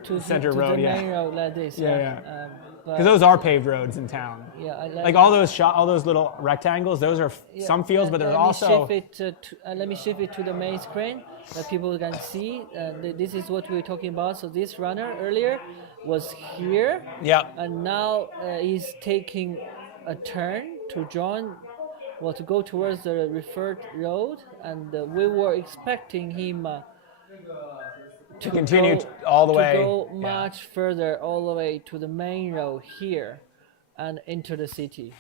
road. The main road like this. Yeah. Because those are paved roads in town. Yeah. Like all those little rectangles. Those are some fields, but there's also. Let me shift it to the main screen that people can see. This is what we were talking about. So this runner earlier was here. Yeah. And now he's taking a turn to go towards the referred road, and we were expecting him to continue all the way. To go much further, all the way to the main road here, and enter the city.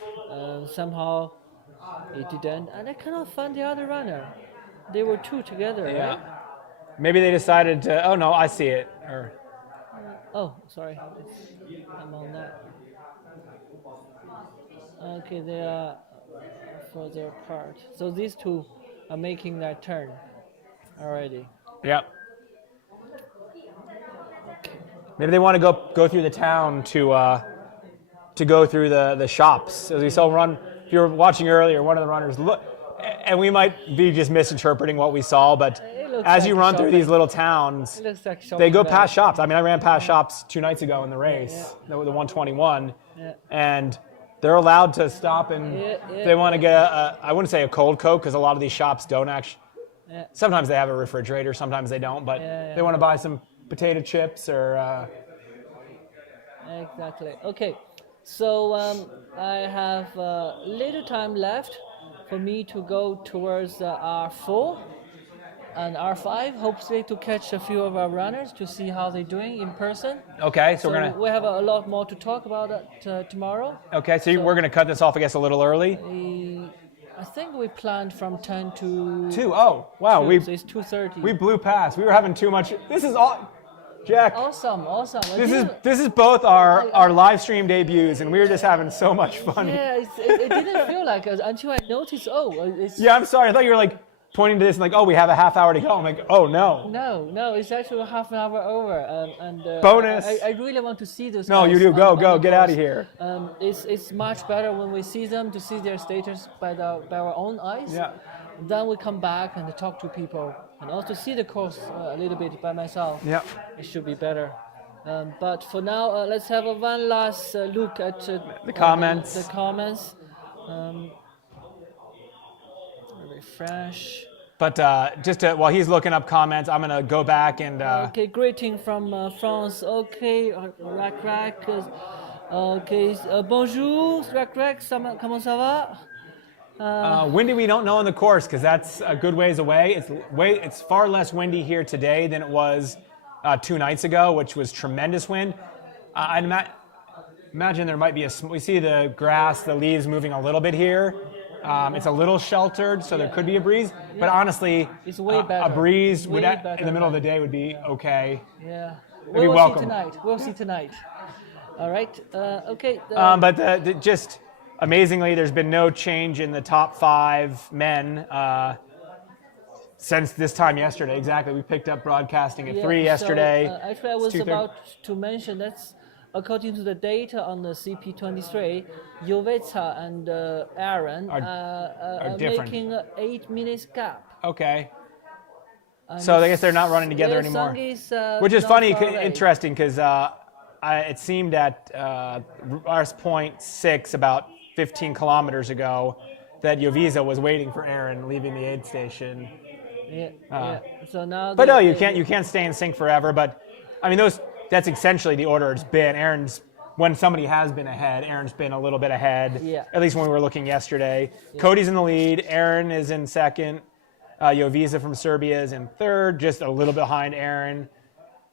Somehow he didn't, and I cannot find the other runner. They were two together, right? Maybe they decided to. Oh no, I see it. Sorry, I'm on that. Okay, they are further apart. So these two are making that turn already. Yep. Maybe they want to go through the town to go through the shops. As we saw run, if you were watching earlier, one of the runners look, and we might be just misinterpreting what we saw, but as you run through these little towns, they go past shops. I mean, I ran past shops 2 nights ago in the race, the 121, and they're allowed to stop and if they want to get I wouldn't say a cold Coke because a lot of these shops don't actually. Sometimes they have a refrigerator, sometimes they don't, but they want to buy some potato chips or. Exactly. Okay, so I have little time left for me to go towards R4 and R5, hopefully to catch a few of our runners to see how they're doing in person. Okay, so we're gonna. We have a lot more to talk about that tomorrow. Okay, so we're gonna cut this off, I guess, a little early. I think we planned from 10 to 2. Oh, wow, 2, so it's 2:30. We blew past. We were having too much. This is all, Jack. Awesome. This is both our live stream debuts, and we were just having so much fun. Yeah, it didn't feel like it until I noticed. It's. Yeah, I'm sorry. I thought you were like pointing to this and like, oh, we have a half hour to go. I'm like, oh no. No, it's actually half an hour over. Bonus. I really want to see those. No, guys you do. Go, on the get out of course. here. It's much better when we see them to see their status by our own eyes. Yeah. Then we come back and talk to people and also see the course a little bit by myself. Yeah. It should be better. But for now, let's have one last look at the comments. The comments. Refresh. But while he's looking up comments, I'm gonna go back and. Okay, greeting from France. Okay, Rack. Okay, bonjour, Rack. Comment ça va? Windy, we don't know on the course because that's a good ways away. It's far less windy here today than it was 2 nights ago, which was tremendous wind. I'd imagine there might be we see the grass, the leaves moving a little bit here. It's a little sheltered, so there could be a breeze. But honestly, it's way better. A breeze in the middle of the day would be okay. Yeah, We'll see tonight. All right. Okay. But just amazingly, there's been no change in the top 5 men since this time yesterday. Exactly. We picked up broadcasting at 3 yesterday. So, actually, I was about to mention that's according to the data on the CP23, Jovica and Aaron are making an 8 minutes gap. Okay. So I guess they're not running together anymore. Which is funny, interesting, because it seemed at point 6 about 15 kilometers ago that Jovica was waiting for Aaron leaving the aid station. Yeah. So now. But no, you can't stay in sync forever. But I mean, that's essentially the order it's been. When somebody has been ahead, Aaron's been a little bit ahead. Yeah. At least when we were looking yesterday. Yeah. Cody's in the lead. Aaron is in second. Jovica from Serbia is in third, just a little behind Aaron.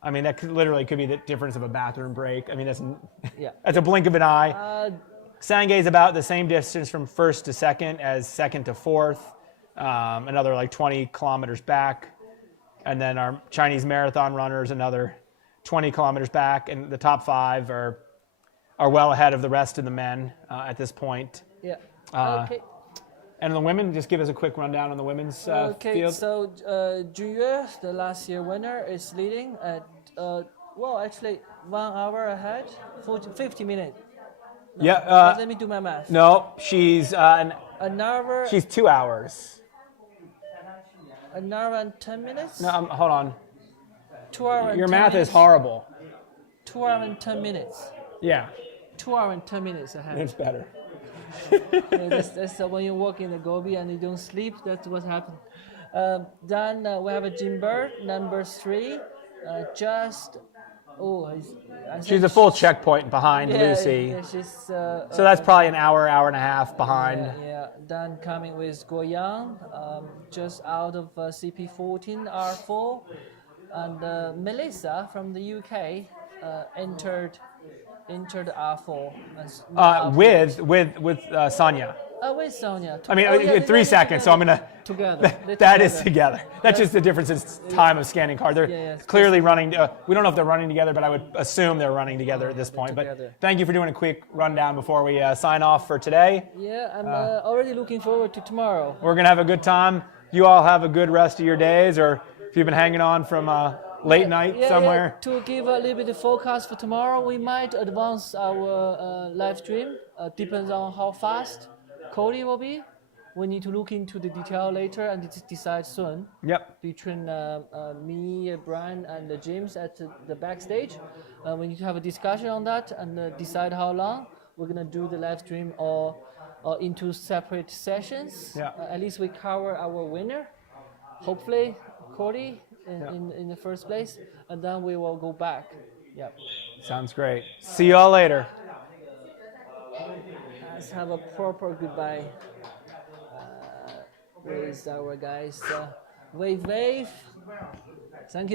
I mean, that literally could be the difference of a bathroom break. I mean, that's a blink of an eye. Sangay's about the same distance from first to second as second to fourth. Another like 20 kilometers back. And then our Chinese marathon runners, another 20 kilometers back. And the top 5 are well ahead of the rest of the men at this point. Yeah. Okay. And the women, just give us a quick rundown on the women's field. Okay, so Juyue, the last year winner, is leading at, actually 1 hour ahead, 50 minutes. No, yeah. Let me do my math. No, she's an hour. She's 2 hours. An hour and 10 minutes? No, hold on. 2 hours and Your 10 math minutes. is horrible. 2 hours and 10 minutes. Yeah. 2 hours and 10 minutes ahead. It's better. That's when you walk in the Gobi and you don't sleep, that's what happens. Then we have a Jim Bird, number 3. She's a full checkpoint behind Lucy. Yeah, she's, so that's probably an hour and a half behind. Yeah. Then coming with Guoyang, just out of CP14 R4. And Melissa from the UK entered R4. With Sonia. With Sonia. I mean, 3 seconds, so I'm going to... Together. That is together. That's just the difference in time of scanning card. They're clearly running... we don't know if they're running together, but I would assume they're running together at this point. But thank you for doing a quick rundown before we sign off for today. Yeah, I'm already looking forward to tomorrow. We're going to have a good time. you all have a good rest of your days, or if you've been hanging on from late night somewhere. To give a little bit of forecast for tomorrow, we might advance our live stream. Depends on how fast Cody will be. We need to look into the detail later and decide soon. Yep. Between me, Brian, and James at the backstage, we need to have a discussion on that and decide how long we're gonna do the live stream or into separate sessions. Yeah. At least we cover our winner. Hopefully, Cody in the first place, and then we will go back. Yep. Sounds great. See you all later. Let's have a proper goodbye with our guys. Wave. Thank you.